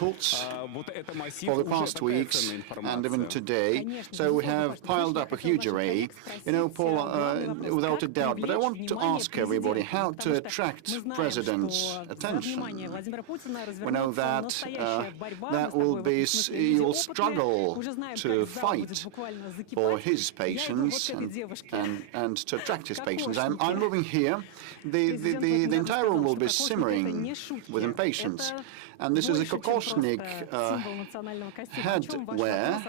inputs for the past weeks and even today. So we have piled up a huge array. You know, Paul, without a doubt, but I want to ask everybody how to attract President's attention. We know that that will be, you will struggle to fight for his patience and to attract his patience. I'm moving here. The entire room will be simmering with impatience. And this is a kokoshnik headwear,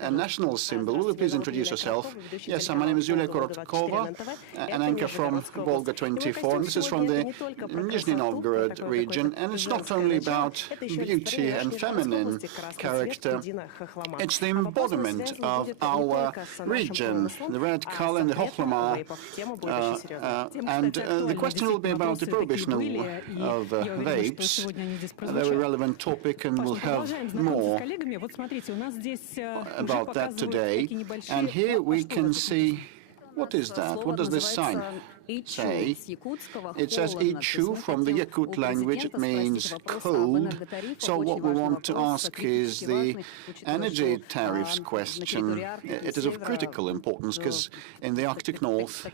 a national symbol. Will you please introduce yourself? Yes, my name is Yulia Korotkova, an anchor from Volga 24, and this is from the Nizhny Novgorod region. And it's not only about beauty and feminine character, it's the embodiment of our region, the red color and the hochlama. And the question will be about the prohibition of vapes, a very relevant topic, and we'll have more about that today. And here we can see, what is that? What does this sign say? It says Ichu from the Yakut language. It means cold. So what we want to ask is the energy tariffs question. It is of critical importance because in the Arctic North,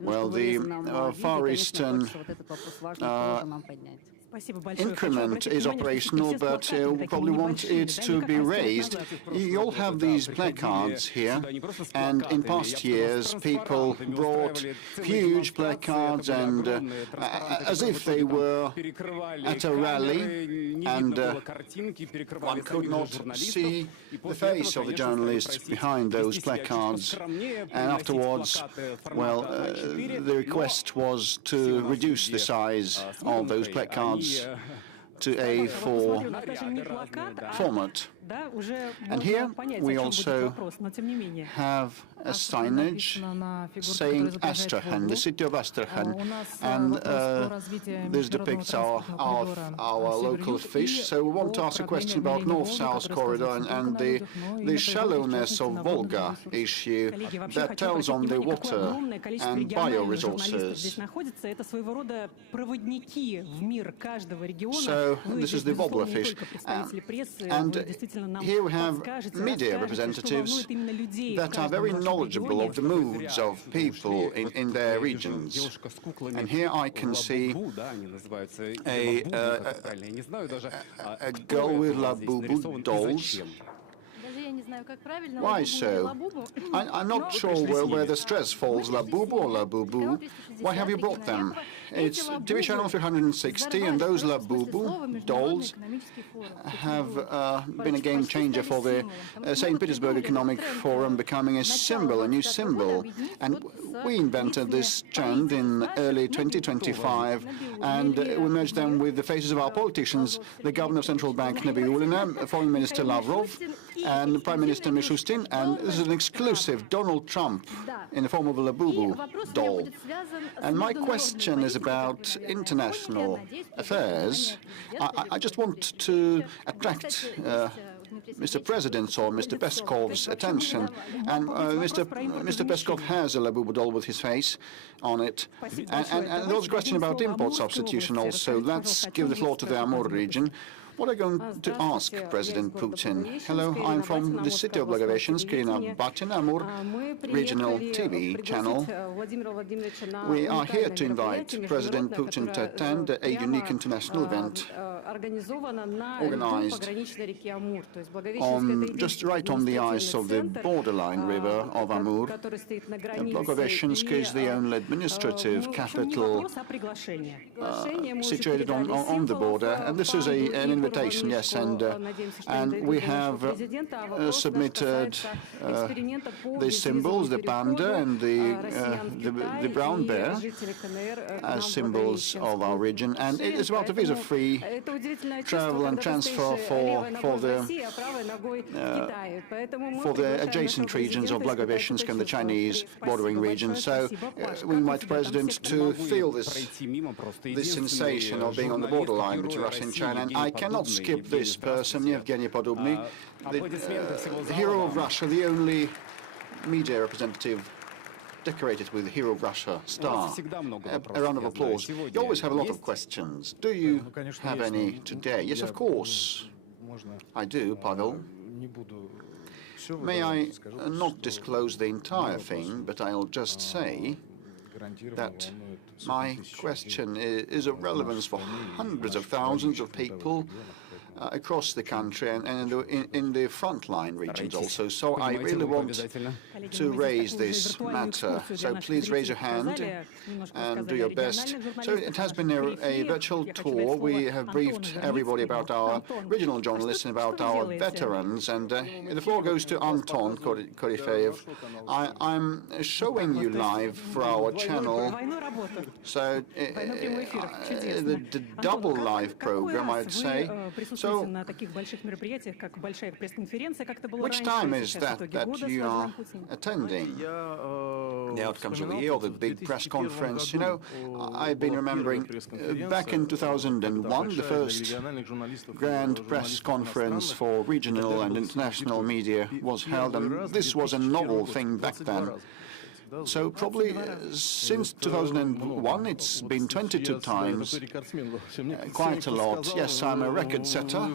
well, the Far Eastern increment is operational, but we probably want it to be raised. You all have these placards here, and in past years people brought huge placards and as if they were at a rally, and one could not see the face of the journalists behind those placards. And afterwards, well, the request was to reduce the size of those placards to A4 format. And here we also have a signage saying Astrakhan, the city of Astrakhan, and this depicts our local fish. So we want to ask a question about North-South corridor and the shallowness of Volga issue that tells on the water and bioresources. So this is the wobbler fish, and here we have media representatives that are very knowledgeable of the moods of people in their regions. And here I can see a girl with Labubu dolls. Why so? I'm not sure where the stress falls, Labubu or Labubu. Why have you brought them? It's TV channel 360, and those Labubu dolls have been a game changer for the St. Petersburg Economic Forum, becoming a symbol, a new symbol. And we invented this trend in early 2025, and we merged them with the faces of our politicians, the Governor of Central Bank Nabiullina, Foreign Minister Lavrov, and Prime Minister Mishustin, and this is an exclusive Donald Trump in the form of a Labubu doll. And my question is about international affairs. I just want to attract Mr. President's or Mr. Peskov's attention, and Mr. Peskov has a Labubu doll with his face on it, and there was a question about import substitution also. Let's give the floor to the Amur region. What are you going to ask President Putin? Hello, I'm from the city of Blagoveshchensk in Batin, Amur regional TV channel. We are here to invite President Putin to attend a unique international event organized just right on the ice of the borderline river of Amur. Blagoveshchensk is the only administrative capital situated on the border, and this is an invitation, yes, and we have submitted the symbols, the panda and the brown bear, as symbols of our region, and it is about a visa-free travel and transfer for the adjacent regions of Blagoveshchensk and the Chinese bordering region. So we invite the President to feel this sensation of being on the borderline between Russia and China. And I cannot skip this person, Yevgeny Podobny, the hero of Russia, the only media representative decorated with the Hero of Russia star. A round of applause. You always have a lot of questions. Do you have any today? Yes, of course. I do, Pavel. May I not disclose the entire thing, but I'll just say that my question is of relevance for hundreds of thousands of people across the country and in the frontline regions also. So I really want to raise this matter. So please raise your hand and do your best. So it has been a virtual tour. We have briefed everybody about our regional journalists and about our veterans. And the floor goes to Anton Korifeev. I'm showing you live for our channel. So the double live program, I'd say. So which time is that you are attending? The outcomes of the year, or the big press conference? You know, I've been remembering back in 2001, the first grand press conference for regional and international media was held, and this was a novel thing back then. So probably since 2001, it's been 22 times, quite a lot. Yes, I'm a record setter,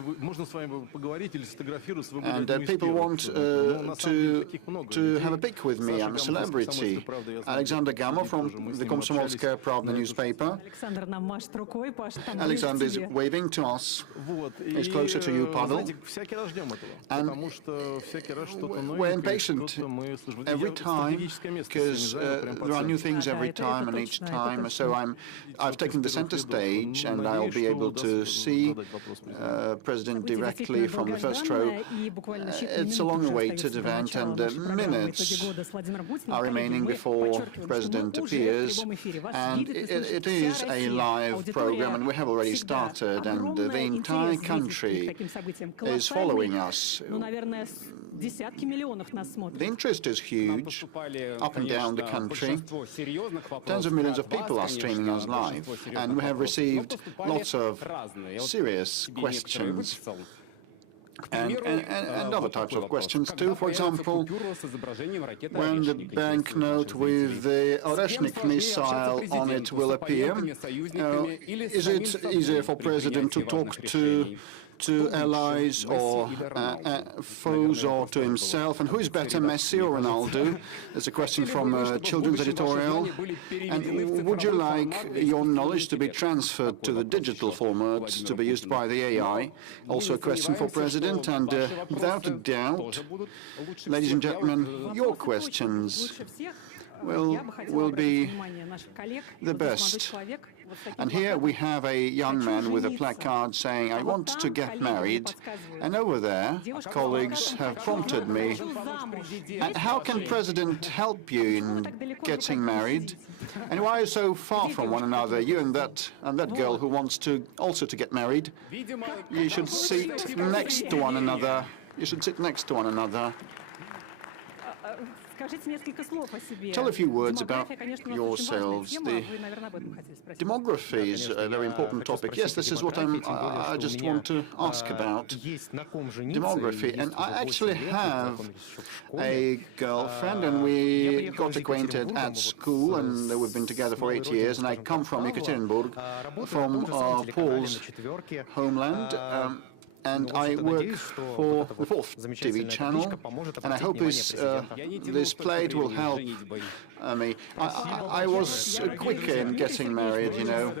and people want to have a pic with me. I'm a celebrity. Alexander Gamov from the Komsomolskaya Pravda newspaper. Alexander is waving to us. He's closer to you, Pavel. And we're impatient every time, because there are new things every time and each time. So I've taken the center stage, and I'll be able to see President directly from the first row. It's a long-awaited event, and minutes are remaining before the President appears. And it is a live program, and we have already started, and the entire country is following us. The interest is huge, up and down the country. Tens of millions of people are streaming us live, and we have received lots of serious questions. And other types of questions too. For example, when the banknote with the Oreshnik missile on it will appear, is it easier for President to talk to allies or foes, or to himself? And who is better, Messi or Ronaldo? There's a question from Children's Editorial. And would you like your knowledge to be transferred to the digital format to be used by the AI? Also a question for President. And without a doubt, ladies and gentlemen, your questions will be the best. And here we have a young man with a placard saying, "I want to get married." And over there, colleagues have prompted me. And how can President help you in getting married? And why are you so far from one another, you and that girl who wants to also to get married? You should sit next to one another. You should sit next to one another. Tell a few words about yourselves. The demography is a very important topic. Yes, this is what I just want to ask about. Demography. And I actually have a girlfriend, and we got acquainted at school, and we've been together for 8 years. And I come from Ekaterinburg, from Paul's homeland. And I work for the 4th TV channel, and I hope this plate will help me. I was quick in getting married, you know.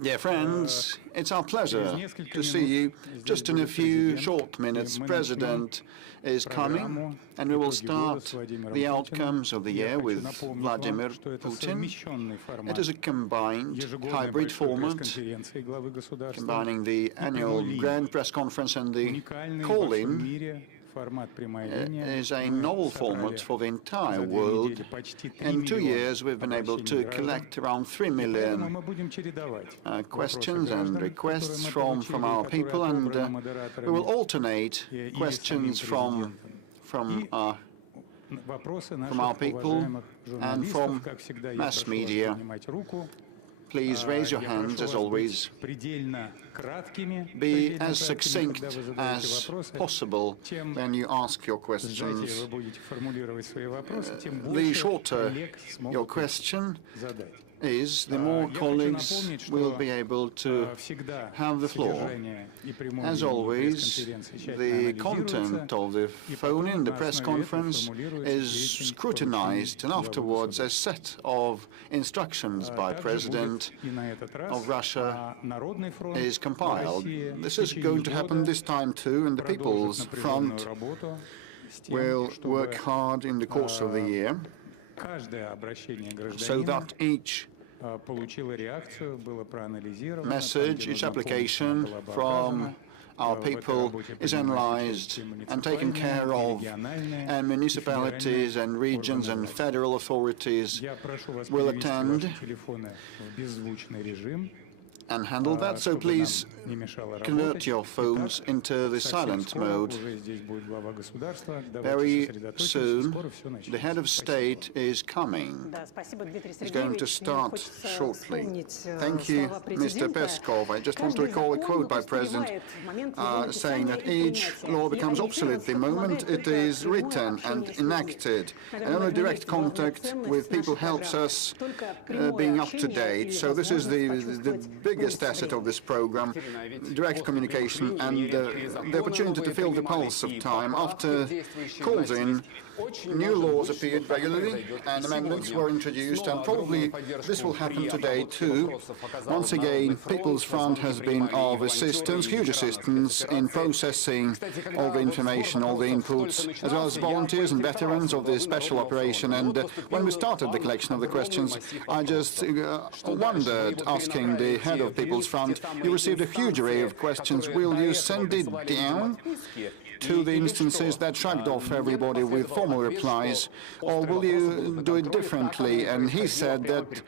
Dear friends, it's our pleasure to see you. Just in a few short minutes, President is coming, and we will start the outcomes of the year with Vladimir Putin. It is a combined hybrid format, combining the annual Grand Press Conference and the call-in. Is a novel format for the entire world. In 2 years, we've been able to collect around 3 million questions and requests from our people, and we will alternate questions from our people and from mass media. please raise your hands as always. Be as succinct as possible when you ask your questions. The shorter your question is, the more colleagues will be able to have the floor. As always, the content of the phone-in, the press conference, is scrutinized, and afterwards a set of instructions by President of Russia is compiled. This is going to happen this time too, and the People's Front will work hard in the course of the year so that each message, each application from our people is analyzed and taken care of, and municipalities and regions and federal authorities will attend and handle that. So please convert your phones into the silent mode. Very soon, the head of state is coming. He's going to start shortly. Thank you, Mr. Peskov. I just want to recall a quote by President saying that each law becomes obsolete the moment it is written and enacted. And only direct contact with people helps us being up to date. So this is the biggest asset of this program, direct communication and the opportunity to feel the pulse of time. After calls in, new laws appeared regularly and amendments were introduced, and probably this will happen today too. Once again, People's Front has been of assistance, huge assistance in processing all the information, all the inputs, as well as volunteers and veterans of the special operation. And when we started the collection of the questions, I just wondered, asking the head of People's Front, you received a huge array of questions. Will you send it down to the instances that shrugged off everybody with formal replies, or will you do it differently? And he said that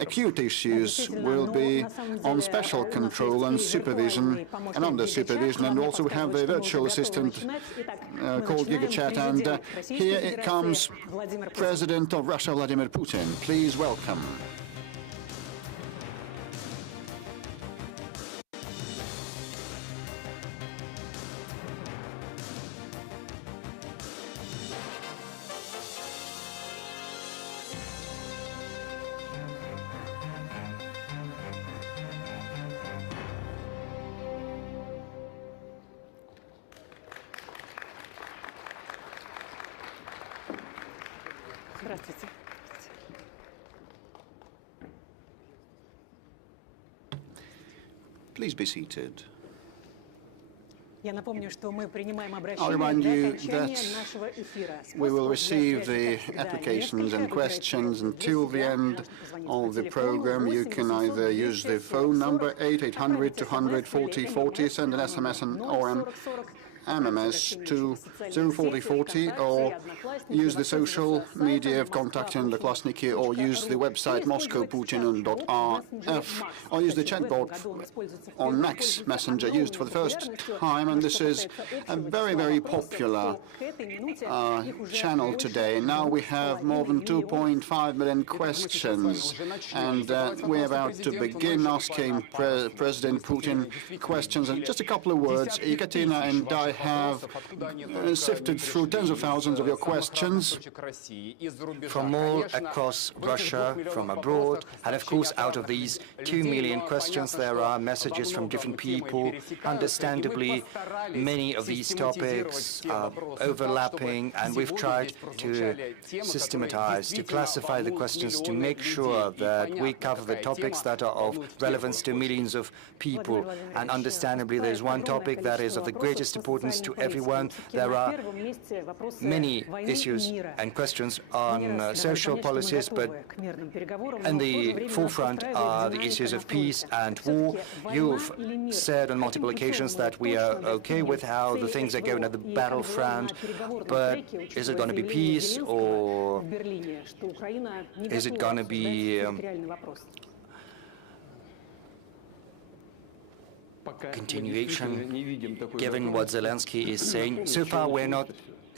acute issues will be on special control and supervision and under supervision, and also we have a virtual assistant called GigaChat, and here it comes President of Russia Vladimir Putin. Please welcome. Please be seated. I'll remind you that we will receive the applications and questions until the end of the program. You can either use the phone number 8800 200 40 40, send an SMS or MMS to 04040, or use the social media of contacting the Klasniki, or use the website moscowputin.rf, or use the chatbot on Max Messenger, used for the first time. And this is a very, very popular channel today. Now we have more than 2.5 million questions, and we're about to begin asking President Putin questions. And just a couple of words, Ekaterina and I have sifted through tens of thousands of your questions from all across Russia, from abroad, and of course out of these 2 million questions there are messages from different people. Understandably, many of these topics are overlapping, and we've tried to systematize, to classify the questions, to make sure that we cover the topics that are of relevance to millions of people. And understandably, there's one topic that is of the greatest importance to everyone. There are many issues and questions on social policies, but in the forefront are the issues of peace and war. You've said on multiple occasions that we are okay with how the things are going at the battlefront, but is it going to be peace, or is it going to be continuation, given what Zelensky is saying? So far, we're not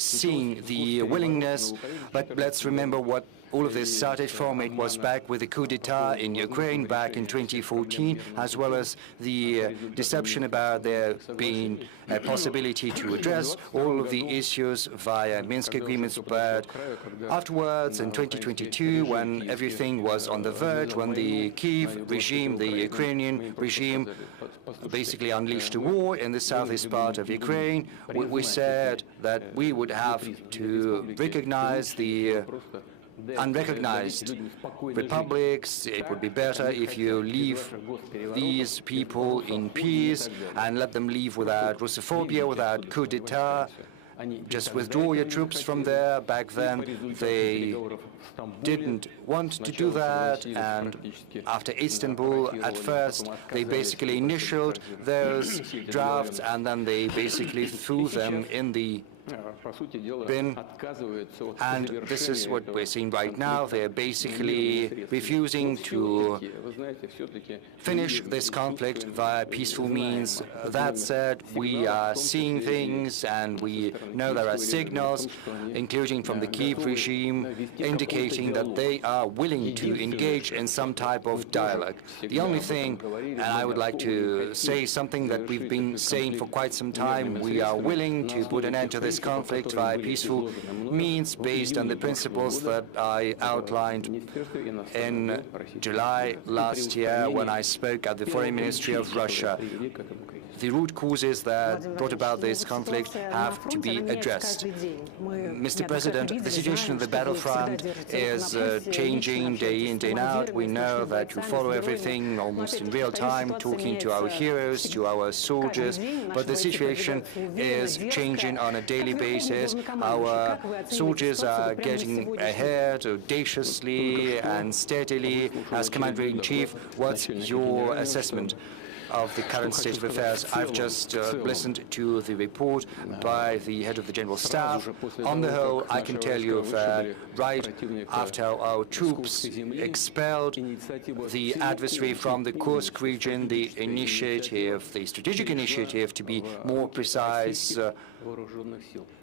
seeing the willingness, but let's remember what all of this started from. It was back with the coup d'etat in Ukraine back in 2014, as well as the deception about there being a possibility to address all of the issues via Minsk agreements. But afterwards, in 2022, when everything was on the verge, when the Kyiv regime, the Ukrainian regime, basically unleashed a war in the southeast part of Ukraine, we said that we would have to recognize the unrecognized republics. It would be better if you leave these people in peace and let them leave without Russophobia, without coup d'etat. Just withdraw your troops from there. Back then, they didn't want to do that, and after Istanbul, at first, they basically initialed those drafts, and then they basically threw them in the bin, and this is what we're seeing right now. They're basically refusing to finish this conflict via peaceful means. That said, we are seeing things, and we know there are signals, including from the Kyiv regime, indicating that they are willing to engage in some type of dialogue. The only thing, and I would like to say something that we've been saying for quite some time, we are willing to put an end to this conflict by peaceful means based on the principles that I outlined in July last year when I spoke at the Foreign Ministry of Russia. The root causes that brought about this conflict have to be addressed. Mr. President, the situation on the battlefront is changing day in, day out. We know that you follow everything almost in real time, talking to our heroes, to our soldiers, but the situation is changing on a daily basis. Our soldiers are getting ahead audaciously and steadily. As Commander-in-Chief, what's your assessment of the current state of affairs? I've just listened to the report by the head of the General Staff. On the whole, I can tell you that right after our troops expelled the adversary from the Kursk region, the initiative, the strategic initiative, to be more precise,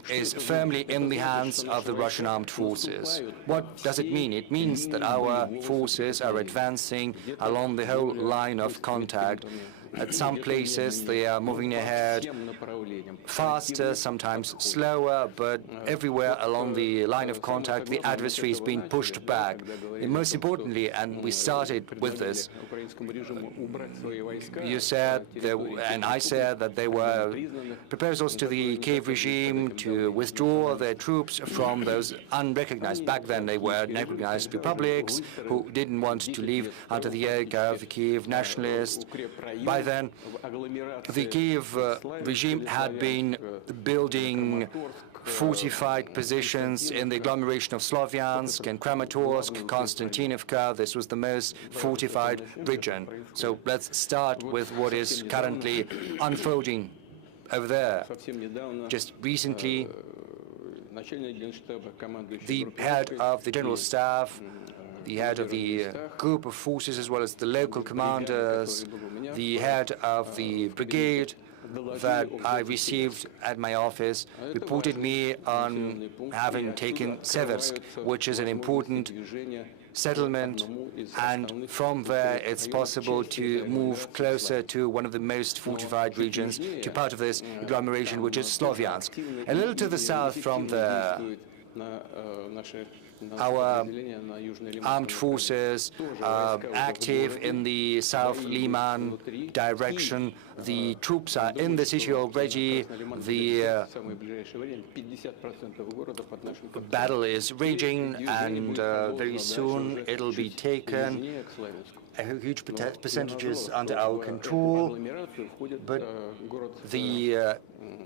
is firmly in the hands of the Russian armed forces. What does it mean? It means that our forces are advancing along the whole line of contact. At some places, they are moving ahead faster, sometimes slower, but everywhere along the line of contact, the adversary is being pushed back. And most importantly, and we started with this, you said, and I said, that there were proposals to the Kyiv regime to withdraw their troops from those unrecognized, back then they were recognized republics, who didn't want to leave under the yoke of the Kyiv nationalists. By then, the Kyiv regime had been building fortified positions in the agglomeration of Slavyansk and Kramatorsk, Konstantinovka. This was the most fortified region. So let's start with what is currently unfolding over there. Just recently, the head of the General Staff, the head of the group of forces, as well as the local commanders, the head of the brigade that I received at my office, reported me on having taken Seversk, which is an important settlement, and from there it's possible to move closer to one of the most fortified regions, to part of this agglomeration, which is Slavyansk. A little to the south from there, our armed forces are active in the South Liman direction. The troops are in the city already. The battle is raging, and very soon it'll be taken. A huge percentages under our control, but the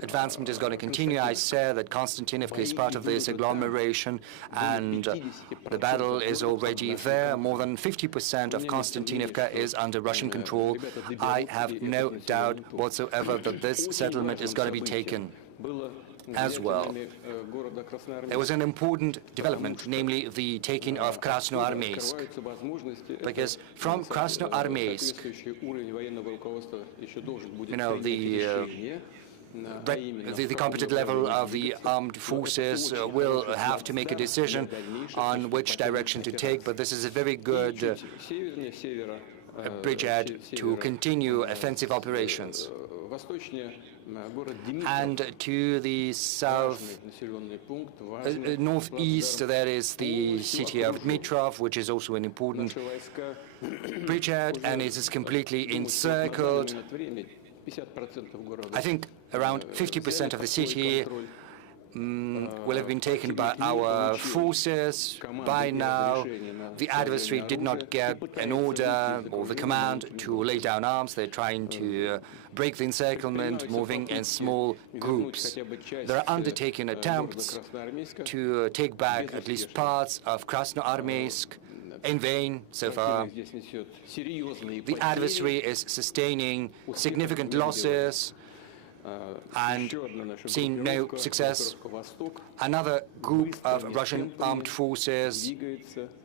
advancement is going to continue. I said that Konstantinovka is part of this agglomeration, and the battle is already there. More than 50% of Konstantinovka is under Russian control. I have no doubt whatsoever that this settlement is going to be taken as well. There was an important development, namely the taking of Krasnoarmeysk, because from Krasnoarmeysk, the the competent level of the armed forces will have to make a decision on which direction to take, but this is a very good bridgehead to continue offensive operations. And to the south, northeast, there is the city of Dmitrov, which is also an important bridgehead, and it is completely encircled. I think around 50% of the city will have been taken by our forces. By now, the adversary did not get an order or the command to lay down arms. They're trying to break the encirclement, moving in small groups. They're undertaking attempts to take back at least parts of Krasnoarmeysk. In vain so far. The adversary is sustaining significant losses and seeing no success. Another group of Russian armed forces,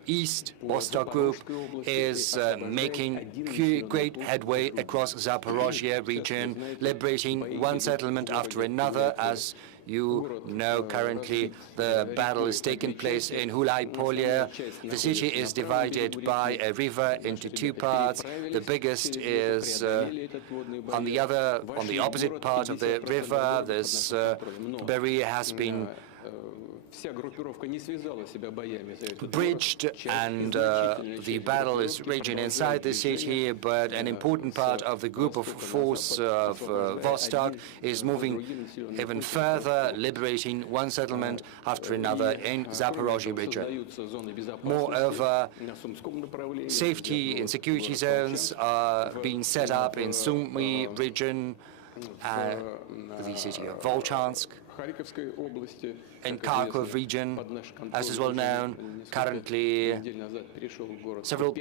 East Vostok Group, is making great headway across Zaporozhye region, liberating one settlement after another. As you know, currently the battle is taking place in Hulai-Polye. The city is divided by a river into two parts. The biggest is on the opposite part of the river. This barrier has been bridged, and the battle is raging inside the city, but an important part of the group of force of Vostok is moving even further, liberating one settlement after another in Zaporozhye region. Moreover, safety and security zones are being set up in Sumy region, the city of Volchansk, in Kharkov region, as is well known. Currently, several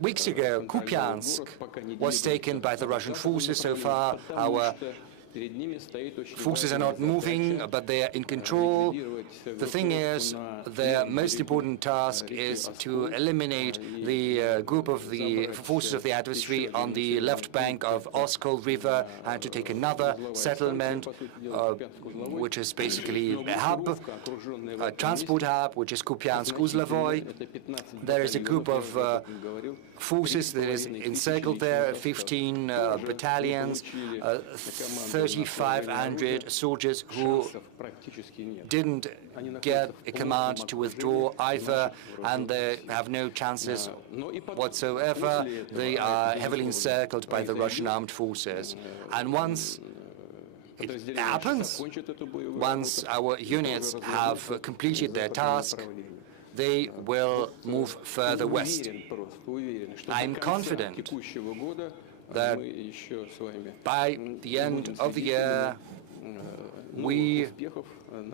weeks ago, Kupiansk was taken by the Russian forces. So far, our forces are not moving, but they are in control. The thing is, their most important task is to eliminate the group of the forces of the adversary on the left bank of Oskol River and to take another settlement, which is basically a hub, a transport hub, which is Kupiansk-Uzlovoy. There is a group of forces that is encircled there, 15 battalions, 3,500 soldiers who didn't get a command to withdraw either, and they have no chances whatsoever. They are heavily encircled by the Russian armed forces. And once it happens, once our units have completed their task, they will move further west. I'm confident that by the end of the year, we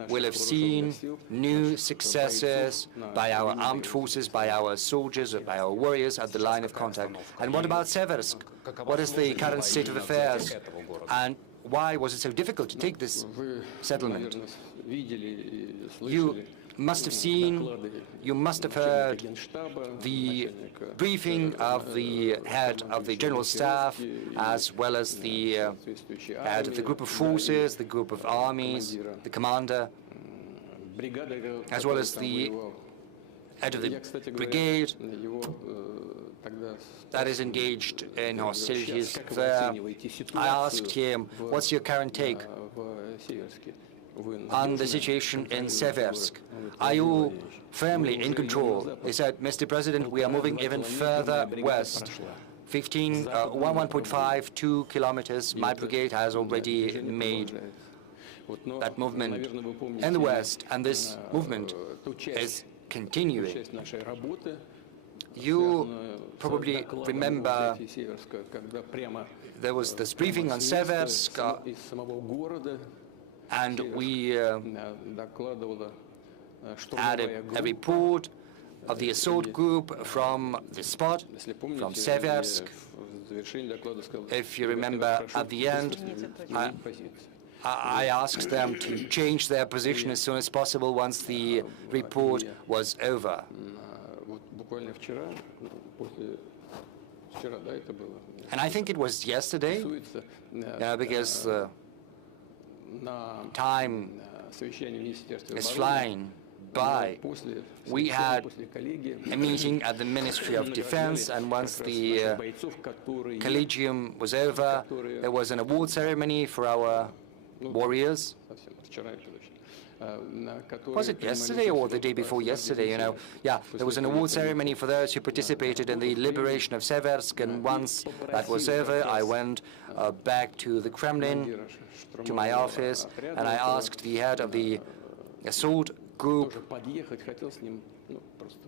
will have seen new successes by our armed forces, by our soldiers, by our warriors at the line of contact. And what about Seversk? What is the current state of affairs? And why was it so difficult to take this settlement? You must have seen, you must have heard the briefing of the head of the General Staff, as well as the head of the group of forces, the group of armies, the commander, as well as the head of the brigade that is engaged in hostilities there. I asked him, what's your current take on the situation in Seversk? Are you firmly in control? He said, Mr. President, we are moving even further west. 1.5-2 kilometers, my brigade has already made that movement in the west, and this movement is continuing. You probably remember there was this briefing on Seversk, and we had a report of the assault group from the spot, from Seversk. If you remember, at the end, I asked them to change their position as soon as possible once the report was over. And I think it was yesterday, because time is flying by. We had a meeting at the Ministry of Defense, and once the collegium was over, there was an award ceremony for our warriors. Was it yesterday or the day before yesterday, Yeah, there was an award ceremony for those who participated in the liberation of Seversk, and once that was over, I went back to the Kremlin, to my office, and I asked the head of the assault group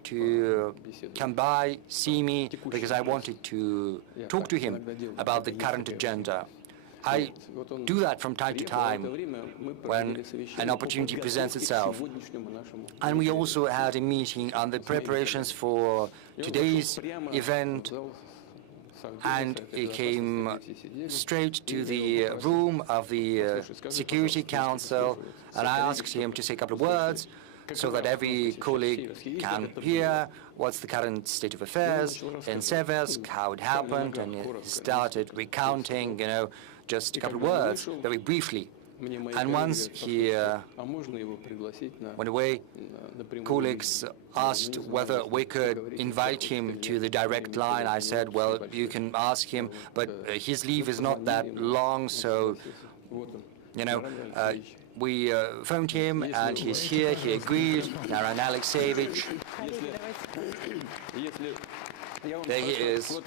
to come by, see me, because I wanted to talk to him about the current agenda. I do that from time to time when an opportunity presents itself. And we also had a meeting on the preparations for today's event, and he came straight to the room of the Security Council, and I asked him to say a couple of words so that every colleague can hear what's the current state of affairs in Seversk, how it happened, and he started recounting, just a couple of words, very briefly. And once he went away, colleagues asked whether we could invite him to the direct line. I said, well, you can ask him, but his leave is not that long, so, we phoned him, and he's here. He agreed. Naran Alexeyevich. There he is.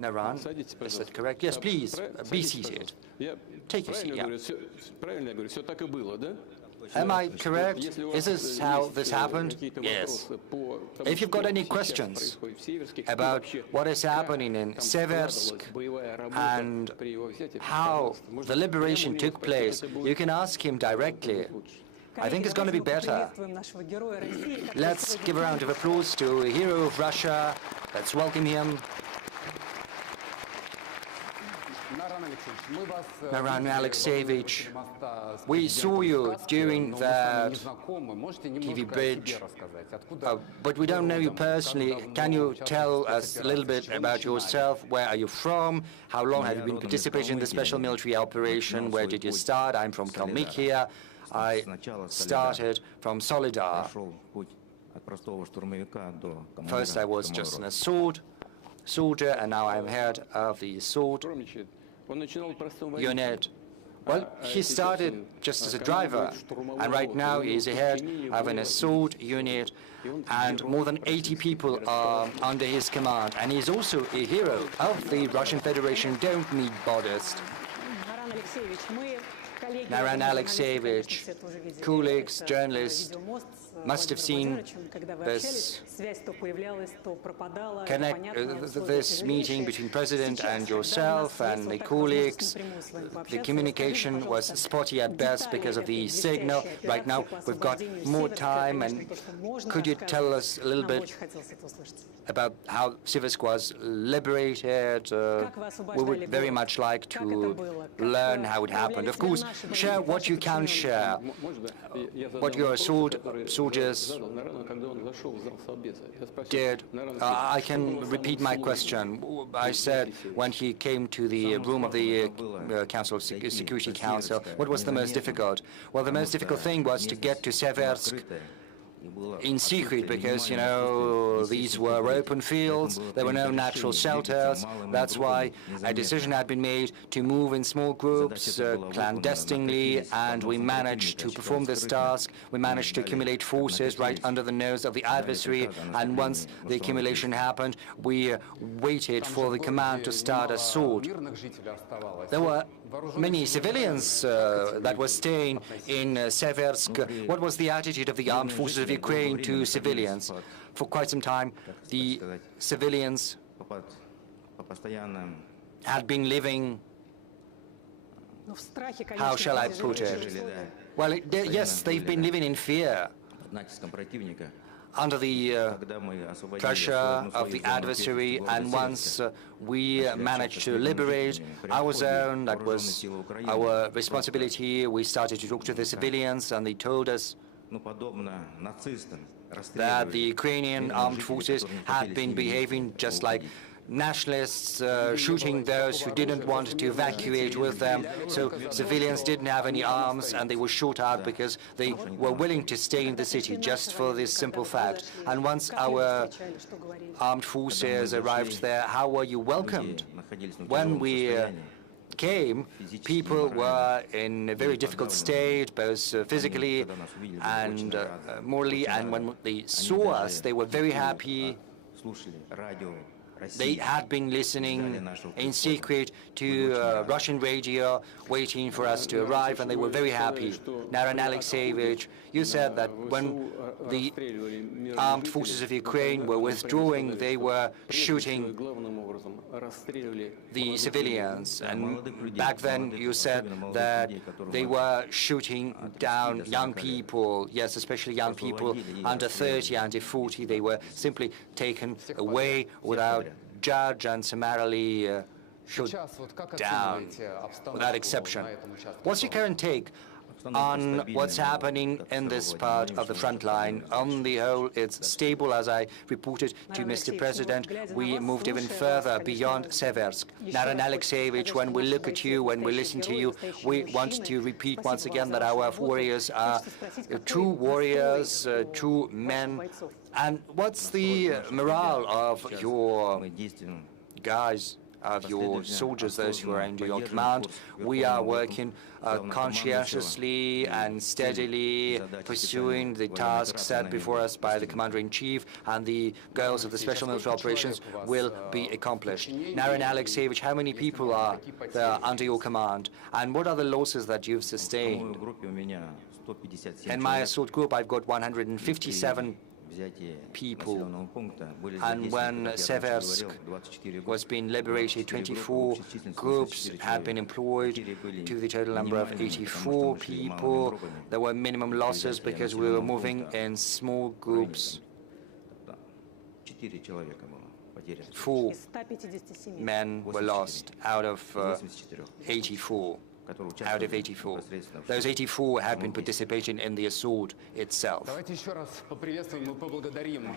Naran, is that correct? Yes, please, be seated. Take a seat, yeah. Am I correct? Is this how this happened? Yes. If you've got any questions about what is happening in Seversk and how the liberation took place, you can ask him directly. I think it's going to be better. Let's give a round of applause to a hero of Russia. Let's welcome him. Naran Alexeyevich, we saw you during that TV bridge, but we don't know you personally. Can you tell us a little bit about yourself? Where are you from? How long have you been participating in the special military operation? Where did you start? I'm from Kalmykia. I started from Solidar. First I was just an assault soldier, and now I'm head of the assault unit. Well, he started just as a driver, and right now he's a head of an assault unit, and more than 80 people are under his command. And he's also a hero of the Russian Federation. Don't be modest. Naran Alexeyevich, colleagues, journalists, must have seen this this meeting between President and yourself and the colleagues. The communication was spotty at best because of the signal. Right now we've got more time, and could you tell us a little bit about how Seversk was liberated? We would very much like to learn how it happened. Of course, share what you can share, what your soldiers did. I can repeat my question. I said when he came to the room of the Security Council, what was the most difficult? Well, the most difficult thing was to get to Seversk in secret, because, these were open fields, there were no natural shelters. That's why a decision had been made to move in small groups, clandestinely, and we managed to perform this task. We managed to accumulate forces right under the nose of the adversary, and once the accumulation happened, we waited for the command to start assault. There were many civilians that were staying in Seversk. What was the attitude of the armed forces of Ukraine to civilians? For quite some time, the civilians had been living, how shall I put it? Well, yes, they've been living in fear, under the pressure of the adversary, and once we managed to liberate our zone, that was our responsibility. We started to talk to the civilians, and they told us, that the Ukrainian armed forces had been behaving just like nationalists, shooting those who didn't want to evacuate with them. So civilians didn't have any arms and they were shot out because they were willing to stay in the city just for this simple fact. And once our armed forces arrived there, how were you welcomed? When we came, people were in a very difficult state, both physically and morally, and when they saw us, they were very happy. They had been listening in secret to Russian radio, waiting for us to arrive, and they were very happy. Naran Alexeyevich, you said that when the armed forces of Ukraine were withdrawing, they were shooting the civilians. And back then you said that they were shooting down young people, yes, especially young people under 30, under 40. They were simply taken away without judge and summarily shot down without exception. What's your current take on what's happening in this part of the front line? On the whole, it's stable. As I reported to Mr. President, we moved even further beyond Seversk. Naran Alexeyevich, when we look at you, when we listen to you, we want to repeat once again that our warriors are true warriors, true men. And what's the morale of your guys, of your soldiers, those who are under your command? We are working conscientiously and steadily, pursuing the tasks set before us by the Commander-in-Chief, and the goals of the Special Military Operations will be accomplished. Naran Alexeyevich, how many people are there under your command, and what are the losses that you've sustained? In my assault group, I've got 157 people, and when Seversk was being liberated, 24 groups had been employed to the total number of 84 people. There were minimum losses because we were moving in small groups. 4 men were lost out of 84. Those 84 had been participating in the assault itself.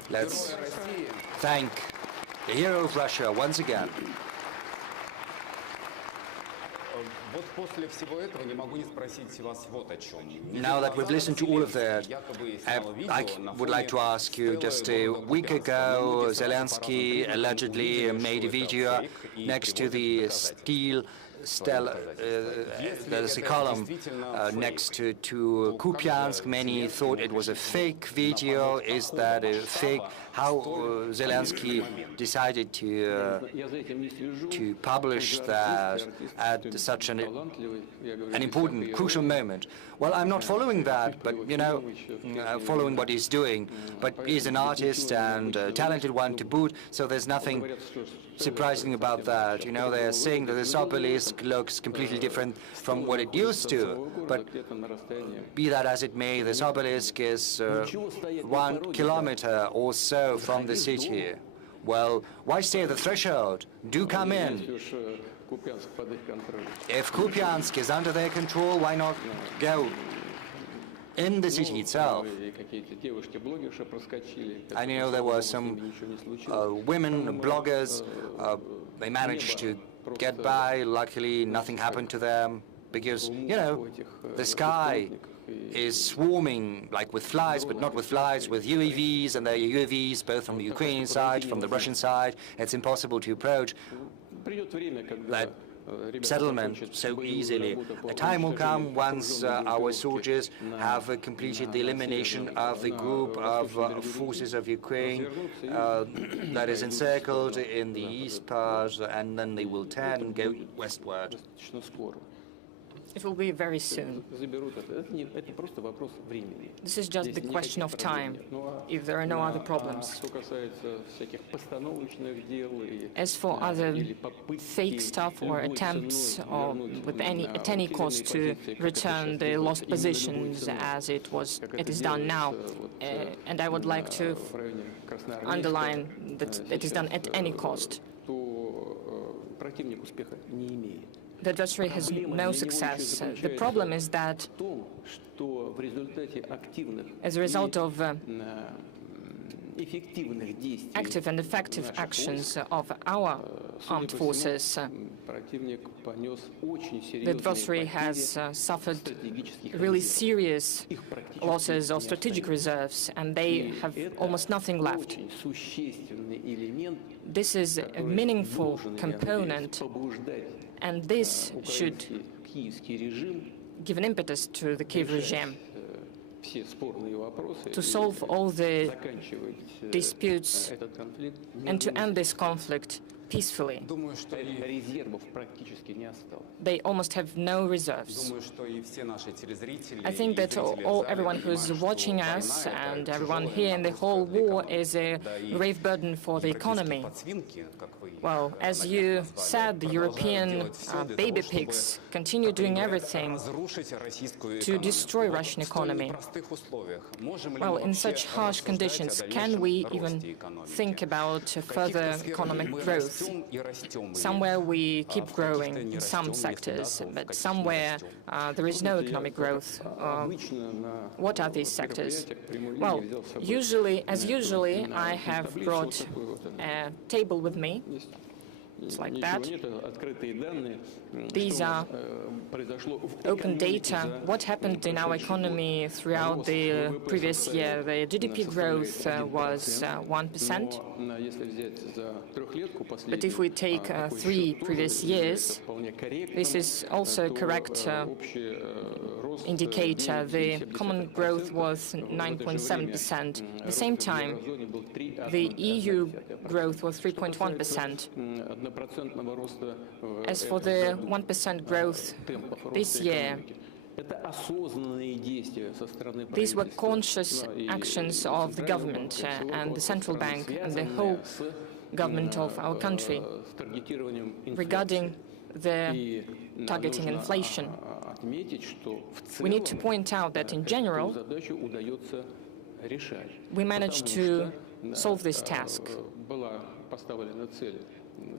Let's thank the hero of Russia once again. Now that we've listened to all of that, I would like to ask you, just a week ago, Zelensky allegedly made a video next to the there's a column next to Kupiansk. Many thought it was a fake video. Is that a fake? How Zelensky decided to publish that at such an important, crucial moment? Well, I'm not following that, but, you know, following what he's doing. But he's an artist and a talented one to boot, so there's nothing surprising about that. You know, they're saying that this obelisk looks completely different from what it used to. But be that as it may, this obelisk is 1 kilometer or so from the city. Well, why stay at the threshold? Do come in. If Kupiansk is under their control, why not go in the city itself? I know there were some women bloggers. They managed to get by. Luckily, nothing happened to them because, you know, the sky is swarming like with flies, but not with flies, with UAVs, and there are UAVs both from the Ukrainian side, from the Russian side. It's impossible to approach that settlement so easily. A time will come once our soldiers have completed the elimination of the group of forces of Ukraine that is encircled in the east part, and then they will turn and go westward. It will be very soon. This is just the question of time, if there are no other problems. As for other fake stuff or attempts or at any cost to return the lost positions as it is done now, and I would like to underline that it is done at any cost. The adversary has no success. The problem is that as a result of active and effective actions of our armed forces, the adversary has suffered really serious losses of strategic reserves, and they have almost nothing left. This is a meaningful component, and this should give an impetus to the Kiev regime to solve all the disputes and to end this conflict peacefully. They almost have no reserves. I think that everyone who's watching us and everyone here in the whole war is a grave burden for the economy. Well, as you said, the European baby pigs continue doing everything to destroy Russian economy. Well, in such harsh conditions, can we even think about further economic growth? Somewhere we keep growing in some sectors, but somewhere there is no economic growth. What are these sectors? Well, as usually, I have brought a table with me. It's like that. These are open data. What happened in our economy throughout the previous year? The GDP growth was 1%. But if we take 3 previous years, this is also a correct indicator. The common growth was 9.7%. At the same time, the EU growth was 3.1%. As for the 1% growth this year, these were conscious actions of the government and the central bank and the whole government of our country regarding the targeting inflation. We need to point out that in general, we managed to solve this task.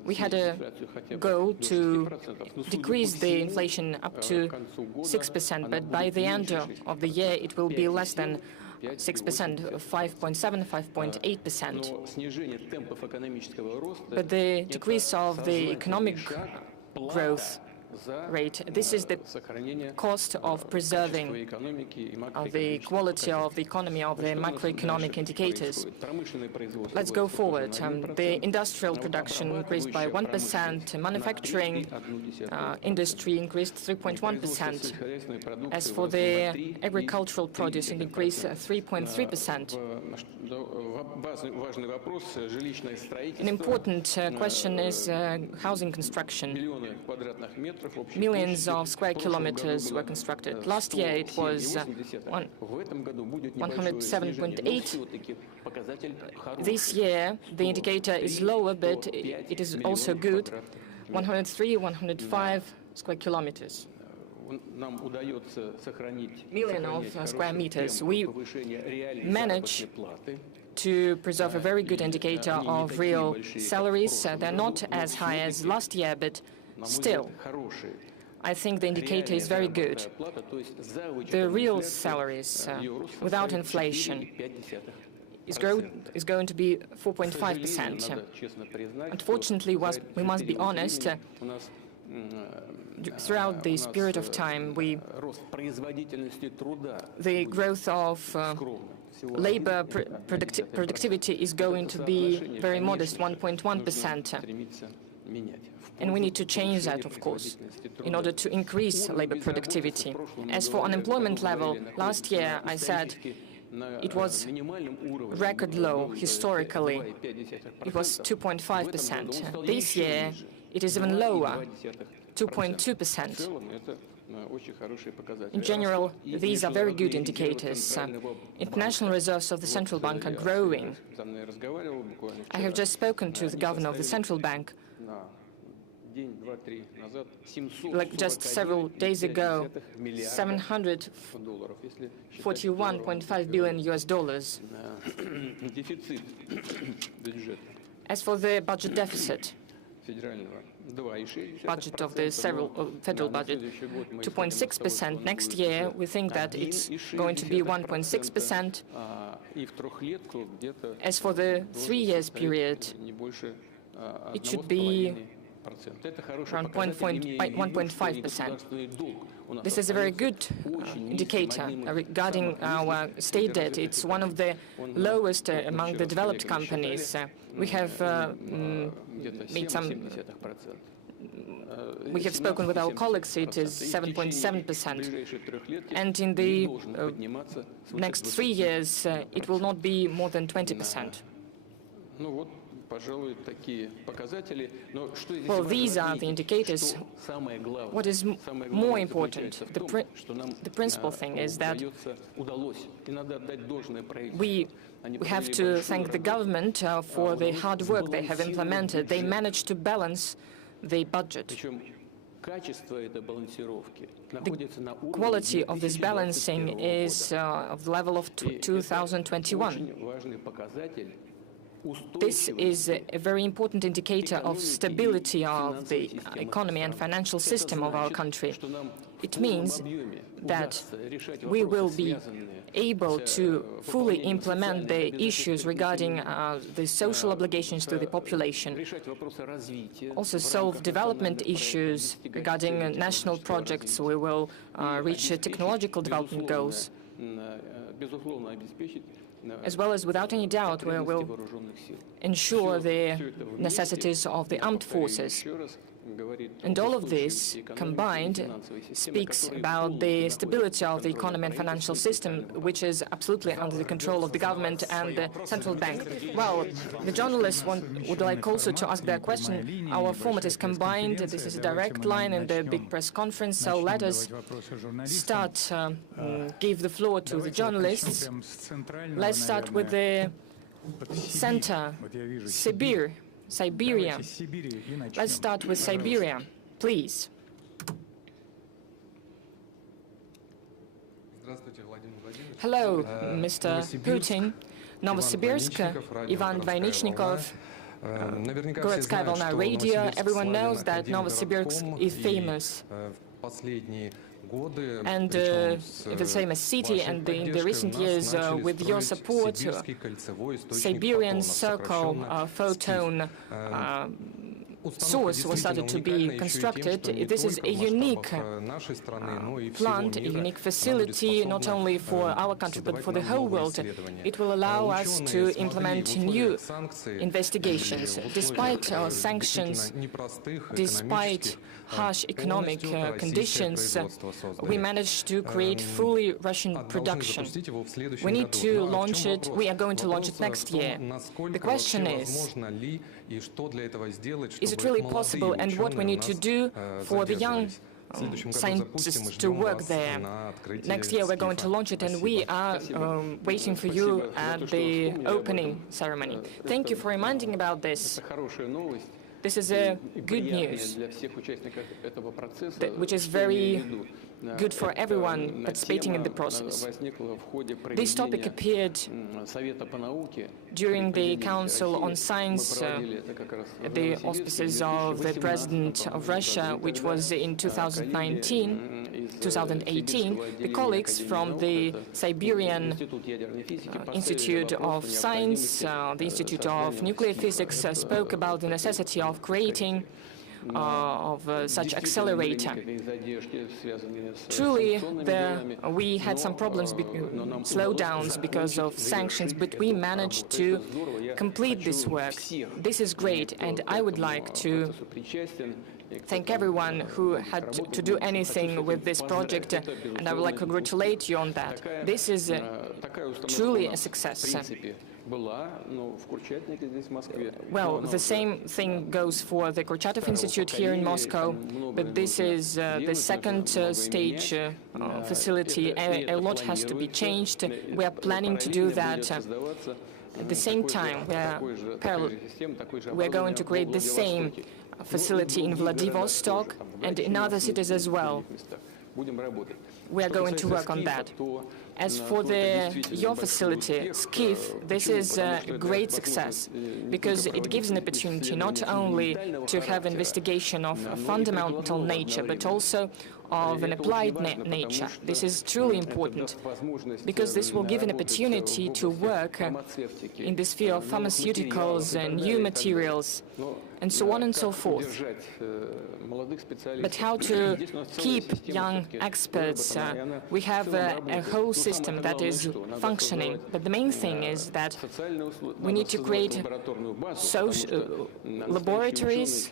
We had a goal to decrease the inflation up to 6%, but by the end of the year it will be less than 6%, 5.7, 5.8%. But the decrease of the economic growth rate, this is the cost of preserving the quality of the economy, of the macroeconomic indicators. Let's go forward. The industrial production increased by 1%, manufacturing industry increased 3.1%. As for the agricultural produce, it increased 3.3%. An important question is housing construction. Millions of square kilometers were constructed. Last year it was 107.8. This year the indicator is lower, but it is also good. 103, 105 square kilometers. Million of square meters. We manage to preserve a very good indicator of real salaries. They're not as high as last year, but still, I think the indicator is very good. The real salaries, without inflation, is going to be 4.5%. Unfortunately, we must be honest, throughout this period of time, the growth of labor productivity is going to be very modest, 1.1%. And we need to change that, of course, in order to increase labor productivity. As for unemployment level, last year I said it was record low historically. It was 2.5%. This year it is even lower, 2.2%. In general, these are very good indicators. International reserves of the central bank are growing. I have just spoken to the governor of the central bank. Like just several days ago, $741.5 billion US. As for the budget deficit, budget of the federal budget, 2.6%. Next year, we think that it's going to be 1.6%. As for the 3 years period, it should be around 1.5%. This is a very good indicator regarding our state debt. It's one of the lowest among the developed companies. We have we have spoken with our colleagues. It is 7.7%, and in the next 3 years, it will not be more than 20%. Well, these are the indicators. What is more important, the principal thing is that we have to thank the government for the hard work they have implemented. They managed to balance the budget. The quality of this balancing is of the level of 2021. This is a very important indicator of stability of the economy and financial system of our country. It means that we will be able to fully implement the issues regarding the social obligations to the population, also solve development issues regarding national projects. We will reach technological development goals, as well as, without any doubt, we will ensure the necessities of the armed forces. And all of this combined speaks about the stability of the economy and financial system, which is absolutely under the control of the government and the central bank. Well, the journalists would like also to ask their question. Our format is combined. This is a direct line in the big press conference. So let us start, give the floor to the journalists. Let's start with the center, Siberia. Let's start with Siberia, please. Hello, Mr. Putin. Novosibirsk, Ivan Dvaynichnikov, Gorодская Volna Radio. Everyone knows that Novosibirsk is famous. And the famous city, and in the recent years, with your support, Siberian Circle photon source was started to be constructed. This is a unique plant, a unique facility, not only for our country, but for the whole world. It will allow us to implement new investigations. Despite sanctions, despite harsh economic conditions, we managed to create fully Russian production. We need to launch it. We are going to launch it next year. The question is it really possible, and what we need to do for the young scientists to work there? Next year we're going to launch it, and we are waiting for you at the opening ceremony. Thank you for reminding about this. This is a good news, which is very good for everyone participating in the process. This topic appeared during the Council on Science at the auspices of the President of Russia, which was in 2018. The colleagues from the Siberian Institute of Science, the Institute of Nuclear Physics, spoke about the necessity of creating such accelerator. Truly, we had some problems, slowdowns because of sanctions, but we managed to complete this work. This is great, and I would like to thank everyone who had to do anything with this project, and I would like to congratulate you on that. This is truly a success. Well, the same thing goes for the Kurchatov Institute here in Moscow, but this is the second stage facility. A lot has to be changed. We are planning to do that. At the same time, we are going to create the same facility in Vladivostok and in other cities as well. we are going to work on that. As for your facility, SCIF, this is a great success because it gives an opportunity not only to have investigation of a fundamental nature, but also of an applied nature. This is truly important because this will give an opportunity to work in the sphere of pharmaceuticals and new materials and so on and so forth. But how to keep young experts? We have a whole system that is functioning, but the main thing is that we need to create social laboratories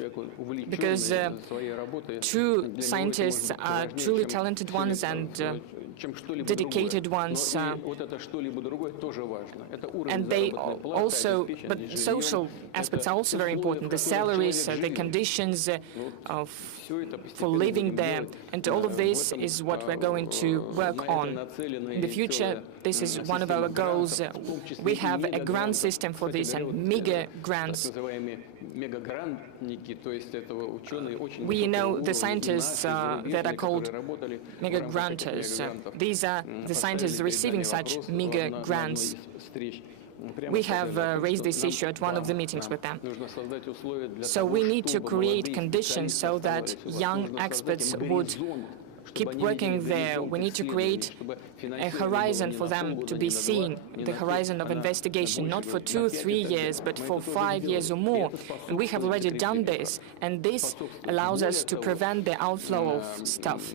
because true scientists are truly talented ones and dedicated ones, and they also, but social aspects are also very important. The salaries, the conditions for living there, and all of this is what we're going to work on. In the future, this is one of our goals. We have a grant system for this and mega grants. We know the scientists that are called mega granters. These are the scientists receiving such mega grants. We have raised this issue at one of the meetings with them. So we need to create conditions so that young experts would keep working there. We need to create a horizon for them to be seen, the horizon of investigation, not for 2-3 years, but for 5 years or more. And we have already done this, and this allows us to prevent the outflow of stuff.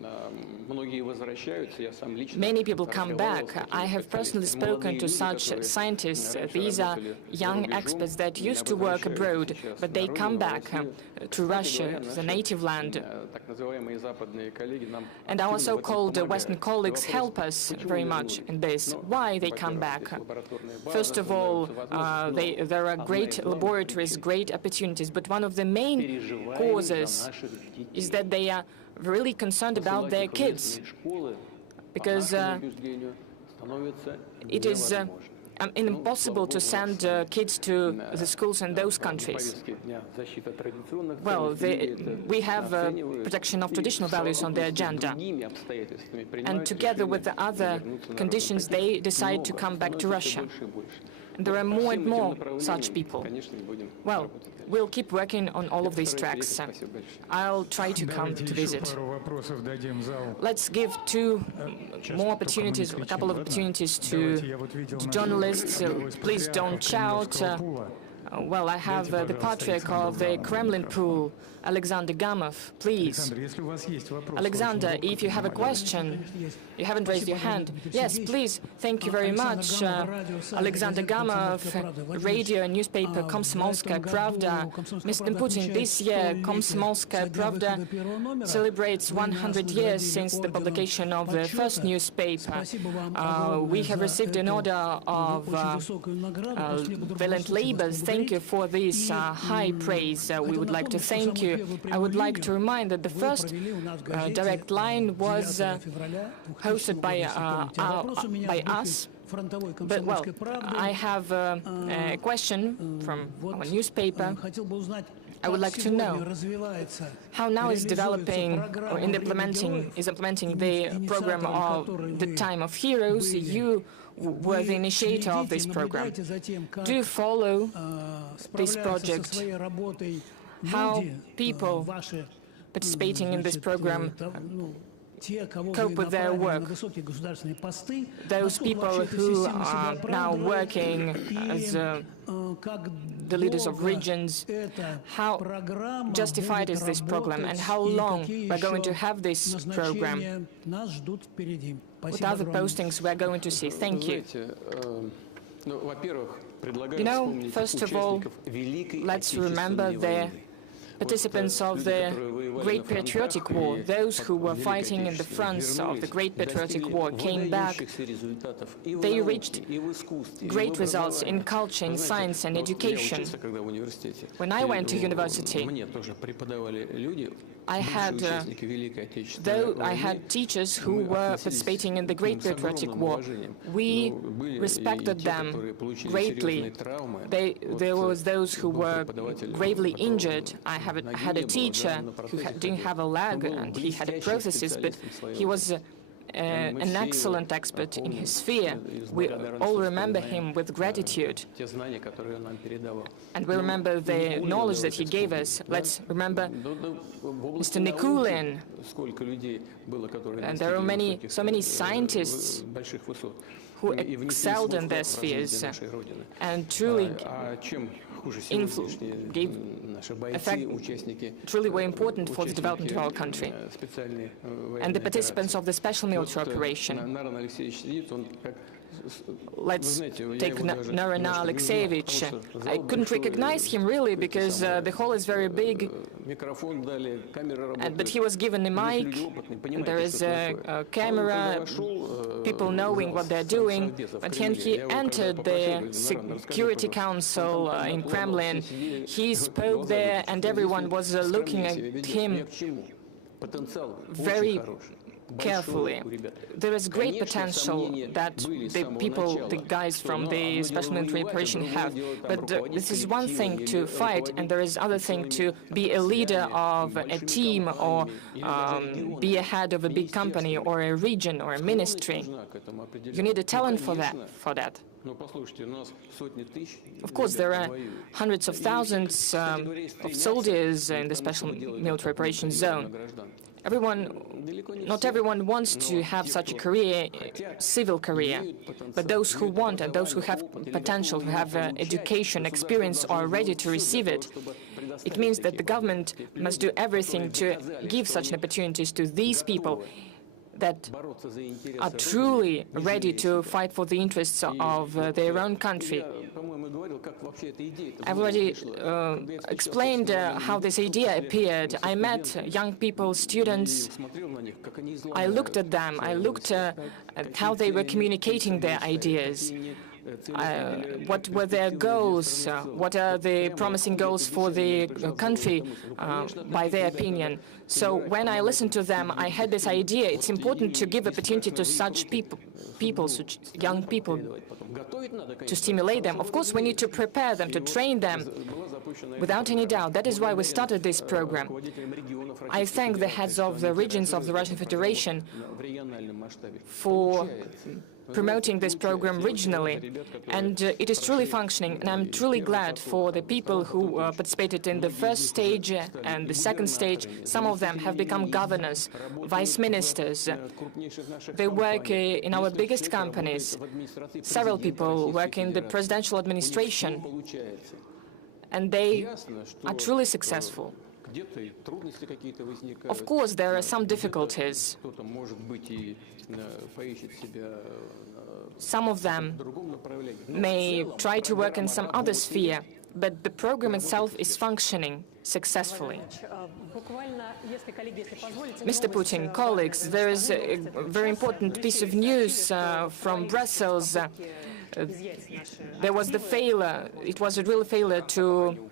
Many people come back. I have personally spoken to such scientists. These are young experts that used to work abroad, but they come back to Russia, the native land. And our so-called Western colleagues help us very much in this. Why they come back? First of all, there are great laboratories, great opportunities, but one of the main causes is that they are really concerned about their kids, because it is impossible to send kids to the schools in those countries. Well, we have protection of traditional values on the agenda, and together with the other conditions, they decide to come back to Russia. And there are more and more such people. Well, we'll keep working on all of these tracks. I'll try to come to visit. Let's give two more opportunities, a couple of opportunities to journalists. Please don't shout. Well, I have the Patriarch of the Kremlin Pool, Alexander Gamov, please. Alexander, if you have a question, you haven't raised your hand. Yes, please. Thank you very much. Alexander Gamov, radio and newspaper Komsomolskaya Pravda. Mr. Putin, this year Komsomolskaya Pravda celebrates 100 years since the publication of the first newspaper. We have received an order of valiant labors. Thank you for this high praise. We would like to thank you. I would like to remind that the first direct line was hosted by us. But, well, I have a question from our newspaper. I would like to know how now is developing or implementing the program of the Time of Heroes. You were the initiator of this program. Do you follow this project? How people participating in this program cope with their work? Those people who are now working as the leaders of regions, how justified is this program, and how long we're going to have this program? What other postings we're going to see? Thank you. You know, first of all, let's remember the participants of the Great Patriotic War. Those who were fighting in the fronts of the Great Patriotic War came back. They reached great results in culture, in science and education. When I went to university, I had teachers who were participating in the Great Patriotic War. We respected them greatly. There was those who were gravely injured. I had a teacher who didn't have a leg and he had a prosthesis, but he was an excellent expert in his sphere. We all remember him with gratitude. And we remember the knowledge that he gave us. Let's remember Mr. Nikulin. And there are so many scientists who excelled in their spheres and truly truly were important for the development of our country. And the participants of the special military operation. Let's take Narina Alexeyevich. I couldn't recognize him really because the hall is very big, but he was given a mic, and there is a camera, people knowing what they're doing. But when he entered the Security Council in Kremlin, he spoke there and everyone was looking at him very carefully. There is great potential that the guys from the special military operation have, but this is one thing to fight, and there is other thing to be a leader of a team or be a head of a big company or a region or a ministry. You need a talent for that. Of course, there are hundreds of thousands of soldiers in the special military operations zone. Not everyone wants to have such a career, civil career, but those who want and those who have potential, who have education, experience, are ready to receive it. It means that the government must do everything to give such opportunities to these people that are truly ready to fight for the interests of their own country. I've already explained how this idea appeared. I met young people, students. I looked at them. I looked at how they were communicating their ideas. What were their goals? What are the promising goals for the country, by their opinion? So when I listened to them, I had this idea. It's important to give opportunity to such people, such young people, to stimulate them. Of course, we need to prepare them, to train them, without any doubt. That is why we started this program. I thank the heads of the regions of the Russian Federation for promoting this program regionally, and it is truly functioning, and I'm truly glad for the people who participated in the first stage and the second stage. Some of them have become governors, vice ministers. They work in our biggest companies. Several people work in the presidential administration, and they are truly successful. Of course, there are some difficulties. Some of them may try to work in some other sphere, but the program itself is functioning successfully. Mr. Putin, colleagues, there is a very important piece of news from Brussels. There was the failure, it was a real failure to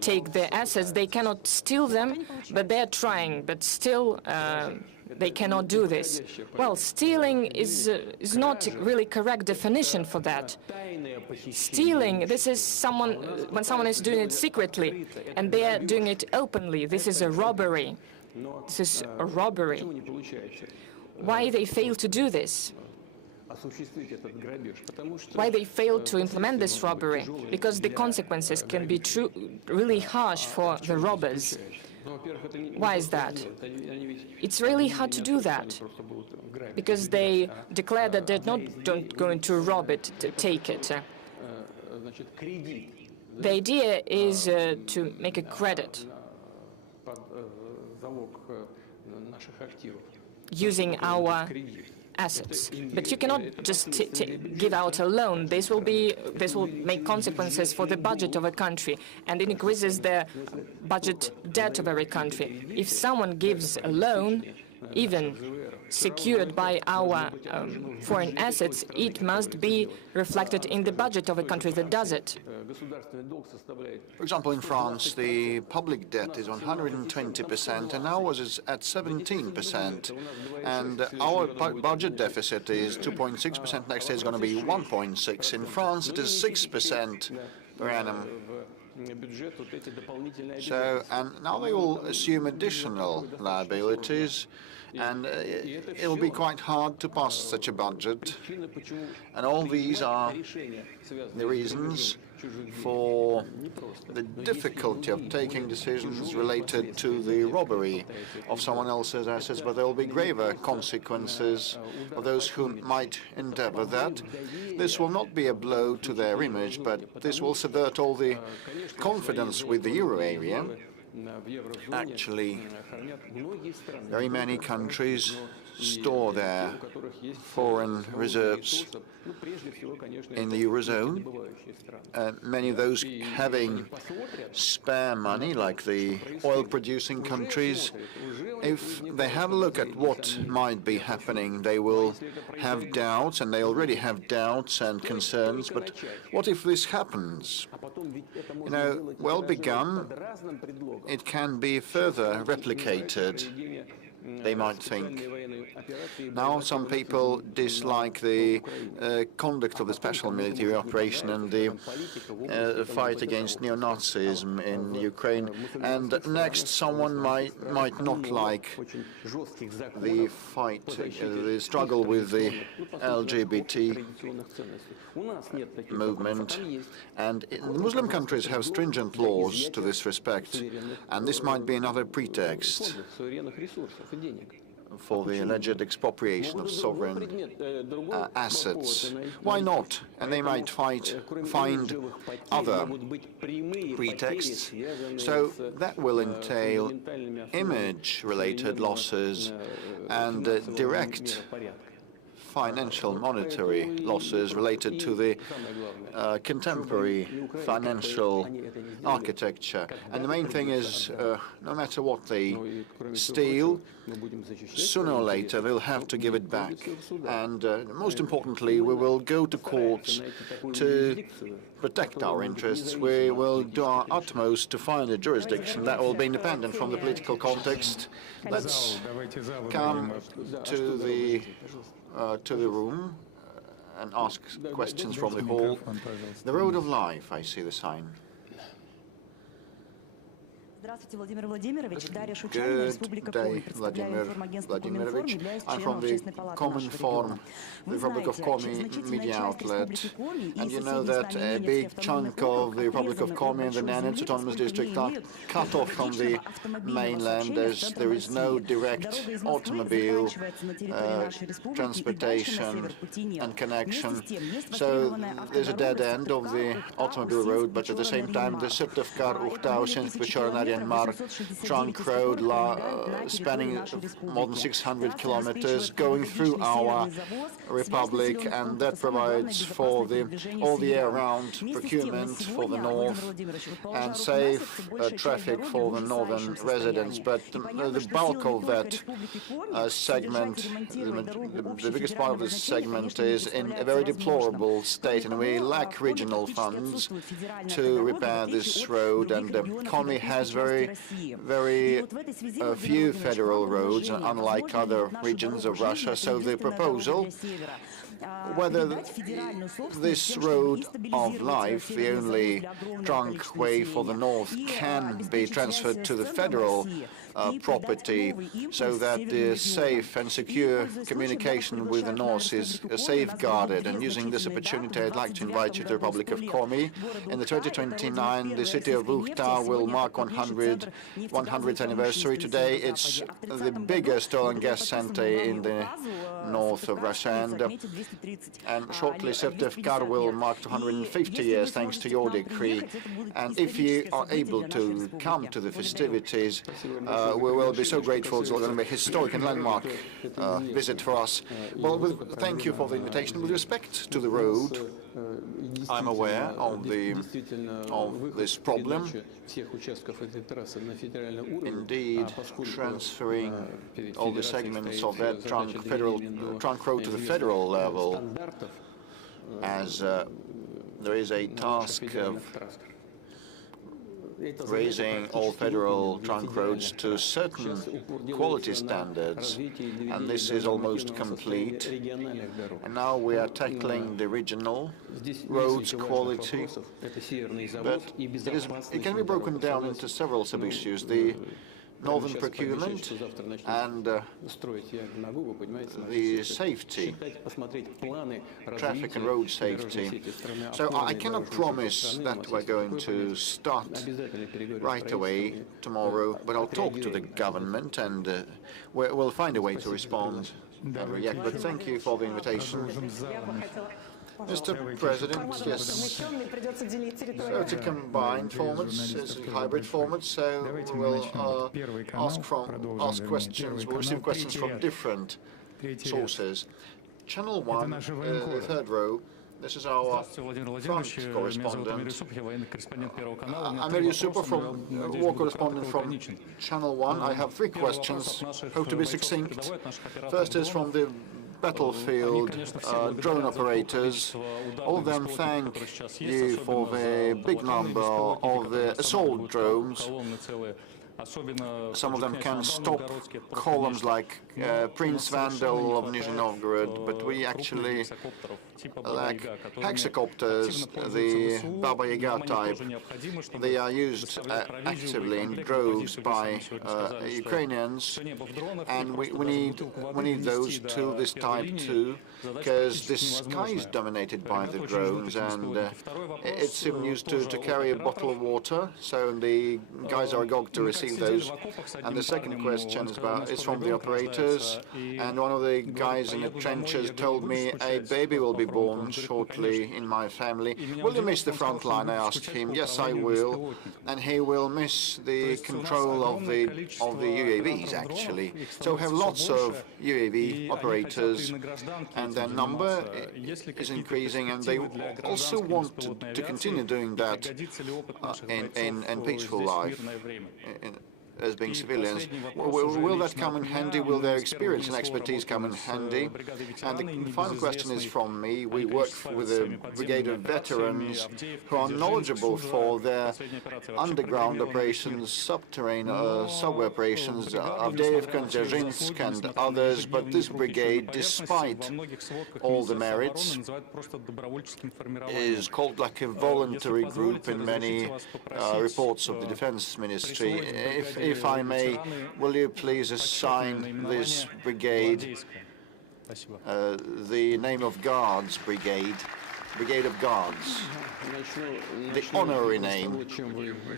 take the assets. They cannot steal them, but they're trying, but still they cannot do this. Well, stealing is not really correct definition for that. Stealing, this is when someone is doing it secretly, and they are doing it openly. This is a robbery. This is a robbery. Why they fail to do this? Why they fail to implement this robbery? Because the consequences can be really harsh for the robbers. Why is that? It's really hard to do that, because they declare that they're not going to rob it, to take it. The idea is to make a credit using our assets, but you cannot just give out a loan. This will make consequences for the budget of a country, and it increases the budget debt of every country. If someone gives a loan, even secured by our foreign assets, it must be reflected in the budget of a country that does it. For example, in France, the public debt is 120%, and ours is at 17%. And our budget deficit is 2.6%. Next year is going to be 1.6%. In France, it is 6% per annum. So, and now they will assume additional liabilities, and it'll be quite hard to pass such a budget. And all these are the reasons for the difficulty of taking decisions related to the robbery of someone else's assets, but there will be graver consequences for those who might endeavor that. This will not be a blow to their image, but this will subvert all the confidence with the euro area. Actually, very many countries store their foreign reserves in the Eurozone. Many of those having spare money, like the oil-producing countries, if they have a look at what might be happening, they will have doubts, and they already have doubts and concerns. But what if this happens? You know, well begun, it can be further replicated, they might think. Now some people dislike the conduct of the special military operation and the fight against neo-Nazism in Ukraine, and next someone might not like the fight, the struggle with the LGBT movement. And Muslim countries have stringent laws to this respect, and this might be another pretext for the alleged expropriation of sovereign assets. Why not? And they might find other pretexts. So that will entail image-related losses and direct financial monetary losses related to the contemporary financial architecture. And the main thing is, no matter what they steal, sooner or later they'll have to give it back. And most importantly, we will go to courts to protect our interests. We will do our utmost to find a jurisdiction that will be independent from the political context. Let's come to the room and ask questions from the hall. The road of life, I see the sign. Good day, Vladimir Vladimirovich. I'm from the Cominform, the Republic of Komi media outlet. And you know that a big chunk of the Republic of Komi and the Nenets Autonomous District are cut off from the mainland. There is no direct automobile transportation and connection. So there's a dead end of the automobile road, but at the same time the Syrtevkar-Uhtau-Sinsk-Pechornari Mar trunk road spanning more than 600 kilometers going through our republic, and that provides for all the year-round procurement for the north and safe traffic for the northern residents. But the bulk of that segment, the biggest part of this segment is in a very deplorable state, and we lack regional funds to repair this road, and Komi has very few federal roads, unlike other regions of Russia. So the proposal, whether this road of life, the only trunk way for the north, can be transferred to the federal property, so that the safe and secure communication with the north is safeguarded. And using this opportunity, I'd like to invite you to the Republic of Komi. In the 2029, the city of Uhtau will mark 100th anniversary. Today, it's the biggest oil and gas center in the north of Russia, and shortly Syrtevkar will mark 250 years thanks to your decree. And if you are able to come to the festivities, we will be so grateful. It's going to be a historic and landmark visit for us. Well, thank you for the invitation. With respect to the road, I'm aware of this problem. Indeed, transferring all the segments of that trunk road to the federal level, as there is a task of raising all federal trunk roads to certain quality standards, and this is almost complete. And now we are tackling the regional roads quality, but it can be broken down into several sub-issues. northern procurement and the safety, traffic and road safety. So I cannot promise that we're going to start right away tomorrow, but I'll talk to the government and we'll find a way to respond and react. But thank you for the invitation. Mr. President, yes, so it's a combined format, it's a hybrid format, so we'll ask questions, we'll receive questions from different sources. Channel 1, the third row, this is our front correspondent. I'm Ilya Supov, war correspondent from Channel 1. I have 3 questions, hope to be succinct. First is from the battlefield drone operators. All of them thank you for the big number of the assault drones. Some of them can stop columns like Prince Vandal of Nizhny Novgorod, but we actually lack hexacopters, the Baba Yaga type. They are used actively in droves by Ukrainians, and we need those too, this type too, because the sky is dominated by the drones, and it's even used to carry a bottle of water, so the guys are agog to receive those. And the second question is from the operators, and one of the guys in the trenches told me a baby will be born shortly in my family. Will you miss the front line? I asked him. Yes, I will, and he will miss the control of the UAVs actually. So we have lots of UAV operators, and their number is increasing, and they also want to continue doing that in peaceful life. As being civilians. Will that come in handy? Will their experience and expertise come in handy? And the final question is from me. We work with a brigade of veterans who are knowledgeable for their underground operations, subterranean subway operations, Avdiivka and Dzержinsk and others, but this brigade, despite all the merits, is called like a voluntary group in many reports of the Defense Ministry. If I may, will you please assign this brigade the name of Guards Brigade, Brigade of Guards, the honorary name?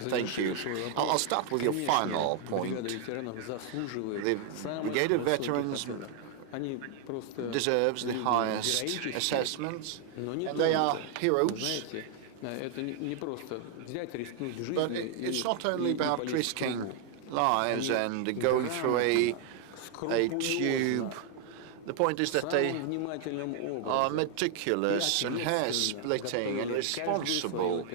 Thank you. I'll start with your final point. The Brigade of Veterans deserves the highest assessments, and they are heroes. But it's not only about risking lives and going through a tube. The point is that they are meticulous and hair-splitting and responsible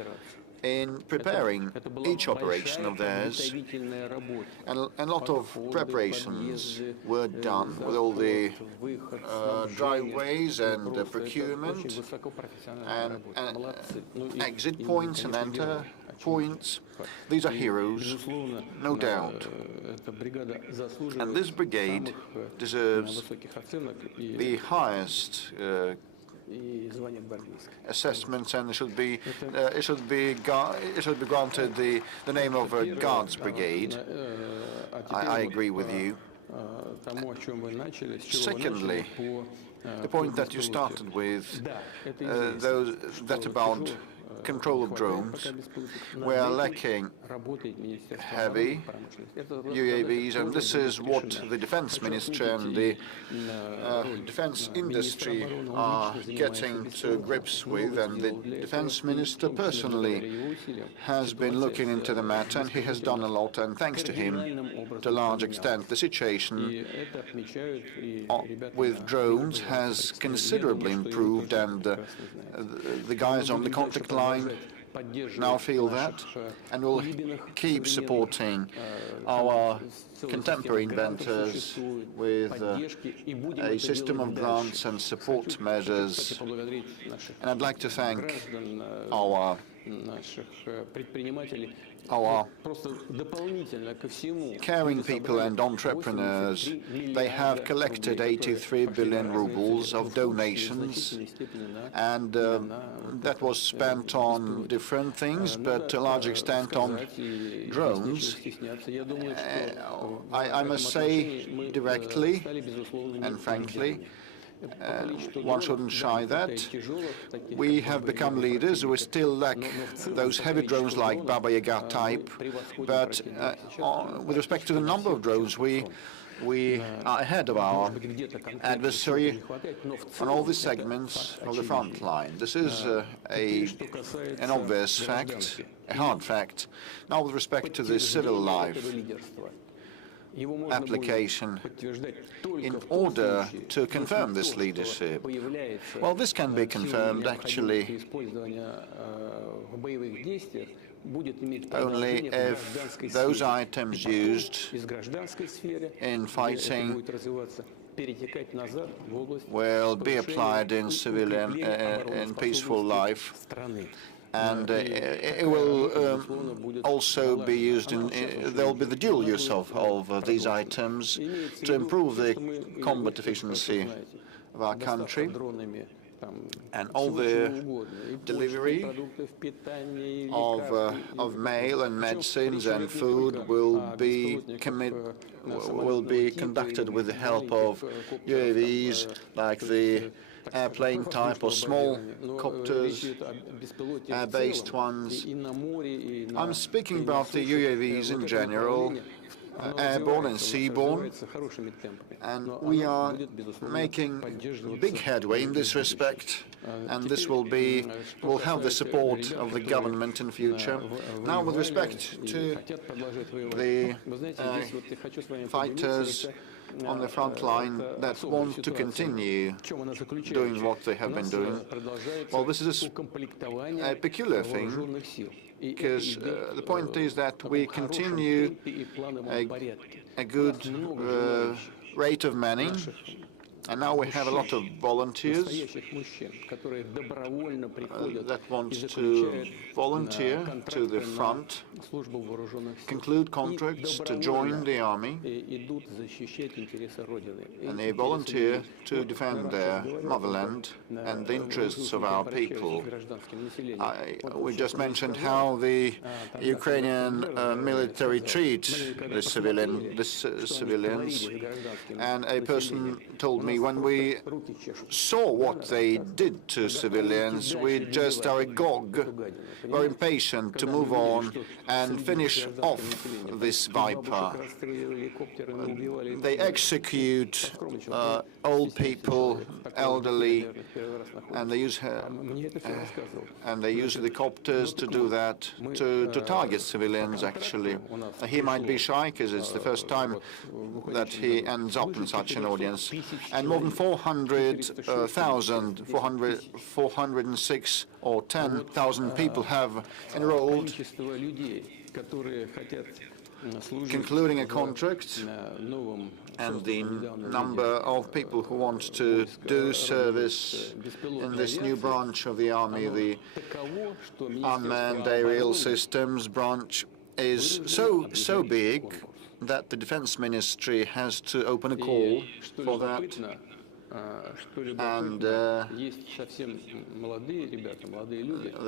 in preparing each operation of theirs, and a lot of preparations were done with all the driveways and procurement and exit points and enter points. These are heroes, no doubt. And this brigade deserves the highest assessments, and it should be granted the name of a Guards Brigade. I agree with you. Secondly, the point that you started with, that about control of drones. We are lacking heavy UAVs, and this is what the Defense Ministry and the defense industry are getting to grips with, and the Defense Minister personally has been looking into the matter, and he has done a lot, and thanks to him, to a large extent, the situation with drones has considerably improved, and the guys on the conflict line now feel that, and will keep supporting our contemporary inventors with a system of grants and support measures. And I'd like to thank our our caring people and entrepreneurs, they have collected 83 billion rubles of donations, and that was spent on different things, but to a large extent on drones. I must say directly and frankly, one shouldn't shy that. We have become leaders. We still lack those heavy drones like Baba Yaga type, but with respect to the number of drones, we are ahead of our adversary on all the segments of the front line. This is an obvious fact, a hard fact. Now, with respect to the civil life application, in order to confirm this leadership, well, this can be confirmed actually only if those items used in fighting will be applied in civilian, in peaceful life, and it will also be used in, there will be the dual use of these items to improve the combat efficiency of our country, and all the delivery of mail and medicines and food will be conducted with the help of UAVs like the airplane type or small copters, air-based ones. I'm speaking about the UAVs in general, airborne and seaborne, and we are making big headway in this respect, and this will have the support of the government in future. Now, with respect to the fighters on the front line that want to continue doing what they have been doing, well, this is a peculiar thing, because the point is that we continue a good rate of manning, and now we have a lot of volunteers that want to volunteer to the front, conclude contracts to join the army, and they volunteer to defend their motherland and the interests of our people. We just mentioned how the Ukrainian military treats the civilians, and a person told me, when we saw what they did to civilians, we just are agog, very impatient to move on and finish off this viper. They execute old people, elderly, and they use helicopters to do that, to target civilians, actually. He might be shy because it's the first time that he ends up in such an audience. And more than 406 or 10,000 people have enrolled, concluding a contract, and the number of people who want to do service in this new branch of the army, the unmanned aerial systems branch, is so big that the Defense Ministry has to open a call for that. And there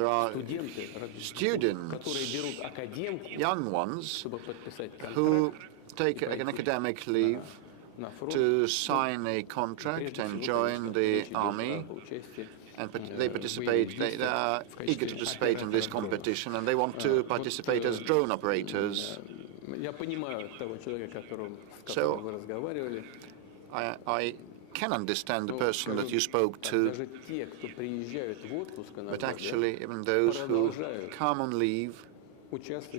are students, young ones, who take an academic leave to sign a contract and join the army, and they participate. They are eager to participate in this competition, and they want to participate as drone operators. So I can understand the person that you spoke to, but actually even those who come on leave,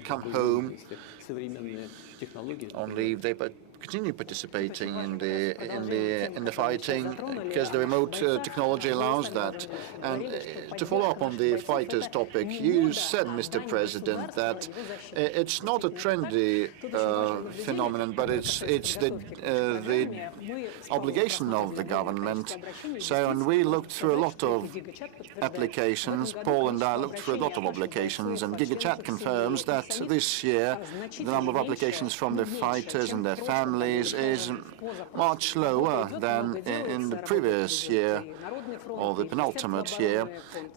come home on leave, they continue participating in the fighting because the remote technology allows that. And to follow up on the fighters topic, you said, Mr. President, that it's not a trendy phenomenon, but it's the obligation of the government. So, and we looked through a lot of applications. Paul and I looked through a lot of applications, and GigaChat confirms that this year the number of applications from the fighters and their families is much lower than in the previous year or the penultimate year.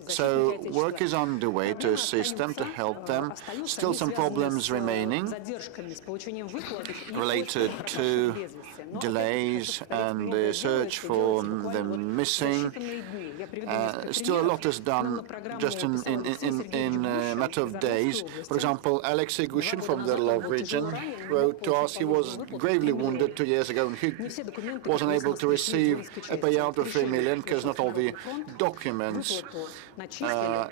So work is underway to assist them, to help them. Still some problems remaining related to delays and the search for the missing. Still a lot is done just in a matter of days. For example, Alexei Gushin from the Orlov region wrote to us he was gravely wounded 2 years ago and he wasn't able to receive a payout of 3 million because not all the documents were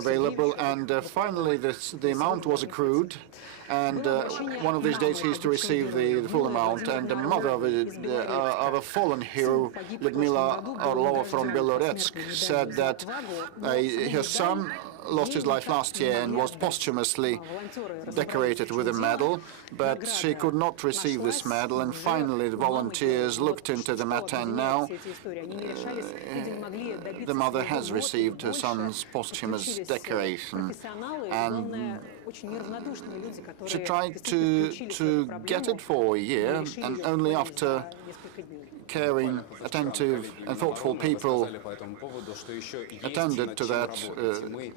available, and finally the amount was accrued, and one of these days he is to receive the full amount. And the mother of a fallen hero, Lyudmila Orlova from Beloretsk, said that her son lost his life last year and was posthumously decorated with a medal, but she could not receive this medal, and finally the volunteers looked into the matter, and now the mother has received her son's posthumous decoration. And she tried to get it for a year, and only after caring, attentive and thoughtful people attended to that,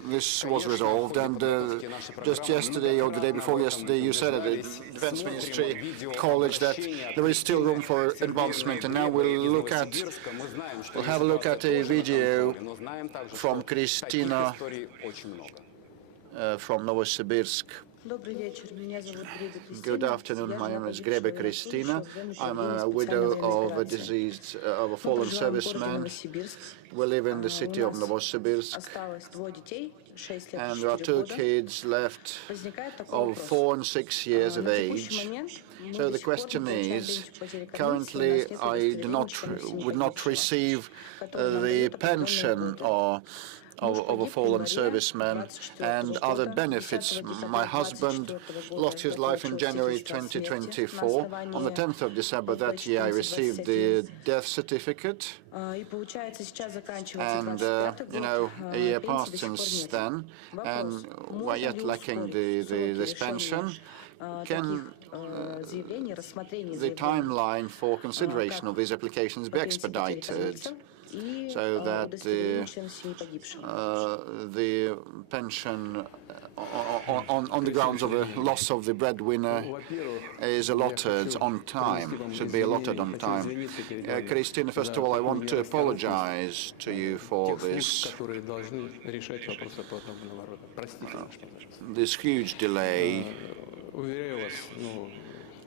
this was resolved. And just yesterday or the day before yesterday you said at the Defense Ministry College that there is still room for advancement, and now we'll have a look at a video from Kristina from Novosibirsk. Good afternoon, my name is Grebe Kristina. I'm a widow of a fallen serviceman. We live in the city of Novosibirsk, and there are 2 kids left of 4 and 6 years of age. So the question is, currently I would not receive the pension of a fallen serviceman and other benefits. My husband lost his life in January 2024. On the 10th of December that year I received the death certificate, and a year passed since then, and we're yet lacking this pension. Can the timeline for consideration of these applications be expedited, so that the pension on the grounds of the loss of the breadwinner is allotted on time, should be allotted on time? Christine, first of all, I want to apologize to you for this huge delay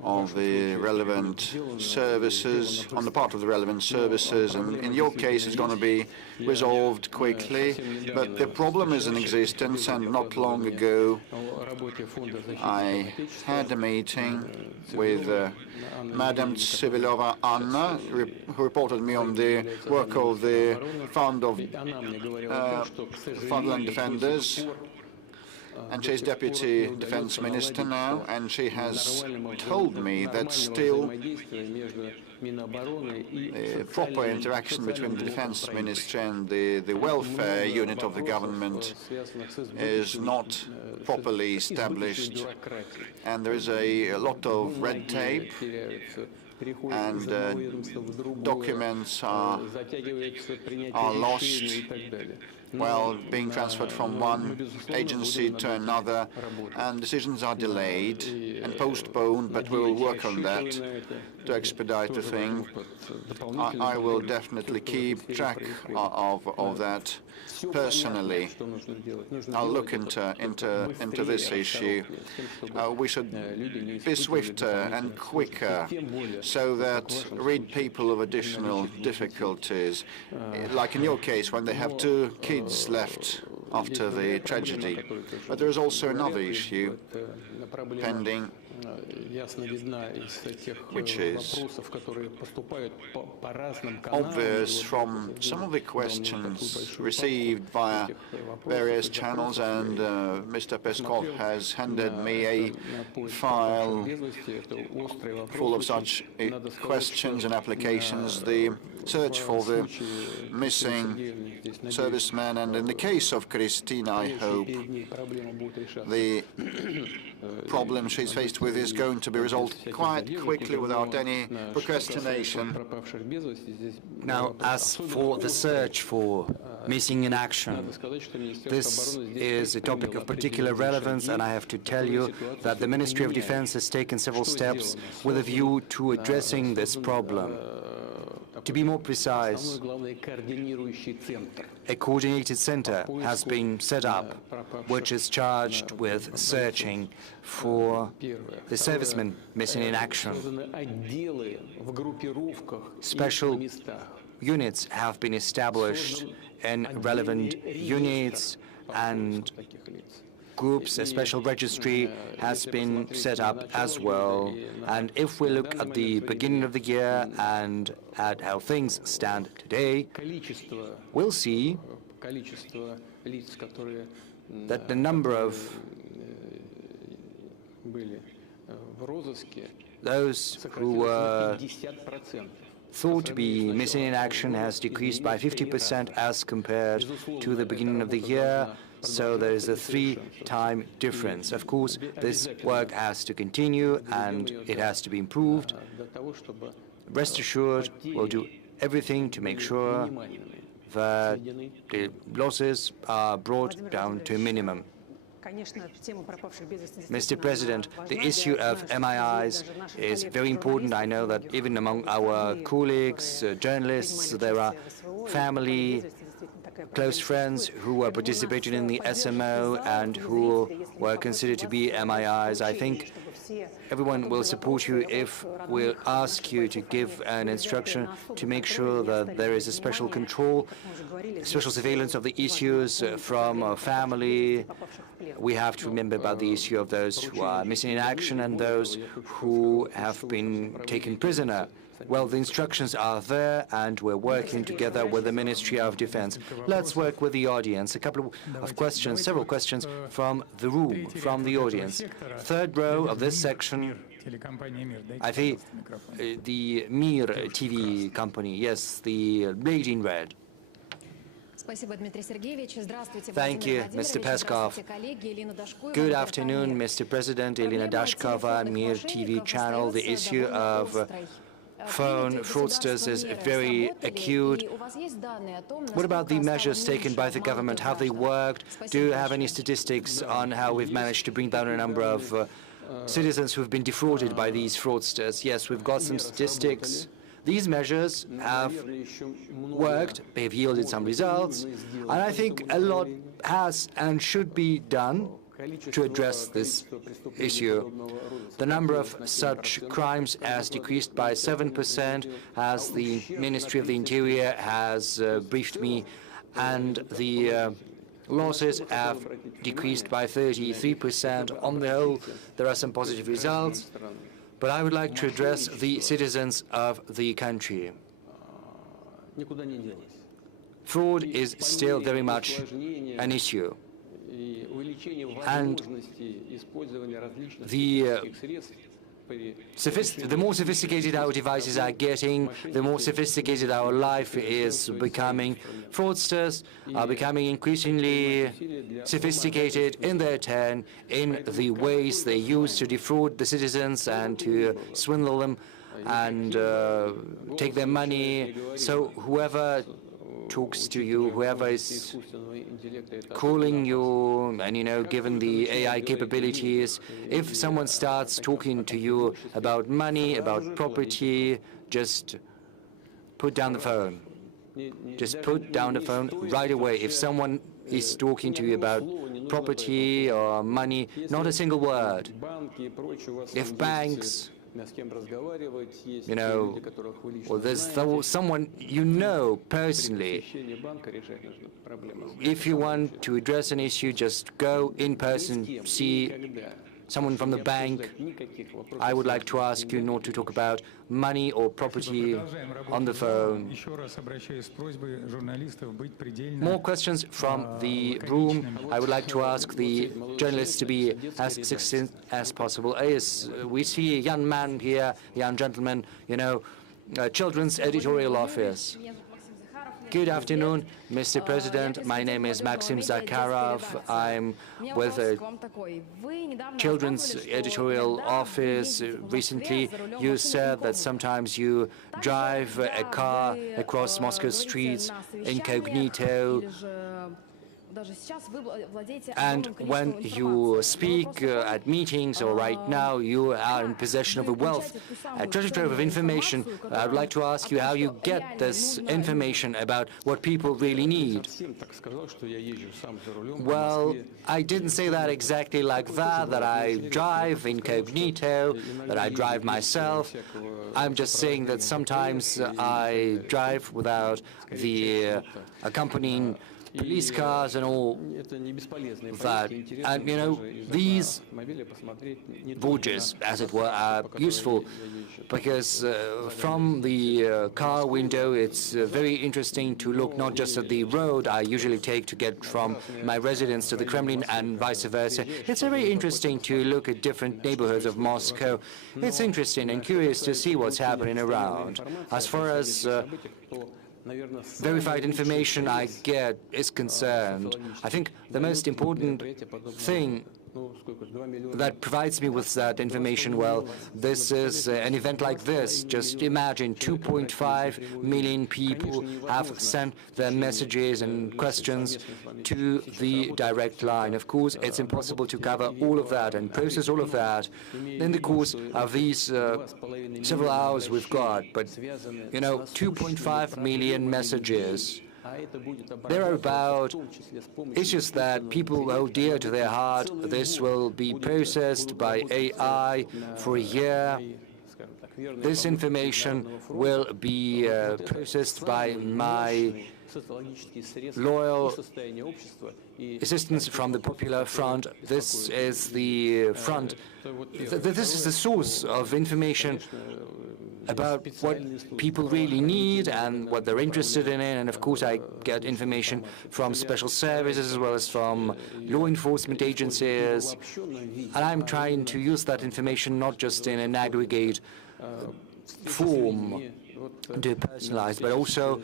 of the relevant services, on the part of the relevant services, and in your case it's going to be resolved quickly, but the problem is in existence, and not long ago I had a meeting with Madam Tsivilova Anna, who reported me on the work of the Fund of Frontline Defenders, and she's Deputy Defense Minister now, and she has told me that still the proper interaction between the Defense Ministry and the welfare unit of the government is not properly established, and there is a lot of red tape, and documents are lost while being transferred from one agency to another, and decisions are delayed and postponed, but we will work on that to expedite the thing. I will definitely keep track of that personally. I'll look into this issue. We should be swifter and quicker, so that rid people of additional difficulties, like in your case when they have 2 kids left after the tragedy. But there is also another issue pending, which is obvious from some of the questions received via various channels, and Mr. Peskov has handed me a file full of such questions and applications. The search for the missing serviceman, and in the case of Christina, I hope the problem she's faced with is going to be resolved quite quickly without any procrastination. Now, as for the search for missing in action, this is a topic of particular relevance, and I have to tell you that the Ministry of Defense has taken several steps with a view to addressing this problem. To be more precise, a coordinated center has been set up, which is charged with searching for the servicemen missing in action. Special units have been established in relevant units, and groups, a special registry has been set up as well. And if we look at the beginning of the year and at how things stand today, we'll see that the number of those who were thought to be missing in action has decreased by 50% as compared to the beginning of the year. So there is a 3-time difference. Of course, this work has to continue and it has to be improved. Rest assured, we'll do everything to make sure that the losses are brought down to a minimum. Mr. President, the issue of MIIs is very important. I know that even among our colleagues, journalists, there are family, close friends who were participating in the SMO and who were considered to be MIIs. I think everyone will support you if we'll ask you to give an instruction to make sure that there is a special control, special surveillance of the issues from family. We have to remember about the issue of those who are missing in action and those who have been taken prisoner. Well, the instructions are there, and we're working together with the Ministry of Defense. Let's work with the audience. A couple of questions, several questions from the room, from the audience. Third row of this section, I think the Mir TV company. Yes, the lady in red. Thank you, Mr. Peskov. Good afternoon, Mr. President. Elena Dashkova, Mir TV channel. The issue of phone fraudsters is very acute. What about the measures taken by the government? Have they worked? Do you have any statistics on how we've managed to bring down a number of citizens who have been defrauded by these fraudsters? Yes, we've got some statistics. These measures have worked, they've yielded some results, and I think a lot has and should be done to address this issue. The number of such crimes has decreased by 7%, as the Ministry of the Interior has briefed me, and the losses have decreased by 33%. On the whole, there are some positive results, but I would like to address the citizens of the country. Fraud is still very much an issue, and the more sophisticated our devices are getting, the more sophisticated our life is becoming. Fraudsters are becoming increasingly sophisticated in their turn in the ways they use to defraud the citizens and to swindle them and take their money. So whoever talks to you, whoever is calling you, and given the AI capabilities, if someone starts talking to you about money, about property, just put down the phone. Just put down the phone right away. If someone is talking to you about property or money, not a single word. If banks, or there's someone personally, if you want to address an issue, just go in person, see someone from the bank, I would like to ask you not to talk about money or property on the phone. More questions from the room. I would like to ask the journalists to be as succinct as possible. Yes, we see a young man here, a young gentleman, Children's Editorial Office. Good afternoon, Mr. President. My name is Maxim Zakharov. I'm with the Children's Editorial Office. Recently, you said that sometimes you drive a car across Moscow streets incognito, and when you speak at meetings or right now, you are in possession of a wealth, a treasure trove of information. I would like to ask you how you get this information about what people really need. Well, I didn't say that exactly like that I drive incognito, that I drive myself. I'm just saying that sometimes I drive without the accompanying police cars and all that. And, these voyages, as it were, are useful because from the car window, it's very interesting to look not just at the road I usually take to get from my residence to the Kremlin and vice versa. It's very interesting to look at different neighborhoods of Moscow. It's interesting and curious to see what's happening around. As far as verified information I get is concerned, I think the most important thing that provides me with that information, well, this is an event like this. Just imagine 2.5 million people have sent their messages and questions to the direct line. Of course, it's impossible to cover all of that and process all of that in the course of these several hours we've got. But, 2.5 million messages. There are about issues that people hold dear to their heart. This will be processed by AI for a year. This information will be processed by my loyal assistants from the Popular Front. This is the front. This is the source of information about what people really need and what they're interested in. And of course, I get information from special services as well as from law enforcement agencies. And I'm trying to use that information not just in an aggregate form to personalize, but also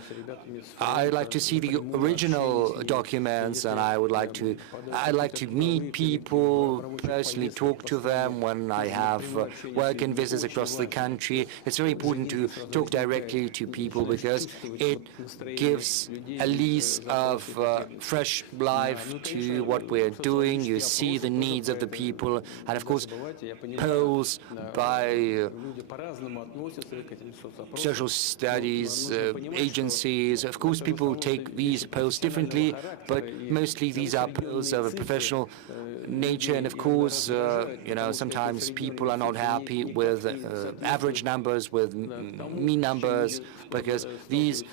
I like to see the original documents, and I'd like to meet people, personally talk to them when I have work and visits across the country. It's very important to talk directly to people because it gives a lease of fresh life to what we're doing. You see the needs of the people, and of course polls by social studies agencies. Of course, people take these polls differently, but mostly these are polls of a professional nature. And of course, sometimes people are not happy with average numbers, with mean numbers, because these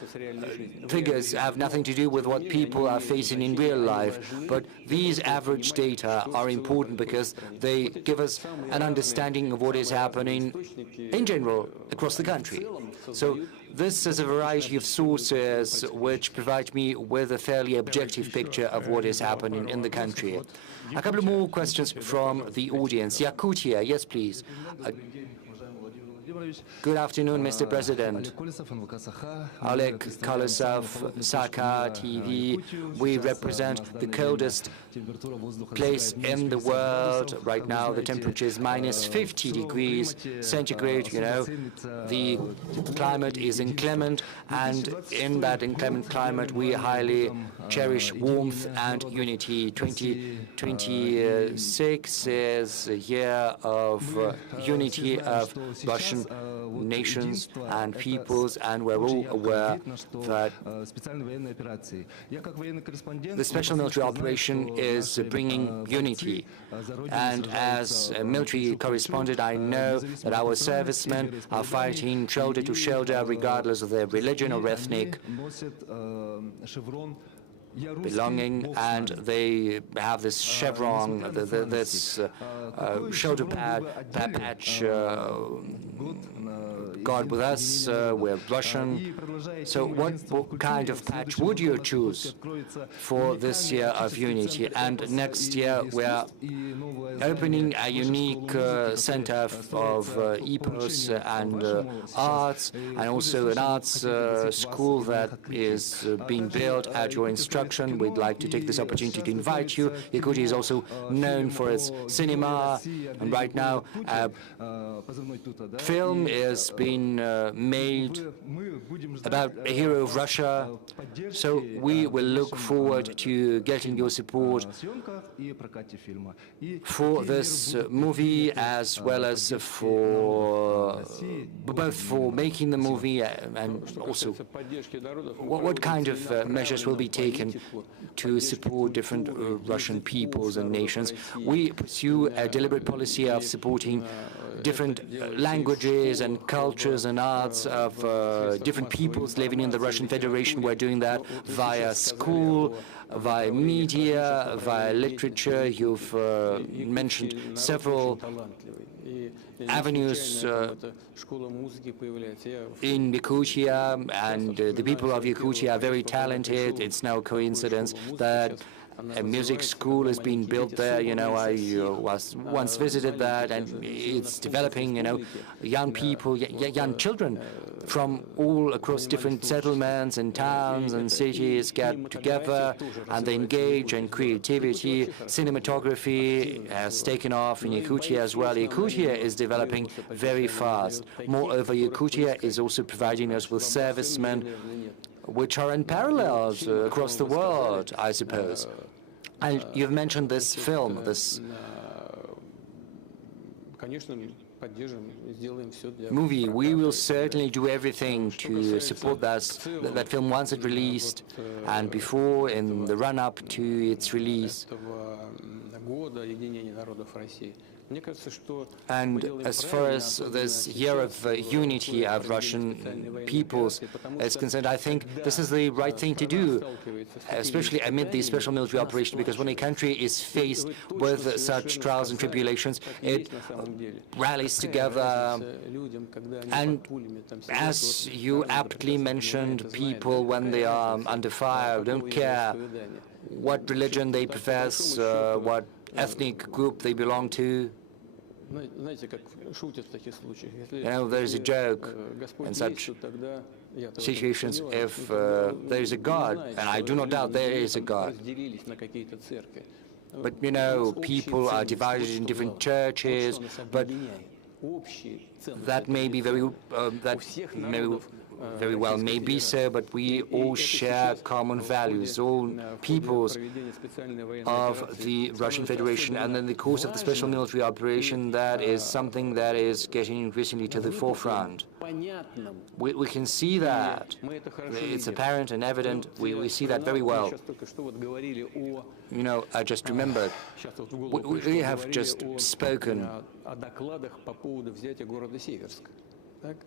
figures have nothing to do with what people are facing in real life. But these average data are important because they give us an understanding of what is happening in general across the country. So this is a variety of sources which provide me with a fairly objective picture of what is happening in the country. A couple of more questions from the audience. Yakutia, yes, please. Good afternoon, Mr. President. Oleg Kolosov, Sakha TV. We represent the coldest place in the world. Right now, the temperature is minus 50 degrees centigrade. The climate is inclement, and in that inclement climate, we highly cherish warmth and unity. 2026 is a year of unity of Russian nations and peoples, and we're all aware that the special military operation is bringing unity. And as a military correspondent, I know that our servicemen are fighting shoulder to shoulder regardless of their religion or ethnic belonging, and they have this chevron, this shoulder patch, God with us, we're Russian. So what kind of patch would you choose for this year of unity? And next year we are opening a unique center of epos and arts, and also an arts school that is being built at your instruction. We'd like to take this opportunity to invite you. Yakutia is also known for its cinema, and right now a film is being made about a hero of Russia. So we will look forward to getting your support for this movie, as well as for both for making the movie and also what kind of measures will be taken to support different Russian peoples and nations. We pursue a deliberate policy of supporting different languages and cultures and arts of different peoples living in the Russian Federation. We're doing that via school, via media, via literature. You've mentioned several avenues in Yakutia, and the people of Yakutia are very talented. It's no coincidence that a music school is being built there. You know, I once visited that, and it's developing. You know, young people, young children from all across different settlements and towns and cities get together, and they engage in creativity. Cinematography has taken off in Yakutia as well. Yakutia is developing very fast. Moreover, Yakutia is also providing us with servicemen which are unparalleled across the world, I suppose. And you've mentioned this film, this movie. We will certainly do everything to support that film once it's released and before, in the run-up to its release. And as far as this year of unity of Russian peoples is concerned, I think this is the right thing to do, especially amid the special military operation, because when a country is faced with such trials and tribulations, it rallies together. And as you aptly mentioned, people, when they are under fire, don't care what religion they profess, what ethnic group they belong to. You know, there's a joke in such situations. If there is a God, and I do not doubt there is a God, but you know, people are divided in different churches, but that may be very very well may be so, but we all share common values, all peoples of the Russian Federation. And in the course of the special military operation, that is something that is getting increasingly to the forefront. We can see that. It's apparent and evident. We see that very well. You know, I just remembered, we have just spoken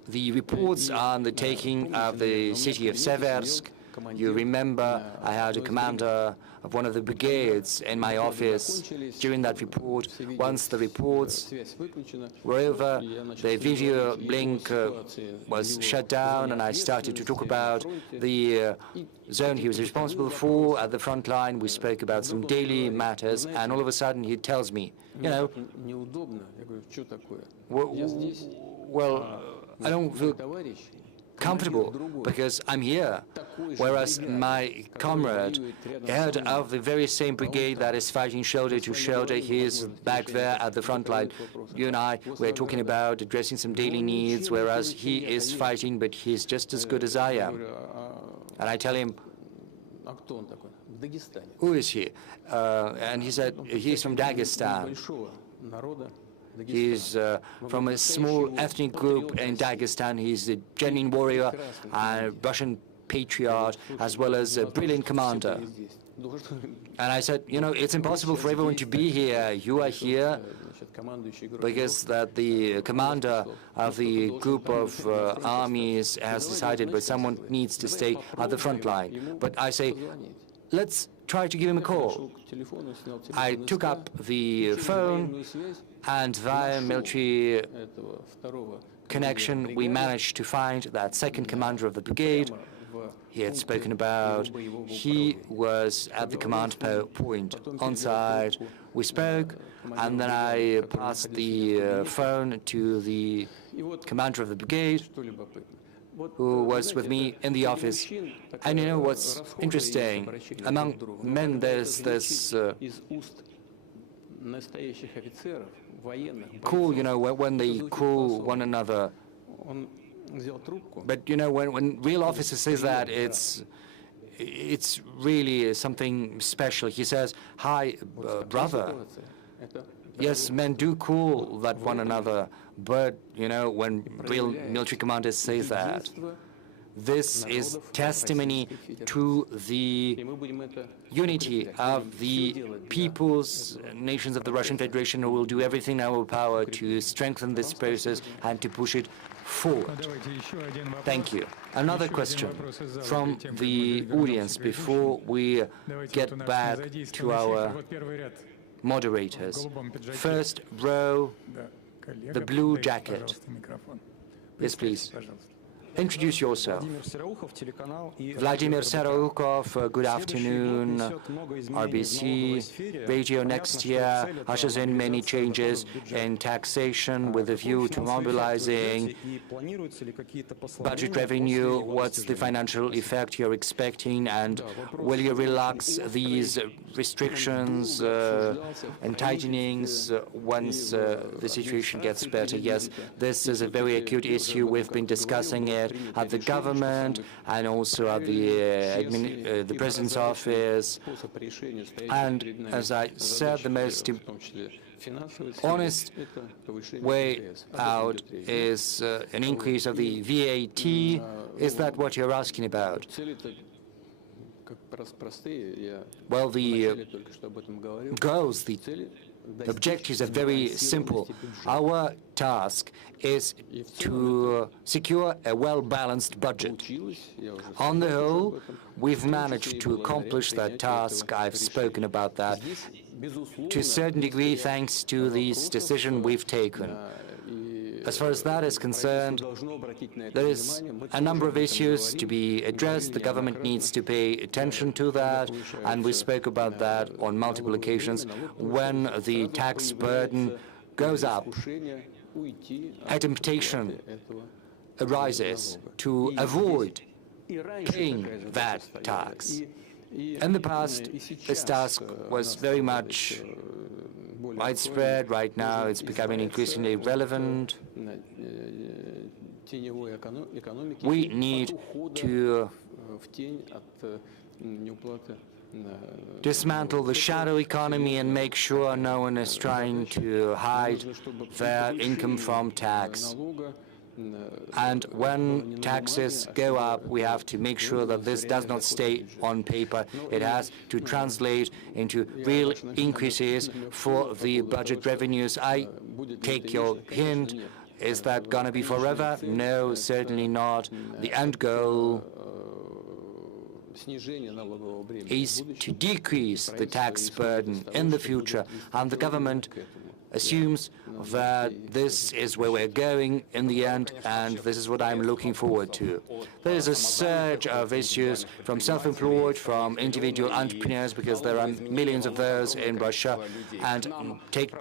the reports on the taking of the city of Seversk. You remember I had a commander of one of the brigades in my office during that report. Once the reports were over, the video link was shut down, and I started to talk about the zone he was responsible for at the front line. We spoke about some daily matters, and all of a sudden he tells me, you know, well, I don't feel comfortable because I'm here, whereas my comrade, head of the very same brigade that is fighting shoulder to shoulder, he is back there at the front line. You and I, we're talking about addressing some daily needs, whereas he is fighting, but he's just as good as I am. And I tell him, who is he? And he said, he's from Dagestan. He's from a small ethnic group in Dagestan. He's a genuine warrior, a Russian patriot, as well as a brilliant commander. And I said, you know, it's impossible for everyone to be here. You are here because that the commander of the group of armies has decided, but someone needs to stay at the front line. But I say, let's try to give him a call. I took up the phone, and via military connection, we managed to find that second commander of the brigade he had spoken about. He was at the command point on site. We spoke, and then I passed the phone to the commander of the brigade, who was with me in the office. And you know what's interesting? Among men, there's this call, you know, when they call one another. But you know, when real officer says that, it's really something special. He says, "Hi, brother." Yes, men do call that one another, but you know, when real military commanders say that, this is testimony to the unity of the peoples, nations of the Russian Federation, who will do everything in our power to strengthen this process and to push it forward. Thank you. Another question from the audience before we get back to our moderators. First row, the blue jacket. Yes, please. Introduce yourself. Vladimir Seraukhov, good afternoon. RBC Radio next year ushers in many changes in taxation with a view to mobilizing budget revenue. What's the financial effect you're expecting, and will you relax these restrictions and tightenings once the situation gets better? Yes, this is a very acute issue. We've been discussing it at the government and also at the President's office. And as I said, the most honest way out is an increase of the VAT. Is that what you're asking about? Well, the goals, the objectives are very simple. Our task is to secure a well-balanced budget. On the whole, we've managed to accomplish that task. I've spoken about that to a certain degree thanks to this decision we've taken. As far as that is concerned, there is a number of issues to be addressed. The government needs to pay attention to that, and we spoke about that on multiple occasions. When the tax burden goes up, a temptation arises to avoid paying that tax. In the past, this task was very much widespread. Right now, it's becoming increasingly relevant. We need to dismantle the shadow economy and make sure no one is trying to hide their income from tax. And when taxes go up, we have to make sure that this does not stay on paper. It has to translate into real increases for the budget revenues. I take your hint. Is that going to be forever? No, certainly not. The end goal is to decrease the tax burden in the future, and the government assumes that this is where we're going in the end, and this is what I'm looking forward to. There is a surge of issues from self-employed, from individual entrepreneurs, because there are millions of those in Russia, and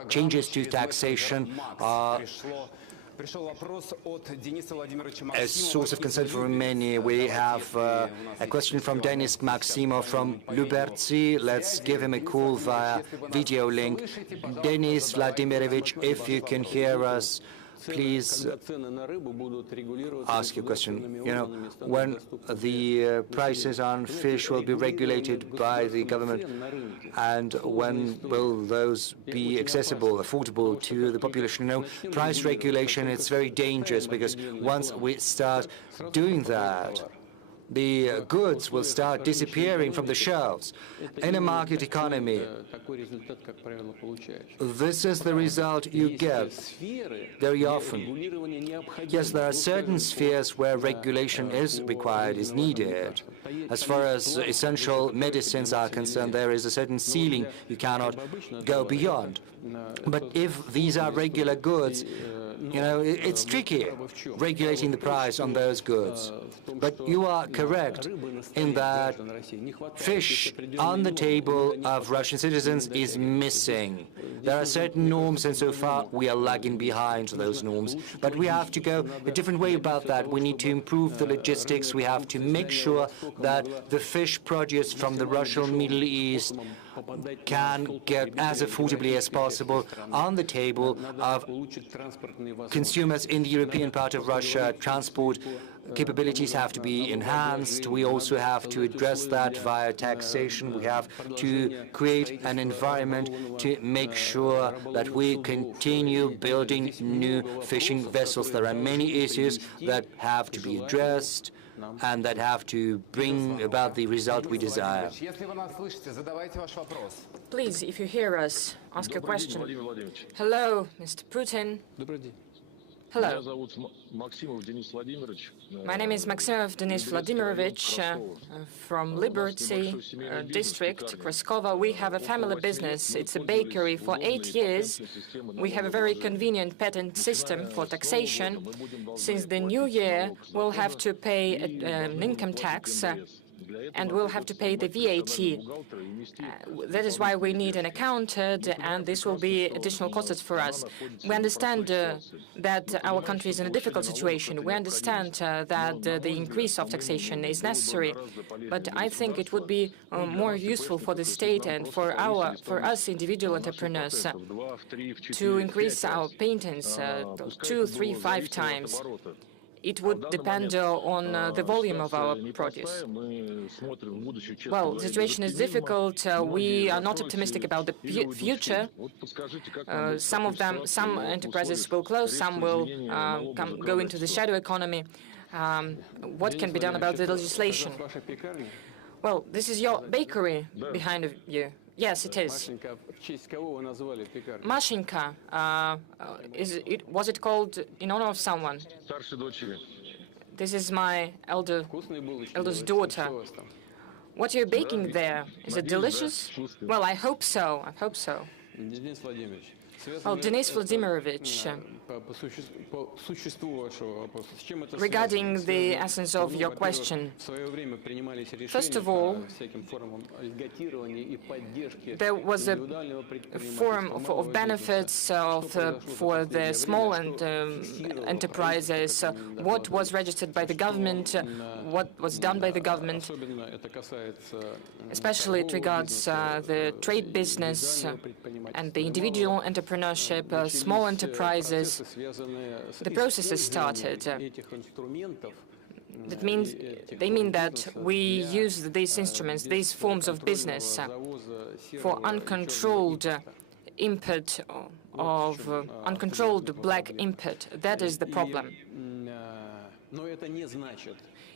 changes to taxation are a source of concern for many. We have a question from Denis Maximov from Lubertsy. Let's give him a call via video link. Denis Vladimirovich, if you can hear us, please ask your question. You know, when the prices on fish will be regulated by the government, and when will those be accessible, affordable to the population? You know, price regulation, it's very dangerous, because once we start doing that, the goods will start disappearing from the shelves. In a market economy, this is the result you get very often. Yes, there are certain spheres where regulation is required, is needed. As far as essential medicines are concerned, there is a certain ceiling you cannot go beyond. But if these are regular goods, you know, it's tricky regulating the price on those goods. But you are correct in that fish on the table of Russian citizens is missing. There are certain norms, and so far we are lagging behind those norms. But we have to go a different way about that. We need to improve the logistics. We have to make sure that the fish produce from the Russian Middle East can get as affordably as possible on the table of consumers in the European part of Russia. Transport capabilities have to be enhanced. We also have to address that via taxation. We have to create an environment to make sure that we continue building new fishing vessels. There are many issues that have to be addressed and that have to bring about the result we desire. Please, if you hear us, ask your question. Hello, Mr. Putin. Hello. My name is Maximov Denis Vladimirovich from Liberty district, Kraskova. We have a family business. It's a bakery. For 8 years, we have a very convenient patent system for taxation. Since the new year, we'll have to pay an income tax and we'll have to pay the VAT. That is why we need an accountant, and this will be additional costs for us. We understand that our country is in a difficult situation. We understand that the increase of taxation is necessary, but I think it would be more useful for the state and for us individual entrepreneurs to increase our patents 2, 3, 5 times. It would depend on the volume of our produce. Well, the situation is difficult. We are not optimistic about the future. Some enterprises will close, some will go into the shadow economy. What can be done about the legislation? Well, this is your bakery behind you. Yes, it is. Mashinka, was it called in honor of someone? This is my eldest daughter. What are you baking there? Is it delicious? Well, I hope so. I hope so. Well, Denis Vladimirovich, regarding the essence of your question, first of all, there was a form of benefits for the small enterprises, what was registered by the government, what was done by the government. Especially it regards the trade business and the individual entrepreneurship, small enterprises. The process has started. They mean that we use these instruments, these forms of business for uncontrolled input of uncontrolled black input. That is the problem.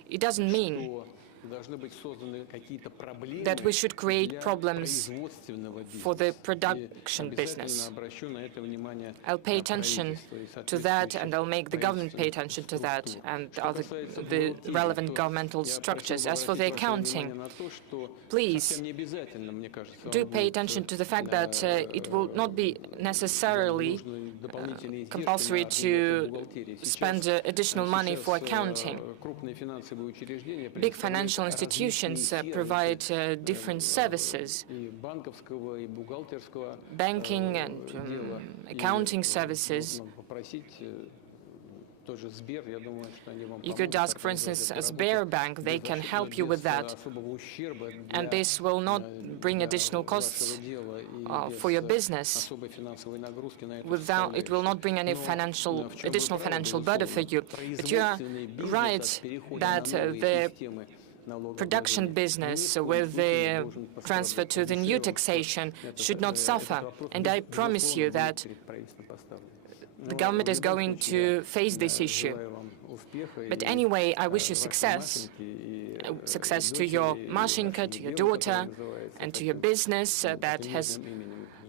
It doesn't mean that we should create problems for the production business. I'll pay attention to that, and I'll make the government pay attention to that, and the relevant governmental structures. As for the accounting, please do pay attention to the fact that it will not be necessarily compulsory to spend additional money for accounting. Big financial institutions provide different services, banking and accounting services. You could ask, for instance, a Sberbank. They can help you with that, and this will not bring additional costs for your business. It will not bring any additional financial burden for you. But you are right that the production business with the transfer to the new taxation should not suffer. And I promise you that the government is going to face this issue. But anyway, I wish you success. Success to your Mashinka, to your daughter, and to your business that has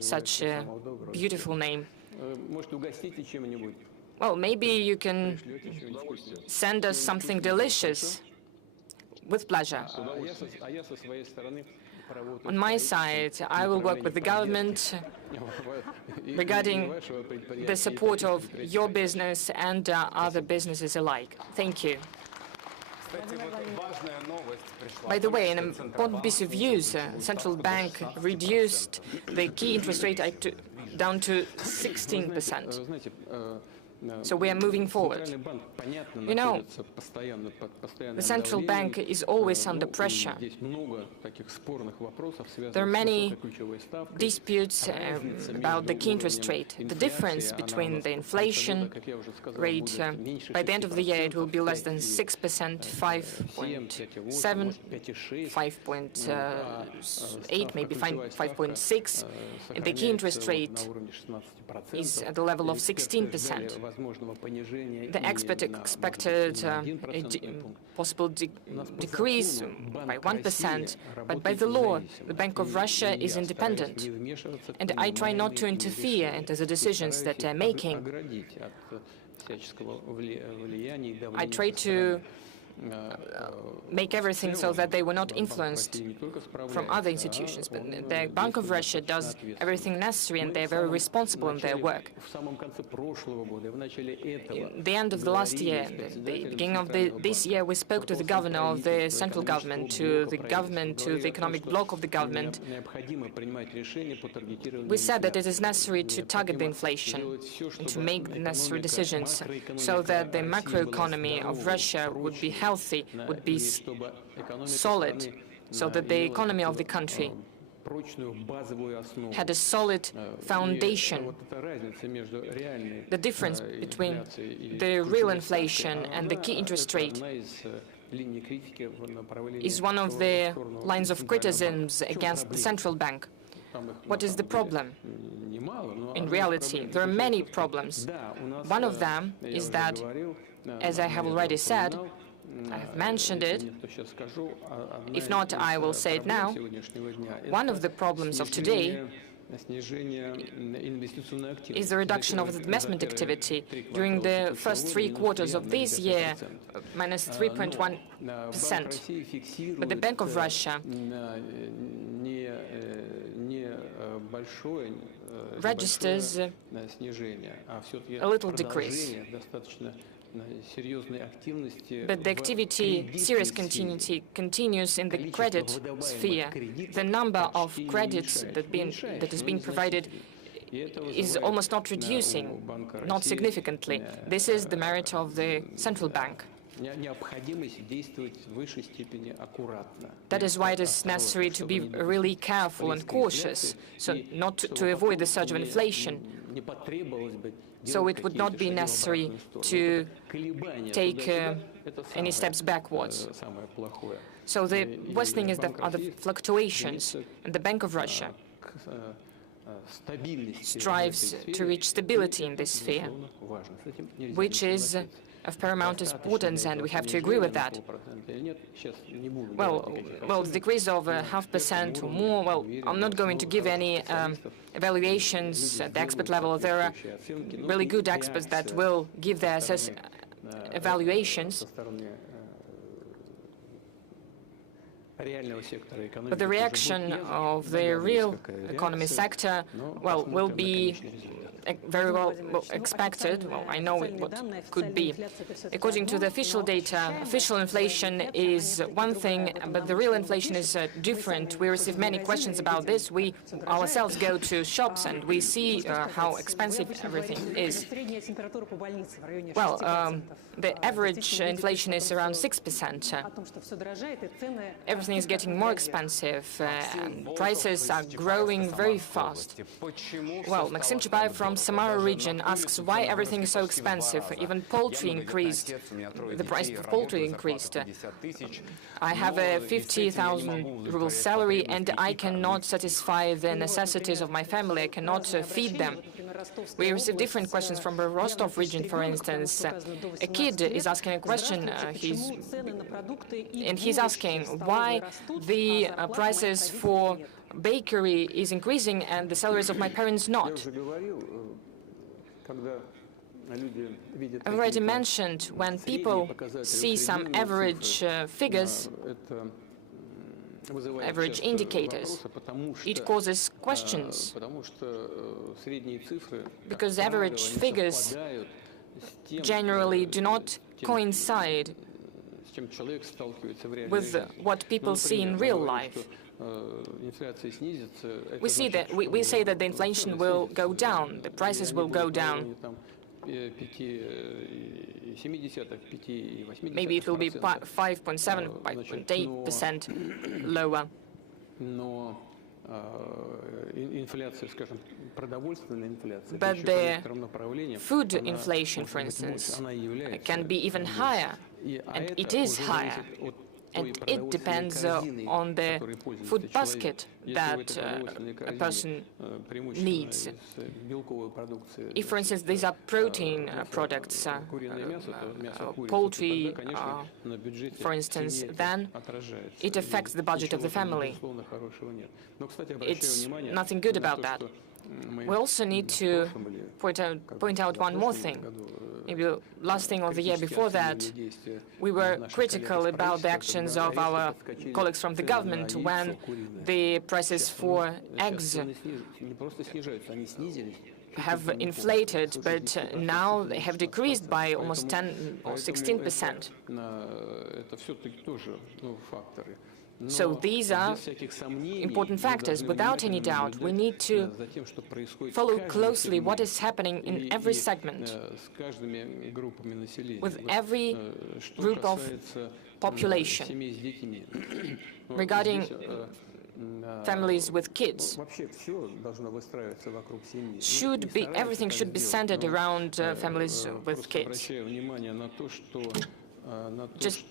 such a beautiful name. Well, maybe you can send us something delicious. With pleasure. On my side, I will work with the government regarding the support of your business and other businesses alike. Thank you. By the way, an important piece of news, the central bank reduced the key interest rate down to 16%. So we are moving forward. You know, the central bank is always under pressure. There are many disputes about the key interest rate. The difference between the inflation rate, by the end of the year, it will be less than 6%, 5.7, 5.8, maybe 5.6. And the key interest rate is at the level of 16%. The expert expected a possible decrease by 1%, but by the law, the Bank of Russia is independent. And I try not to interfere into the decisions that they're making. I try to make everything so that they were not influenced from other institutions. But the Bank of Russia does everything necessary, and they're very responsible in their work. At the end of the last year, the beginning of this year, we spoke to the governor of the central government, to the economic bloc of the government. We said that it is necessary to target the inflation and to make the necessary decisions so that the macroeconomy of Russia would be healthy, would be solid, so that the economy of the country had a solid foundation. The difference between the real inflation and the key interest rate is one of the lines of criticisms against the central bank. What is the problem? In reality, there are many problems. One of them is that, as I have already said, I have mentioned it. If not, I will say it now. One of the problems of today is the reduction of the investment activity. During the first 3 quarters of this year, minus 3.1%. But the Bank of Russia registers a little decrease. But the activity, serious continuity, continues in the credit sphere. The number of credits that is being provided is almost not reducing, not significantly. This is the merit of the central bank. That is why it is necessary to be really careful and cautious, so not to avoid the surge of inflation. So it would not be necessary to take any steps backwards. So the worst thing is that are the fluctuations, and the Bank of Russia strives to reach stability in this sphere, which is of paramount importance, and we have to agree with that. Well, the decrease of 0.5% or more, well, I'm not going to give any evaluations at the expert level. There are really good experts that will give their evaluations. But the reaction of the real economy sector, well, will be very well expected. Well, I know what could be. According to the official data, official inflation is one thing, but the real inflation is different. We receive many questions about this. We ourselves go to shops and we see how expensive everything is. Well, the average inflation is around 6%. Everything is getting more expensive, and prices are growing very fast. Well, Maxim Chubayev from Samara region asks why everything is so expensive. Even poultry increased. The price of poultry increased. I have a 50,000 ruble salary, and I cannot satisfy the necessities of my family. I cannot feed them. We receive different questions from the Rostov region, for instance. A kid is asking a question, and he's asking why the prices for bakery is increasing and the salaries of my parents not. I already mentioned, when people see some average figures, average indicators, it causes questions, because average figures generally do not coincide with what people see in real life. We say that the inflation will go down, the prices will go down. Maybe it will be 5.7, 5.8% lower. But the food inflation, for instance, can be even higher, and it is higher. And it depends on the food basket that a person needs. If, for instance, these are protein products, poultry, for instance, then it affects the budget of the family. It's nothing good about that. We also need to point out one more thing. Maybe last thing or the year before that, we were critical about the actions of our colleagues from the government when the prices for eggs have inflated, but now they have decreased by almost 10 or 16%. So these are important factors. Without any doubt, we need to follow closely what is happening in every segment, with every group of population. Regarding families with kids, everything should be centered around families with kids. Just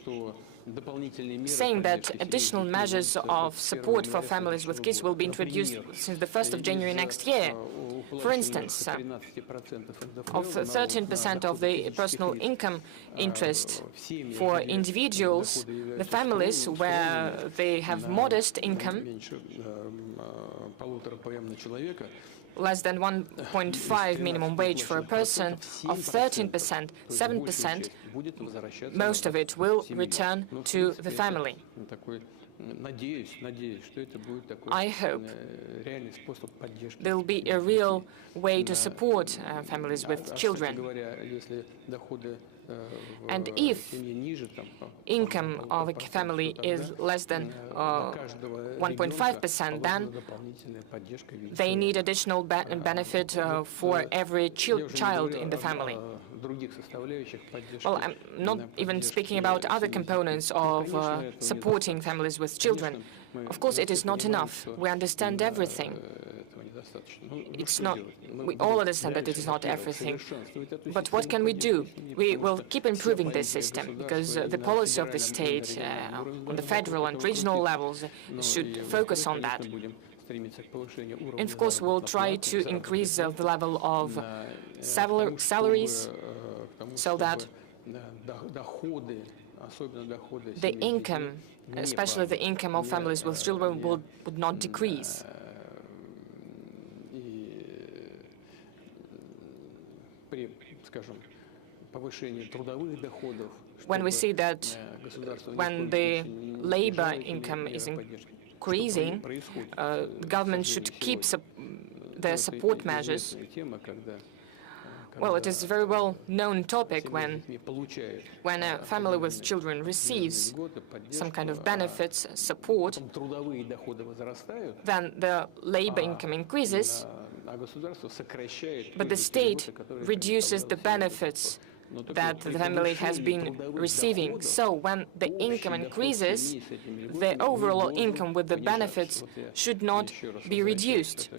saying that additional measures of support for families with kids will be introduced since the 1st of January next year. For instance, of 13% of the personal income interest for individuals, the families where they have modest income, less than 1.5 minimum wage for a person, of 13%, 7%, most of it will return to the family. I hope there will be a real way to support families with children. And if income of a family is less than 1.5%, then they need additional benefit for every child in the family. Well, I'm not even speaking about other components of supporting families with children. Of course, it is not enough. We understand everything. It's not. We all understand that it is not everything. But what can we do? We will keep improving this system, because the policy of the state on the federal and regional levels should focus on that. And of course, we'll try to increase the level of salaries so that the income, especially the income of families with children, would not decrease. When we see that when the labor income is increasing, the government should keep their support measures. Well, it is a very well-known topic when a family with children receives some kind of benefits, support, then the labor income increases, but the state reduces the benefits that the family has been receiving. So when the income increases, the overall income with the benefits should not be reduced.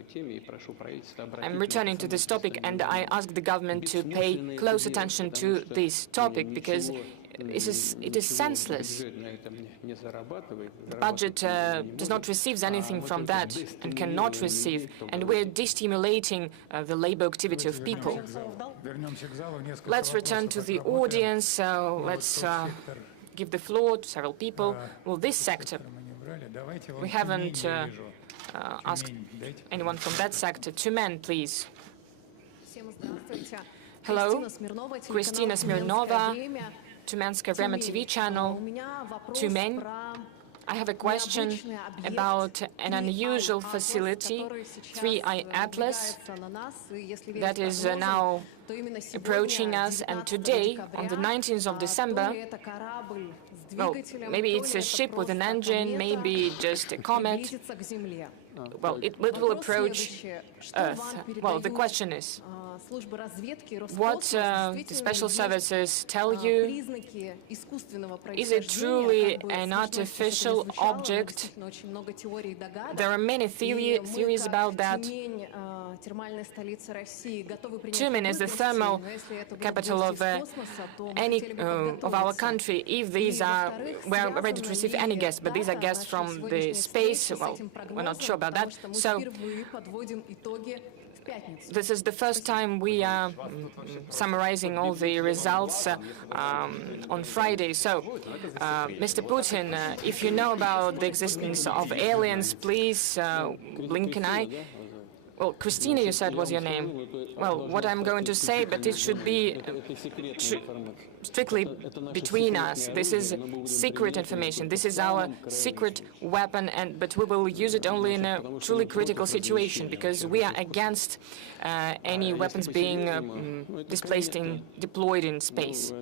I'm returning to this topic, and I ask the government to pay close attention to this topic, because it is senseless. The budget does not receive anything from that and cannot receive, and we're destimulating the labor activity of people. Let's return to the audience. Let's give the floor to several people. Well, this sector, we haven't asked anyone from that sector. Two men, please. Hello, Kristina Smirnova, Tumenskaya Vremya TV channel. Two men. I have a question about an unusual facility, 3i Atlas, that is now approaching us, and today, on the 19th of December, well, maybe it's a ship with an engine, maybe just a comet. Well, it will approach Earth. Well, the question is, what the special services tell you? Is it truly an artificial object? There are many theories about that. Tumen is the thermal capital of of our country. If these are, we're ready to receive any guests, but these are guests from the space. Well, we're not sure about that. So this is the first time we are summarizing all the results on Friday. So, Mr. Putin, if you know about the existence of aliens, please blink an eye. Well, Christina, you said was your name. Well, what I'm going to say, but it should be strictly between us. This is secret information. This is our secret weapon, but we will use it only in a truly critical situation, because we are against any weapons being deployed in space.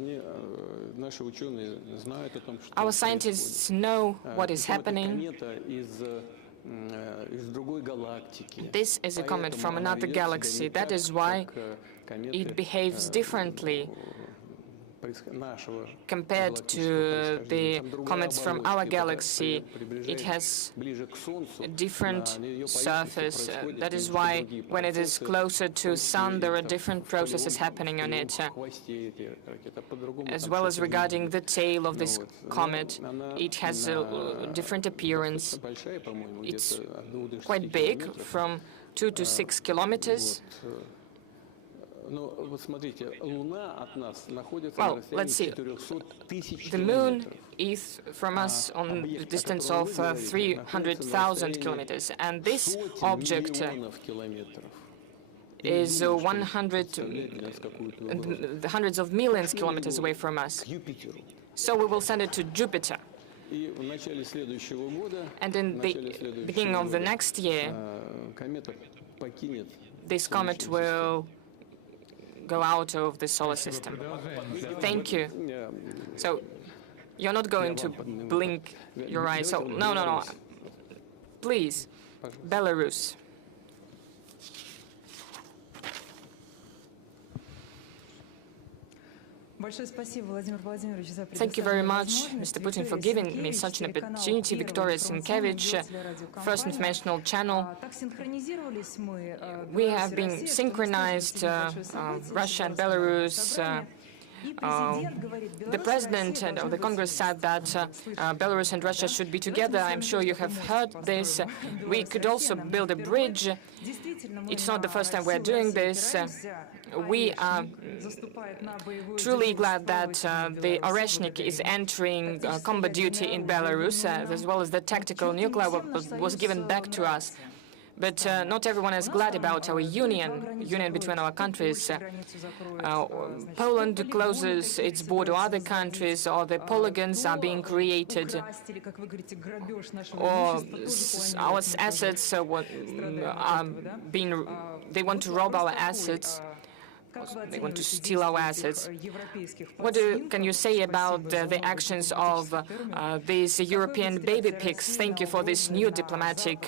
Our scientists know what is happening. This is a comet from another galaxy. That is why it behaves differently compared to the comets from our galaxy. It has a different surface. That is why when it is closer to Sun, there are different processes happening on it. As well as regarding the tail of this comet, it has a different appearance. It's quite big, from 2 to 6 kilometers. Well, let's see. The moon is from us on the distance of 300,000 kilometers, and this object is hundreds of millions of kilometers away from us. So we will send it to Jupiter. And in the beginning of the next year, this comet will go out of the solar system. Thank you. So you're not going to blink your eyes. So no. Please, Belarus. Thank you very much, Mr. Putin, for giving me such an opportunity. Victoria Sienkiewicz, First Informational Channel. We have been synchronized, Russia and Belarus. The President of the Congress said that Belarus and Russia should be together. I'm sure you have heard this. We could also build a bridge. It's not the first time we're doing this. We are truly glad that the Oreshnik is entering combat duty in Belarus, as well as the tactical nuclear was given back to us. But not everyone is glad about our union between our countries. Poland closes its border to other countries, or the polygons are being created, or our assets they want to rob our assets. They want to steal our assets. What can you say about the actions of these European baby pigs? Thank you for this new diplomatic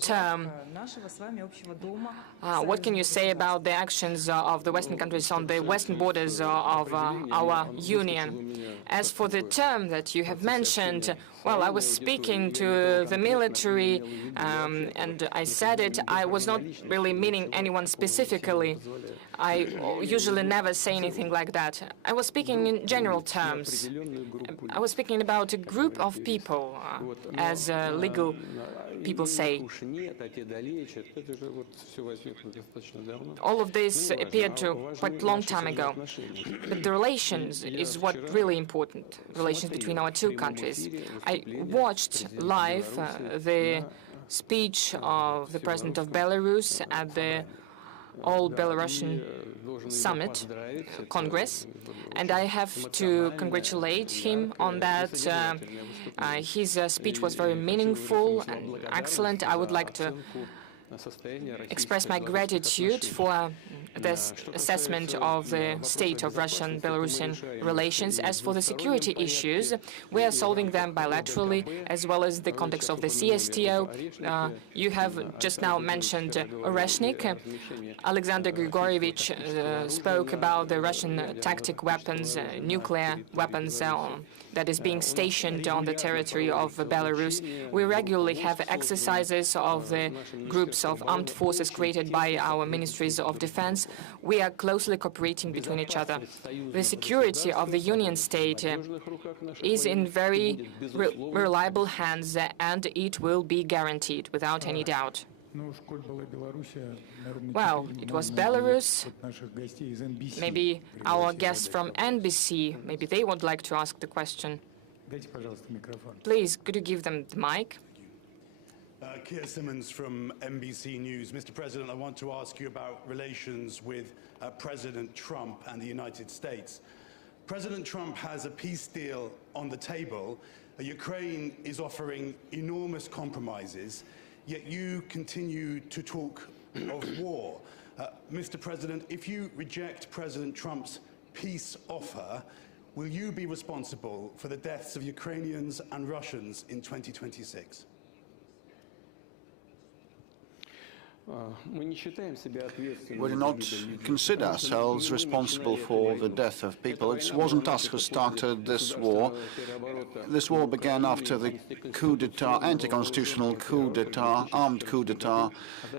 term. What can you say about the actions of the Western countries on the western borders of our Union? As for the term that you have mentioned, well, I was speaking to the military and I said it. I was not really meaning anyone specifically. I usually never say anything like that. I was speaking in general terms. I was speaking about a group of people, as legal people say. All of this appeared to quite a long time ago. But the relations is what really important, relations between our two countries. I watched live the speech of the President of Belarus at the All-Belarusian Summit, Congress, and I have to congratulate him on that. His speech was very meaningful and excellent. I would like to express my gratitude for this assessment of the state of Russian-Belarusian relations. As for the security issues, we are solving them bilaterally, as well as the context of the CSTO. You have just now mentioned Oreshnik. Alexander Grigorievich spoke about the Russian tactic weapons, nuclear weapons that is being stationed on the territory of Belarus. We regularly have exercises of the groups of armed forces created by our ministries of defense. We are closely cooperating between each other. The security of the Union State is in very reliable hands, and it will be guaranteed without any doubt. Well, it was Belarus. Maybe our guests from NBC, maybe they would like to ask the question. Please, could you give them the mic? Keir Simmons from NBC News. Mr. President, I want to ask you about relations with President Trump and the United States. President Trump has a peace deal on the table. Ukraine is offering enormous compromises, yet you continue to talk of war. Mr. President, if you reject President Trump's peace offer, will you be responsible for the deaths of Ukrainians and Russians in 2026? We do not consider ourselves responsible for the death of people. It wasn't us who started this war. This war began after the coup d'etat, anti-constitutional coup d'etat, armed coup d'etat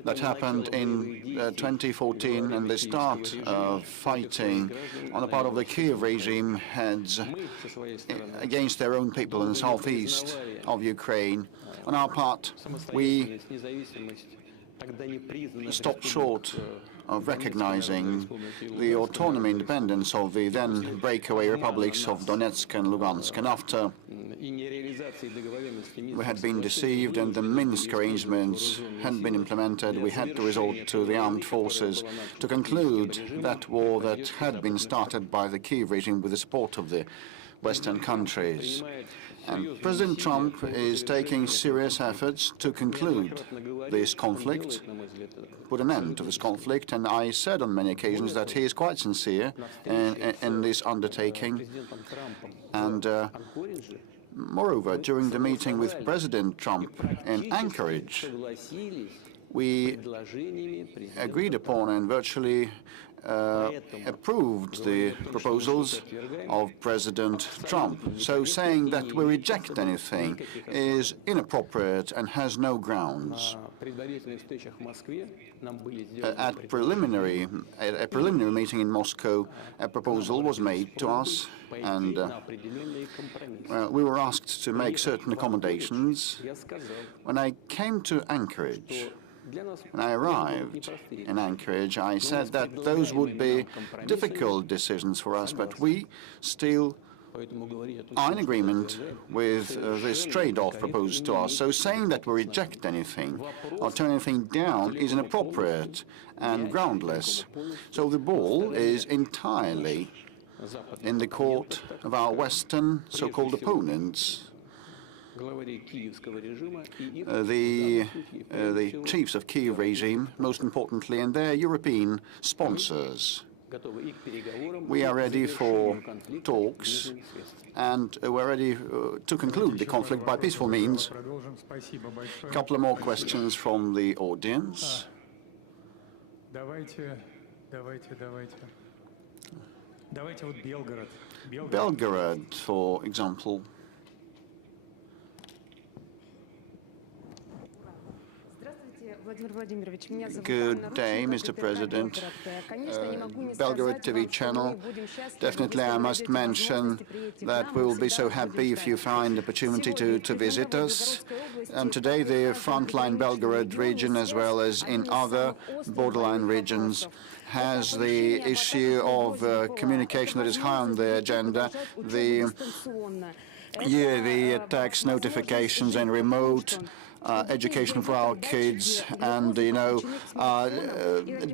that happened in 2014, and the start of fighting on the part of the Kiev regime heads against their own people in the southeast of Ukraine. On our part, we stopped short of recognizing the autonomy and independence of the then breakaway republics of Donetsk and Lugansk. And after we had been deceived and the Minsk arrangements hadn't been implemented, we had to resort to the armed forces to conclude that war that had been started by the Kiev regime with the support of the Western countries. And President Trump is taking serious efforts to conclude this conflict, put an end to this conflict, and I said on many occasions that he is quite sincere in this undertaking. And moreover, during the meeting with President Trump in Anchorage, we agreed upon and virtually approved the proposals of President Trump. So saying that we reject anything is inappropriate and has no grounds. At a preliminary meeting in Moscow, a proposal was made to us, and we were asked to make certain accommodations. When I came to Anchorage, when I arrived in Anchorage, I said that those would be difficult decisions for us, but we still are in agreement with this trade-off proposed to us. So saying that we reject anything or turn anything down is inappropriate and groundless. So the ball is entirely in the court of our Western so-called opponents, the chiefs of Kiev regime, most importantly, and their European sponsors. We are ready for talks, and we're ready to conclude the conflict by peaceful means. A couple of more questions from the audience. Belgorod, for example. Good day, Mr. President. Belgorod TV channel. Definitely I must mention that we will be so happy if you find the opportunity to visit us. And today the frontline Belgorod region, as well as in other borderline regions, has the issue of communication that is high on the agenda. The UAV attacks, notifications, and remote education for our kids, and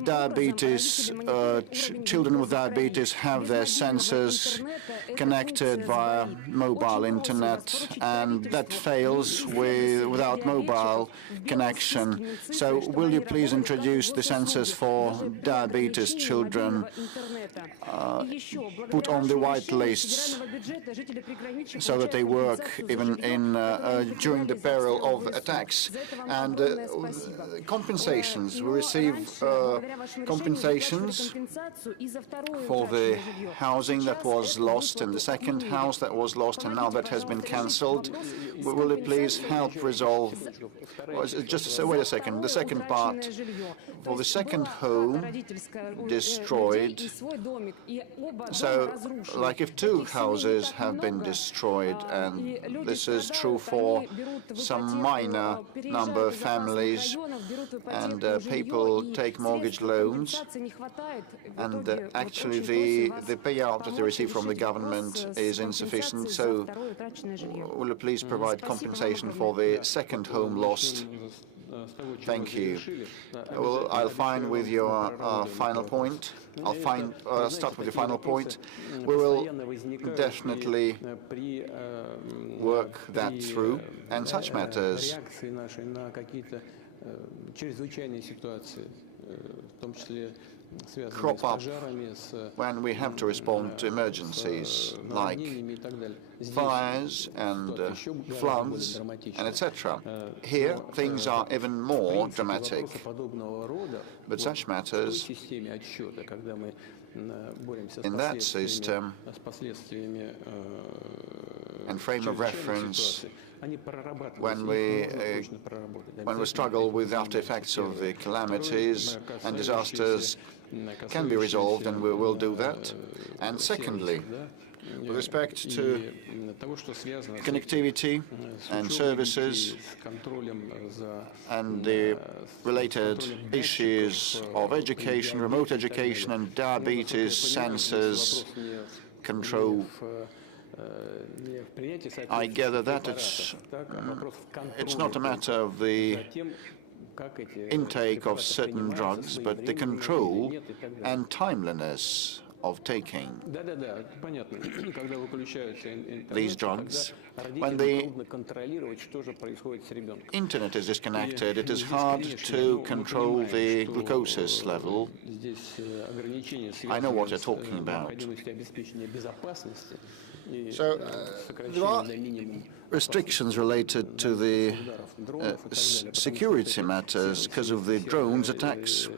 diabetes. Children with diabetes have their sensors connected via mobile internet, and that fails without mobile connection. So will you please introduce the sensors for diabetes children, put on the white lists so that they work even during the peril of attacks? And compensations. We receive compensations for the housing that was lost and the second house that was lost and now that has been cancelled. Will you please help resolve? Just wait a second. The second part, for the second home destroyed. So, like if two houses have been destroyed, and this is true for some minor number of families, and people take mortgage loans, and actually the payout that they receive from the government is insufficient. So will you please provide compensation for the second home lost? Thank you. Well, I'll find with your final point. I'll start with the final point. We will definitely work that through, and such matters crop up when we have to respond to emergencies like fires and floods and etc. Here things are even more dramatic, but such matters in that system and frame of reference, when we struggle with after effects of the calamities and disasters, can be resolved, and we will do that. And secondly, with respect to connectivity and services and the related issues of education, remote education and diabetes sensors control, I gather that it's not a matter of the intake of certain drugs, but the control and timeliness of taking these drugs. When the internet is disconnected, it is hard to control the glucose level. I know what you're talking about. So there are restrictions related to the security matters because of the drones attacks.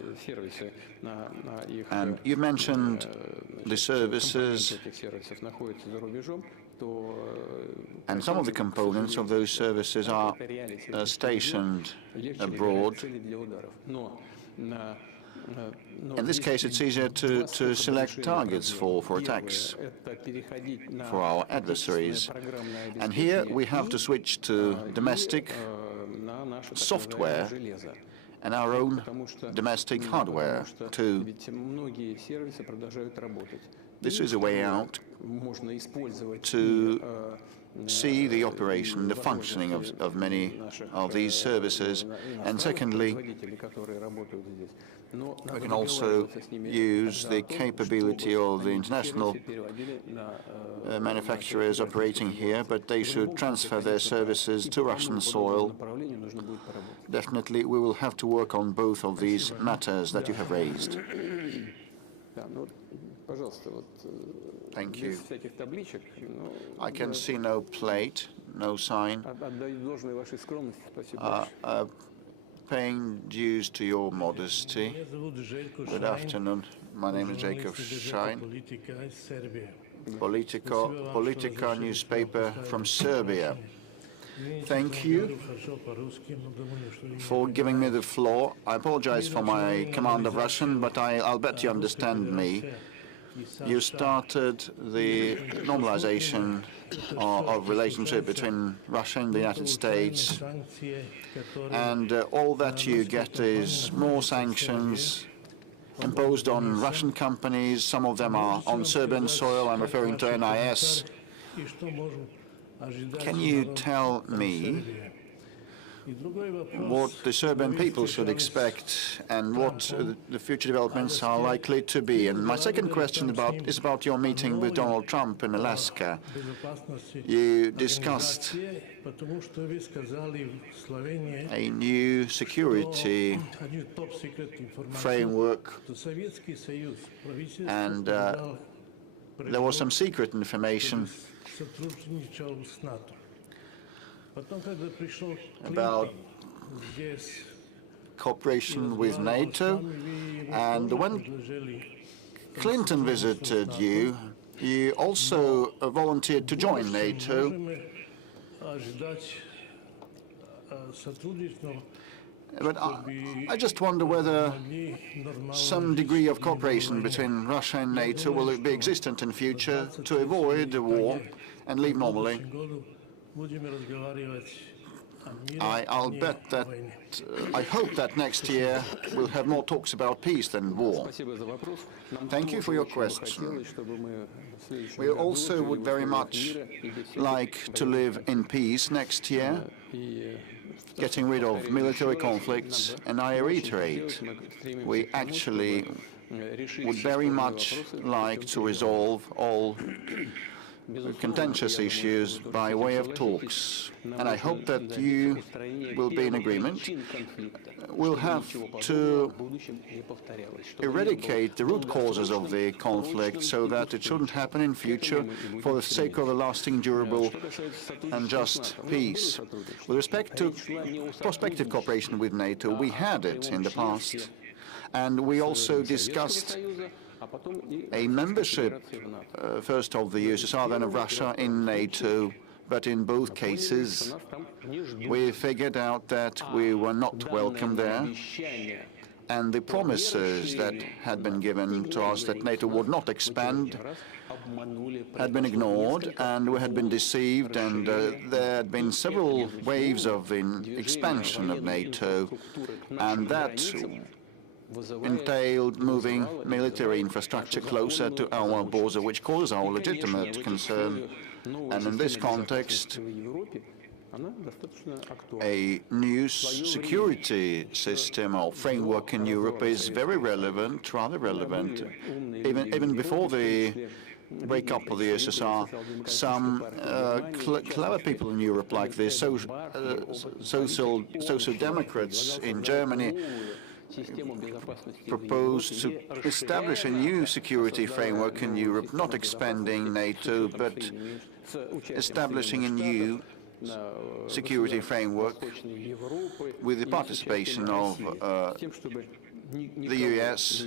And you mentioned the services, and some of the components of those services are stationed abroad. In this case, it's easier to select targets for attacks for our adversaries. And here we have to switch to domestic software and our own domestic hardware too. This is a way out to see the operation, the functioning of many of these services. And secondly, we can also use the capability of the international manufacturers operating here, but they should transfer their services to Russian soil. Definitely, we will have to work on both of these matters that you have raised. Thank you. I can see no plate, no sign. Paying dues to your modesty. Good afternoon. My name is Jacob Schein. Politica newspaper from Serbia. Thank you for giving me the floor. I apologize for my command of Russian, but I'll bet you understand me. You started the normalization of relationship between Russia and the United States, and all that you get is more sanctions imposed on Russian companies. Some of them are on Serbian soil. I'm referring to NIS. Can you tell me what the Serbian people should expect and what the future developments are likely to be? And my second question is about your meeting with Donald Trump in Alaska. You discussed a new security framework, and there was some secret information about cooperation with NATO, and when Clinton visited you, you also volunteered to join NATO. But I just wonder whether some degree of cooperation between Russia and NATO will be existent in future to avoid a war and live normally. I'll bet that, I hope that next year we'll have more talks about peace than war. Thank you for your question. We also would very much like to live in peace next year, getting rid of military conflicts, and I reiterate, we actually would very much like to resolve all contentious issues by way of talks, and I hope that you will be in agreement. We'll have to eradicate the root causes of the conflict so that it shouldn't happen in future for the sake of a lasting, durable and just peace. With respect to prospective cooperation with NATO, we had it in the past, and we also discussed a membership, first of the USSR, then of Russia, in NATO, but in both cases we figured out that we were not welcome there, and the promises that had been given to us that NATO would not expand had been ignored, and we had been deceived, and there had been several waves of expansion of NATO, and that entailed moving military infrastructure closer to our border, which causes our legitimate concern. And in this context, a new security system or framework in Europe is very relevant, rather relevant. Even before the breakup of the USSR, some clever people in Europe like the social democrats in Germany proposed to establish a new security framework in Europe, not expanding NATO, but establishing a new security framework with the participation of the US,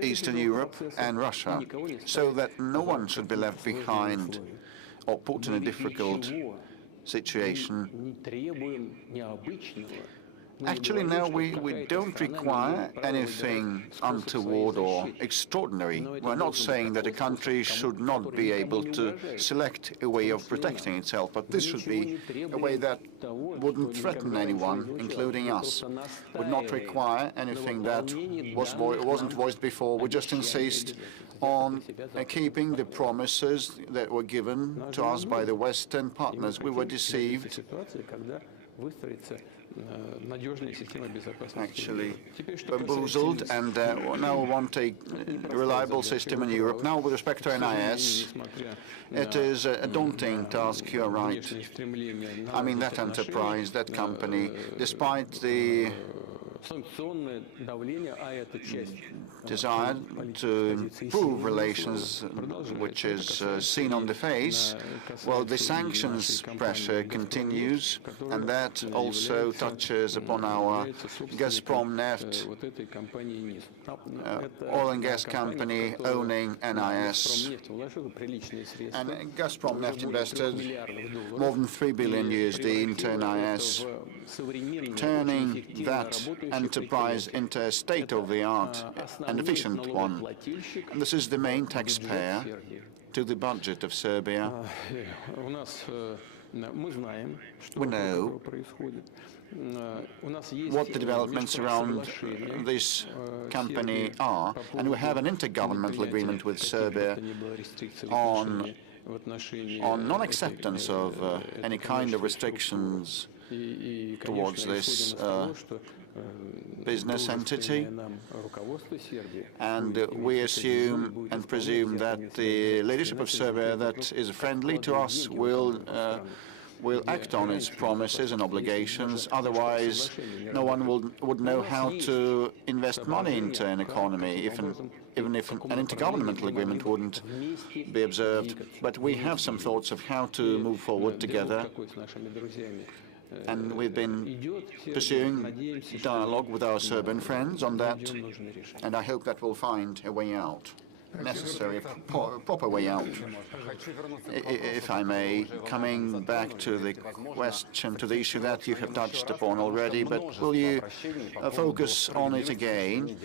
Eastern Europe and Russia, so that no one should be left behind or put in a difficult situation. Actually, now we don't require anything untoward or extraordinary. We're not saying that a country should not be able to select a way of protecting itself, but this should be a way that wouldn't threaten anyone, including us. Would not require anything that wasn't voiced before. We just insist on keeping the promises that were given to us by the Western partners. We were deceived, actually bamboozled, and now we want a reliable system in Europe. Now, with respect to NIS, it is a daunting task, you're right. I mean, that enterprise, that company, despite the desire to improve relations, which is seen on the face. Well, the sanctions pressure continues, and that also touches upon our Gazprom Neft, oil and gas company owning NIS. And Gazprom Neft invested more than $3 billion into NIS, turning that enterprise into a state-of-the-art and efficient one. And this is the main taxpayer to the budget of Serbia. We know what the developments around this company are, and we have an intergovernmental agreement with Serbia on non-acceptance of any kind of restrictions towards this business entity, and we assume and presume that the leadership of Serbia that is friendly to us will act on its promises and obligations. Otherwise, no one would know how to invest money into an economy, even if an intergovernmental agreement wouldn't be observed. But we have some thoughts of how to move forward together. And we've been pursuing dialogue with our Serbian friends on that, and I hope that we'll find a way out, necessary, proper way out. If I may, coming back to the question, to the issue that you have touched upon already, but will you focus on it again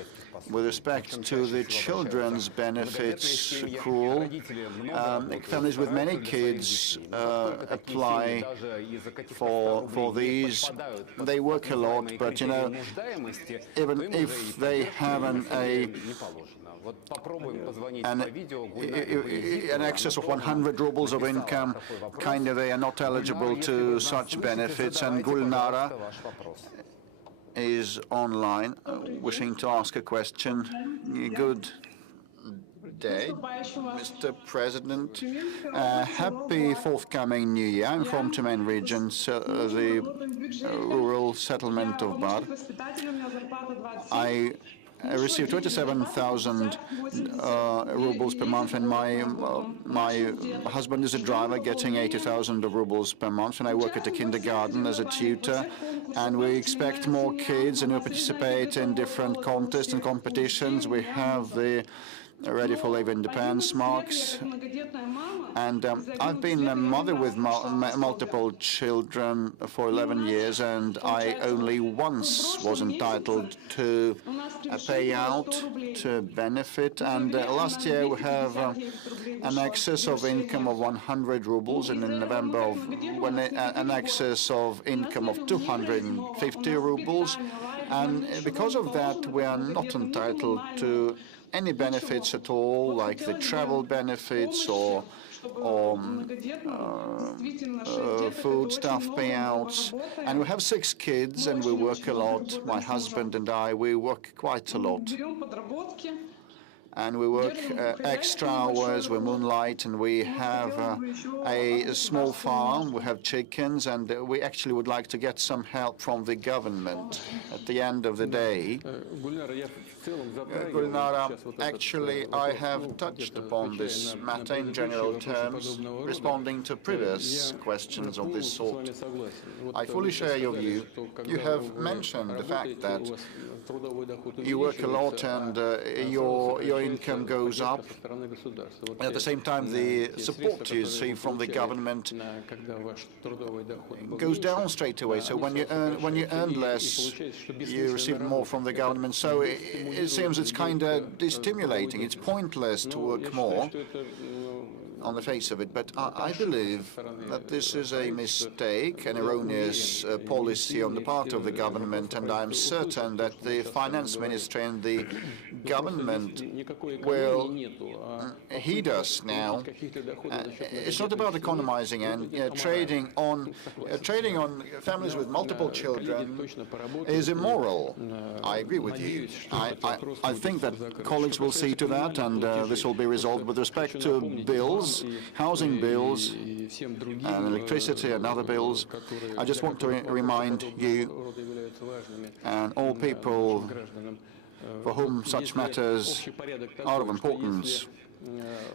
with respect to the children's benefits accrual? Families with many kids apply for these. They work a lot, but you know, even if they have an excess of 100 rubles of income, kind of they are not eligible to such benefits. And Gulnara is online, wishing to ask a question. Good day, Mr. President. Happy forthcoming New Year. I'm from Tyumen region, the rural settlement of Bar. I received 27,000 rubles per month, and my husband is a driver getting 80,000 rubles per month, and I work at a kindergarten as a tutor, and we expect more kids, and we participate in different contests and competitions. We have the Ready for Labor Independence marks, and I've been a mother with multiple children for 11 years, and I only once was entitled to a payout, to benefit, and last year we have an excess of income of 100 rubles, and in November an excess of income of 250 rubles, and because of that we are not entitled to any benefits at all, like the travel benefits or food stuff payouts. And we have 6 kids, and we work a lot. My husband and I, we work quite a lot. And we work extra hours, we moonlight, and we have a small farm, we have chickens, and we actually would like to get some help from the government at the end of the day. Gulnara, actually, I have touched upon this matter in general terms, responding to previous questions of this sort. I fully share your view. You have mentioned the fact that you work a lot and your income goes up. At the same time, the support you receive from the government goes down straight away. So when you earn less, you receive more from the government. So it seems it's kind of destimulating. It's pointless to work more on the face of it, but I believe that this is a mistake, an erroneous policy on the part of the government, and I'm certain that the finance ministry and the government will heed us now. It's not about economizing and trading on families with multiple children is immoral. I agree with you. I think that colleagues will see to that, and this will be resolved with respect to bills, housing bills, and electricity and other bills. I just want to remind you and all people for whom such matters are of importance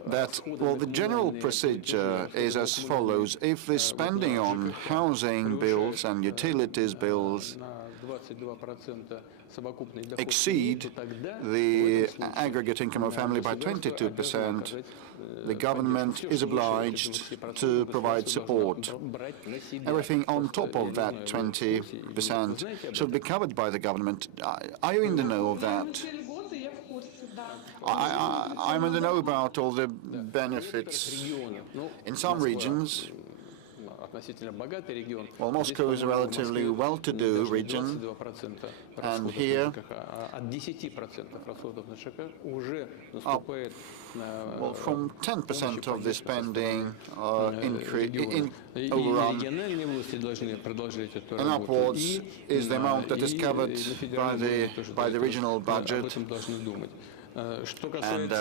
that, well, the general procedure is as follows. If the spending on housing bills and utilities bills exceed the aggregate income of family by 22%, the government is obliged to provide support. Everything on top of that 20% should be covered by the government. Are you in the know of that? I'm in the know about all the benefits. In some regions, well, Moscow is a relatively well-to-do region, and here, well, from 10% of the spending overrun and upwards is the amount that is covered by the regional budget. And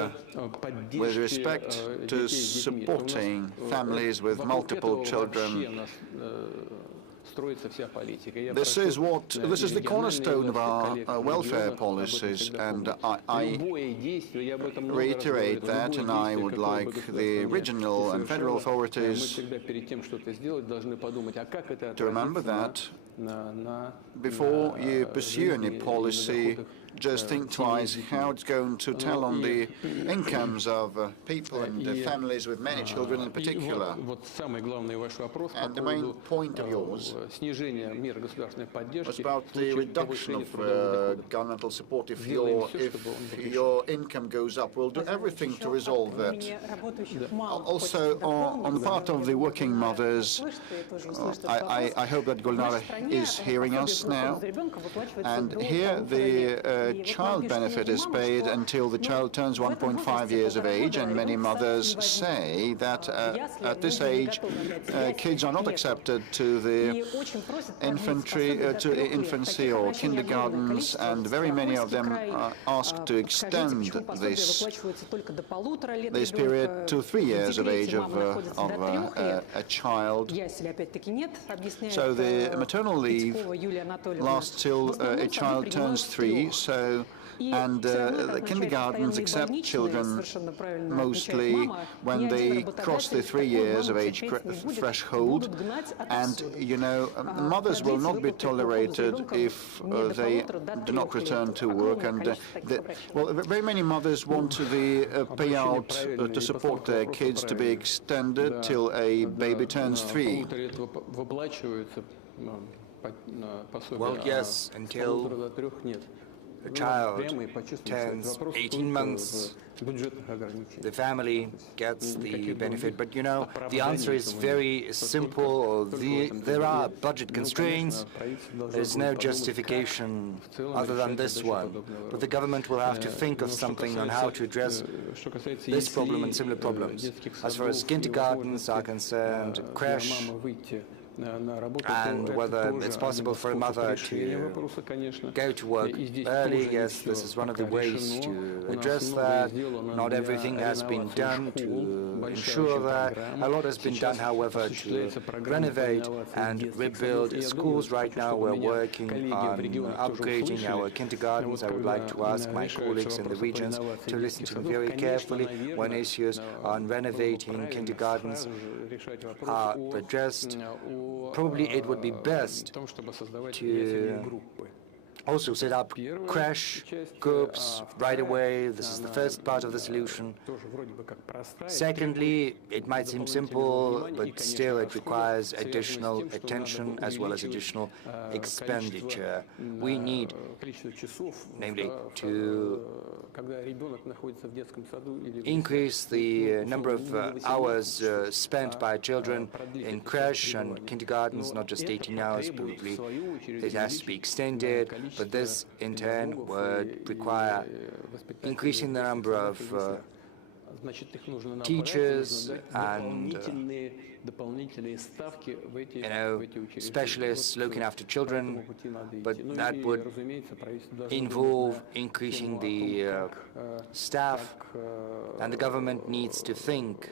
with respect to supporting families with multiple children, this is the cornerstone of our welfare policies, and I reiterate that, and I would like the regional and federal authorities to remember that before you pursue any policy. Just think twice how it's going to tell on the incomes of people and families with many children in particular. And the main point of yours was about the reduction of governmental support. If your income goes up, we'll do everything to resolve that. Also, on the part of the working mothers, I hope that Gulnara is hearing us now. And here the child benefit is paid until the child turns 1.5 years of age, and many mothers say that at this age kids are not accepted to the infancy or kindergartens, and very many of them are asked to extend this period to 3 years of age of a child. So the maternal leave lasts till a child turns 3. And the kindergartens accept children mostly when they cross the 3 years of age threshold. And, you know, mothers will not be tolerated if they do not return to work. And, well, very many mothers want the payout to support their kids to be extended till a baby turns 3. Well, yes, until a child turns 18 months, the family gets the benefit. But, you know, the answer is very simple. There are budget constraints. There's no justification other than this one. But the government will have to think of something on how to address this problem and similar problems. As far as kindergartens are concerned, creche, and whether it's possible for a mother to go to work early. Yes, this is one of the ways to address that. Not everything has been done to ensure that. A lot has been done, however, to renovate and rebuild schools. Right now we're working on upgrading our kindergartens. I would like to ask my colleagues in the regions to listen to me very carefully when issues on renovating kindergartens are addressed. Probably it would be best to also set up crash groups right away. This is the first part of the solution. Secondly, it might seem simple, but still it requires additional attention as well as additional expenditure. We need, namely, to increase the number of hours spent by children in creche and kindergartens, not just 18 hours, probably it has to be extended. But this, in turn, would require increasing the number of teachers and specialists looking after children, but that would involve increasing the staff, and the government needs to think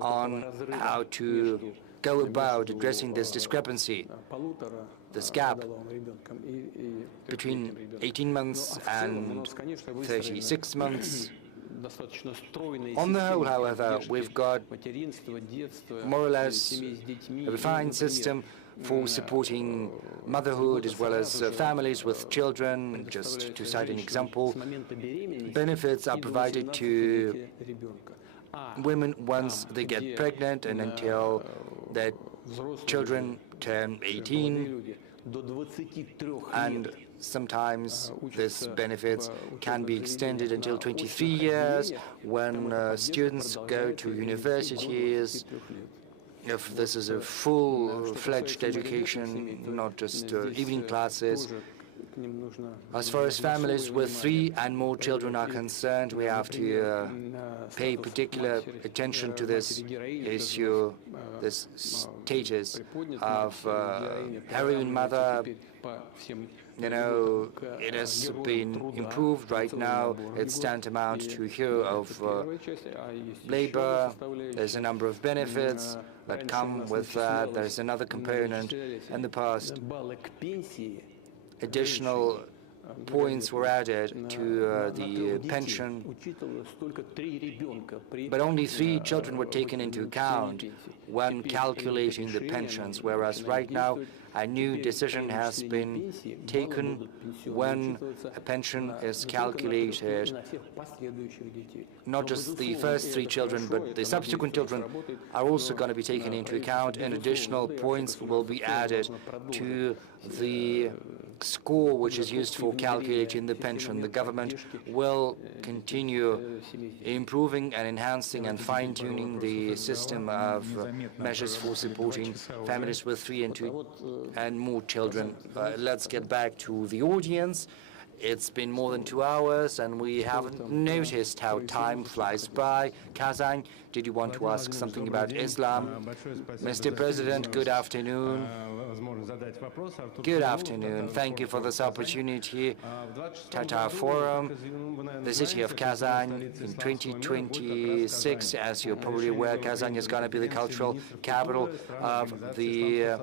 on how to go about addressing this discrepancy, this gap between 18 months and 36 months. On the whole, however, we've got more or less a refined system for supporting motherhood as well as families with children. Just to cite an example, benefits are provided to women once they get pregnant and until their children turn 18, and sometimes this benefits can be extended until 23 years when students go to universities, if this is a full-fledged education, not just evening classes. As far as families with 3 and more children are concerned, we have to pay particular attention to this issue, this status of heroine mother. It has been improved right now. It's tantamount to hero of labor. There's a number of benefits that come with that. There's another component. In the past, additional points were added to the pension, but only 3 children were taken into account when calculating the pensions, whereas right now a new decision has been taken when a pension is calculated. Not just the first 3 children, but the subsequent children are also going to be taken into account, and additional points will be added to the score which is used for calculating the pension. The government will continue improving and enhancing and fine-tuning the system of measures for supporting families with 3 and 2 and more children. Let's get back to the audience. It's been more than 2 hours and we haven't noticed how time flies by. Kazan, did you want to ask something about Islam? Mr. President, good afternoon. Good afternoon. Thank you for this opportunity. Tatar Forum, the city of Kazan, in 2026, as you're probably aware, Kazan is going to be the cultural capital of the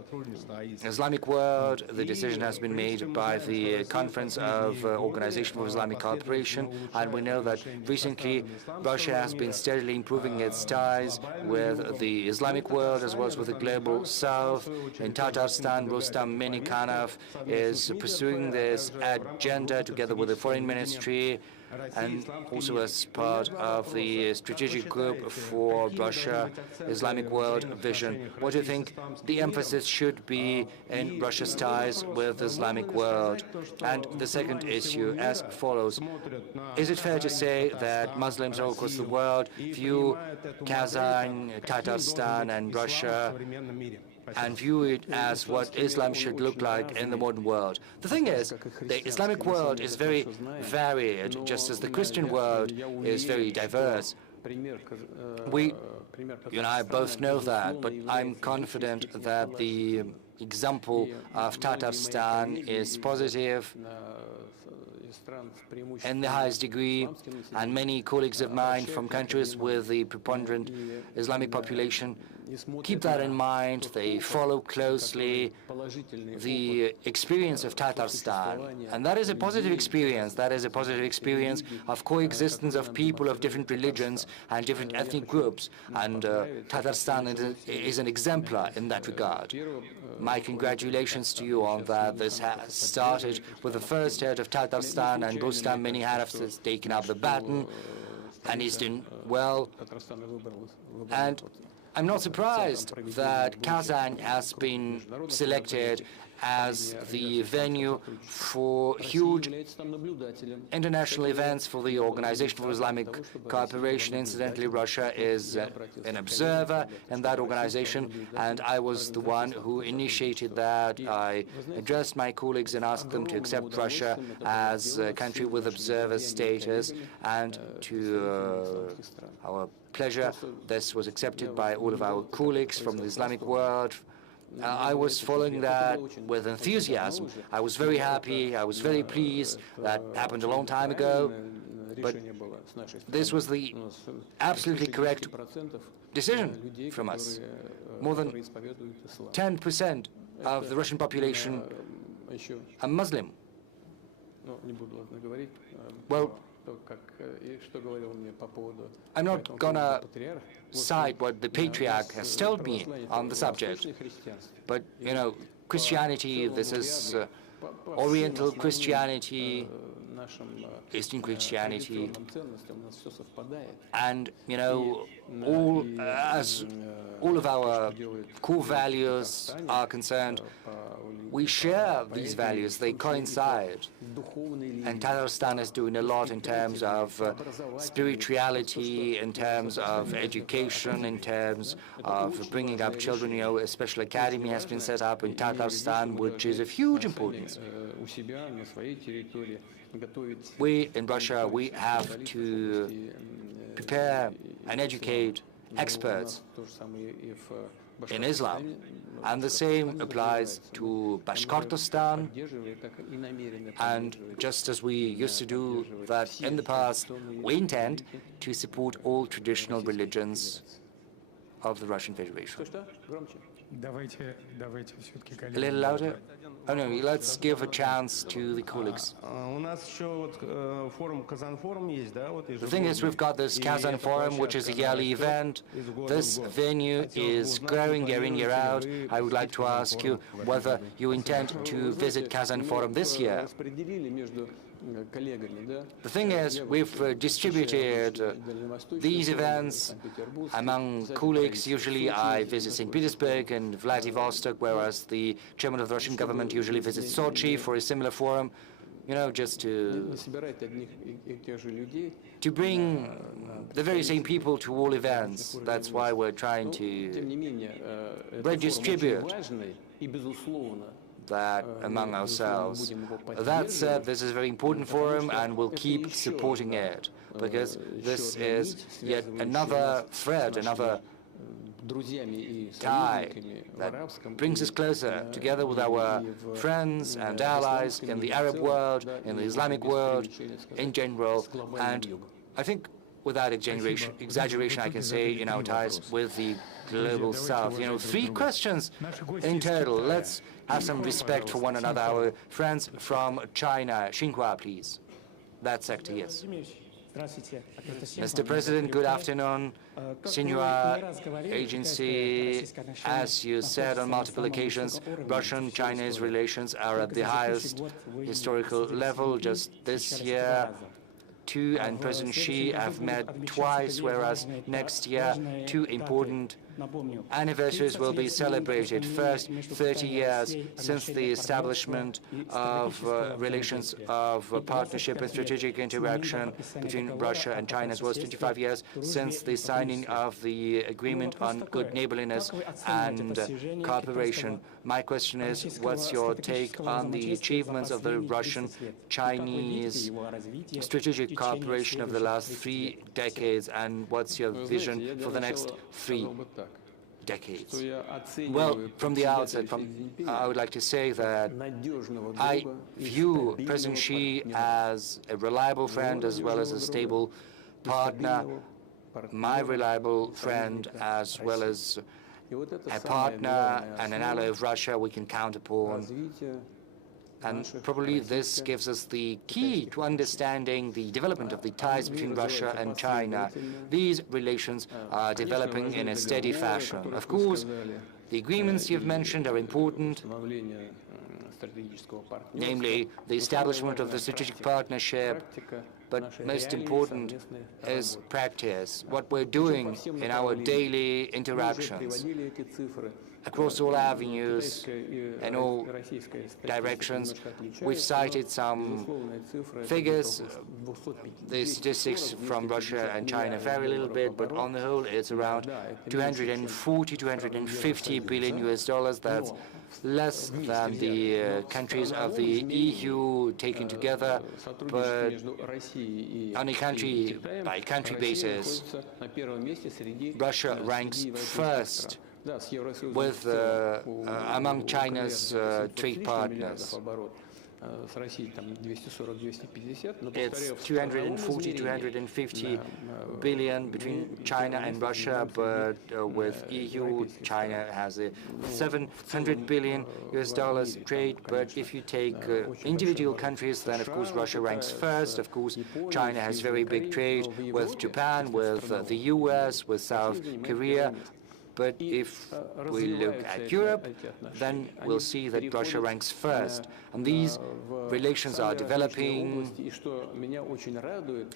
Islamic world. The decision has been made by the Conference of Organization for Islamic Cooperation, and we know that recently Russia has been steadily improving its ties with the Islamic world as well as with the global south. In Tatarstan, Rustam Minikhanov is pursuing this agenda together with the foreign ministry and also as part of the strategic group for Russia Islamic world vision. What do you think the emphasis should be in Russia's ties with the Islamic world? And the second issue as follows. Is it fair to say that Muslims all across the world view Kazan, Tatarstan and Russia and view it as what Islam should look like in the modern world? The thing is, the Islamic world is very varied, just as the Christian world is very diverse. We, you and I both know that, but I'm confident that the example of Tatarstan is positive in the highest degree, and many colleagues of mine from countries with the preponderant Islamic population keep that in mind. They follow closely the experience of Tatarstan, and that is a positive experience. That is a positive experience of coexistence of people of different religions and different ethnic groups, and Tatarstan is an exemplar in that regard. My congratulations to you on that. This has started with the first head of Tatarstan, and Rustam Minikhanov has taken up the baton, and he's doing well. And I'm not surprised that Kazan has been selected as the venue for huge international events for the Organization for Islamic Cooperation. Incidentally, Russia is an observer in that organization, and I was the one who initiated that. I addressed my colleagues and asked them to accept Russia as a country with observer status, and to our pleasure, this was accepted by all of our colleagues from the Islamic world. I was following that with enthusiasm. I was very happy, I was very pleased. That happened a long time ago, but this was the absolutely correct decision from us. More than 10% of the Russian population are Muslim. Well, I'm not gonna cite what the Patriarch has told me on the subject, but, you know, Christianity, this is Oriental Christianity, Eastern Christianity, and, you know, as all of our core values are concerned, we share these values, they coincide. And Tatarstan is doing a lot in terms of spirituality, in terms of education, in terms of bringing up children. You know, a special academy has been set up in Tatarstan, which is of huge importance. We, in Russia, we have to prepare and educate experts in Islam, and the same applies to Bashkortostan. And just as we used to do that in the past, we intend to support all traditional religions of the Russian Federation. A little louder? Oh no, let's give a chance to the colleagues. The thing is, we've got this Kazan Forum, which is a yearly event. This venue is growing year in, year out. I would like to ask you whether you intend to visit Kazan Forum this year. The thing is, we've distributed these events among colleagues. Usually I visit St. Petersburg and Vladivostok, whereas the chairman of the Russian government usually visits Sochi for a similar forum, you know, just to bring the very same people to all events. That's why we're trying to redistribute that among ourselves. That said, this is a very important forum, and we'll keep supporting it, because this is yet another thread, another tie that brings us closer together with our friends and allies in the Arab world, in the Islamic world in general, and I think without exaggeration I can say in our ties with the global south. You know, 3 questions in total. Let's have some respect for one another. Our friends from China. Xinhua, please. That sector, yes. Mr. President, good afternoon. Xinhua Agency, as you said on multiple occasions, Russian-Chinese relations are at the highest historical level. Just this year, Tu and President Xi have met twice, whereas next year 2 important anniversaries will be celebrated. First, 30 years since the establishment of relations of partnership and strategic interaction between Russia and China, as well as 25 years since the signing of the agreement on good neighborliness and cooperation. My question is, what's your take on the achievements of the Russian-Chinese strategic cooperation of the last 3 decades, and what's your vision for the next 3 decades? Well, from the outset, I would like to say that I view President Xi as a reliable friend as well as a stable partner, my reliable friend as well as a partner and an ally of Russia we can count upon. And probably this gives us the key to understanding the development of the ties between Russia and China. These relations are developing in a steady fashion. Of course, the agreements you've mentioned are important, namely the establishment of the strategic partnership but most important is practice, what we're doing in our daily interactions. Across all avenues and all directions, we've cited some figures. The statistics from Russia and China vary a little bit, but on the whole, it's around 240, 250 billion US dollars. That's less than the countries of the EU taken together, but on a country-by-country basis, Russia ranks first with among China's trade partners. It's 240, 250 billion between China and Russia, but with EU, China has a 700 billion US dollars trade. But if you take individual countries, then of course Russia ranks first. Of course, China has very big trade with Japan, with the US, with South Korea. But if we look at Europe, then we'll see that Russia ranks first. And these relations are developing,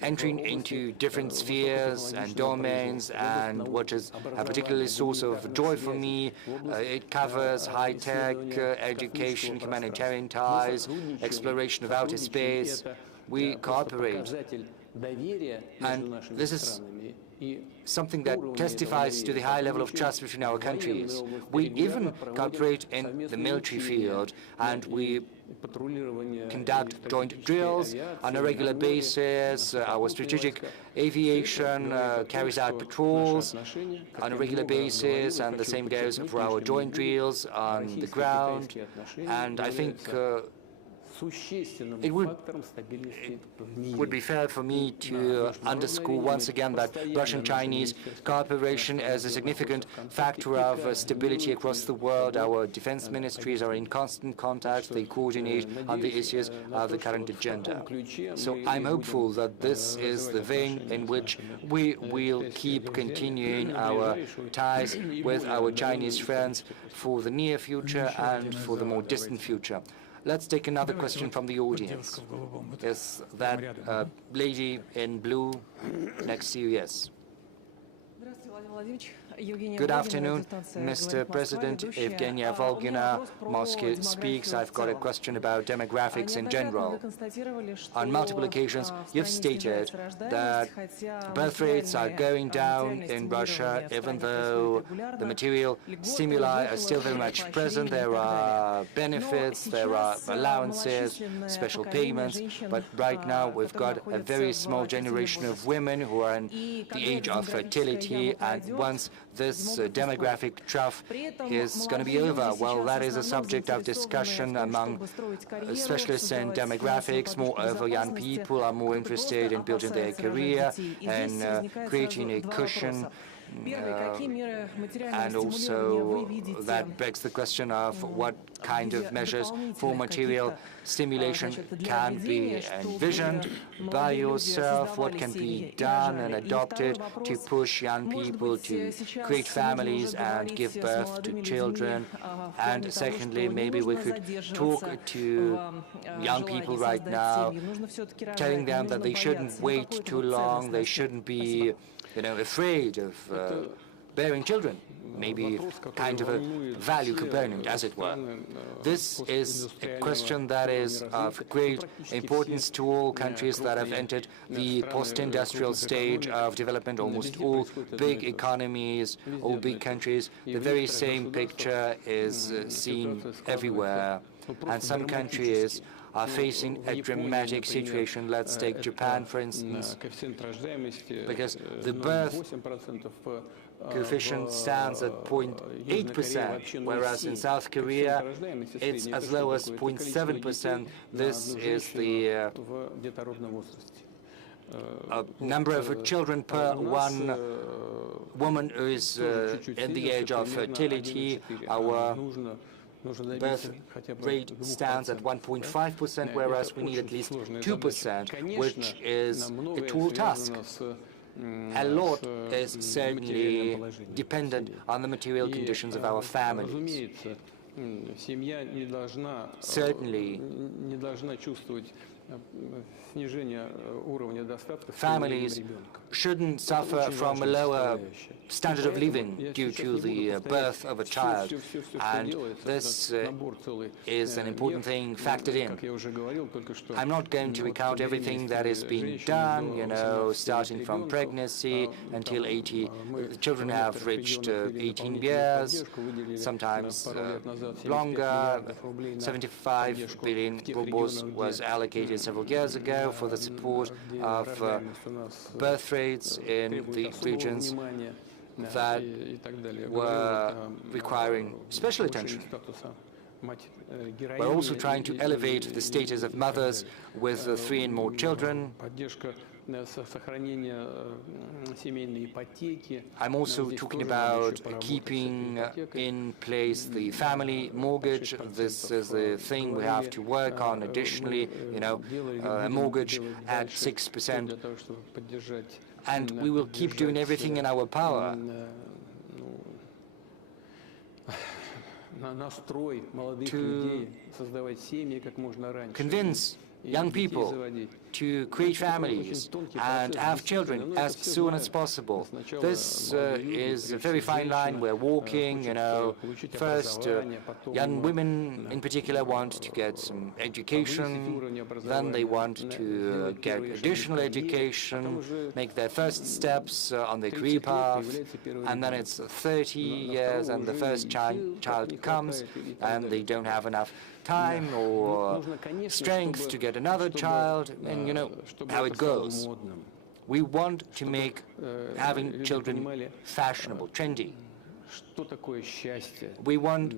entering into different spheres and domains, and what is a particular source of joy for me, it covers high-tech, education, humanitarian ties, exploration of outer space. We cooperate, and this is something that testifies to the high level of trust between our countries. We even cooperate in the military field, and we conduct joint drills on a regular basis. Our strategic aviation carries out patrols on a regular basis, and the same goes for our joint drills on the ground. And I think it would be fair for me to underscore once again that Russian-Chinese cooperation is a significant factor of stability across the world. Our defense ministries are in constant contact. They coordinate on the issues of the current agenda. So I'm hopeful that this is the vein in which we will keep continuing our ties with our Chinese friends for the near future and for the more distant future. Let's take another question from the audience. Is that lady in blue next to you? Yes. Good afternoon, Mr. President. Evgenia Volgina, Moscow speaks. I've got a question about demographics in general. On multiple occasions, you've stated that birth rates are going down in Russia, even though the material stimuli are still very much present. There are benefits, there are allowances, special payments, but right now we've got a very small generation of women who are in the age of fertility, and once this demographic trough is going to be over, well, that is a subject of discussion among specialists in demographics. Moreover, young people are more interested in building their career and creating a cushion. And also that begs the question of what kind of measures for material stimulation can be envisioned by yourself, what can be done and adopted to push young people to create families and give birth to children. And secondly, maybe we could talk to young people right now, telling them that they shouldn't wait too long, they shouldn't be afraid of bearing children, maybe kind of a value component, as it were. This is a question that is of great importance to all countries that have entered the post-industrial stage of development. Almost all big economies, all big countries, the very same picture is seen everywhere. And some countries are facing a dramatic situation. Let's take Japan, for instance, because the birth coefficient stands at 0.8%, whereas in South Korea it's as low as 0.7%. This is the number of children per one woman who is in the age of fertility. Our birth rate stands at 1.5%, whereas we need at least 2%, which is a tall task. A lot is certainly dependent on the material conditions of our families. Certainly, families shouldn't suffer from a lower standard of living due to the birth of a child, and this is an important thing factored in. I'm not going to recount everything that is being done, you know, starting from pregnancy until the children have reached 18 years, sometimes longer. 75 billion rubles was allocated several years ago for the support of birth rates in the regions that were requiring special attention. We're also trying to elevate the status of mothers with 3 and more children. I'm also talking about keeping in place the family mortgage. This is the thing we have to work on additionally, you know, a mortgage at 6%. And we will keep doing everything in our power to convince young people to create families and have children as soon as possible. This is a very fine line we're walking, you know. First, young women in particular want to get some education, then they want to get additional education, make their first steps on their career path, and then it's 30 years and the first child comes and they don't have enough time or strength to get another child, and you know how it goes. We want to make having children fashionable, trendy. We want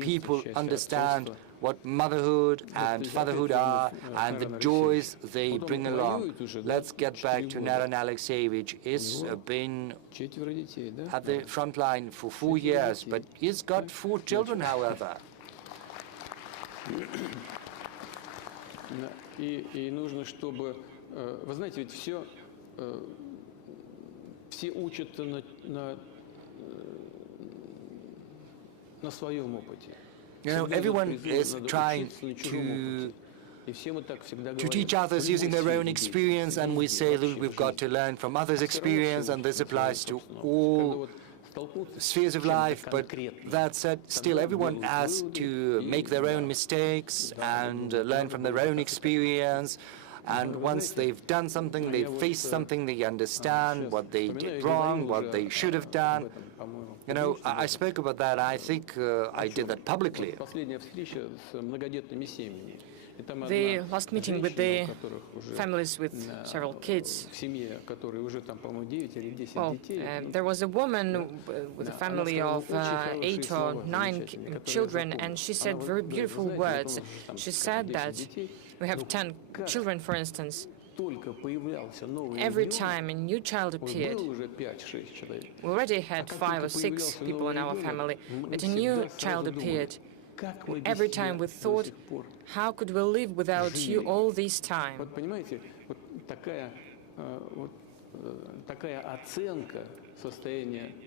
people to understand what motherhood and fatherhood are and the joys they bring along. Let's get back to Naran Alexeyevich. He's been at the front line for 4 years, but he's got 4 children, however. И нужно, чтобы, вы знаете, ведь все учат на своем опыте. You know, everyone is trying to teach others using their own experience, and we say that we've got to learn from others' experience, and this applies to all spheres of life. But that said, still everyone has to make their own mistakes and learn from their own experience. And once they've done something, they've faced something, they understand what they did wrong, what they should have done. You know, I spoke about that. I think I did that publicly. The last meeting with the families with several kids, well, there was a woman with a family of 8 or 9 children, and she said very beautiful words. She said that we have 10 children, for instance. Every time a new child appeared, we already had 5 or 6 people in our family, but a new child appeared. Every time we thought, how could we live without you all this time?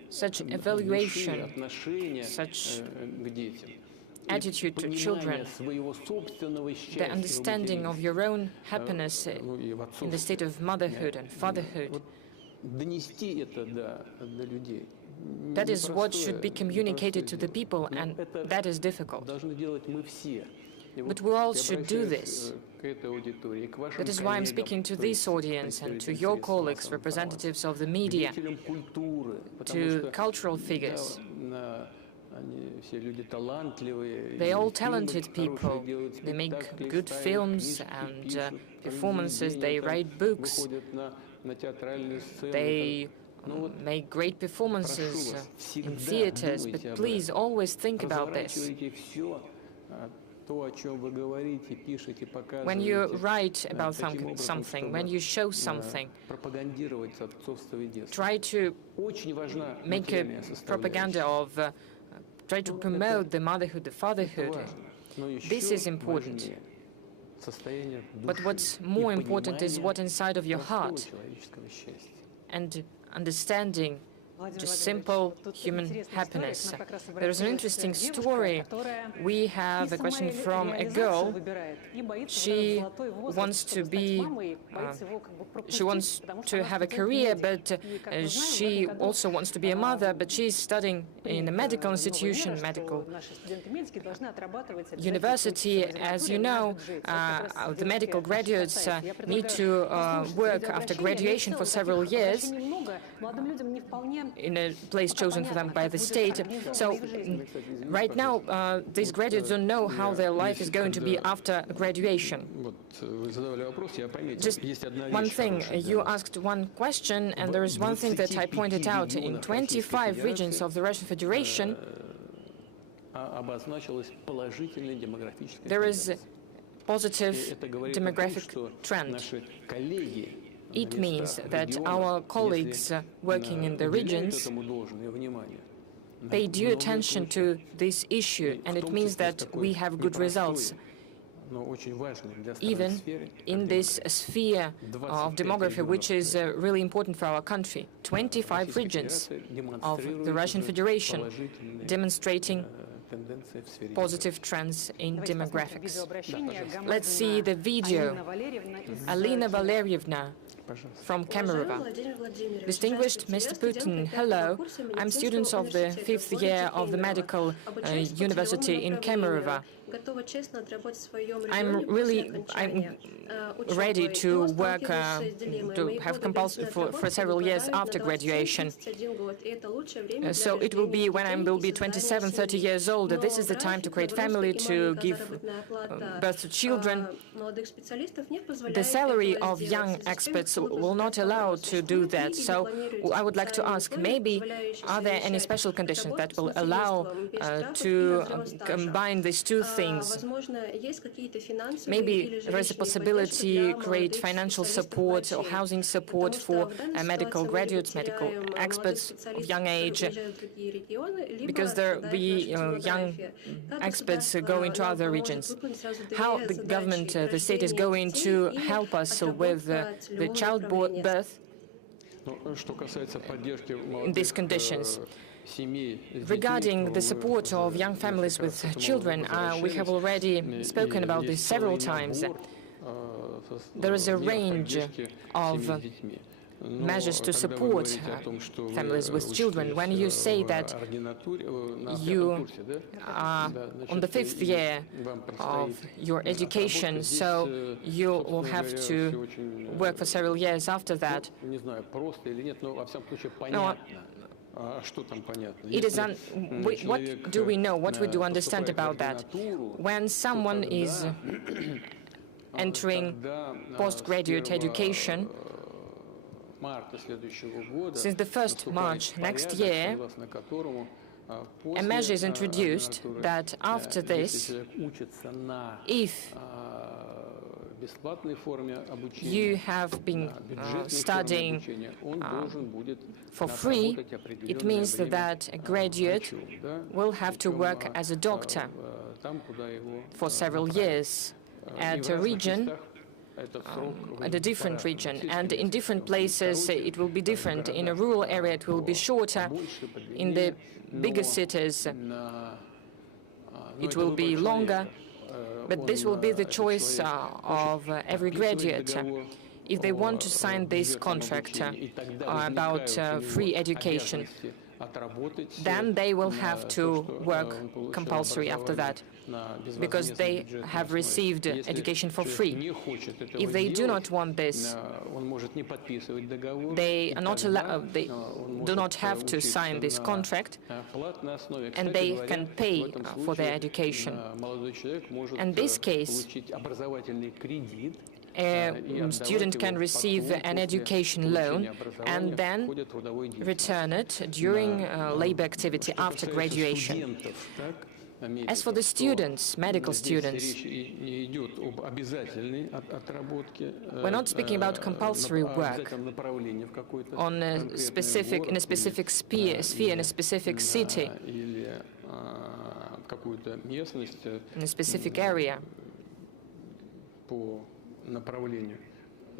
Such evaluation, such attitude to children, the understanding of your own happiness in the state of motherhood and fatherhood. That is what should be communicated to the people, and that is difficult. But we all should do this. That is why I'm speaking to this audience and to your colleagues, representatives of the media, to cultural figures. They're all talented people. They make good films and performances, they write books, they make great performances in theaters, but please always think about this. When you write about something, when you show something, try to make a propaganda of, try to promote the motherhood, the fatherhood. This is important. But what's more important is what inside of your heart, and understanding just simple human happiness. There is an interesting story. We have a question from a girl. She wants to have a career, but she also wants to be a mother, but she's studying in a medical institution, medical university. As you know, the medical graduates need to work after graduation for several years in a place chosen for them by the state. So right now, these graduates don't know how their life is going to be after graduation. Just one thing, you asked one question, and there is one thing that I pointed out. In 25 regions of the Russian Federation, there is a positive demographic trend. It means that our colleagues working in the regions pay due attention to this issue, and it means that we have good results. Even in this sphere of demography, which is really important for our country. 25 regions of the Russian Federation demonstrating positive trends in demographics. Let's see the video. Alina Valerievna from Kemerovo. Distinguished Mr. Putin, hello. I'm student of the 5th year of the medical university in Kemerovo. I'm ready to work to have compulsory for several years after graduation. So it will be when I will be 27, 30 years old. This is the time to create family, to give birth to children. The salary of young experts will not allow to do that. So I would like to ask, maybe are there any special conditions that will allow to combine these two things? Maybe there is a possibility to create financial support or housing support for medical graduates, medical experts of young age, because there will be young experts going to other regions. How the government, the state is going to help us with the childbirth in these conditions. Regarding the support of young families with children, we have already spoken about this several times. There is a range of measures to support families with children. When you say that you are on the 5th year of your education, so you will have to work for several years after that. No, it is what do we know, what we do understand about that? When someone is entering postgraduate education, since the 1st March next year, a measure is introduced that after this, if you have been studying for free, it means that a graduate will have to work as a doctor for several years at a region, at a different region, and in different places it will be different. In a rural area it will be shorter, in the bigger cities it will be longer, but this will be the choice of every graduate. If they want to sign this contract about free education, then they will have to work compulsory after that, because they have received education for free. If they do not want this, they are not allowed, they do not have to sign this contract, and they can pay for their education. In this case, a student can receive an education loan and then return it during labor activity after graduation. As for the students, medical students, we're not speaking about compulsory work on a specific, in a specific sphere, in a specific city, in a specific area.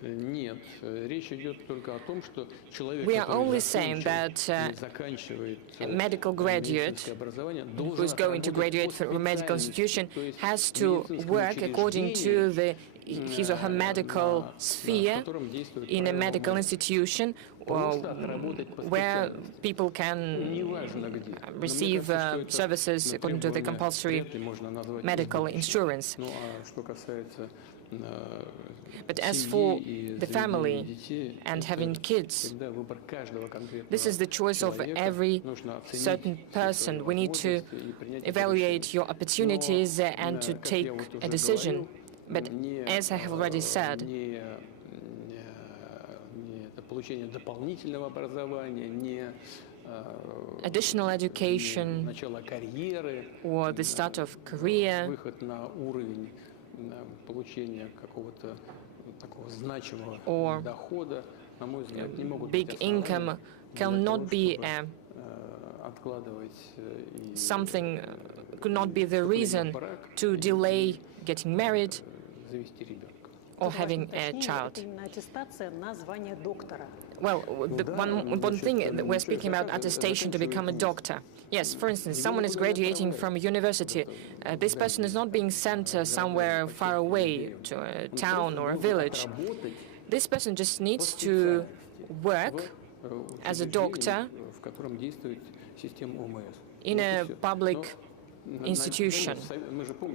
Нет, речь идет только о том, что человек, We are который only saying закончил that и заканчивает a medical graduate медицинское образование, who должен is going to graduate from a medical institution has to work according to his or her medical sphere in a medical institution where people can receive services according to the compulsory medical insurance. But as for the family and having kids, this is the choice of every certain person. We need to evaluate your opportunities and to take a decision. But as I have already said, additional education or the start of career or big income cannot be something, could not be the reason to delay getting married or having a child. Well, the one important thing that we're speaking about attestation to become a doctor. Yes, for instance, someone is graduating from a university. This person is not being sent somewhere far away to a town or a village. This person just needs to work as a doctor in a public institution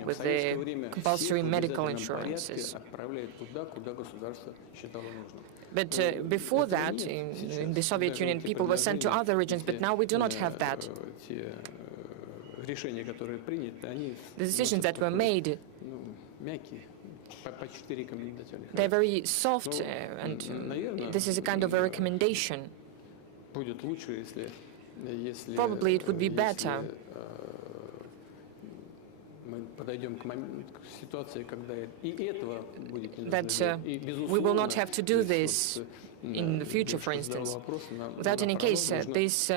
with the compulsory medical insurances. But before that, in the Soviet Union, people were sent to other regions, but now we do not have that. The decisions that were made, they're very soft, and this is a kind of a recommendation. Probably it would be better that we will not have to do this in the future, for instance. Without any case, this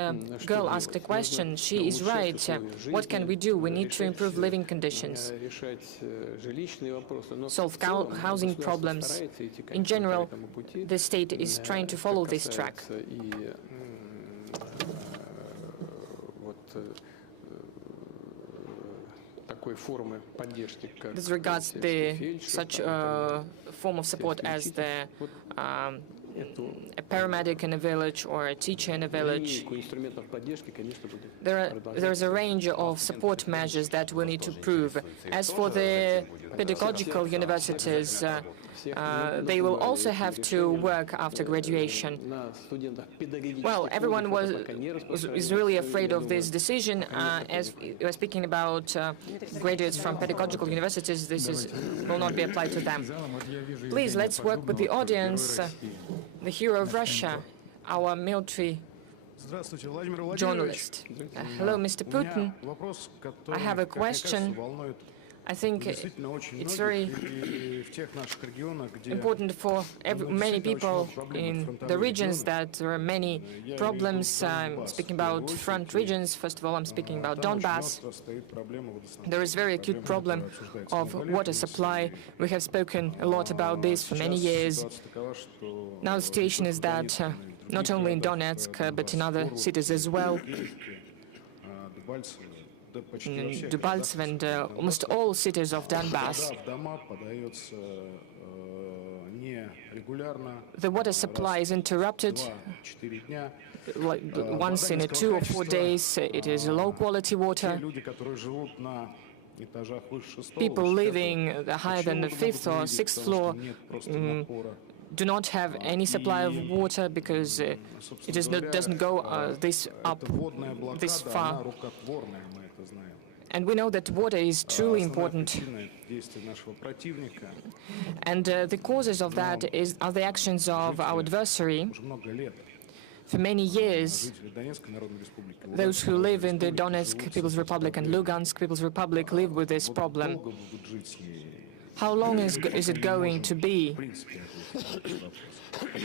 girl asked a question. She is right. What can we do? We need to improve living conditions, solve housing problems. In general, the state is trying to follow this track. This regards such a form of support as a paramedic in a village or a teacher in a village. There is a range of support measures that we need to prove. As for the pedagogical universities, they will also have to work after graduation. Well, everyone is really afraid of this decision. As we are speaking about graduates from pedagogical universities, will not be applied to them. Please, let's work with the audience. The hero of Russia, our military journalist. Hello, Mr. Putin. I have a question. I think it's very important for many people in the regions that there are many problems. I'm speaking about front regions. First of all, I'm speaking about Donbass. There is a very acute problem of water supply. We have spoken a lot about this for many years. Now the situation is that not only in Donetsk, but in other cities as well, in Debaltseve and almost all cities of Donbass, the water supply is interrupted once in 2 or 4 days. It is low-quality water. People living higher than the 5th or 6th floor do not have any supply of water because it doesn't go this far. And we know that water is truly important. And the causes of that are the actions of our adversary. For many years, those who live in the Donetsk People's Republic and Lugansk People's Republic live with this problem. How long is it going to be?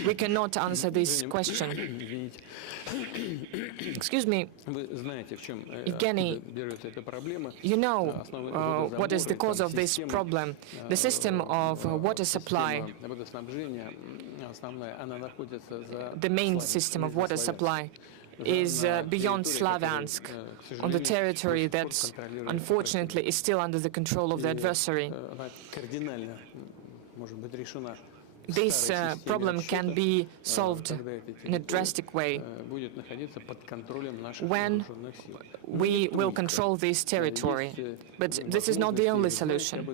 We cannot answer this question. Excuse me, Evgeny, you know what is the cause of this problem. The system of water supply, the main system of water supply, is beyond Slavyansk, on the territory that, unfortunately, is still under the control of the adversary. This problem can be solved in a drastic way when we will control this territory. But this is not the only solution.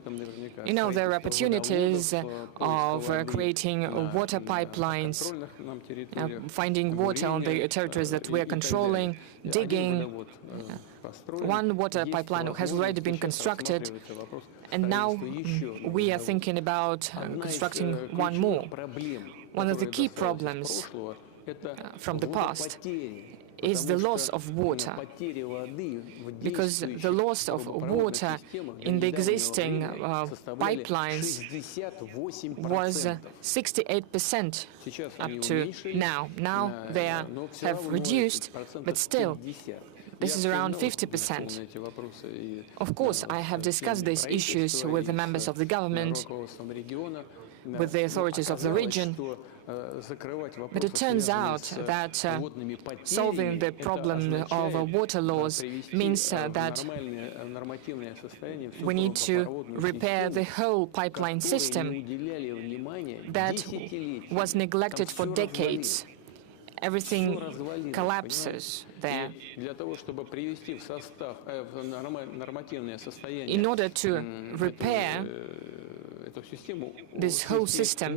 You know, there are opportunities of creating water pipelines, finding water on the territories that we are controlling, digging. One water pipeline has already been constructed, and now we are thinking about constructing one more. One of the key problems from the past is the loss of water, because the loss of water in the existing pipelines was 68% up to now. Now they have reduced, but still this is around 50%. Of course, I have discussed these issues with the members of the government, with the authorities of the region, but it turns out that solving the problem of water loss means that we need to repair the whole pipeline system that was neglected for decades. Everything collapses there. In order to repair this whole system,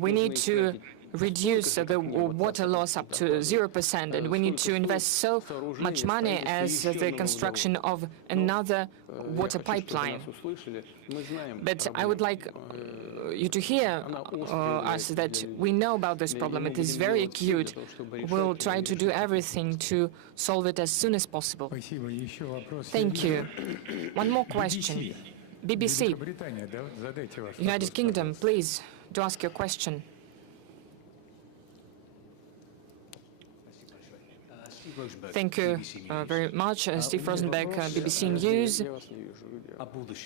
we need to reduce the water loss up to 0%, and we need to invest so much money as the construction of another water pipeline. But I would like you to hear us that we know about this problem. It is very acute. We'll try to do everything to solve it as soon as possible. Thank you. One more question. BBC, United Kingdom, please, to ask your question. Thank you very much. Steve Rosenberg, BBC News.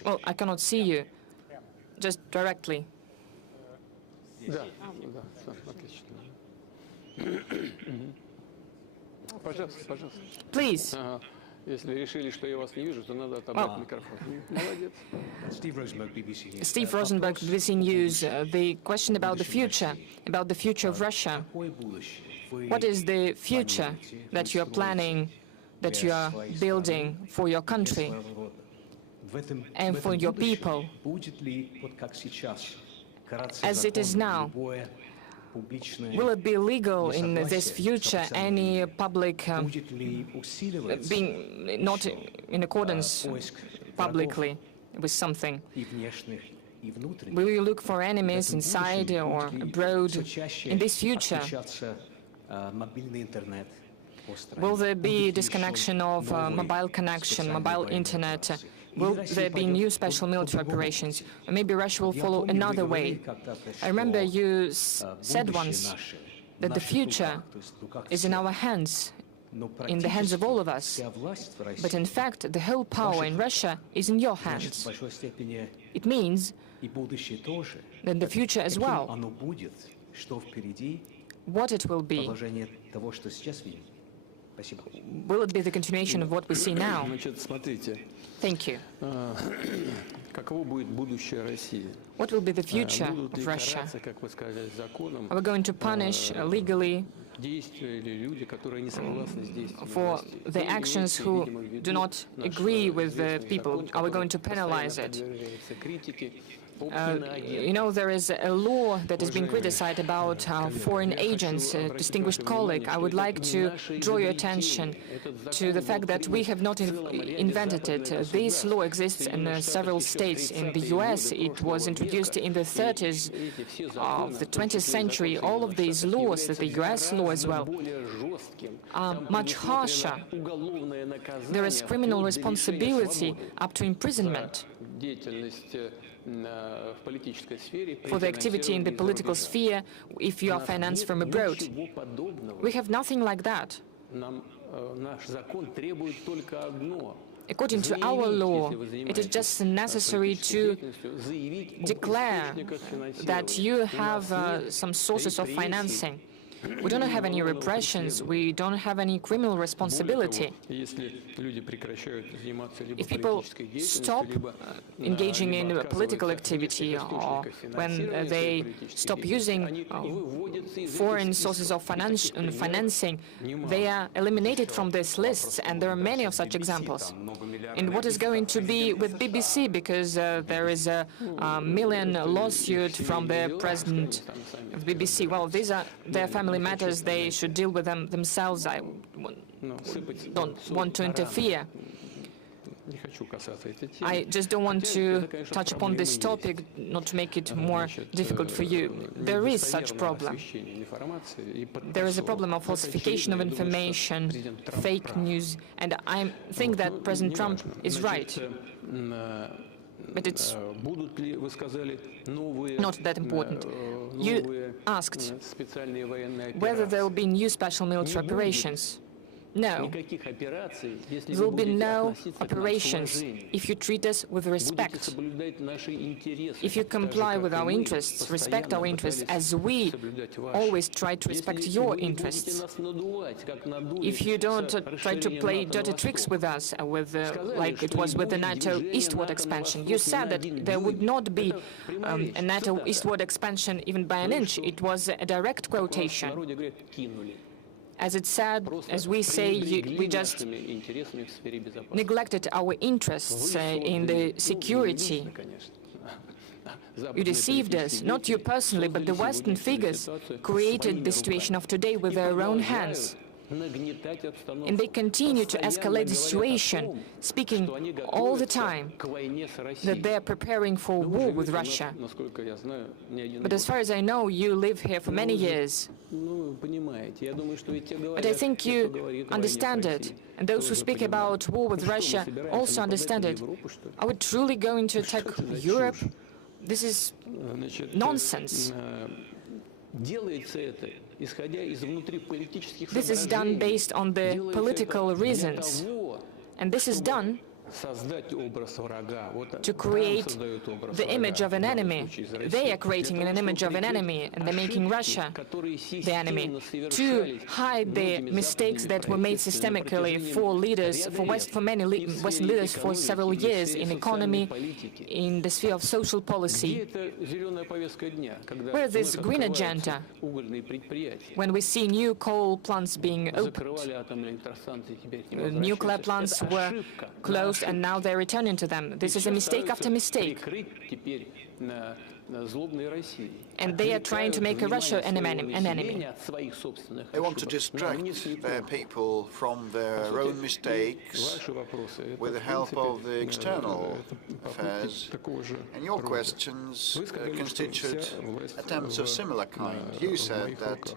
Well, I cannot see you. Just directly. Please. Steve Rosenberg, BBC News. The question about the future of Russia. What is the future that you are planning, that you are building for your country and for your people? As it is now, will it be legal in this future, any public being not in accordance publicly with something? Will you look for enemies inside or abroad in this future? Will there be disconnection of mobile connection, mobile internet? Will there be new special military operations? Or maybe Russia will follow another way? I remember you said once that the future is in our hands, in the hands of all of us. But in fact, the whole power in Russia is in your hands. It means that the future as well, what it will be. Will it be the continuation of what we see now? Thank you. What will be the future of Russia? Are we going to punish legally for the actions who do not agree with the people? Are we going to penalize it? You know, there is a law that has been criticized about foreign agents. Distinguished colleague, I would like to draw your attention to the fact that we have not invented it. This law exists in several states. In the US, it was introduced in the 30s of the 20th century. All of these laws, the US law as well, are much harsher. There is criminal responsibility up to imprisonment for the activity in the political sphere if you are financed from abroad. We have nothing like that. According to our law, it is just necessary to declare that you have some sources of financing. We don't have any repressions, we don't have any criminal responsibility. If people stop engaging in political activity or when they stop using foreign sources of financing, they are eliminated from these lists, and there are many of such examples. And what is going to be with BBC, because there is a million lawsuit from the president of BBC. Well, these are their family matters. They should deal with them themselves. I don't want to interfere. I just don't want to touch upon this topic, not to make it more difficult for you. There is such problem. There is a problem of falsification of information, fake news, and I think that President Trump is right. But it's not that important. You asked whether there will be new special military operations. No. There will be no operations if you treat us with respect. If you comply with our interests, respect our interests, as we always try to respect your interests. If you don't try to play dirty tricks with us, like it was with the NATO eastward expansion. You said that there would not be a NATO eastward expansion even by an inch. It was a direct quotation. As it said, as we say, we just neglected our interests in the security. You deceived us, not you personally, but the Western figures created the situation of today with their own hands. And they continue to escalate the situation, speaking all the time that they are preparing for war with Russia. But as far as I know, you live here for many years. But I think you understand it, and those who speak about war with Russia also understand it. Are we truly going to attack Europe? This is nonsense. This is done based on the political reasons, and this is done to create the image of an enemy. They are creating an image of an enemy, and they're making Russia the enemy, to hide the mistakes that were made systemically for leaders, for many Western leaders for several years in economy, in the sphere of social policy. Where is this green agenda? When we see new coal plants being opened, nuclear plants were closed, and now they're returning to them. This is a mistake after mistake. And they are trying to make Russia an enemy. They want to distract their people from their own mistakes with the help of the external affairs. And your questions constitute attempts of similar kind. You said that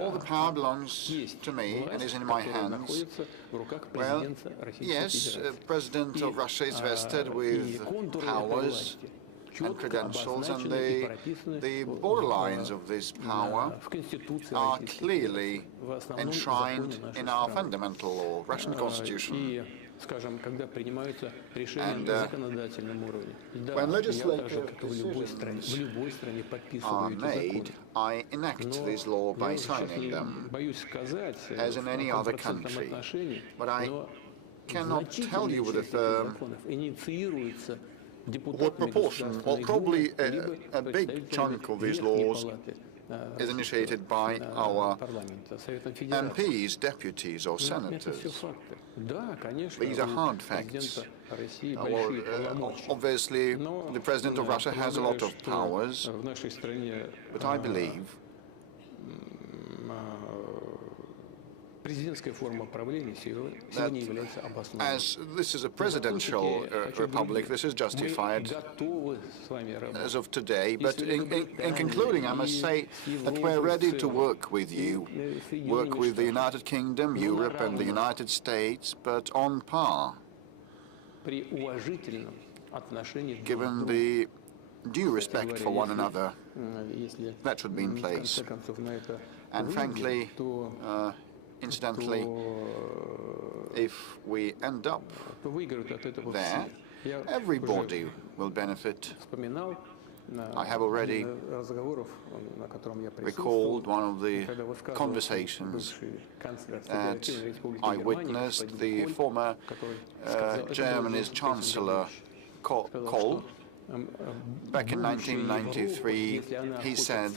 all the power belongs to me and is in my hands. Well, yes, President of Russia is vested with powers and credentials, and the borderlines of this power are clearly enshrined in our fundamental law, Russian constitution. And when legislative decisions are made, I enact this law by signing them, as in any other country. But I cannot tell you with a firm what proportion, well, probably a big chunk of these laws is initiated by our MPs, deputies or senators. These are hard facts. Obviously, the President of Russia has a lot of powers, but I believe that as this is a presidential republic, this is justified as of today. But in concluding, I must say that we're ready to work with you, work with the United Kingdom, Europe and the United States, but on par, given the due respect for one another that should be in place. And frankly, incidentally, if we end up there, everybody will benefit. I have already recalled one of the conversations that I witnessed. The former Germany's Chancellor Kohl, back in 1993, he said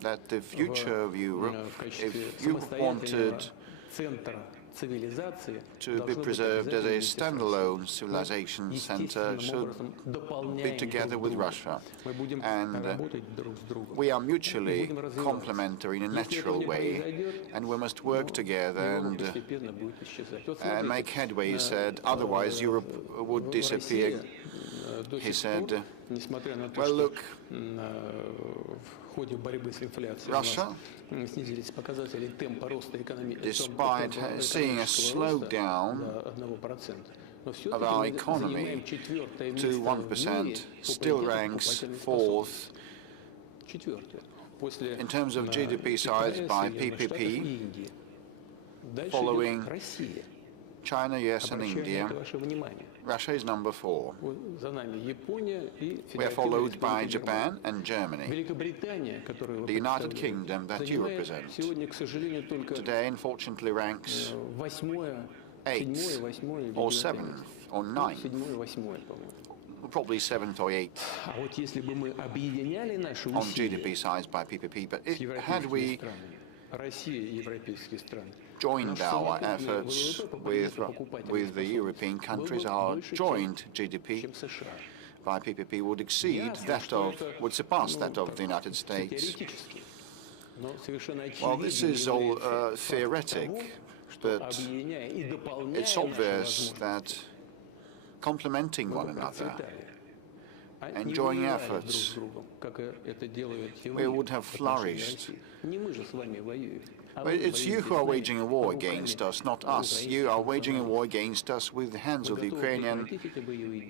that the future of Europe, if you wanted to be preserved as a standalone civilization center, should be together with Russia. And we are mutually complementary in a natural way, and we must work together and make headway, he said, otherwise Europe would disappear. He said, well, look, Russia, despite seeing a slowdown of our economy to 1%, still ranks fourth in terms of GDP size by PPP, following China, US and India. Russia is number 4. We are followed by Japan and Germany, the United Kingdom that you represent. Today, unfortunately, ranks 8th or 7th or 9th, probably 7th or 8th on GDP size by PPP. But had we joined our efforts with the European countries, our joint GDP by PPP would surpass that of the United States. Well, this is all theoretic, but it's obvious that complementing one another and joining efforts, we would have flourished. But it's you who are waging a war against us, not us. You are waging a war against us with the hands of the Ukrainian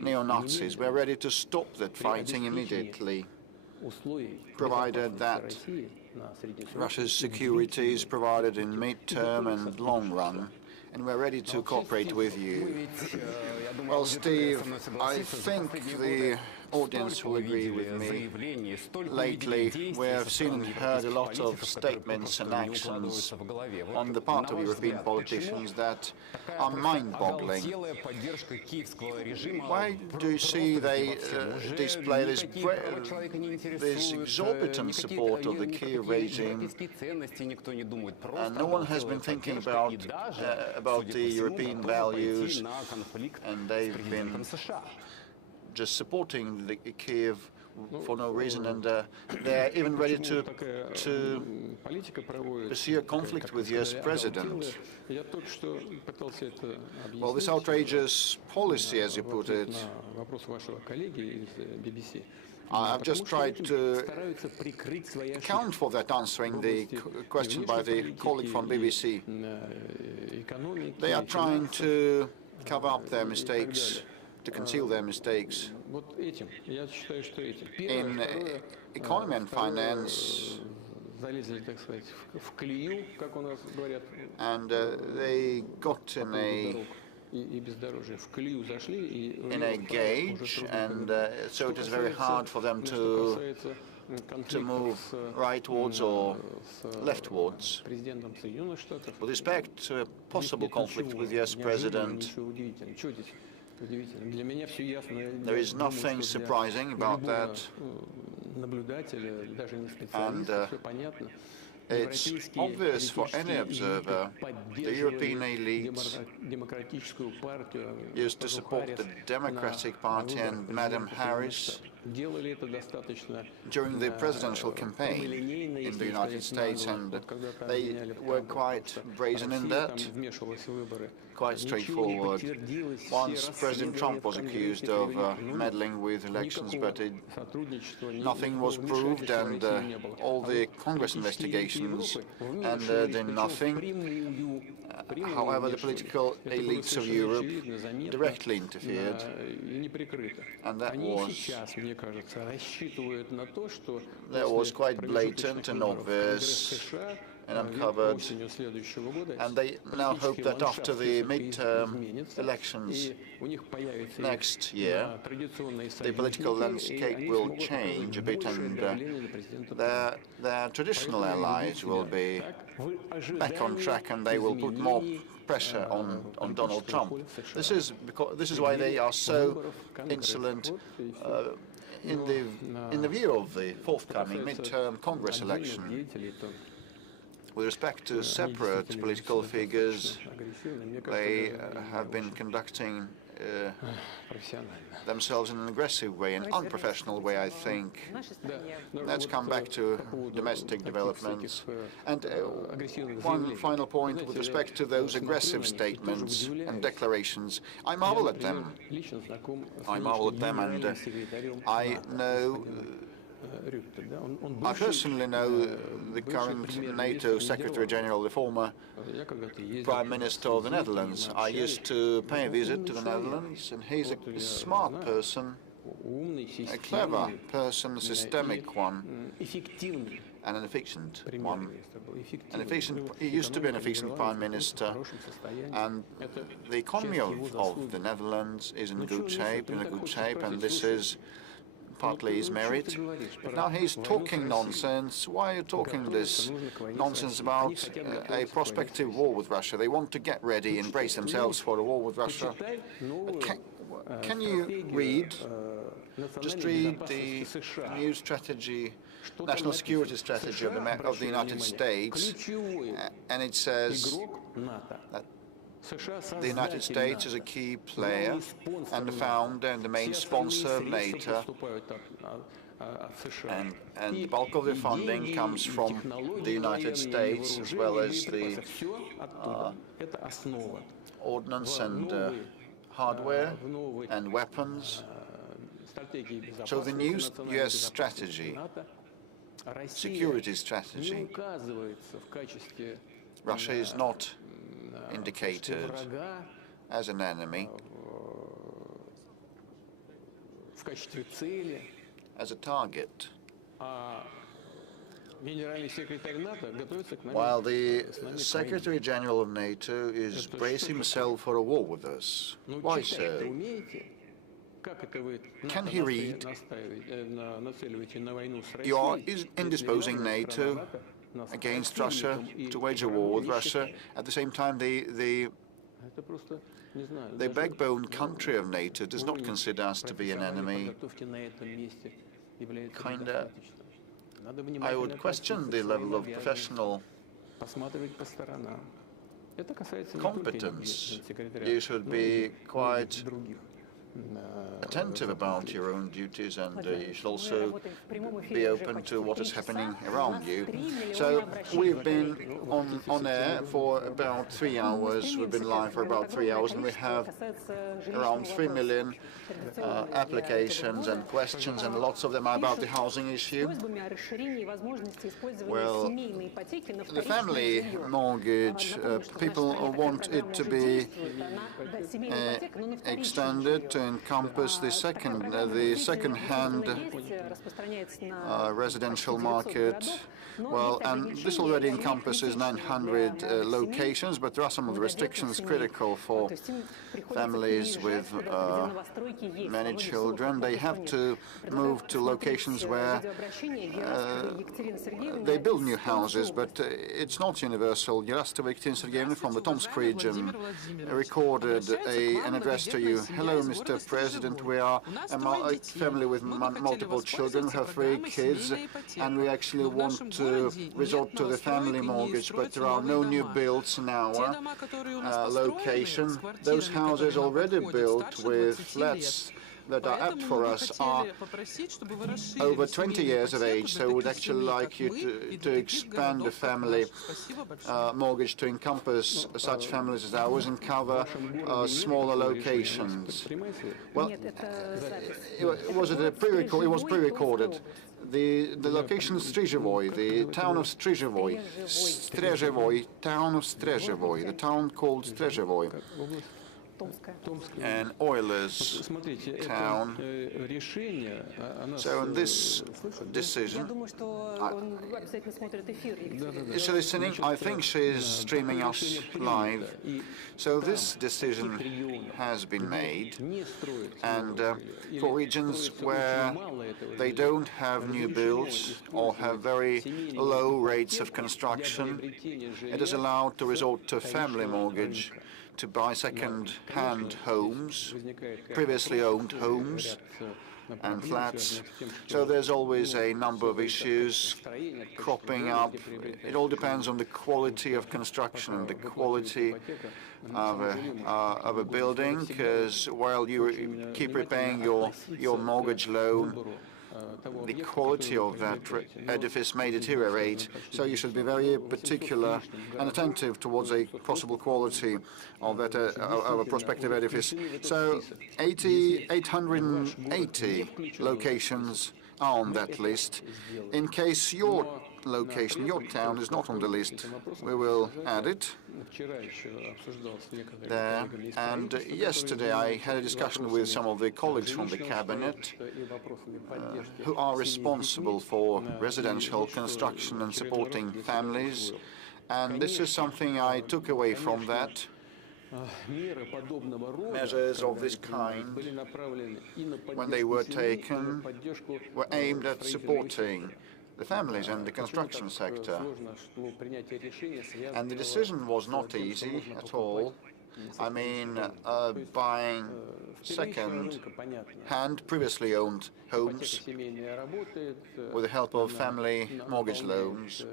neo-Nazis. We're ready to stop that fighting immediately, provided that Russia's security is provided in mid-term and long run, and we're ready to cooperate with you. Well, Steve, I think the audience will agree with me. Lately, we have seen and heard a lot of statements and actions on the part of European politicians that are mind-boggling. Why do you see they display this exorbitant support of the Kiev regime, and no one has been thinking about the European values, and they've been just supporting the Kiev for no reason, and they're even ready to pursue a conflict with the US President. Well, this outrageous policy, as you put it, I've just tried to account for that, answering the question by the colleague from BBC. They are trying to cover up their mistakes, to conceal their mistakes in economy and finance, and they got in a gauge, and so it is very hard for them to move rightwards or leftwards. With respect to a possible conflict with the US President, there is nothing surprising about that. And it's obvious for any observer the European elites used to support the Democratic Party and Madam Harris during the presidential campaign in the United States, and they were quite brazen in that, quite straightforward. Once President Trump was accused of meddling with elections, but nothing was proved, and all the Congress investigations ended in nothing. However, the political elites of Europe directly interfered, and that was quite blatant and obvious and uncovered, and they now hope that after the midterm elections next year, the political landscape will change a bit, and their traditional allies will be back on track, and they will put more pressure on Donald Trump. This is why they are so insolent in the view of the forthcoming midterm Congress election. With respect to separate political figures, they have been conducting themselves in an aggressive way, an unprofessional way, I think. Let's come back to domestic developments. And one final point with respect to those aggressive statements and declarations. I marvel at them. And I know. I personally know the current NATO Secretary General, the former Prime Minister of the Netherlands. I used to pay a visit to the Netherlands, and he's a smart person, a clever person, a systemic one, and an efficient one. He used to be an efficient Prime Minister, and the economy of the Netherlands is in good shape, and this is partly his merit. But now he's talking nonsense. Why are you talking this nonsense about a prospective war with Russia? They want to get ready and brace themselves for a war with Russia. But can you read, just read the new strategy, national security strategy of the United States, and it says that the United States is a key player and the founder and the main sponsor of NATO, and the bulk of the funding comes from the United States, as well as the ordnance and hardware and weapons. So the new US strategy, security strategy, Russia is not indicated as an enemy, as a target, while the Secretary General of NATO is bracing himself for a war with us. Why so? Can he read? You are indisposing NATO against Russia, to wage a war with Russia. At the same time, the backbone country of NATO does not consider us to be an enemy. I would question the level of professional competence. You should be quite attentive about your own duties, and you should also be open to what is happening around you. So we've been on air for about 3 hours. We've been live for about 3 hours, and we have around 3 million applications and questions, and lots of them are about the housing issue. Well, the family mortgage, people want it to be extended to encompass the second-hand residential market. Well, and this already encompasses 900 locations, but there are some of the restrictions critical for families with many children. They have to move to locations where they build new houses, but it's not universal. Yerastova Ekатерина Sergeyevna from the Tomsk region recorded an address to you. Hello, Mr. Mr. President, we are a family with multiple children. We have 3 kids, and we actually want to resort to the family mortgage, but there are no new builds in our location. Those houses already built with flats that are apt for us are over 20 years of age, so we would actually like you to expand the family mortgage to encompass such families as ours and cover smaller locations. Well, it was pre-recorded. The location is Strzyżewoy, the town of Strzyżewoy, town of Strzyżewoy, the town called Strzyżewoy. An oilers town. So in this decision, is she listening? I think she is streaming us live. So this decision has been made, and for regions where they don't have new builds or have very low rates of construction, it is allowed to resort to family mortgage to buy second-hand homes, previously owned homes and flats. So there's always a number of issues cropping up. It all depends on the quality of construction and the quality of a building, because while you keep repaying your mortgage loan, the quality of that edifice may deteriorate, so you should be very particular and attentive towards a possible quality of that of a prospective edifice. So 880 locations are on that list. In case your location, your town, is not on the list, we will add it there. And yesterday I had a discussion with some of the colleagues from the cabinet who are responsible for residential construction and supporting families, and this is something I took away from that. Measures of this kind, when they were taken, were aimed at supporting the families and the construction sector. And the decision was not easy at all. I mean, buying second-hand, previously owned homes with the help of family mortgage loans.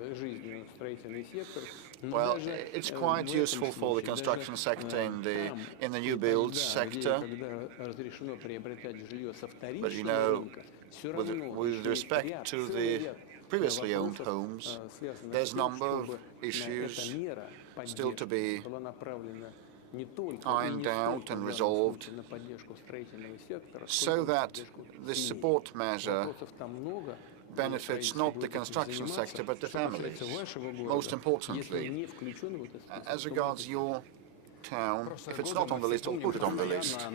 Well, it's quite useful for the construction sector in the new build sector. But you know, with respect to the previously owned homes, there's a number of issues still to be ironed out and resolved, so that this support measure benefits not the construction sector but the families. Most importantly, as regards your town, if it's not on the list, I'll put it on the list.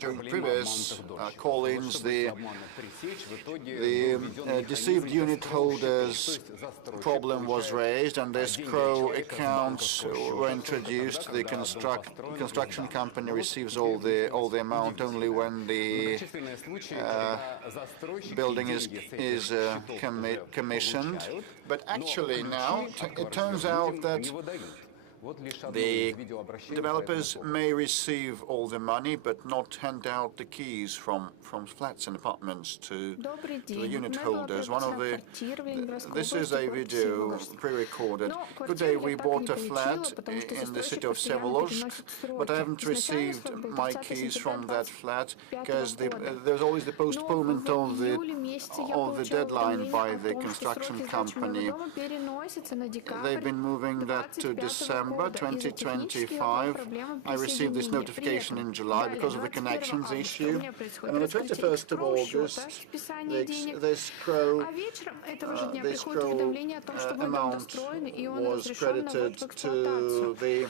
During previous call-ins, the deceived unit holders problem was raised, and the escrow accounts were introduced. The construction company receives all the amount only when the building is commissioned. But actually now it turns out that the developers may receive all the money but not hand out the keys from flats and apartments to the unit holders. This is a video pre-recorded. Good day, we bought a flat in the city of Vsevolozhsk, but I haven't received my keys from that flat because there's always the postponement of the deadline by the construction company. They've been moving that to December 2025. I received this notification in July because of the connections issue. And on the 21st of August, the escrow amount was credited to the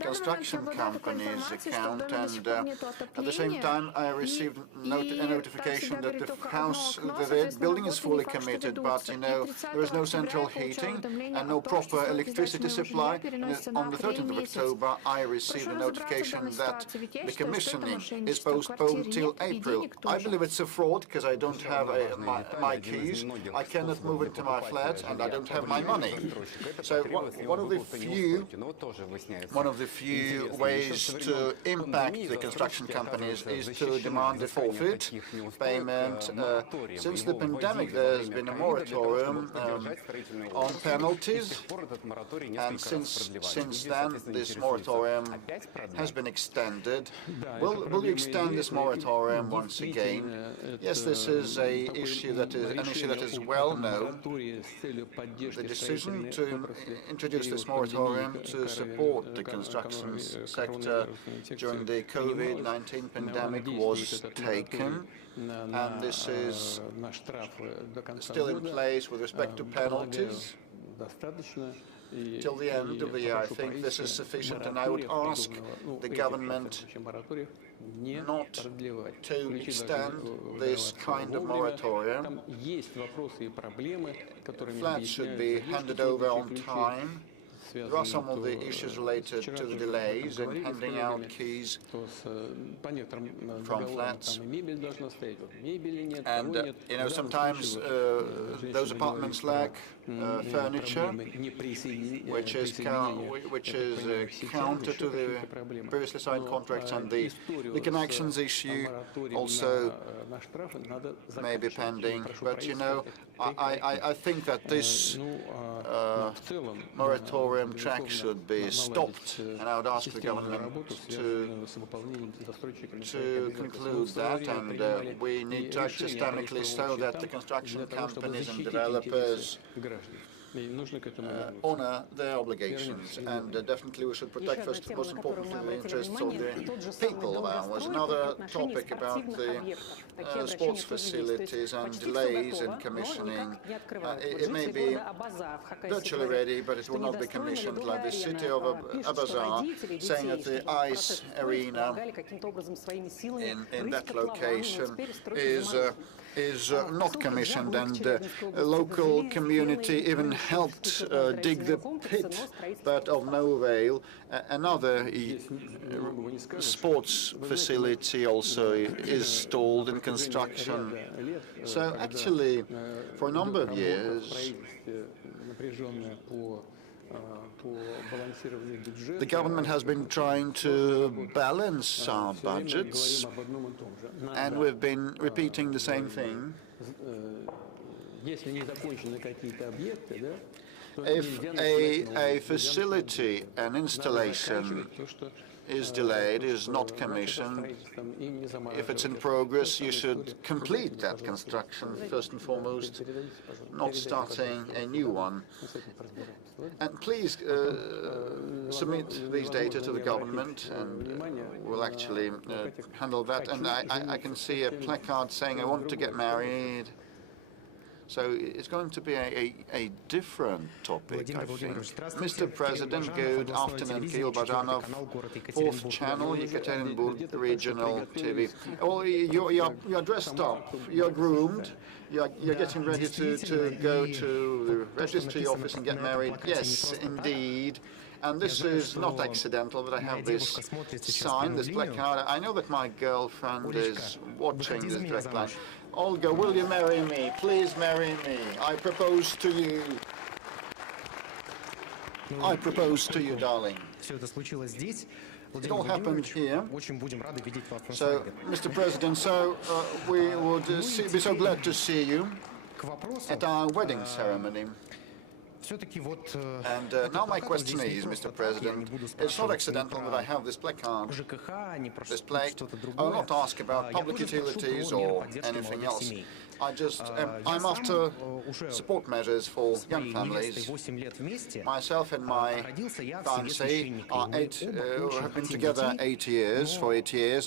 construction company's account, and at the same time I received a notification that the building is fully committed, but you know, there is no central heating and no proper electricity supply. And on the 13th of October I received a notification that the commissioning is postponed till April. I believe it's a fraud because I don't have my keys, I cannot move into my flat, and I don't have my money. So one one of the few ways to impact the construction companies is to demand a forfeit payment. Since the pandemic, there's been a moratorium on penalties, and since then, this moratorium has been extended. Will you extend this moratorium once again? Yes, this is an issue that is well known. The decision to introduce this moratorium to support the construction sector during the COVID-19 pandemic was taken, and this is still in place with respect to penalties. Till the end of the year, I think this is sufficient, and I would ask the government not to extend this kind of moratorium. Flats should be handed over on time. There are some of the issues related to the delays in handing out keys from flats. And, sometimes those apartments lack furniture, which is counter to the previously signed contracts, and the connections issue also may be pending. But, I think that this moratorium track should be stopped, and I would ask the government to conclude that, and we need to act systemically so that the construction companies and developers honor their obligations, and definitely we should protect, most importantly, the interests of the people of ours. Another topic about the sports facilities and delays in commissioning. It may be virtually ready, but it will not be commissioned, like the city of Abazar, saying that the ice arena in that location is not commissioned, and the local community even helped dig the pit, but of no avail. Another sports facility also is stalled in construction. So actually, for a number of years, the government has been trying to balance our budgets, and we've been repeating the same thing. If a facility, an installation is delayed, is not commissioned, if it's in progress, you should complete that construction first and foremost, not starting a new one. And please submit these data to the government, and we'll actually handle that. And I can see a placard saying, "I want to get married." So it's going to be a different topic, I think. Mr. President, good afternoon. Kirill Bazhanov, 4th channel, Yekaterinburg Regional TV. Oh, you're dressed up, you're groomed, you're getting ready to go to the registry office and get married. Yes, indeed. And this is not accidental, but I have this sign, this placard. I know that my girlfriend is watching this direct line. Olga, will you marry me? Please marry me. I propose to you. I propose to you, darling. It all happened here. So, Mr. President, we would be so glad to see you at our wedding ceremony. And now my question is, Mr. President, it's not accidental that I have this placard, this plaque. I will not ask about public utilities or anything else. I'm after support measures for young families. Myself and my fiancée have been together 8 years,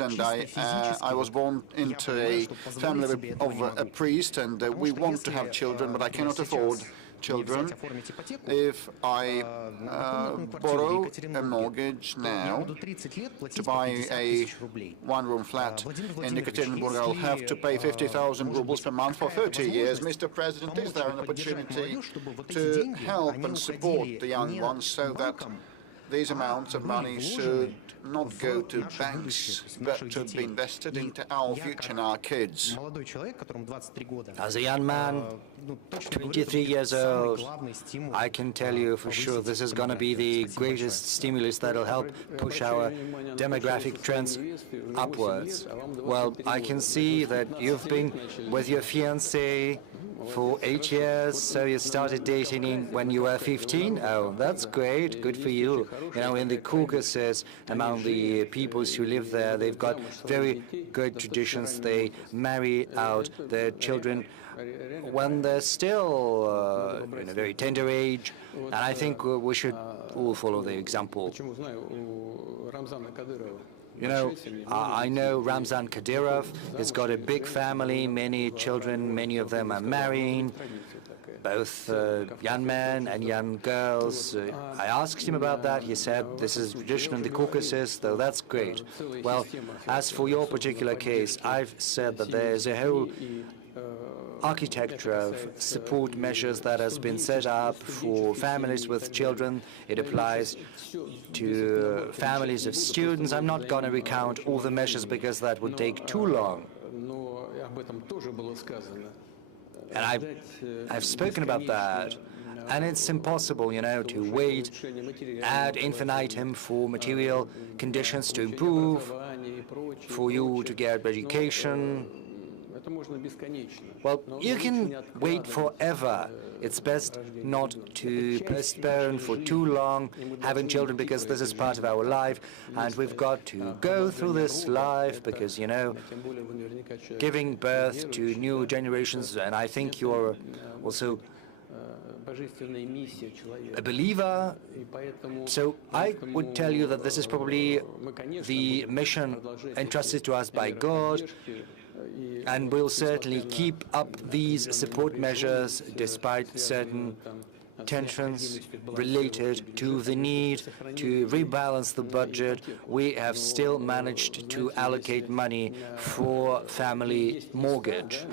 and I was born into a family of a priest, and we want to have children, but I cannot afford children. If I borrow a mortgage now to buy a one-room flat in Yekaterinburg, I'll have to pay 50,000 rubles per month for 30 years. Mr. President, is there an opportunity to help and support the young ones so that these amounts of money should not go to banks, but should be invested into our future and our kids. As a young man, 23 years old, I can tell you for sure this is going to be the greatest stimulus that will help push our demographic trends upwards. Well, I can see that you've been with your fiancé for 8 years, so you started dating when you were 15? Oh, that's great, good for you. You know, in the Caucasus, among the peoples who live there, they've got very good traditions. They marry out their children when they're still in a very tender age, and I think we should all follow the example. You know, I know Ramzan Kadyrov has got a big family, many children, many of them are marrying, both young men and young girls. I asked him about that. He said this is tradition in the Caucasus, though that's great. Well, as for your particular case, I've said that there's a whole architecture of support measures that has been set up for families with children. It applies to families of students. I'm not going to recount all the measures because that would take too long. And I've spoken about that. And it's impossible, you know, to wait ad infinitum for material conditions to improve, for you to get education. Well, you can wait forever. It's best not to postpone for too long having children, because this is part of our life, and we've got to go through this life because, you know, giving birth to new generations, and I think you're also a believer, so I would tell you that this is probably the mission entrusted to us by God, and we'll certainly keep up these support measures despite certain tensions related to the need to rebalance the budget. We have still managed to allocate money for family mortgage.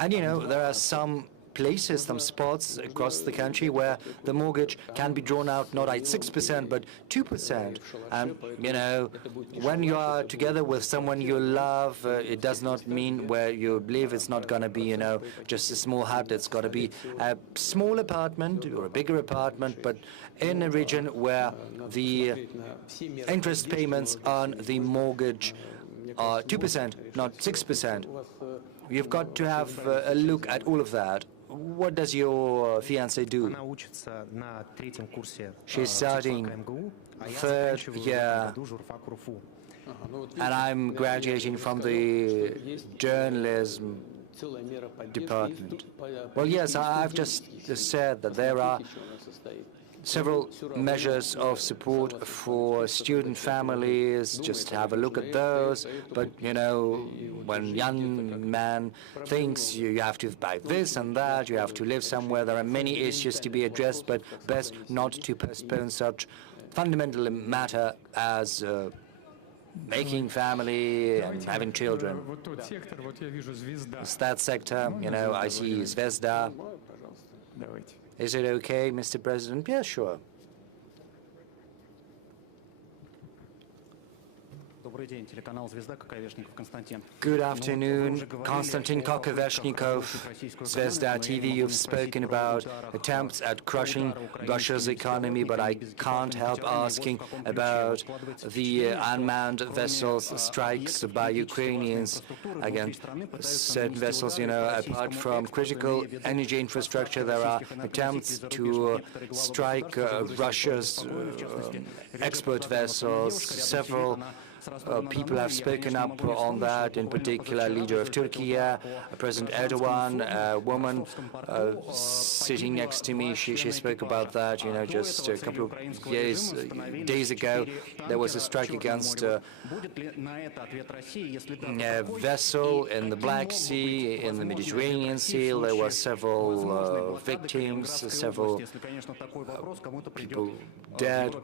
And you know, there are some places, some spots across the country where the mortgage can be drawn out not at 6% but 2%. And you know, when you are together with someone you love, it does not mean where you live. It's not going to be, you know, just a small hut. It's got to be a small apartment or a bigger apartment, but in a region where the interest payments on the mortgage are 2%, not 6%. You've got to have a look at all of that. What does your fiancée do? She's studying third year, and I'm graduating from the journalism department. Well, yes, I've just said that there are several measures of support for student families. Just have a look at those. But, you know, when young man thinks you have to buy this and that, you have to live somewhere, there are many issues to be addressed, but best not to postpone such fundamental matter as making family and having children. It's that sector, you know, I see Zvezda. Is it okay, Mr. President? Yeah, sure. Good afternoon, Konstantin Kokoveshnikov, Zvezda TV. You've spoken about attempts at crushing Russia's economy, but I can't help asking about the unmanned vessels strikes by Ukrainians against certain vessels. You know, apart from critical energy infrastructure, there are attempts to strike Russia's export vessels. Several people have spoken up on that, in particular leader of Turkey, President Erdogan, a woman sitting next to me, she spoke about that, you know, just a couple of days ago. There was a strike against a vessel in the Black Sea, in the Mediterranean Sea. There were several victims, several people dead.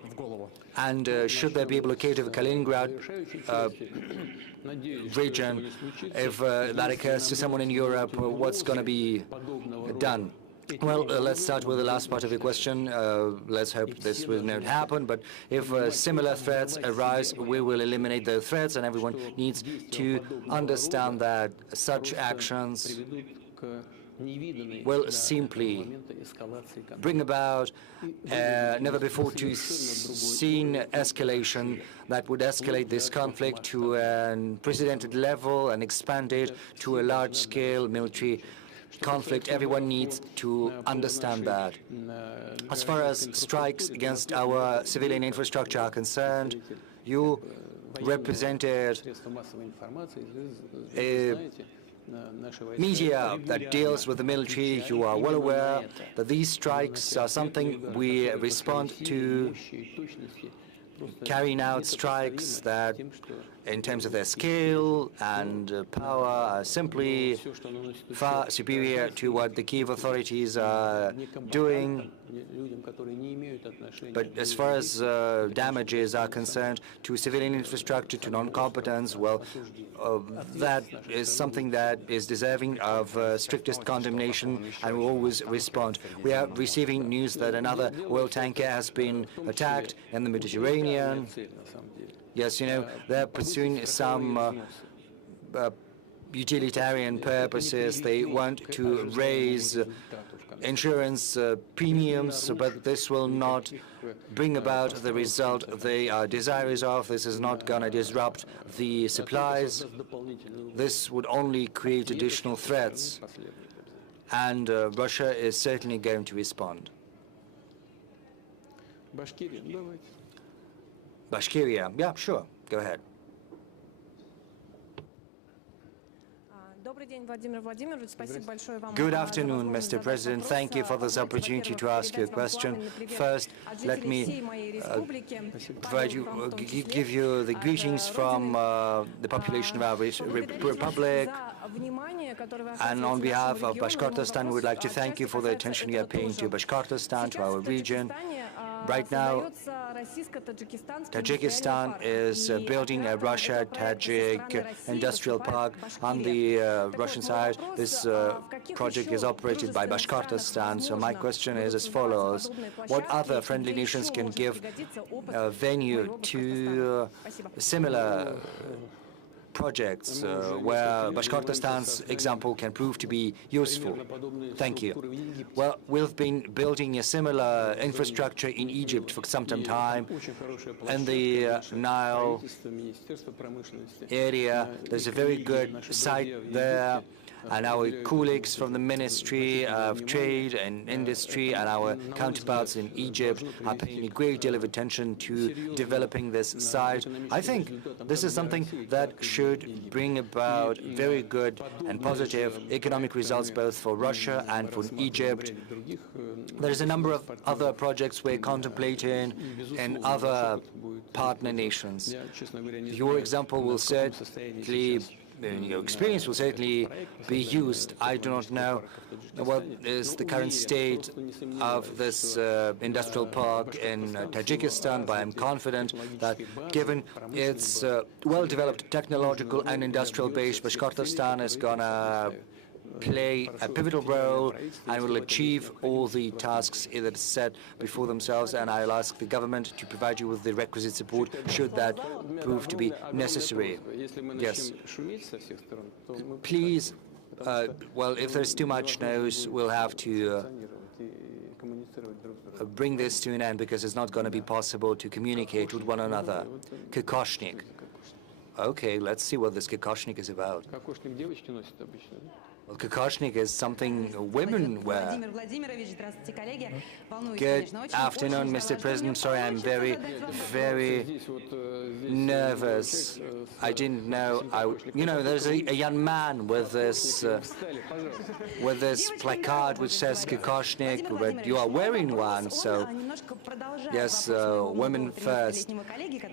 And should there be a blockade of Kaliningrad region, if that occurs to someone in Europe, what's going to be done? Well, let's start with the last part of your question. Let's hope this will not happen, but if similar threats arise, we will eliminate those threats, and everyone needs to understand that such actions will simply bring about never-before-seen escalation that would escalate this conflict to an unprecedented level and expand it to a large-scale military conflict. Everyone needs to understand that. As far as strikes against our civilian infrastructure are concerned, you represented a media that deals with the military. You are well aware that these strikes are something we respond to, carrying out strikes that, in terms of their scale and power, are simply far superior to what the Kiev authorities are doing. But as far as damages are concerned to civilian infrastructure, to non-competence, well, that is something that is deserving of strictest condemnation, and we always respond. We are receiving news that another oil tanker has been attacked in the Mediterranean. Yes, you know, they're pursuing some utilitarian purposes. They want to raise insurance premiums, but this will not bring about the result they are desirous of. This is not going to disrupt the supplies. This would only create additional threats, and Russia is certainly going to respond. Bashkiria, yeah, sure, go ahead. Good afternoon, Mr. President. Thank you for this opportunity to ask you a question. First, let me give you the greetings from the population of our republic. And on behalf of Bashkortostan, we would like to thank you for the attention you are paying to Bashkortostan, to our region. Right now, Tajikistan is building a Russia-Tajik industrial park. On the Russian side, this project is operated by Bashkortostan. So my question is as follows. What other friendly nations can give venue to similar projects where Bashkortostan's example can prove to be useful? Thank you. Well, we've been building a similar infrastructure in Egypt for some time. In the Nile area, there's a very good site there, and our colleagues from the Ministry of Trade and Industry and our counterparts in Egypt are paying a great deal of attention to developing this site. I think this is something that should bring about very good and positive economic results both for Russia and for Egypt. There's a number of other projects we're contemplating in other partner nations. Your example will certainly your experience will certainly be used. I do not know what is the current state of this industrial park in Tajikistan, but I'm confident that given its well-developed technological and industrial base, Bashkortostan is going to play a pivotal role and will achieve all the tasks that are set before themselves, and I'll ask the government to provide you with the requisite support should that prove to be necessary. Yes. Please, well, if there's too much noise, we'll have to bring this to an end because it's not going to be possible to communicate with one another. Kokoshnik. Okay, let's see what this kokoshnik is about. Well, kokoshnik is something women wear. Good afternoon, Mr. President. Sorry, I'm very, very nervous. I didn't know. You know, there's a young man with this placard which says kokoshnik, but you are wearing one, so yes, women first.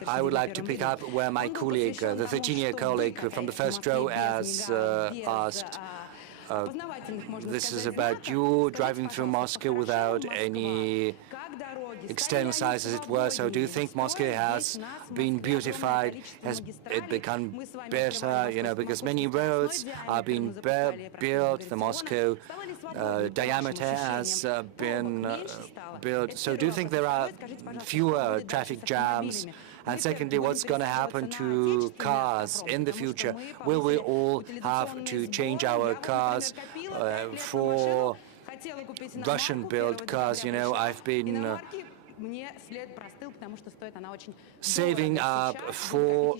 I would like to pick up where my colleague, the 13-year colleague from the first row, has asked. This is about you driving through Moscow without any external size, as it were. So do you think Moscow has been beautified? Has it become better? You know, because many roads are being built, the Moscow diameter has been built. So do you think there are fewer traffic jams? And secondly, what's going to happen to cars in the future? Will we all have to change our cars for Russian-built cars? You know, I've been saving up for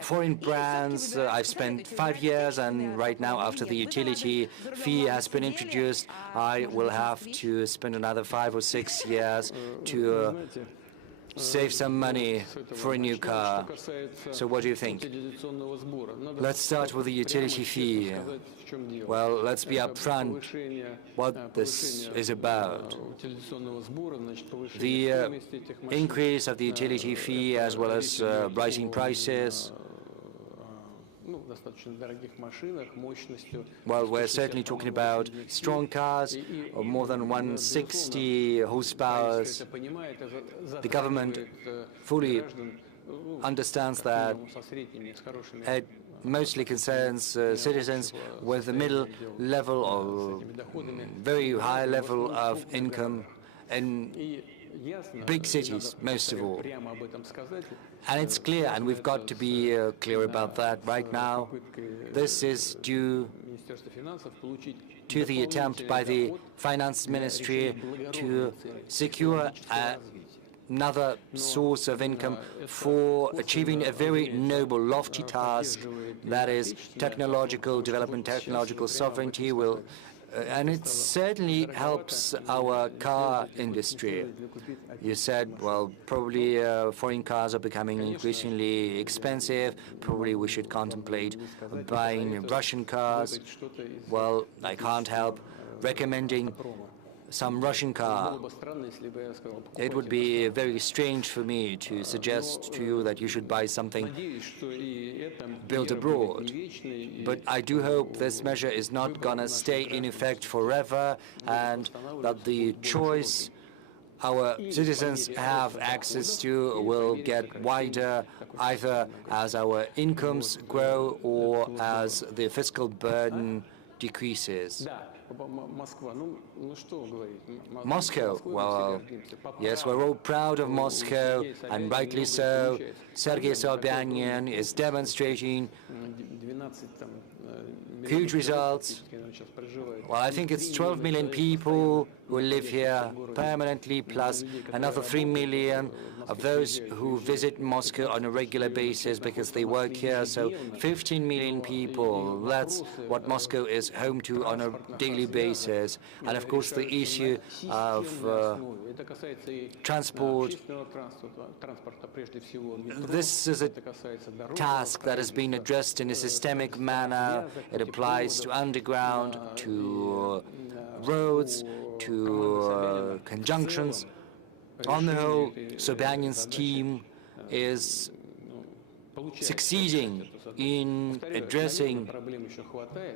foreign brands. I've spent 5 years, and right now, after the utility fee has been introduced, I will have to spend another 5 or 6 years to save some money for a new car. So what do you think? Let's start with the utility fee. Well, let's be upfront what this is about. The increase of the utility fee, as well as rising prices. Well, we're certainly talking about strong cars, or more than 160 horsepower. The government fully understands that. It mostly concerns citizens with a middle level or very high level of income in big cities, most of all. And it's clear, and we've got to be clear about that right now. This is due to the attempt by the Finance Ministry to secure another source of income for achieving a very noble, lofty task, that is technological development, technological sovereignty will and it certainly helps our car industry. You said, well, probably foreign cars are becoming increasingly expensive. Probably we should contemplate buying Russian cars. Well, I can't help recommending some Russian car. It would be very strange for me to suggest to you that you should buy something built abroad. But I do hope this measure is not going to stay in effect forever, and that the choice our citizens have access to will get wider, either as our incomes grow or as the fiscal burden decreases. Moscow, well, yes, we're all proud of Moscow, and rightly so. Sergei Sobyanin is demonstrating huge results. Well, I think it's 12 million people who live here permanently, plus another 3 million of those who visit Moscow on a regular basis because they work here. So 15 million people, that's what Moscow is home to on a daily basis. And of course the issue of transport, this is a task that has been addressed in a systemic manner. It applies to underground, to roads, to conjunctions. On the whole, Sobyanin's team is succeeding in addressing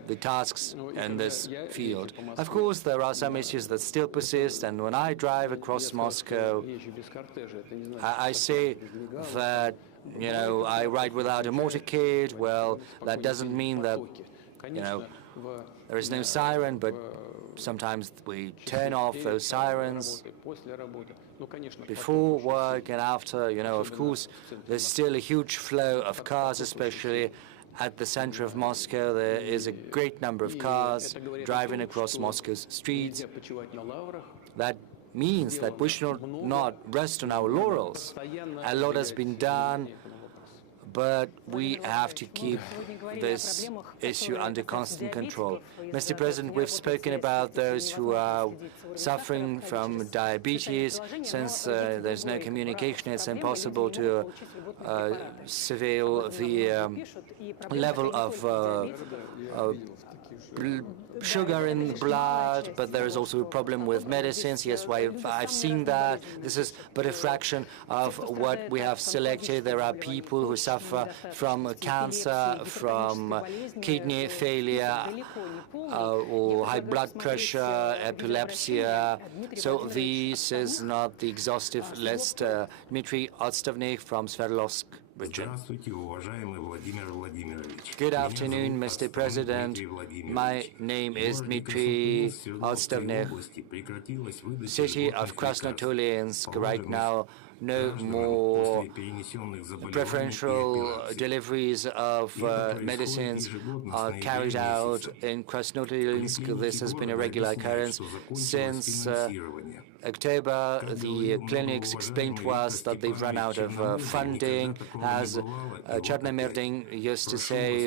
the tasks in this field. Of course, there are some issues that still persist, and when I drive across Moscow, I say that, you know, I ride without a motorcade. Well, that doesn't mean that, you know, there is no siren, but sometimes we turn off those sirens before work and after. You know, of course, there's still a huge flow of cars, especially at the center of Moscow. There is a great number of cars driving across Moscow's streets. That means that we should not rest on our laurels. A lot has been done, but we have to keep this issue under constant control. Mr. President, we've spoken about those who are suffering from diabetes. Since there's no communication, it's impossible to surveil the level of sugar in the blood, but there is also a problem with medicines. Yes, I've seen that. This is but a fraction of what we have selected. There are people who suffer suffer from cancer, from kidney failure, or high blood pressure, epilepsy. So this is not the exhaustive list. Dmitry Odstavnik from Sverdlovsk region. Good afternoon, Mr. President. My name is Dmitry Odstavnik. City of Krasnotulinsk right now, no more preferential deliveries of medicines are carried out in Krasnotulinsk. This has been a regular occurrence since October. The clinics explained to us that they've run out of funding. As Chernomyrdin used to say,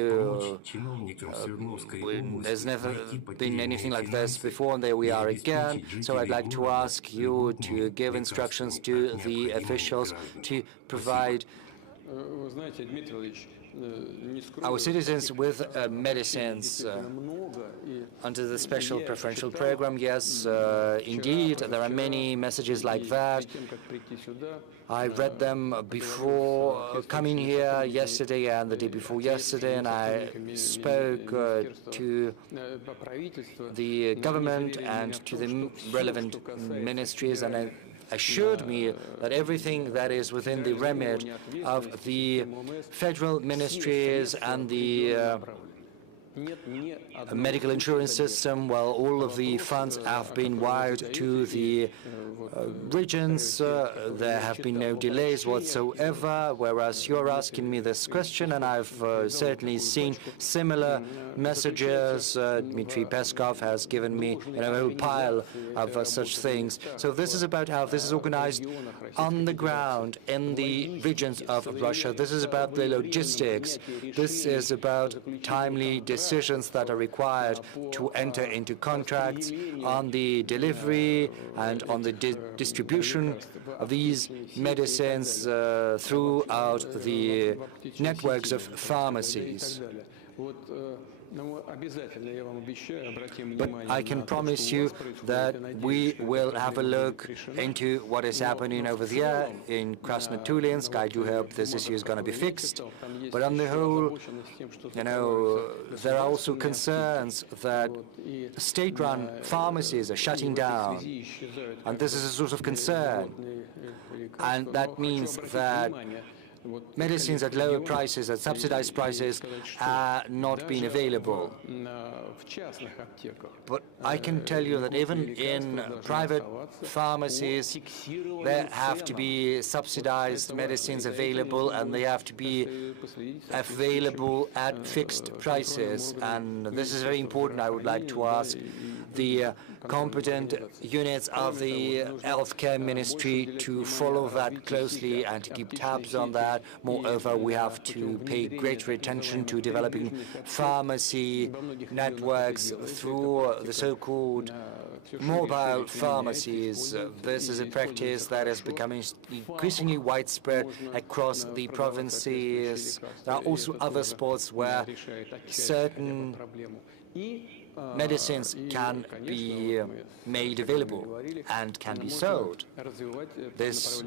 there's never been anything like this before, and there we are again. So I'd like to ask you to give instructions to the officials to provide our citizens with medicines under the special preferential program. Yes, indeed, there are many messages like that. I read them before coming here yesterday and the day before yesterday, and I spoke to the government and to the relevant ministries, and I assured me that everything that is within the remit of the federal ministries and the medical insurance system, well, all of the funds have been wired to the regions. There have been no delays whatsoever, whereas you're asking me this question, and I've certainly seen similar messages. Dmitry Peskov has given me a whole pile of such things. So this is about how this is organized on the ground in the regions of Russia. This is about the logistics. This is about timely decisions that are required to enter into contracts on the delivery and on the distribution of these medicines throughout the networks of pharmacies. But I can promise you that we will have a look into what is happening over there in Krasnotulinsk. I do hope this issue is going to be fixed. But on the whole, there are also concerns that state-run pharmacies are shutting down. And this is a source of concern. And that means that medicines at lower prices, at subsidized prices, are not being available. But I can tell you that even in private pharmacies, there have to be subsidized medicines available, and they have to be available at fixed prices. And this is very important. I would like to ask the competent units of the healthcare ministry to follow that closely and to keep tabs on that. Moreover, we have to pay greater attention to developing pharmacy networks through the so-called mobile pharmacies. This is a practice that is becoming increasingly widespread across the provinces. There are also other spots where certain medicines can be made available and can be sold. This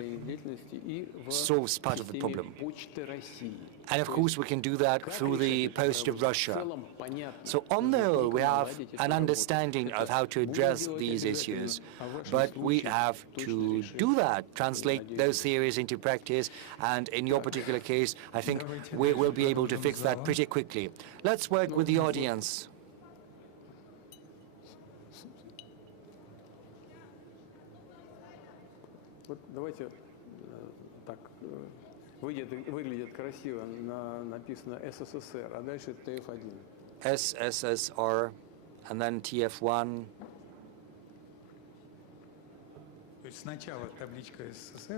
solves part of the problem. And of course, we can do that through the Post of Russia. So on the whole, we have an understanding of how to address these issues, but we have to do that, translate those theories into practice, and in your particular case, I think we will be able to fix that pretty quickly. Let's work with the audience. Вот давайте так, выглядит красиво, написано СССР, а дальше TF1. SSSR, and then TF1.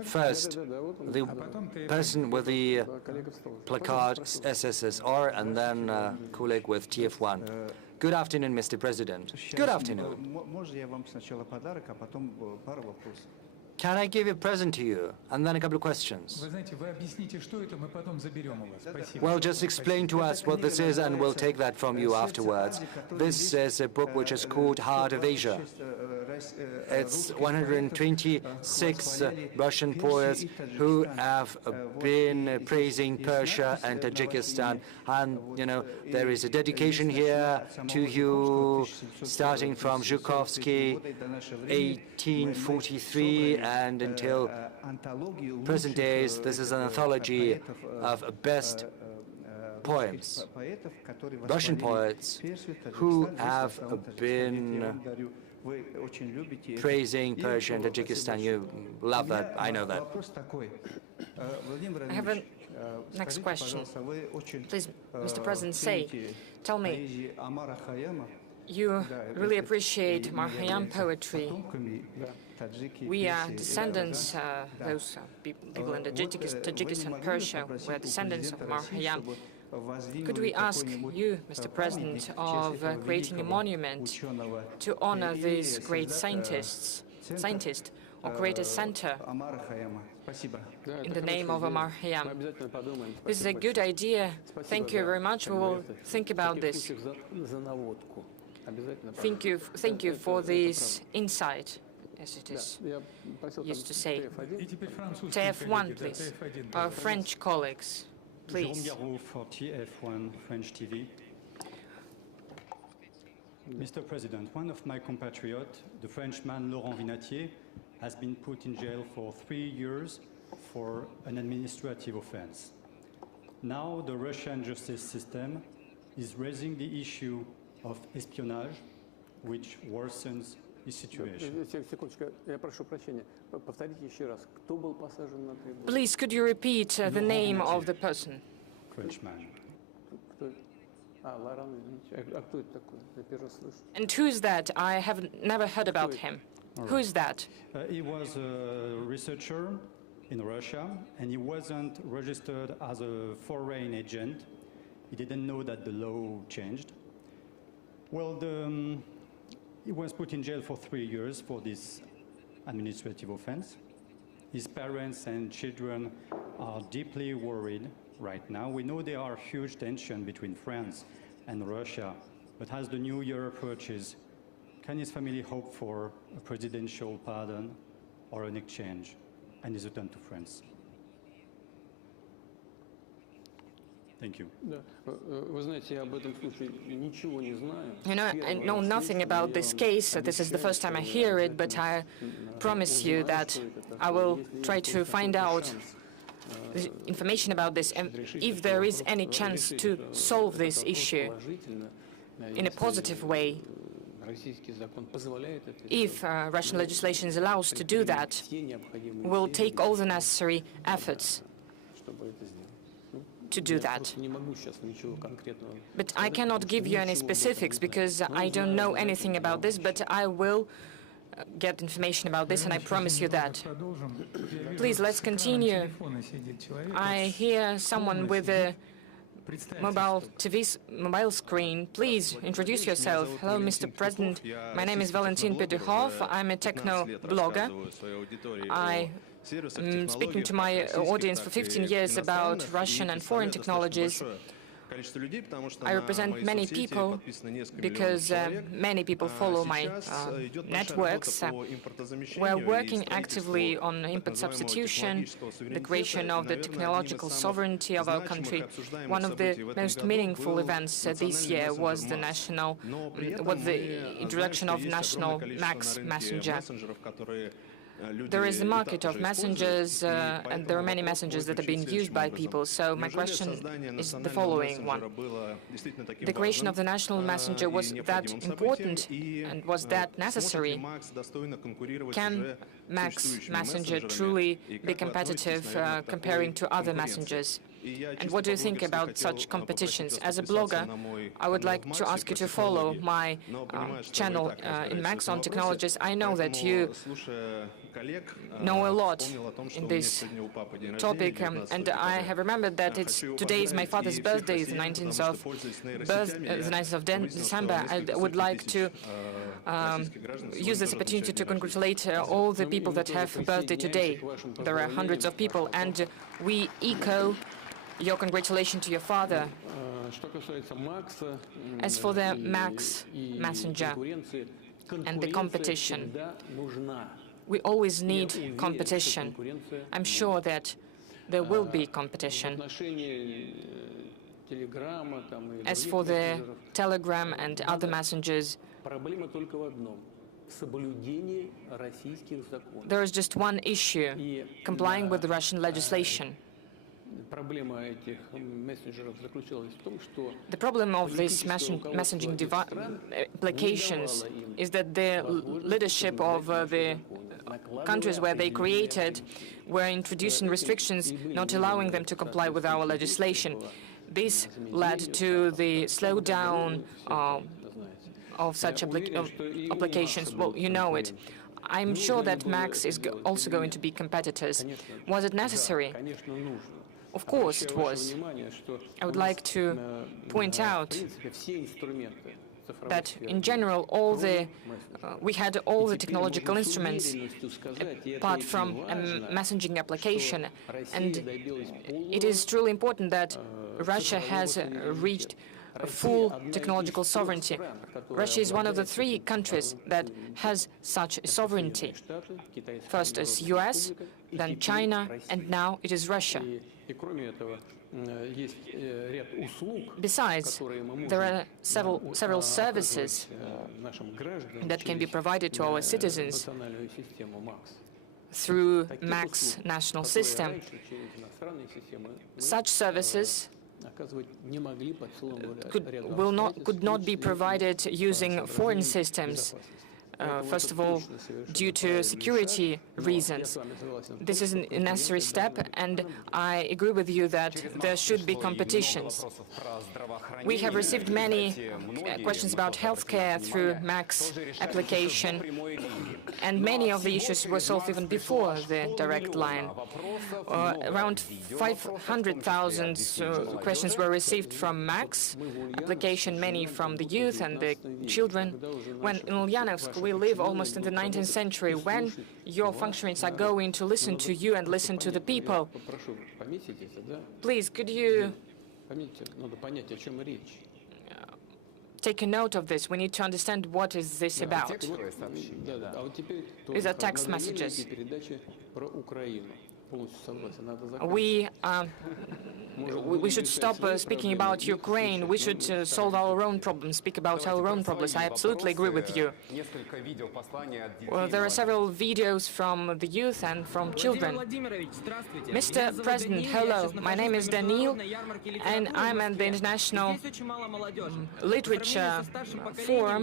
First, the person with the placard SSSR, and then colleague with TF1. Good afternoon, Mr. President. Good afternoon. Can I give a present to you? And then a couple of questions. Well, just explain to us what this is, and we'll take that from you afterwards. This is a book which is called Heart of Asia. It's 126 Russian poets who have been praising Persia and Tajikistan. And, you know, there is a dedication here to you, starting from Zhukovsky, 1843, and until present days. This is an anthology of best poems, Russian poets who have been praising Persia and Tajikistan. You love that, I know that. I have a next question. Please, Mr. President, tell me, you really appreciate Amar Khayyam poetry. We are descendants, those people in Tajikistan, Persia, we are descendants of Amar Khayyam. Could we ask you, Mr. President, of creating a monument to honor these great scientists, or create a center in the name of Amar Khayyam? This is a good idea. Thank you very much. We will think about this. Thank you for this insight, as it is used to say. TF1, please. Our French colleagues, please. For TF1 French TV. Mr. President, one of my compatriots, the Frenchman Laurent Vinatier, has been put in jail for 3 years for an administrative offense. Now the Russian justice system is raising the issue of espionage, which worsens the situation. Please, could you repeat the name of the person? Frenchman. And who is that? I have never heard about him. Who is that? He was a researcher in Russia, and he wasn't registered as a foreign agent. He didn't know that the law changed. Well, he was put in jail for 3 years for this administrative offense. His parents and children are deeply worried right now. We know there are huge tensions between France and Russia, but as the new year approaches, can his family hope for a presidential pardon or an exchange and his return to France? Thank you. You know, I know nothing about this case. This is the first time I hear it, but I promise you that I will try to find out information about this, and if there is any chance to solve this issue in a positive way. If Russian legislation allows to do that, we'll take all the necessary efforts to do that. But I cannot give you any specifics because I don't know anything about this, but I will get information about this, and I promise you that. Please, let's continue. I hear someone with a mobile screen. Please introduce yourself. Hello, Mr. President. My name is Valentin Pedukhov. I'm a techno blogger. I am speaking to my audience for 15 years about Russian and foreign technologies. I represent many people because many people follow my networks. We're working actively on import substitution, the creation of the technological sovereignty of our country. One of the most meaningful events this year was the introduction of national MAX messenger. There is a market of messengers, and there are many messengers that are being used by people. So my question is the following one. The creation of the national messenger, was that important and was that necessary? Can MAX messenger truly be competitive comparing to other messengers? And what do you think about such competitions? As a blogger, I would like to ask you to follow my channel in Max on Technologies. I know that you know a lot in this topic, and I have remembered that today is my father's birthday, the 19th of December. I would like to use this opportunity to congratulate all the people that have a birthday today. There are hundreds of people, and we echo your congratulations to your father. As for the MAX messenger, and the competition. We always need competition. I'm sure that there will be competition. As for the Telegram and other messengers, there is just one issue: complying with the Russian legislation. The problem of these messaging applications is that the leadership of the countries where they created were introducing restrictions, not allowing them to comply with our legislation. This led to the slowdown of such applications. Well, you know it. I'm sure that Max is also going to be competitors. Was it necessary? Of course it was. I would like to point out that in general we had all the technological instruments apart from a messaging application, and it is truly important that Russia has reached full technological sovereignty. Russia is one of the 3 countries that has such sovereignty. First is US, then China, and now it is Russia. Besides, there are several services that can be provided to our citizens through Max national system. Such services could not be provided using foreign systems. First of all, due to security reasons. This is a necessary step, and I agree with you that there should be competitions. We have received many questions about healthcare through Max application, and many of the issues were solved even before the direct line. Around 500,000 questions were received from Max application, many from the youth and the children. When in Ulyanovsk we live almost in the 19th century, when your functionaries are going to listen to you and listen to the people, please, could you take a note of this? We need to understand what is this about. These are text messages. We should stop speaking about Ukraine. We should solve our own problems, speak about our own problems. I absolutely agree with you. Well, there are several videos from the youth and from children. Mr. President, hello. My name is Daniil, and I'm at the International Literature Forum.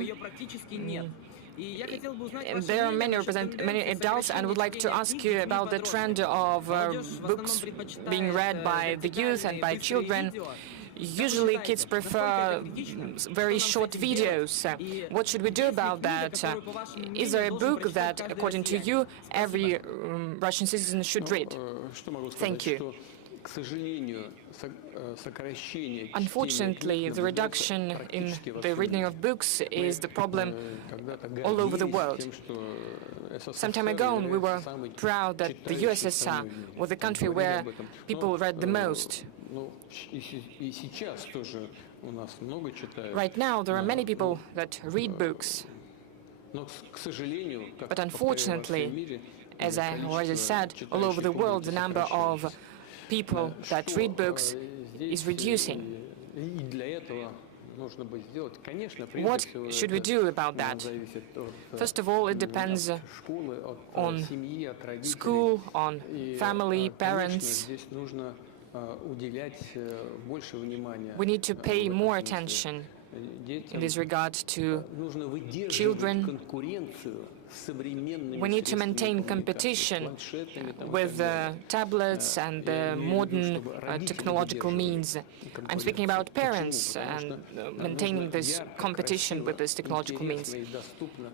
And there are many adults, and would like to ask you about the trend of books being read by the youth and by children. Usually kids prefer very short videos. What should we do about that? Is there a book that, according to you, every Russian citizen should read? Thank you. Unfortunately, the reduction in the reading of books is the problem all over the world. Some time ago, we were proud that the USSR was the country where people read the most. Right now, there are many people that read books. But unfortunately, as I already said, all over the world, the number of people that read books is reducing. What should we do about that? First of all, it depends on school, on family, parents. We need to pay more attention in this regard to children. We need to maintain competition with tablets and modern technological means. I'm speaking about parents and maintaining this competition with this technological means,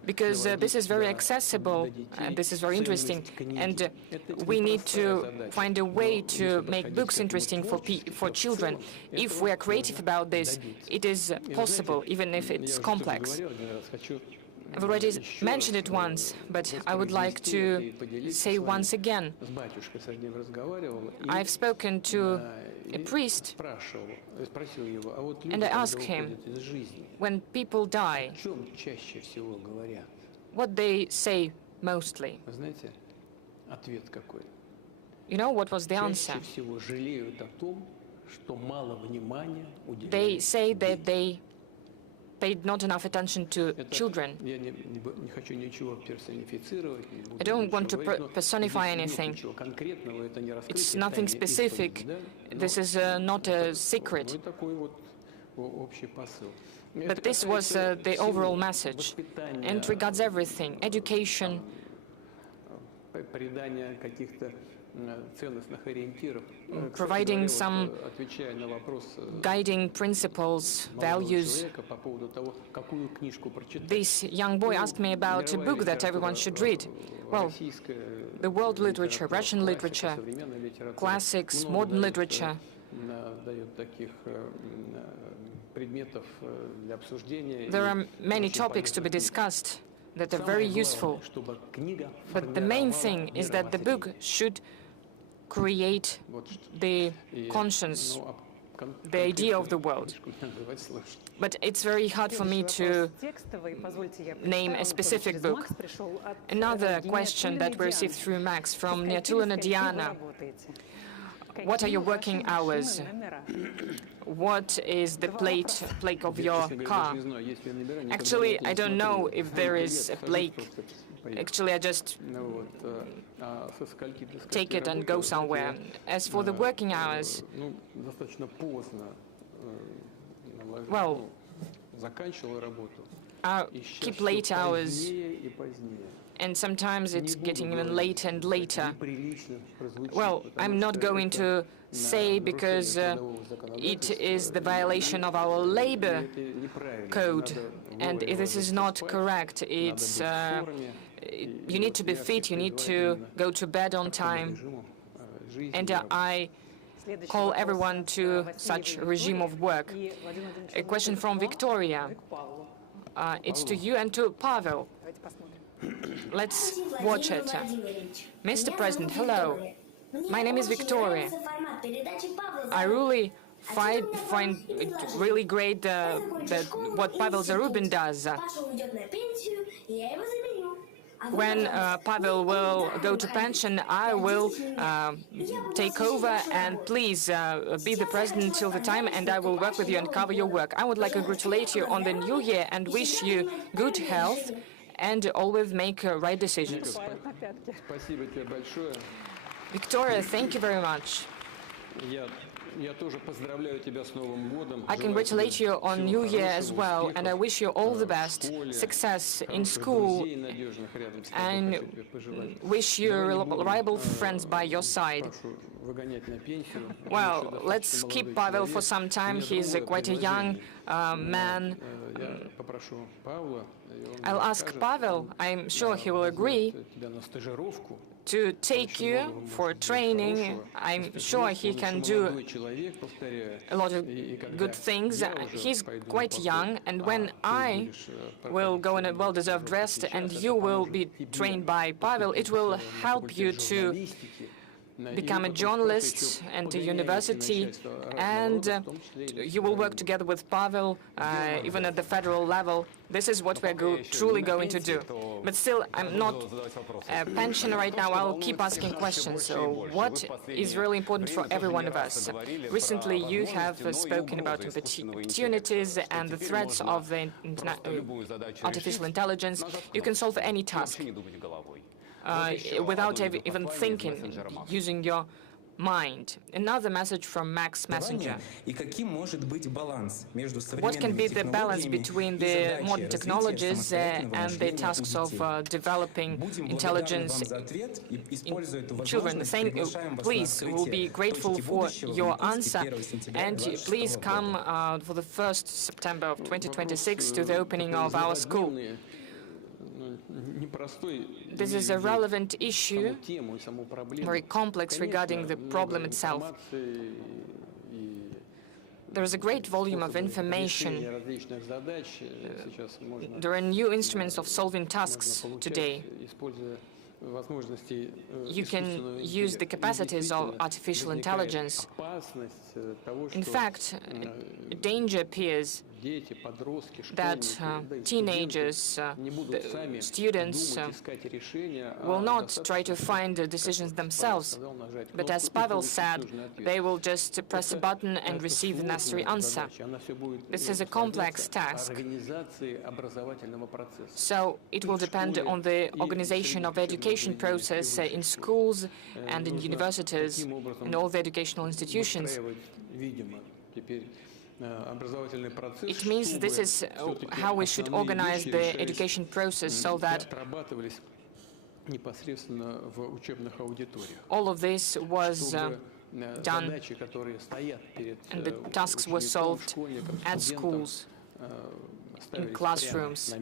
because this is very accessible and this is very interesting, and we need to find a way to make books interesting for children. If we are creative about this, it is possible, even if it's complex. I've already mentioned it once, but I would like to say once again. I've spoken to a priest, and I asked him, when people die, what they say mostly. Вы знаете, ответ какой? You know what was the answer? Чаще всего жалеют о том, что мало внимания They уделяют say that детям. they paid not enough attention to children. Я не хочу ничего персонифицировать, не буду I don't ничего want to говорить, но personify здесь нет anything. ничего конкретного, это не It's раскрытие nothing тайны specific. исповеди, да? This is not a secret. Ну и такой вот общий посыл. But this was the overall message, and regards everything: education, Придание каких-то ценностных ориентиров. providing some Отвечая на вопрос guiding principles, values. человека по поводу того, какую книжку прочитать. This young boy asked me about a book that everyone should read. Well, the world literature, Russian literature, classics, modern literature. Дает таких предметов для обсуждения. There are many topics to be discussed that are very useful. Чтобы книга But the main thing is that the book should create the conscience, the idea of the world. But it's very hard for me to name a specific book. Another question that we received through Max from Niatulina Diana. What are your working hours? What is the plate of your car? Actually, I don't know if there is a plate. Actually, I just take it and go somewhere. As for the working hours, well, I keep late hours, and sometimes it's getting even later and later. Well, I'm not going to say because it is the violation of our labor code, and this is not correct. It's you need to be fit, you need to go to bed on time, and I call everyone to such regime of work. A question from Victoria. It's to you and to Pavel. Let's watch it. Mr. President, hello. My name is Victoria. I really find it really great that what Pavel Zarubin does. When Pavel will go to pension, I will take over, and please be the president till the time, and I will work with you and cover your work. I would like to congratulate you on the new year and wish you good health and always make right decisions. Victoria, thank you very much. I congratulate you on New Year as well, and I wish you all the best, success in school, and wish you reliable friends by your side. Well, let's keep Pavel for some time. He's quite a young man. I'll ask Pavel, I'm sure he will agree, to take you for training. I'm sure he can do a lot of good things. He's quite young, and when I will go in a well-deserved rest and you will be trained by Pavel, it will help you to become a journalist and a university, and you will work together with Pavel, even at the federal level. This is what we're truly going to do. But still, I'm not a pensioner right now. I'll keep asking questions. So what is really important for every one of us? Recently, you have spoken about opportunities and the threats of the artificial intelligence. You can solve any task without even thinking, using your mind. Another message from Max Messenger. What can be the balance between the modern technologies and the tasks of developing intelligence in children? Please, we'll be grateful for your answer, and please come for the 1st September of 2026 to the opening of our school. This is a relevant issue, very complex regarding the problem itself. There is a great volume of information. There are new instruments of solving tasks today. You can use the capacities of artificial intelligence. In fact, danger appears that teenagers, students will not try to find the decisions themselves, but as Pavel said, they will just press a button and receive the necessary answer. This is a complex task, so it will depend on the organization of the education process in schools and in universities and all the educational institutions. It means this is how we should organize the education process, so that all of this was done and the tasks were solved at schools, in classrooms.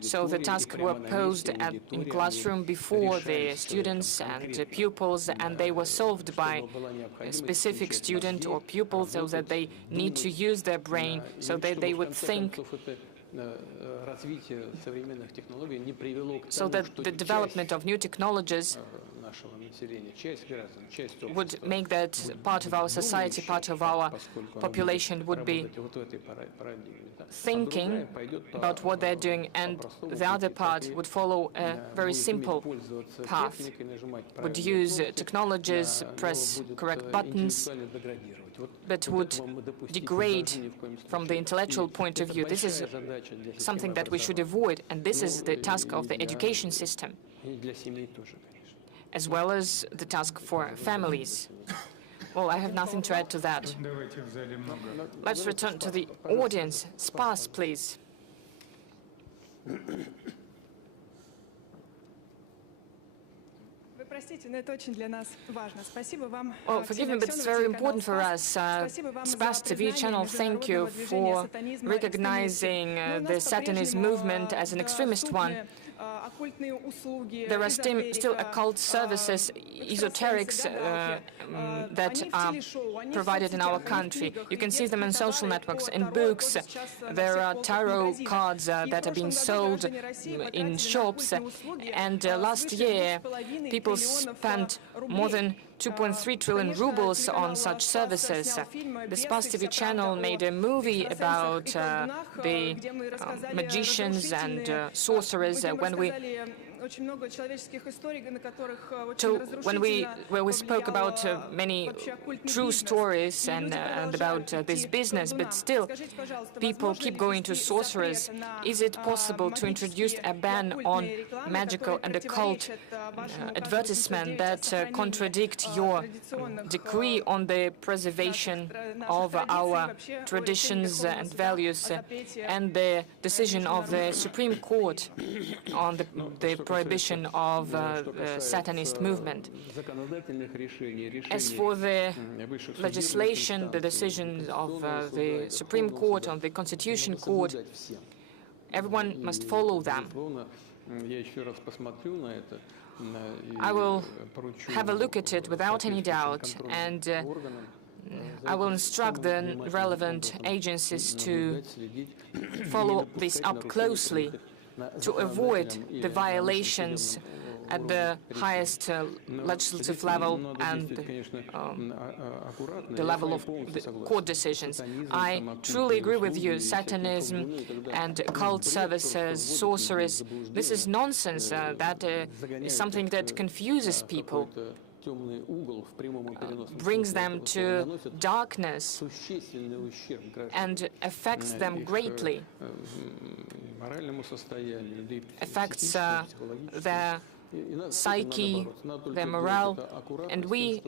So the tasks were posed in classroom before the students and the pupils, and they were solved by a specific student or pupil, so that they need to use their brain, so that they would think, so that the development of new technologies would make that part of our society, part of our population would be thinking about what they're doing, and the other part would follow a very simple path, would use technologies, press correct buttons, but would degrade from the intellectual point of view. This is something that we should avoid, and this is the task of the education system, as well as the task for families. Well, I have nothing to add to that. Let's return to the audience. Spas, please. Oh, forgive me, but it's very important for us. Spas TV channel, thank you for recognizing the Satanist movement as an extremist one. There are still occult services, esoterics that are provided in our country. You can see them in social networks, in books. There are tarot cards that are being sold in shops. And last year, people spent more than 2.3 trillion rubles on such services. The Spas TV channel made a movie about the magicians and sorcerers where we spoke about many true stories and about this business, but still people keep going to sorcerers. Is it possible to introduce a ban on magical and occult advertisement that contradict your decree on the preservation of our traditions and values and the decision of the Supreme Court on the prohibition of the Satanist movement? As for the legislation, the decision of the Supreme Court, on the Constitution Court, everyone must follow them. I will have a look at it without any doubt, and I will instruct the relevant agencies to follow this up closely, to avoid the violations at the highest legislative level and the level of the court decisions. I truly agree with you. Satanism and occult services, sorceries, this is nonsense. That is something that confuses people, brings them to darkness and affects them greatly, affects their psyche, their morale, and we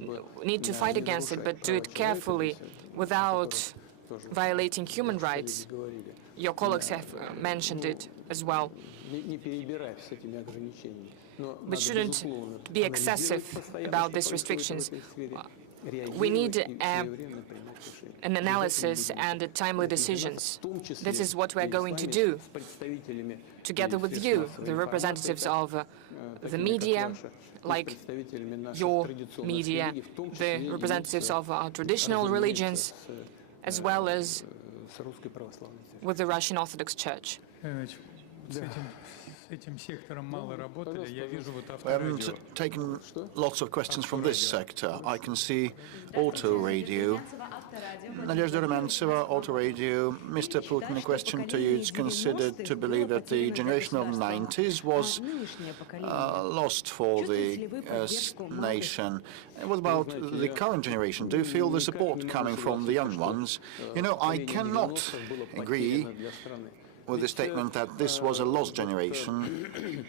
need to fight against it, but do it carefully, without violating human rights. Your colleagues have mentioned it as well. We shouldn't be excessive about these restrictions. We need an analysis and timely decisions. This is what we're going to do, together with you, the representatives of the media, like your media, the representatives of our traditional religions, as well as with the Russian Orthodox Church. We haven't taken lots of questions from this sector. I can see auto radio. Nadezhda Rumentseva, auto radio. Mr. Putin, a question to you. It's considered to believe that the generation of 90s was lost for the nation. What about the current generation? Do you feel the support coming from the young ones? You know, I cannot agree with the statement that this was a lost generation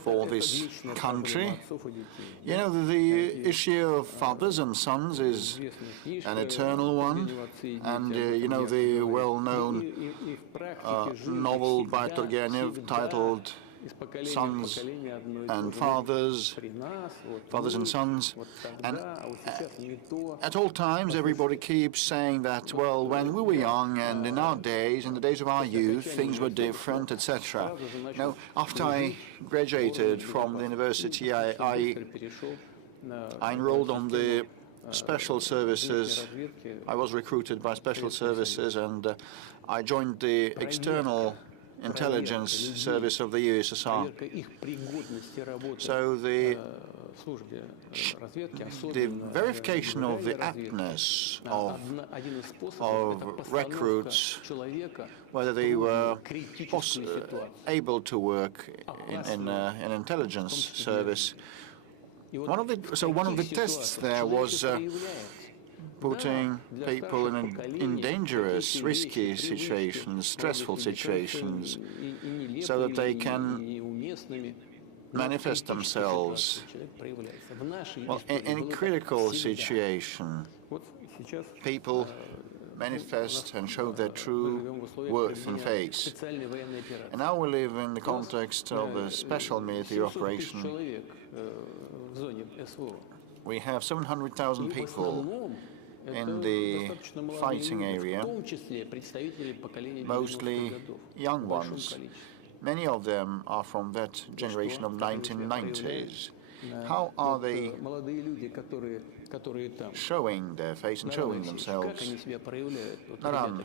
for this country. You know, the issue of fathers and sons is an eternal one, and you know the well-known novel by Turgenev titled Sons and Fathers, Fathers and Sons, and at all times everybody keeps saying that, well, when we were young and in our days, in the days of our youth, things were different, etc. You know, after I graduated from the university, I enrolled on the special services. I was recruited by special services, and I joined the external intelligence service of the USSR. So the verification of the aptness of recruits, whether they were able to work in an intelligence service. One of the tests there was putting people in dangerous, risky situations, stressful situations, so that they can manifest themselves. Well, in a critical situation, people manifest and show their true worth and face. And now we live in the context of a special military operation. We have 700,000 people in the fighting area, mostly young ones. Many of them are from that generation of 1990s. How are they showing their face and showing themselves? Naran,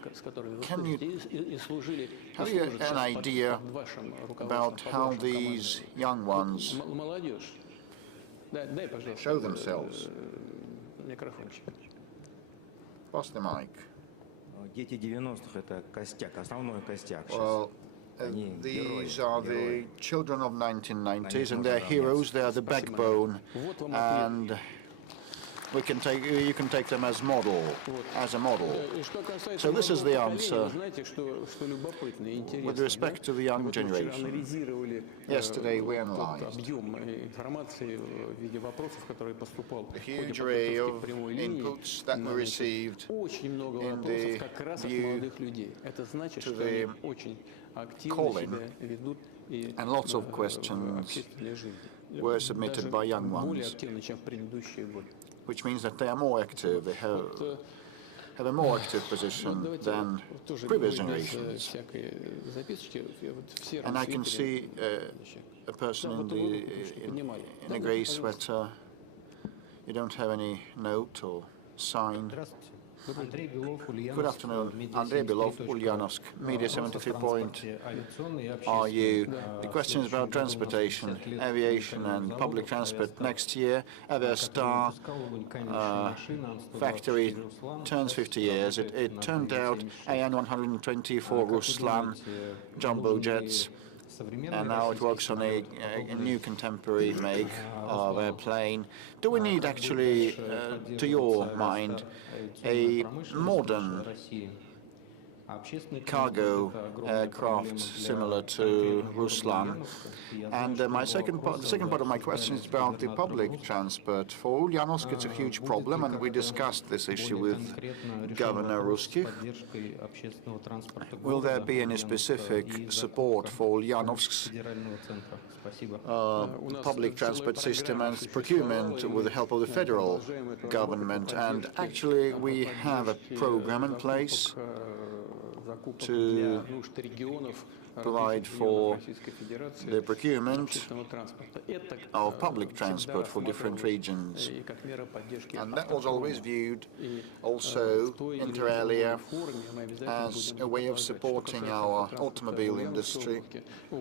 have you an idea about how these young ones show themselves? Pass the mic. Well, these are the children of 1990s, and they're heroes. They are the backbone, and you can take them as a model. So this is the answer. With respect to the young generation, yesterday we analyzed the huge array of inputs that we received in the view to the calling, and lots of questions were submitted by young ones, which means that they are more active, they have a more active position than previous generations. And I can see a person in a grey sweater. You don't have any note or sign. Good afternoon, Andrei Belov, Ulyanovsk, Media 73.RU. The question is about transportation, aviation and public transport. Next year, Aviastar factory turns 50 years. It turned out AN-124 Ruslan jumbo jets, and now it works on a new contemporary make of airplane. Do we need actually, to your mind, a modern cargo aircraft similar to Ruslan? And the second part of my question is about the public transport. For Ulyanovsk, it's a huge problem, and we discussed this issue with Governor Ruskich. Will there be any specific support for Ulyanovsk's public transport system and procurement with the help of the federal government? And actually, we have a program in place to provide for the procurement of public transport for different regions. And that was always viewed also, inter alia, as a way of supporting our automobile industry.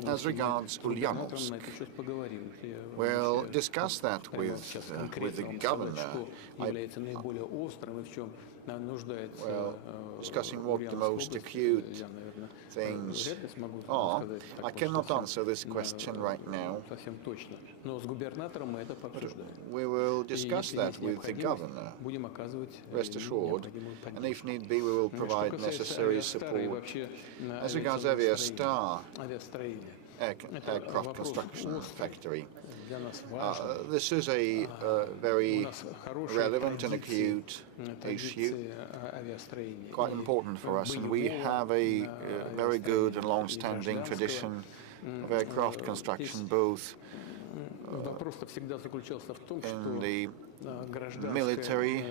As regards Ulyanovsk, we'll discuss that with the governor. Discussing what the most acute things are. I cannot answer this question right now. We will discuss that with the governor, rest assured, and if need be, we will provide necessary support. As regards Aviastar, aircraft construction factory, this is a very relevant and acute issue, quite important for us, and we have a very good and long-standing tradition of aircraft construction, both in the military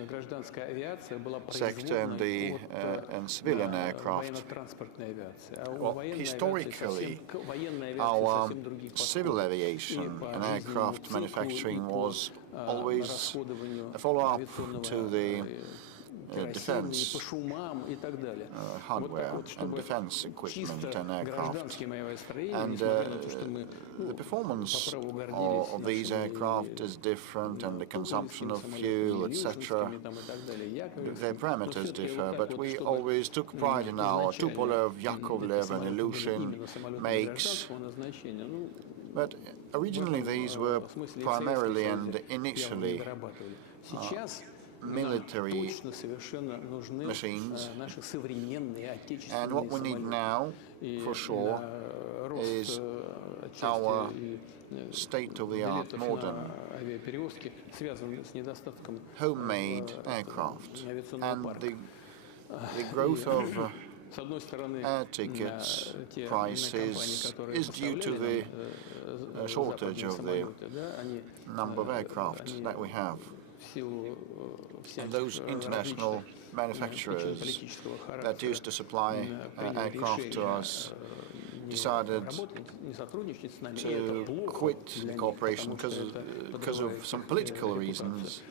sector and civilian aircraft. Well, historically, our civil aviation and aircraft manufacturing was always a follow-up to the defense hardware and defense equipment and aircraft. And the performance of these aircraft is different, and the consumption of fuel, etc. Their parameters differ, but we always took pride in our Tupolev, Yakovlev and Ilyushin makes. But originally these were primarily and initially military machines, and what we need now, for sure, is our state-of-the-art modern homemade aircraft, and the growth of air tickets prices is due to the shortage of the number of aircraft that we have. And those international manufacturers that used to supply aircraft to us decided to quit the cooperation because of some political reasons.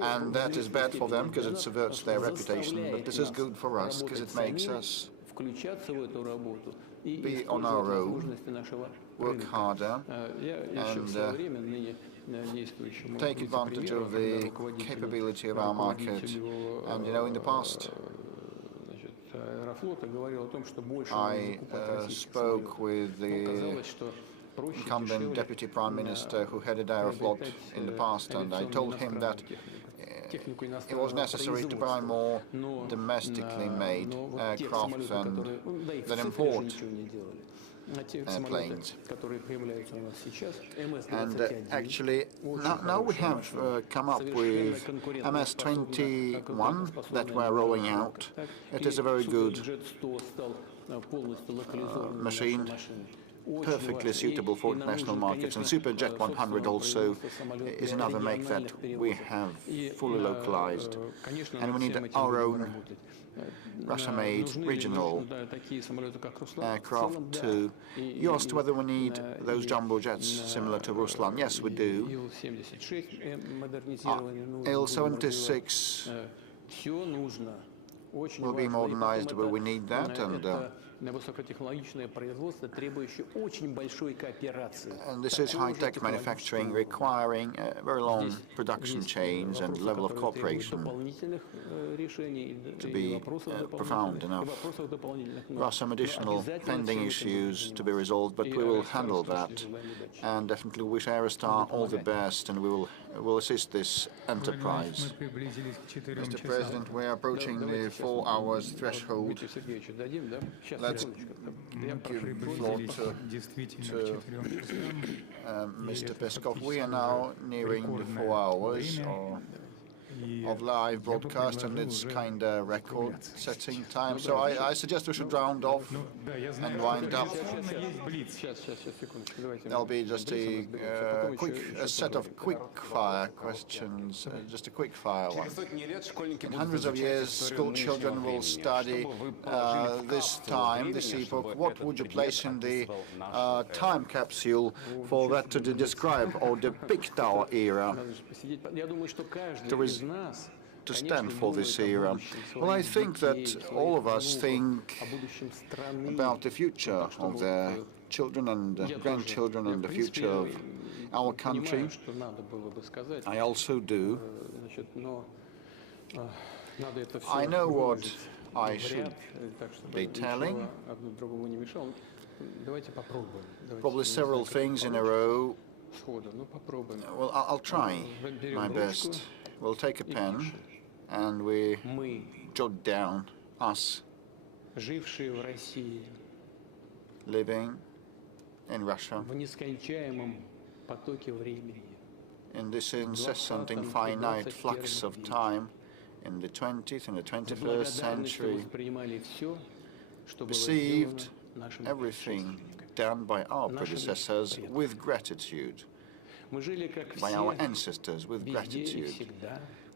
And that is bad for them because it subverts their reputation, but this is good for us because it makes us be on our own, work harder, and take advantage of the capability of our market. And you know, in the past, I spoke with the incumbent Deputy Prime Minister who headed Aeroflot in the past, and I told him that it was necessary to buy more domestically made aircraft than import airplanes. And actually, now we have come up with MS-21 that we're rolling out. It is a very good machine, perfectly suitable for international markets, and Superjet 100 also is another make that we have fully localized, and we need our own Russia-made regional aircraft too. You asked whether we need those jumbo jets similar to Ruslan. Yes, we do. Il-76 will be modernized, but we need that, and this is high-tech manufacturing requiring very long production chains and level of cooperation to be profound enough. There are some additional pending issues to be resolved, but we will handle that, and definitely wish Aerostar all the best, and we will assist this enterprise. Mr. President, we are approaching the 4 hours threshold. Let's give the floor to Mr. Peskov. We are now nearing the 4 hours. of live broadcast, and it's kind of record-setting time. So I suggest we should round off and wind up. There'll be just a set of quick-fire questions, just a quick-fire one. In hundreds of years, school children will study this time, this epoch. What would you place in the time capsule for that to describe or depict our era, to stand for this era? Well, I think that all of us think about the future of their children and grandchildren and the future of our country. I also do. I know what I should be telling. Probably several things in a row. Well, I'll try my best. We'll take a pen and we jot down us living in Russia in this incessant, infinite flux of time in the 20th and the 21st century, received everything done by our predecessors with gratitude, by our ancestors with gratitude.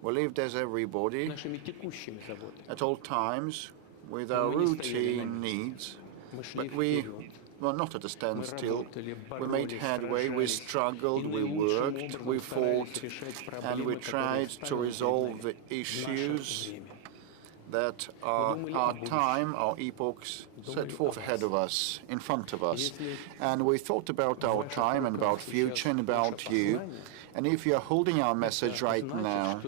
We lived as everybody, at all times, with our routine needs, but we were not at a standstill. We made headway, we struggled, we worked, we fought, and we tried to resolve the issues that our time, our epochs set forth ahead of us, in front of us. And we thought about our time and about future and about you. And if you are holding our message right now,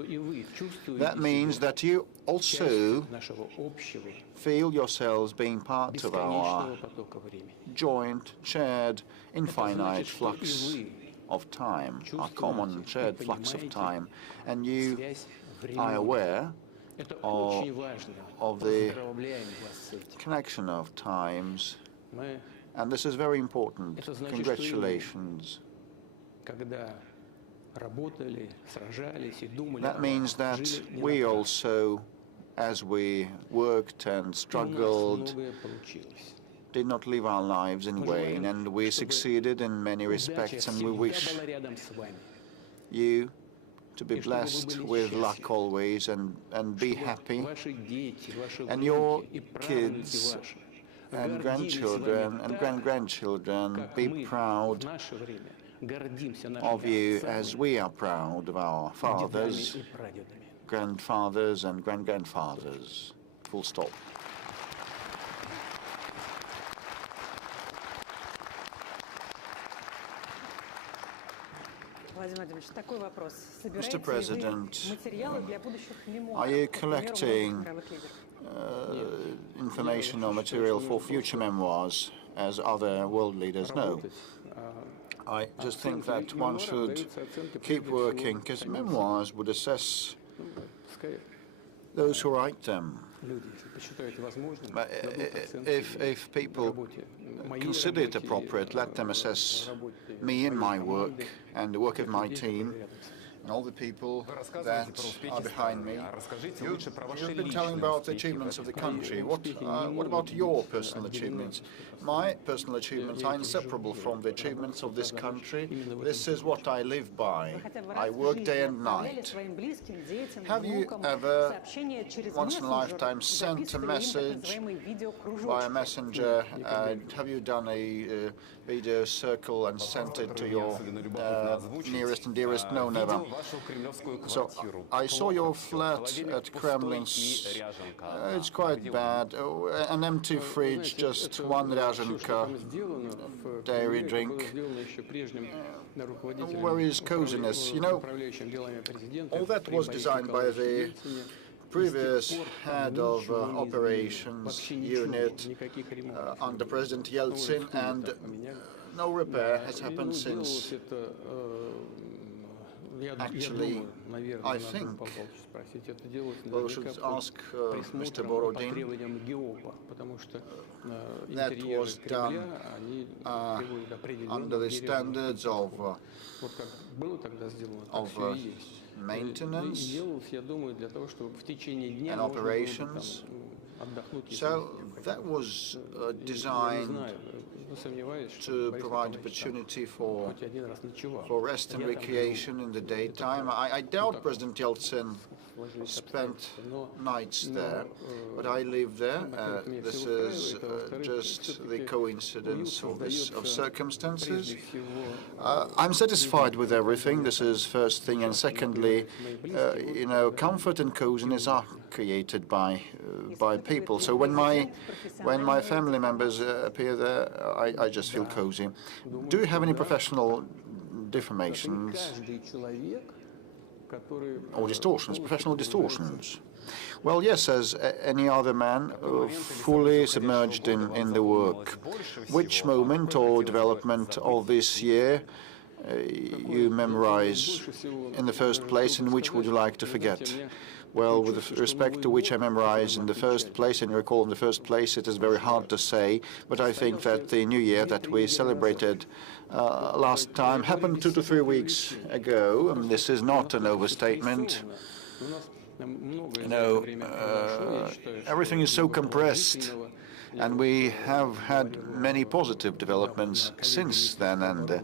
that means that you also feel yourselves being part of our joint, shared, infinite flux of time, our common shared flux of time. And you are aware of the connection of times, and this is very important. Congratulations. That means that we also, as we worked and struggled, did not live our lives in vain, and we succeeded in many respects, and we wish you to be blessed with luck always and be happy, and your kids and grandchildren and grand-grandchildren be proud of you as we are proud of our fathers, grandfathers and grand-grandfathers. Full stop. Mr. President, are you collecting information or material for future memoirs, as other world leaders know? I just think that one should keep working, because memoirs would assess those who write them. If people consider it appropriate, let them assess me and my work and the work of my team and all the people that are behind me. You've been telling about the achievements of the country. What about your personal achievements? My personal achievements are inseparable from the achievements of this country. This is what I live by. I work day and night. Have you ever, once in a lifetime, sent a message by a messenger? Have you done a video circle and sent it to your nearest and dearest? No, never. So I saw your flat at Kremlin's. It's quite bad. An empty fridge, just one Ryazhenka dairy drink. Where is coziness? You know, all that was designed by the previous head of operations unit under President Yeltsin, and no repair has happened since. Actually, I think, well, we should ask Mr. Borodin. That was done under the standards of maintenance and operations. So that was designed to provide opportunity for rest and recreation in the daytime. I doubt President Yeltsin spent nights there, but I live there. This is just the coincidence of circumstances. I'm satisfied with everything. This is first thing, and secondly, you know, comfort and coziness are created by people. So when my family members appear there, I just feel cozy. Do you have any professional deformations or distortions, professional distortions? Well, yes, as any other man, fully submerged in the work. Which moment or development of this year you memorize in the first place, and which would you like to forget? Well, with respect to which I memorize in the first place and recall in the first place, it is very hard to say, but I think that the New Year that we celebrated last time happened 2 to 3 weeks ago, and this is not an overstatement. You know, everything is so compressed, and we have had many positive developments since then, and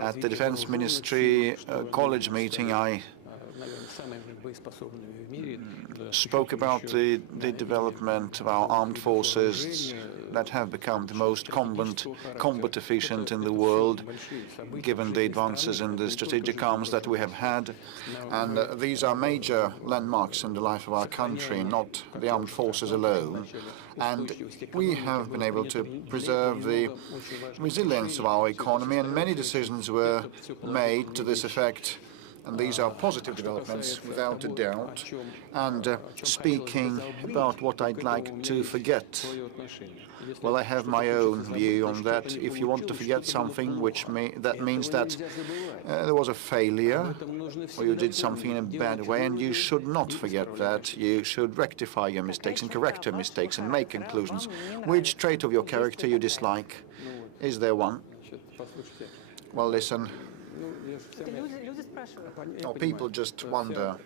at the Defense Ministry college meeting I spoke about the development of our armed forces that have become the most combat efficient in the world, given the advances in the strategic arms that we have had. And these are major landmarks in the life of our country, not the armed forces alone. And we have been able to preserve the resilience of our economy, and many decisions were made to this effect. And these are positive developments, without a doubt. And speaking about what I'd like to forget, well, I have my own view on that. If you want to forget something, that means that there was a failure, or you did something in a bad way, and you should not forget that. You should rectify your mistakes and correct your mistakes and make conclusions. Which trait of your character you dislike? Is there one? Well, listen. Oh, people just wonder.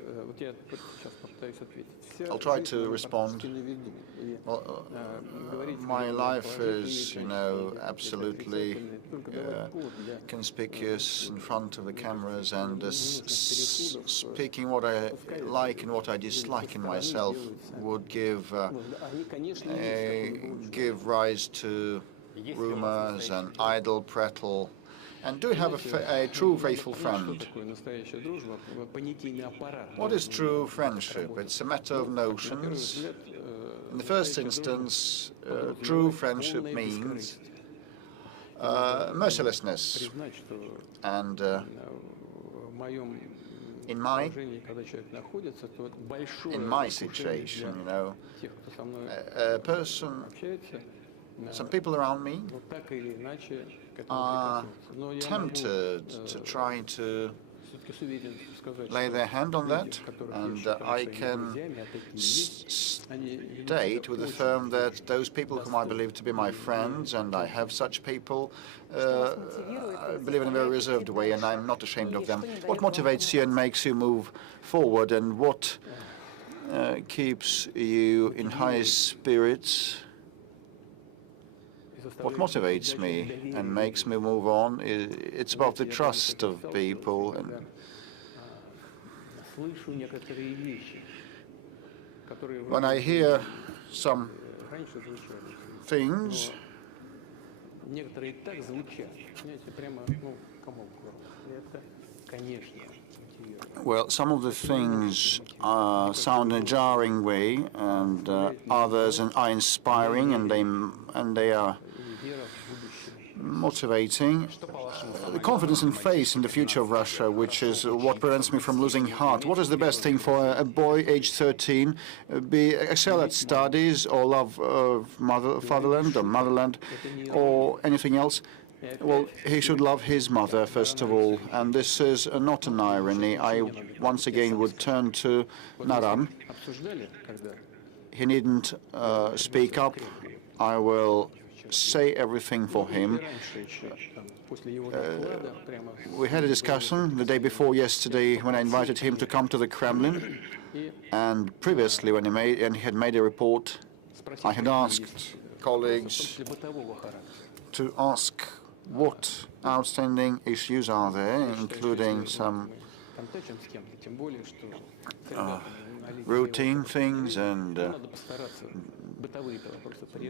I'll try to respond. Well, my life is, you know, absolutely conspicuous in front of the cameras, and speaking what I like and what I dislike in myself would give rise to rumors and idle prattle. And do you have a true faithful friend? What is true friendship? It's a matter of notions. In the first instance, true friendship means mercilessness. And in my situation, you know, a person, some people around me are tempted to try to lay their hand on that, and I can state with a firm that those people whom I believe to be my friends, and I have such people, I believe in a very reserved way, and I'm not ashamed of them. What motivates you and makes you move forward, and what keeps you in high spirits? What motivates me and makes me move on, it's about the trust of people. And when I hear some things, well, some of the things sound in a jarring way, and others are inspiring, and they are motivating. The confidence and faith in the future of Russia, which is what prevents me from losing heart. What is the best thing for a boy aged 13? Excel at studies, or love of fatherland or motherland, or anything else? Well, he should love his mother, first of all, and this is not an irony. I once again would turn to Naran. He needn't speak up. I will say everything for him. We had a discussion the day before yesterday when I invited him to come to the Kremlin, and previously when he had made a report, I had asked colleagues to ask what outstanding issues are there, including some routine things and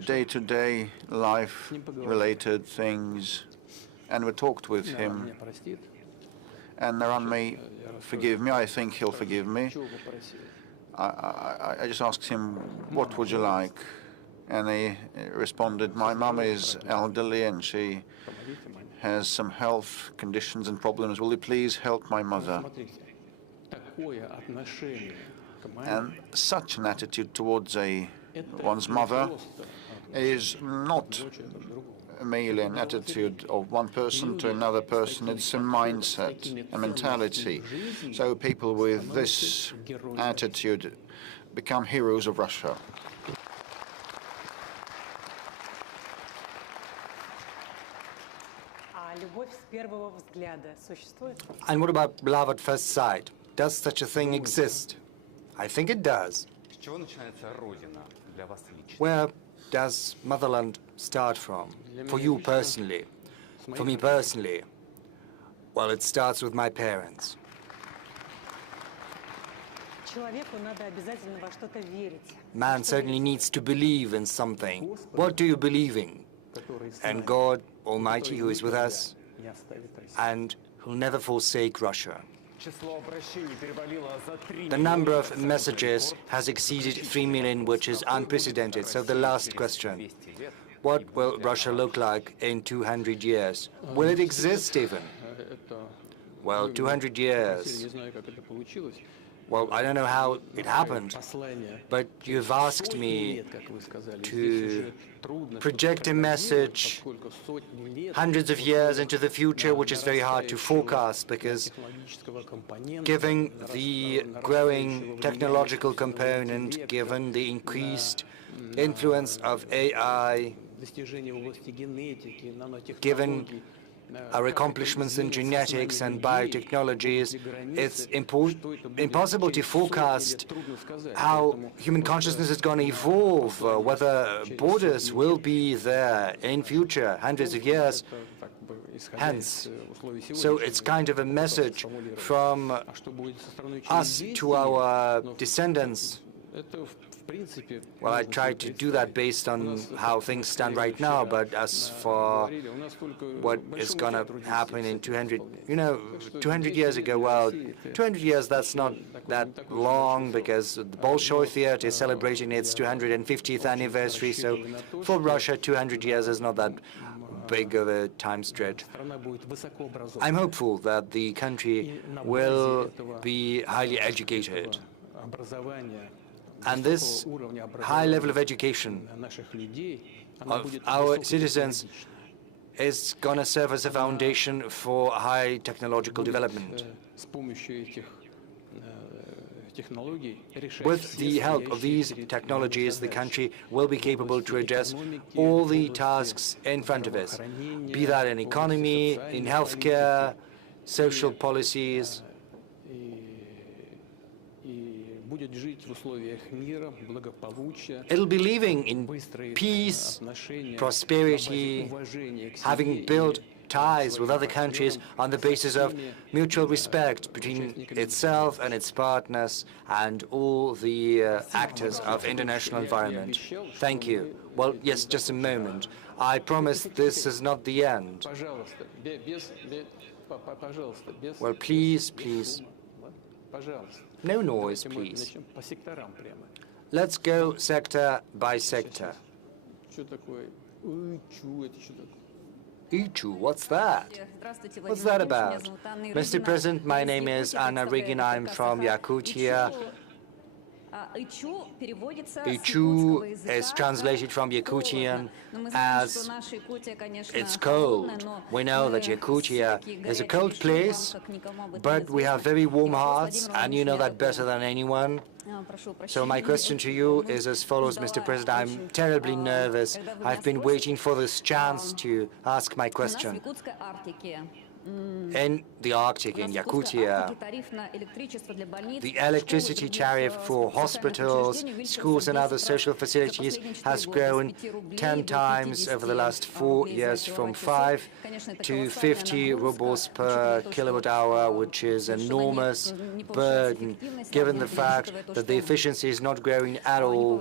day-to-day life-related things, and we talked with him. And Naran may forgive me. I think he'll forgive me. I just asked him, what would you like? And he responded, my mom is elderly and she has some health conditions and problems. Will you please help my mother? And such an attitude towards one's mother is not merely an attitude of one person to another person. It's a mindset, a mentality. So people with this attitude become heroes of Russia. And what about love at first sight? Does such a thing exist? I think it does. Where does motherland start from? For you personally? For me personally? Well, it starts with my parents. Man certainly needs to believe in something. What do you believe in? And God Almighty, who is with us, and who'll never forsake Russia. The number of messages has exceeded 3 million, which is unprecedented. So the last question, what will Russia look like in 200 years? Will it exist even? Well, 200 years. Well, I don't know how it happened, but you've asked me to project a message hundreds of years into the future, which is very hard to forecast because given the growing technological component, given the increased influence of AI, given our accomplishments in genetics and biotechnologies, it's impossible to forecast how human consciousness is going to evolve, whether borders will be there in future, hundreds of years hence. So it's kind of a message from us to our descendants. Well, I try to do that based on how things stand right now, but as for what is going to happen in 200, 200 years ago, well, 200 years, that's not that long because the Bolshoi Theater is celebrating its 250th anniversary, so for Russia, 200 years is not that big of a time stretch. I'm hopeful that the country will be highly educated. And this high level of education of our citizens is going to serve as a foundation for high technological development. With the help of these technologies, the country will be capable to address all the tasks in front of us, be that in economy, in healthcare, social policies. It'll be living in peace, prosperity, having built ties with other countries on the basis of mutual respect between itself and its partners and all the actors of international environment. Thank you. Well, yes, just a moment. I promise this is not the end. Well, please. No noise, please. Let's go sector by sector. Ichu, what's that? What's that about? Mr. President, my name is Anna Rigin. I'm from Yakutia. Ichu is translated from Yakutian as it's cold. We know that Yakutia is a cold place, but we have very warm hearts, and you know that better than anyone. So my question to you is as follows, Mr. President. I'm terribly nervous. I've been waiting for this chance to ask my question. In the Arctic, in Yakutia, the electricity tariff for hospitals, schools and other social facilities has grown 10 times over the last 4 years, from 5 to 50 rubles per kilowatt hour, which is an enormous burden, given the fact that the efficiency is not growing at all.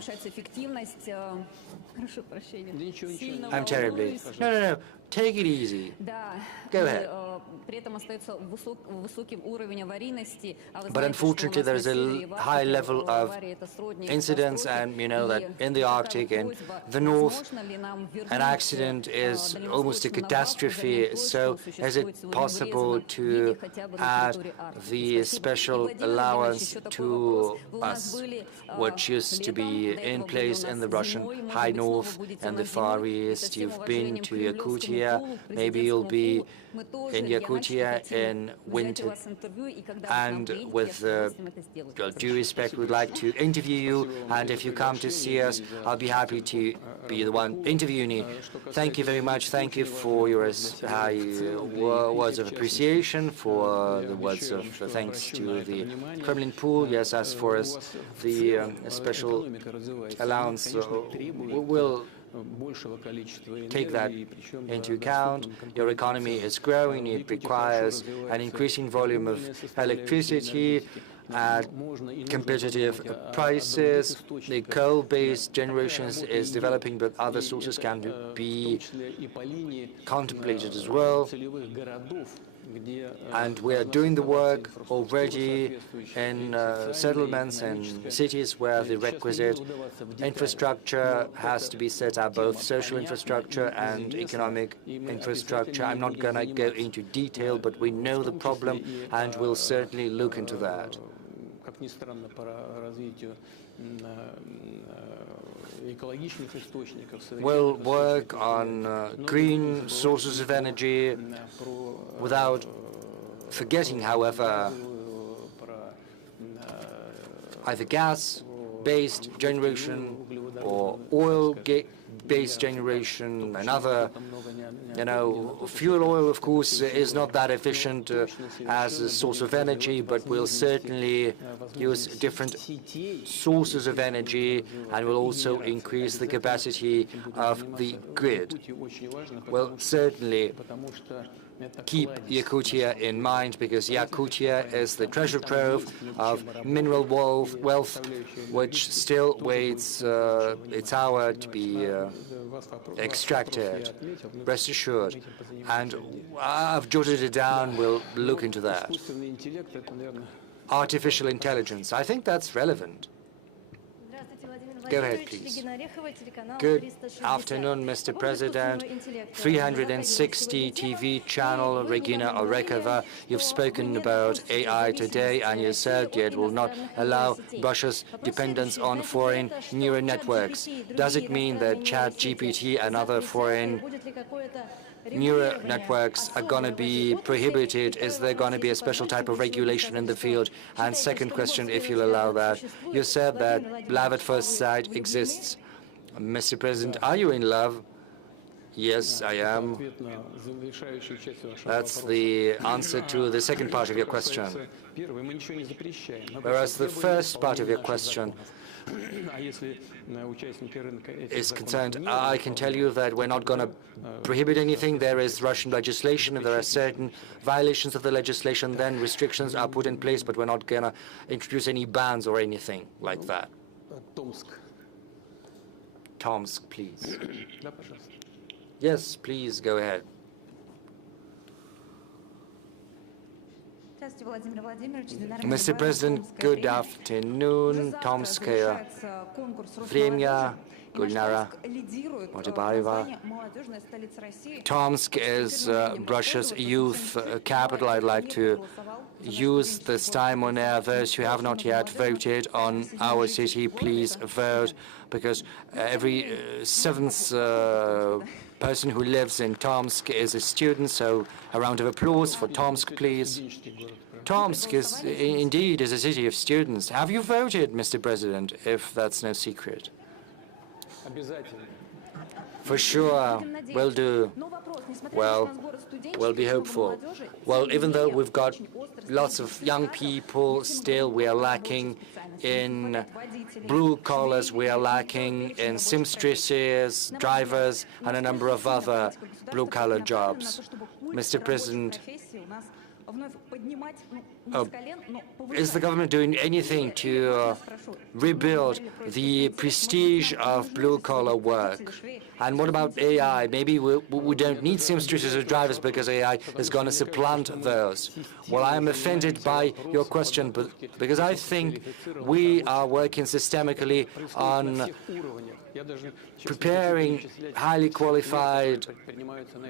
I'm terribly... No. Take it easy. Go ahead. But unfortunately, there is a high level of incidents, and you know that in the Arctic and the North, an accident is almost a catastrophe. So is it possible to add the special allowance to us, which used to be in place in the Russian High North and the Far East? You've been to Yakutia. Maybe you'll be in Yakutia in winter, and with due respect, we'd like to interview you, and if you come to see us, I'll be happy to be the one interviewing you. Thank you very much. Thank you for your words of appreciation, for the words of thanks to the Kremlin pool. Yes, as for us, the special allowance will take that into account. Your economy is growing. It requires an increasing volume of electricity at competitive prices. The coal-based generations is developing, but other sources can be contemplated as well. And we are doing the work already in settlements and cities where the requisite infrastructure has to be set up, both social infrastructure and economic infrastructure. I'm not going to go into detail, but we know the problem, and we'll certainly look into that. We'll work on green sources of energy without forgetting, however, either gas-based generation or oil-based generation. Another, fuel oil, of course, is not that efficient as a source of energy, but we'll certainly use different sources of energy, and will also increase the capacity of the grid. We'll certainly keep Yakutia in mind, because Yakutia is the treasure trove of mineral wealth, which still waits its hour to be extracted. Rest assured. And I've jotted it down. We'll look into that. Artificial intelligence. I think that's relevant. Go ahead, please. Good afternoon, Mr. President. 360 TV channel, Regina Orekova. You've spoken about AI today, and you said it will not allow Russia's dependence on foreign neural networks. Does it mean that ChatGPT and other foreign neural networks are going to be prohibited? Is there going to be a special type of regulation in the field? And second question, if you'll allow that, you said that love at first sight exists. Mr. President, are you in love? Yes, I am. That's the answer to the second part of your question. Whereas the first part of your question is concerned, I can tell you that we're not going to prohibit anything. There is Russian legislation, and there are certain violations of the legislation. Then restrictions are put in place, but we're not going to introduce any bans or anything like that. Tomsk, please. Yes, please, go ahead. Mr. President, good afternoon. Tomskaya Vremya, Gulnara Motabaeva. Tomsk is Russia's youth capital. I'd like to use this time on air. Those who have not yet voted on our city, please vote, because every seventh person who lives in Tomsk is a student, so a round of applause for Tomsk, please. Tomsk is indeed a city of students. Have you voted, Mr. President, if that's no secret? For sure, we'll do. Well, we'll be hopeful. Well, even though we've got lots of young people, still we are lacking in blue collars, we are lacking in seamstresses, drivers, and a number of other blue-collar jobs. Mr. President, is the government doing anything to rebuild the prestige of blue-collar work? And what about AI? Maybe we don't need seamstresses or drivers because AI is going to supplant those. Well, I am offended by your question, but because I think we are working systemically on preparing highly qualified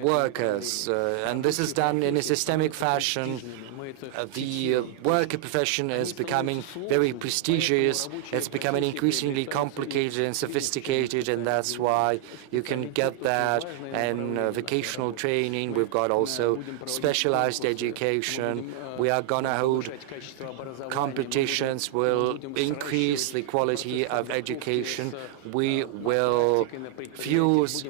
workers, and this is done in a systemic fashion. The worker profession is becoming very prestigious. It's becoming increasingly complicated and sophisticated, and that's why you can get that in vocational training. We've got also specialized education. We are going to hold competitions. We'll increase the quality of education. We will fuse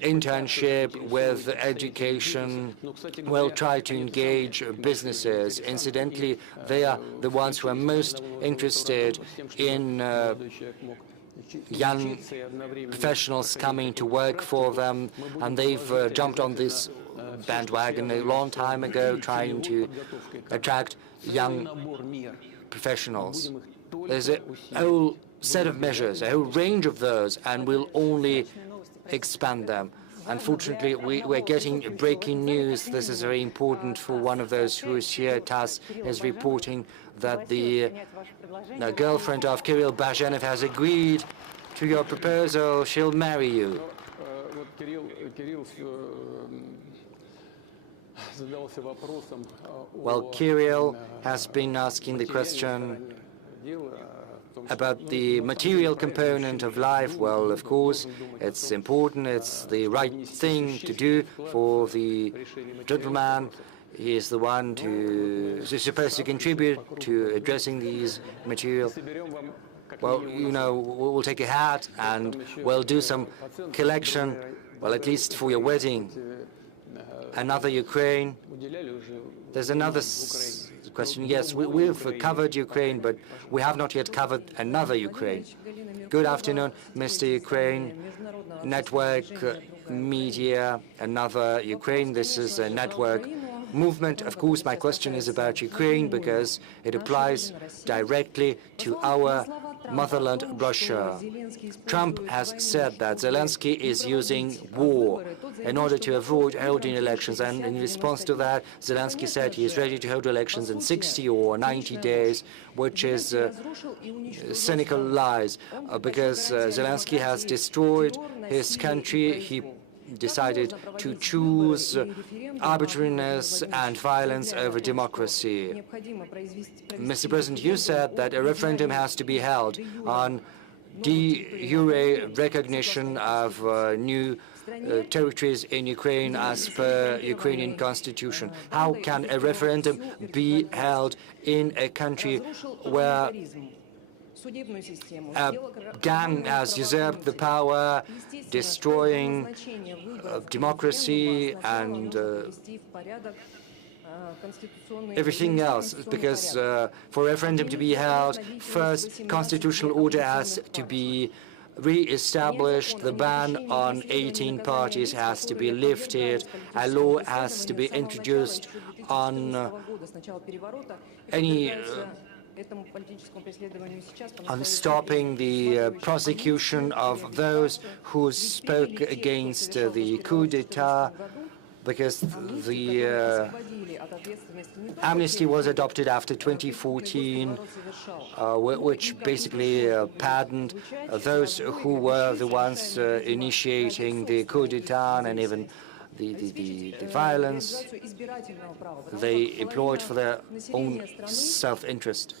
internship with education. We'll try to engage businesses. Incidentally, they are the ones who are most interested in young professionals coming to work for them, and they've jumped on this bandwagon a long time ago, trying to attract young professionals. There's a whole set of measures, a whole range of those, and we'll only expand them. Unfortunately, we're getting breaking news. This is very important for one of those who is here. TASS is reporting that the girlfriend of Kirill Bazhenev has agreed to your proposal. She'll marry you. Well, Kirill has been asking the question about the material component of life. Well, of course, it's important. It's the right thing to do for the gentleman. He is the one who's supposed to contribute to addressing these material. Well, you know, we'll take a hat and we'll do some collection, well, at least for your wedding. Another Ukraine. There's another question. Yes, we've covered Ukraine, but we have not yet covered another Ukraine. Good afternoon, Mr. Ukraine. Network media, another Ukraine. This is a network movement. Of course, my question is about Ukraine because it applies directly to our motherland, Russia. Trump has said that Zelensky is using war in order to avoid holding elections, and in response to that, Zelensky said he is ready to hold elections in 60 or 90 days, which is cynical lies, because Zelensky has destroyed his country. He decided to choose arbitrariness and violence over democracy. Mr. President, you said that a referendum has to be held on de jure recognition of new territories in Ukraine as per Ukrainian constitution. How can a referendum be held in a country where a gang has usurped the power, destroying democracy and everything else? Because for a referendum to be held, first constitutional order has to be re-established, the ban on 18 parties has to be lifted, a law has to be introduced on any on stopping the prosecution of those who spoke against the coup d'etat. because the amnesty was adopted after 2014, which basically pardoned those who were the ones initiating the coup d'etat and even the violence they employed for their own self-interest.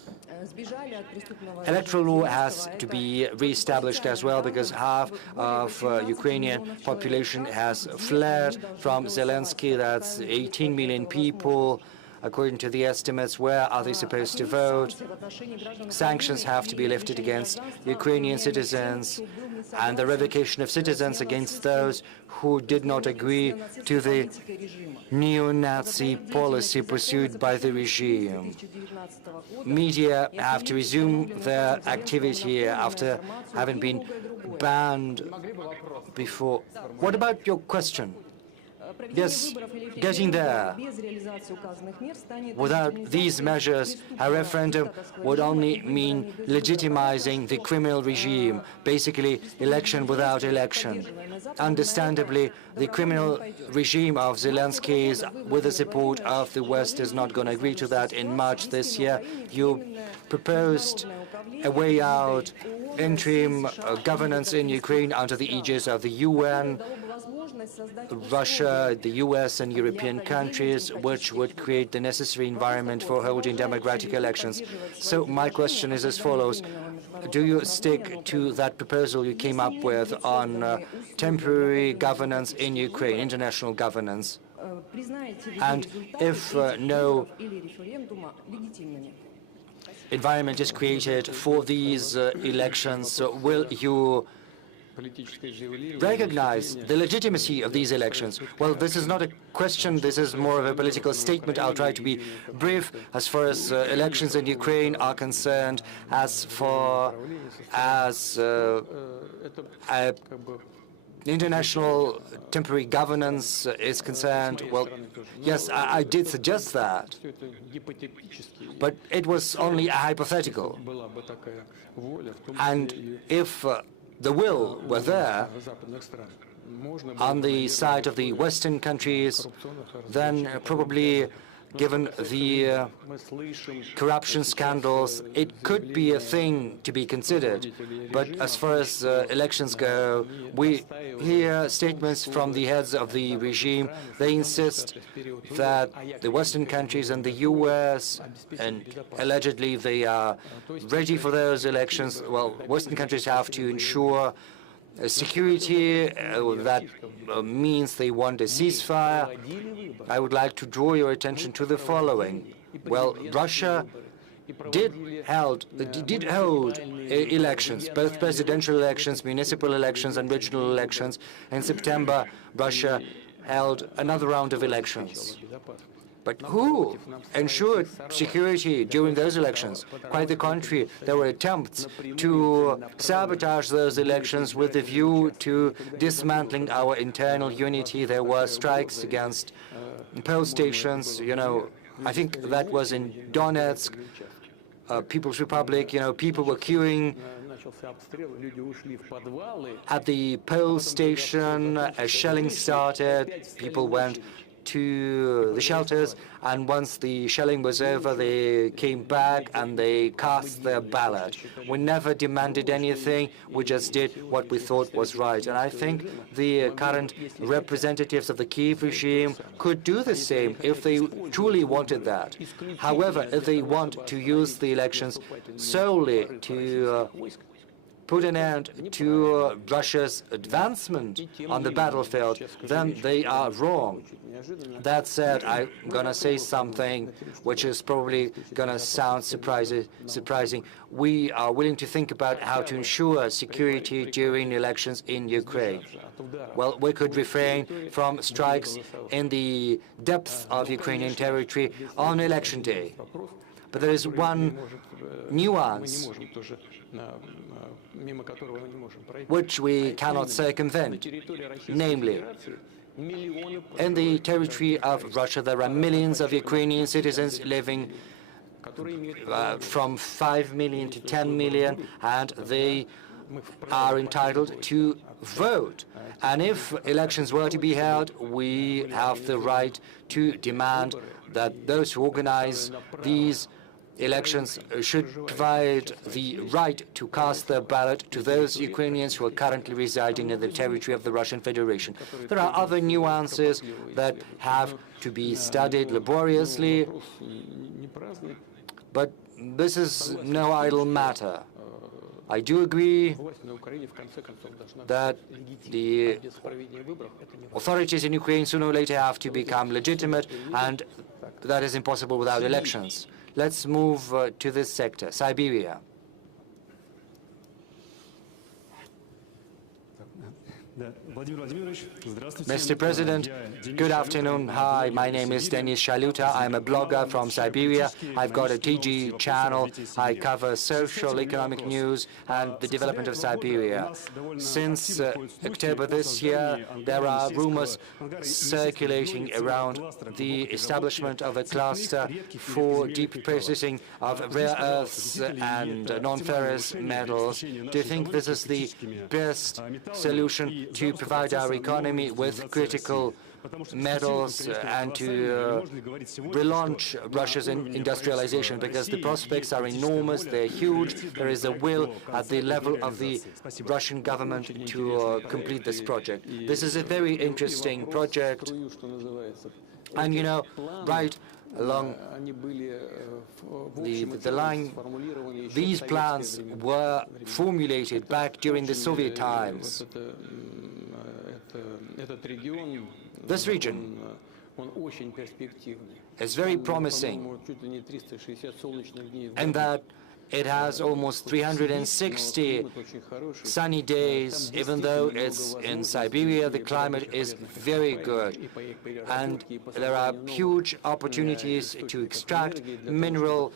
Electoral law has to be re-established as well, because half of Ukrainian population has fled from Zelensky. That's 18 million people. According to the estimates, where are they supposed to vote? Sanctions have to be lifted against Ukrainian citizens, and the revocation of citizens against those who did not agree to the neo-Nazi policy pursued by the regime. Media have to resume their activity after having been banned before. What about your question? Yes, getting there. Without these measures, a referendum would only mean legitimizing the criminal regime, basically election without election. Understandably, the criminal regime of Zelensky, with the support of the West, is not going to agree to that. In March this year, you proposed a way out, interim governance in Ukraine under the aegis of the UN, Russia, the US and European countries, which would create the necessary environment for holding democratic elections. So my question is as follows. Do you stick to that proposal you came up with on temporary governance in Ukraine, international governance? And if no environment is created for these elections, will you recognize the legitimacy of these elections? Well, this is not a question, this is more of a political statement. I'll try to be brief. As far as elections in Ukraine are concerned, as far as international temporary governance is concerned, well, yes, I did suggest that, but it was only a hypothetical. And if the will were there on the side of the Western countries, then probably, given the corruption scandals, it could be a thing to be considered. But as far as elections go, we hear statements from the heads of the regime. They insist that the Western countries and the US, and allegedly they are ready for those elections. Well, Western countries have to ensure security. That means they want a ceasefire. I would like to draw your attention to the following. Well, Russia did hold elections, both presidential elections, municipal elections, and regional elections. In September, Russia held another round of elections. But who ensured security during those elections? Quite the contrary, there were attempts to sabotage those elections with a view to dismantling our internal unity. There were strikes against poll stations. You know, I think that was in Donetsk, People's Republic. You know, people were queuing at the poll station. A shelling started. People went to the shelters, and once the shelling was over, they came back and they cast their ballot. We never demanded anything, we just did what we thought was right. And I think the current representatives of the Kiev regime could do the same if they truly wanted that. However, if they want to use the elections solely to put an end to Russia's advancement on the battlefield, then they are wrong. That said, I'm going to say something which is probably going to sound surprising. We are willing to think about how to ensure security during elections in Ukraine. Well, we could refrain from strikes in the depth of Ukrainian territory on election day. But there is one nuance which we cannot circumvent, namely, in the territory of Russia there are millions of Ukrainian citizens living, from 5 million to 10 million, and they are entitled to vote. And if elections were to be held, we have the right to demand that those who organize these elections should provide the right to cast their ballot to those Ukrainians who are currently residing in the territory of the Russian Federation. There are other nuances that have to be studied laboriously, but this is no idle matter. I do agree that the authorities in Ukraine sooner or later have to become legitimate, and that is impossible without elections. Let's move to this sector, Siberia. Mr. President, good afternoon. Hi, my name is Denis Shaluta. I'm a blogger from Siberia. I've got a TG channel. I cover social, economic news and the development of Siberia. Since October this year, there are rumors circulating around the establishment of a cluster for deep processing of rare earths and non-ferrous metals. Do you think this is the best solution to provide our economy with critical metals and to relaunch Russia's industrialization? Because the prospects are enormous, they're huge. There is a will at the level of the Russian government to complete this project. This is a very interesting project. And, you know, right along the line, these plans were formulated back during the Soviet times. This region is very promising in that it has almost 360 sunny days. Even though it's in Siberia, the climate is very good. And there are huge opportunities to extract minerals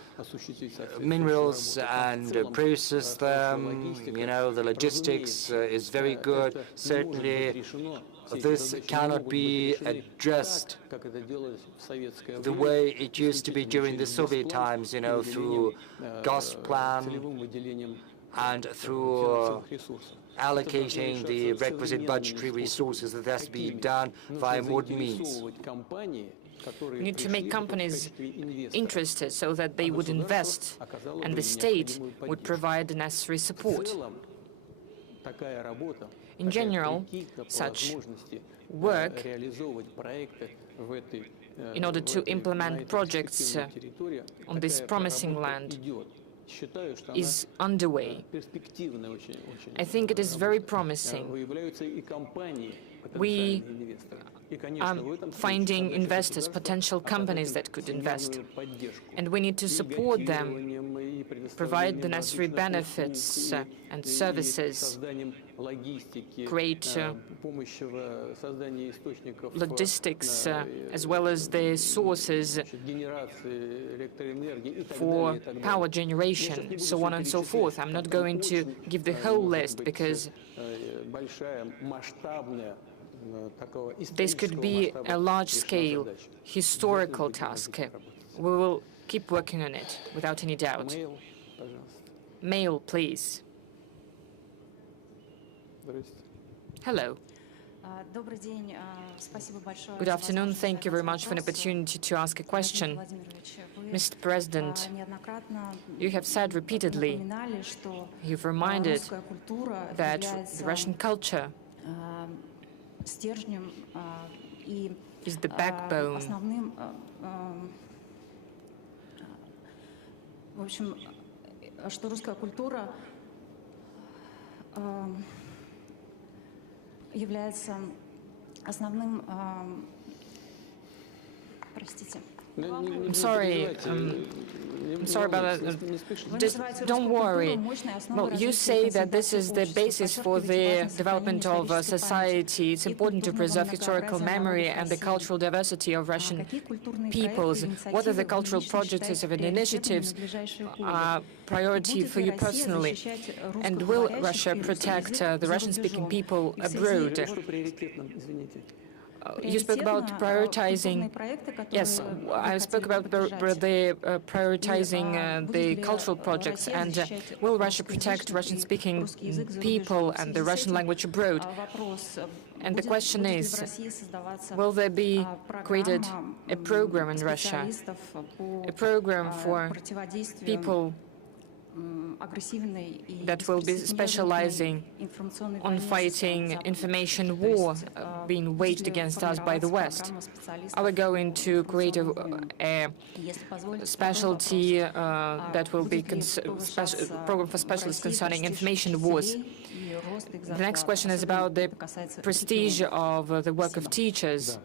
and process them. You know, the logistics is very good. Certainly, this cannot be addressed the way it used to be during the Soviet times, you know, through gas plan and through allocating the requisite budgetary resources. That has to be done via modern means. We need to make companies interested so that they would invest and the state would provide the necessary support. In general, such work in order to implement projects on this promising land is underway. I think it is very promising. We are finding investors, potential companies that could invest, and we need to support them, provide the necessary benefits and services, create logistics as well as the sources for power generation, so on and so forth. I'm not going to give the whole list because this could be a large-scale historical task. We will keep working on it without any doubt. Mail, please. Hello. Good afternoon. Thank you very much for the opportunity to ask a question. Mr. President, you have said repeatedly, you've reminded that the Russian culture is the backbone что русская культура является основным, простите. I'm sorry about that. Just don't worry. Well, you say that this is the basis for the development of society. It's important to preserve historical memory and the cultural diversity of Russian peoples. What are the cultural projects and initiatives are priority for you personally? And will Russia protect the Russian-speaking people abroad? You spoke about prioritizing. Yes, I spoke about the prioritizing the cultural projects, and will Russia protect Russian-speaking people and the Russian language abroad? And the question is, will there be created a program in Russia, a program for people that will be specializing on fighting information war being waged against us by the West? Are we going to create a specialty that will be program for specialists concerning information wars? The next question is about the prestige of the work of teachers.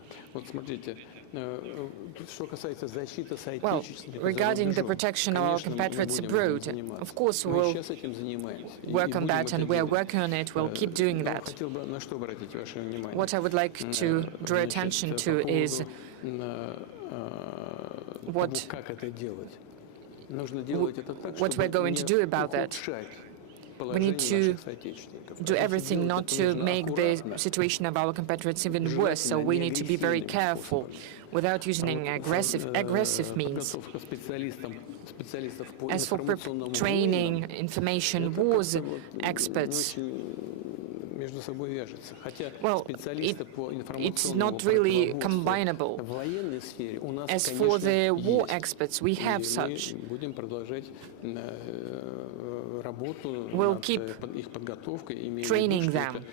Well, regarding the protection of our compatriots abroad, of course we will work on that, and we are working on it. We'll keep doing that. What I would like to draw attention to is what we're going to do about that. We need to do everything not to make the situation of our compatriots even worse, so we need to be very careful without using aggressive means. As for training information wars experts, well, it's not really combinable. As for the war experts, we have such. We'll keep training them,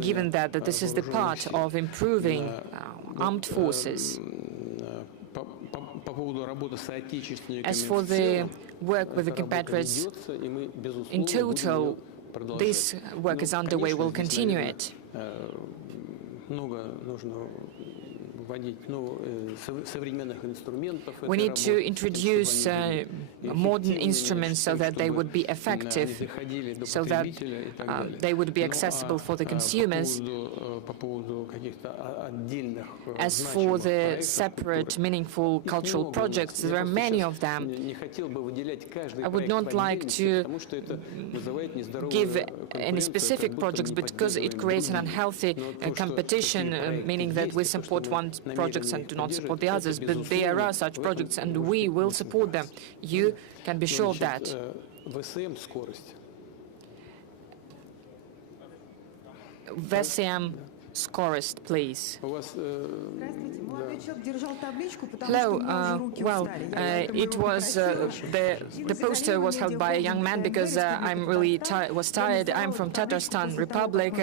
given that this is the part of improving armed forces. As for the work with the compatriots, in total, this work is underway. We'll continue it. We need to introduce modern instruments so that they would be effective, so that they would be accessible for the consumers. As for the separate, meaningful cultural projects, there are many of them. I would not like to give any specific projects because it creates an unhealthy competition, meaning that we support one projects and do not support the others, but there are such projects and we will support them. You can be sure of that. VSM Scorist, please. Hello. It was the poster was held by a young man because I'm really was tired. I'm from Tatarstan Republic.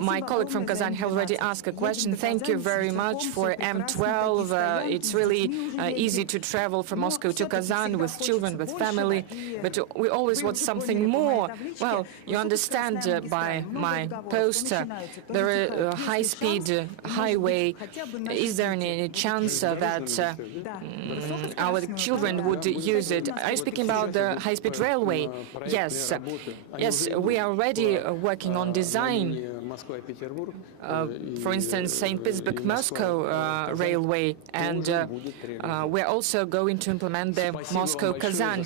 My colleague from Kazan has already asked a question. Thank you very much for M12. It's really easy to travel from Moscow to Kazan with children, with family, but we always want something more. Well, you understand by my poster, there is a high-speed highway. Is there any chance that our children would use it? Are you speaking about the high-speed railway? Yes. Yes, we are already working on design. For instance, St. Petersburg-Moscow railway, and we're also going to implement the Moscow-Kazan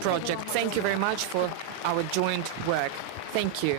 project. Thank you very much for our joint work. Thank you.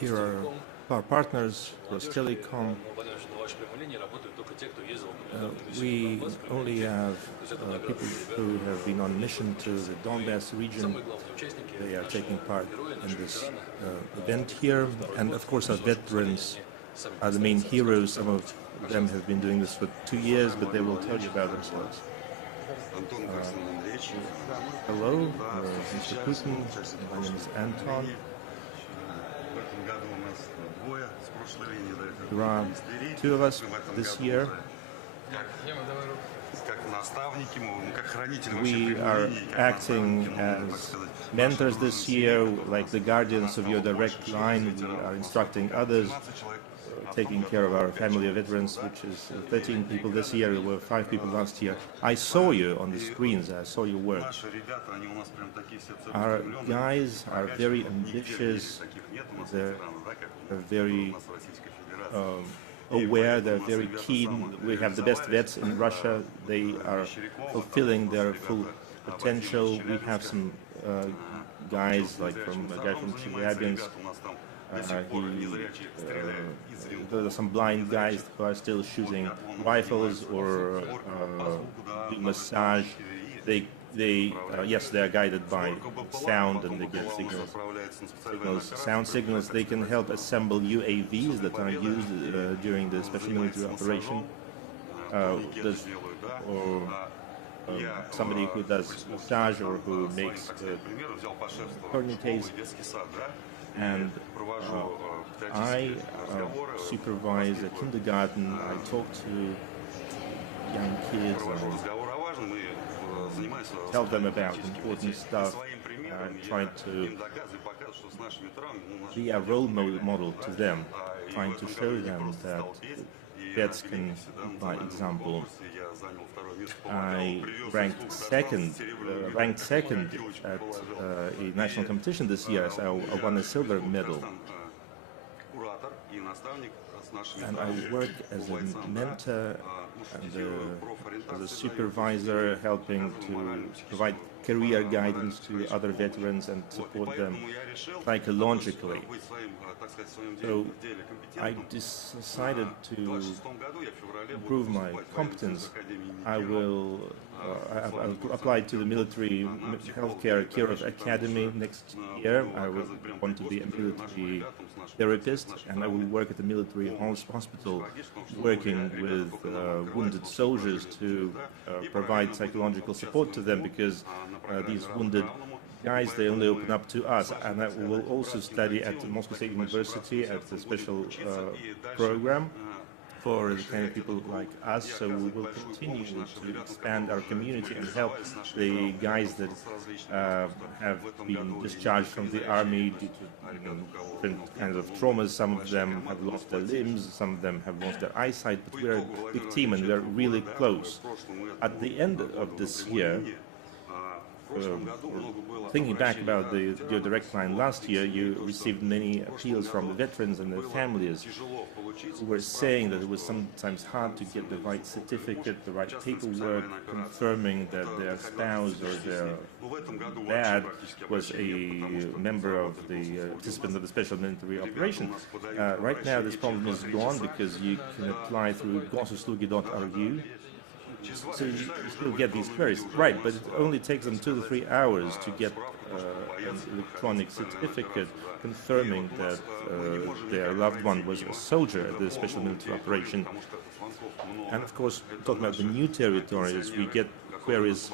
Here are our partners, Rostelecom. We only have people who have been on mission to the Donbass region. They are taking part in this event here. And of course, our veterans are the main heroes. Some of them have been doing this for 2 years, but they will tell you about themselves. Hello, Mr. Putin. My name is Anton. There are 2 of us this year. We are acting as mentors this year, like the guardians of your direct line. We are instructing others, taking care of our family of veterans, which is 13 people this year. There were 5 people last year. I saw you on the screens. I saw your work. Our guys are very ambitious. They're very aware, they're very keen. We have the best vets in Russia. They are fulfilling their full potential. We have some guys, like a guy from Chelyabinsk. There are some blind guys who are still shooting rifles or doing massage. Yes, they are guided by sound, and they get sound signals. They can help assemble UAVs that are used during the special military operation. Or somebody who does massage or who makes tourniquets. And I supervise a kindergarten. I talk to young kids and tell them about important stuff. I try to be a role model to them, trying to show them that vets can lead by example. I ranked second at a national competition this year, so I won a silver medal. And I work as a mentor and as a supervisor, helping to provide career guidance to other veterans and support them psychologically. So I decided to improve my competence. I will apply to the military healthcare Kirov Academy next year. I will want to be a military therapist, and I will work at the military hospital, working with wounded soldiers to provide psychological support to them, because these wounded guys, they only open up to us. And I will also study at Moscow State University at a special program for the kind of people like us. So we will continue to expand our community and help the guys that have been discharged from the army due to different kinds of traumas. Some of them have lost their limbs, some of them have lost their eyesight, but we're a big team and we're really close. At the end of this year, thinking back about your direct line last year, you received many appeals from the veterans and their families who were saying that it was sometimes hard to get the right certificate, the right paperwork, confirming that their spouse or their dad was a member of the participant of the special military operation. Right now this problem is gone, because you can apply through gosuslugi.ru. So you still get these queries, right? But it only takes them 2 to 3 hours to get an electronic certificate confirming that their loved one was a soldier at the special military operation. And of course, talking about the new territories, we get queries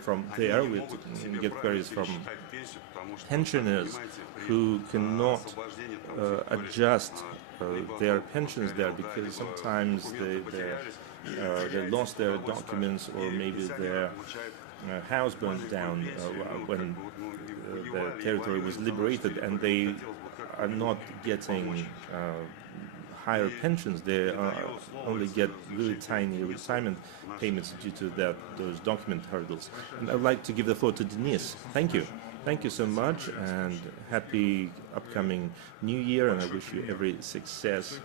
from there. We get queries from pensioners who cannot adjust their pensions there, because sometimes they lost their documents, or maybe their house burned down when the territory was liberated, and they are not getting higher pensions. They only get really tiny retirement payments due to those document hurdles. And I'd like to give the floor to Denise. Thank you. Thank you so much, and happy upcoming New Year, and I wish you every success.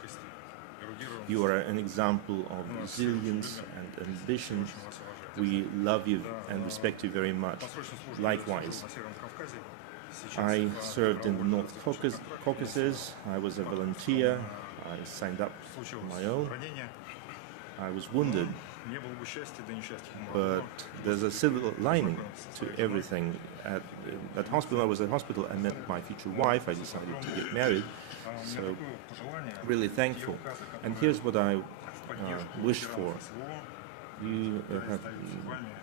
You are an example of resilience and ambition. We love you and respect you very much. Likewise. I served in the North Caucasus. I was a volunteer. I signed up on my own. I was wounded. But there's a silver lining to everything. At that hospital, I was at hospital, I met my future wife, I decided to get married, so really thankful. And here's what I wish for. You have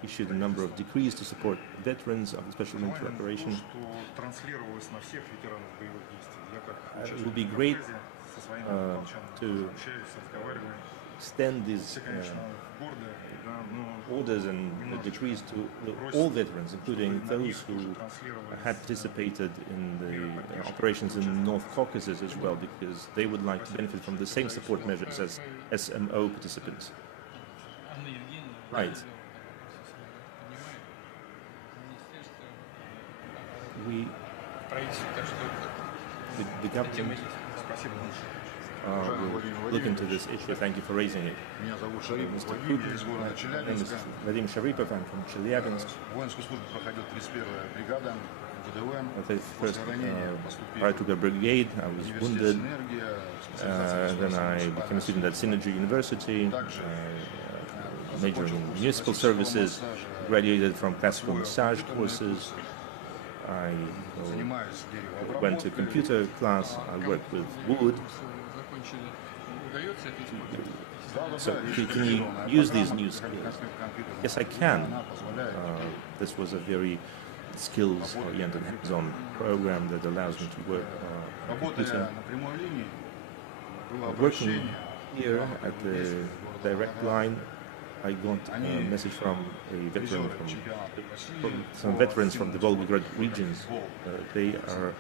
issued a number of decrees to support veterans of the special military operation. It would be great to extend these orders and decrees to all veterans, including those who had participated in the operations in the North Caucasus as well, because they would like to benefit from the same support measures as SMO participants. Right. The government will look into this issue. Thank you for raising it. Mr. Putin, my name is Vladimir Sharipov. I'm from Chelyabinsk. The first paratrooper brigade. I was wounded. Then I became a student at Synergy University. Majored in municipal services. Graduated from classical massage courses. I went to computer class. I worked with wood. So can you use these new skills? Yes, I can. This was a very skills-oriented hands-on program that allows me to work on computer. Working here at the direct line, I got a message from a veteran from some veterans from the Volgograd regions. They are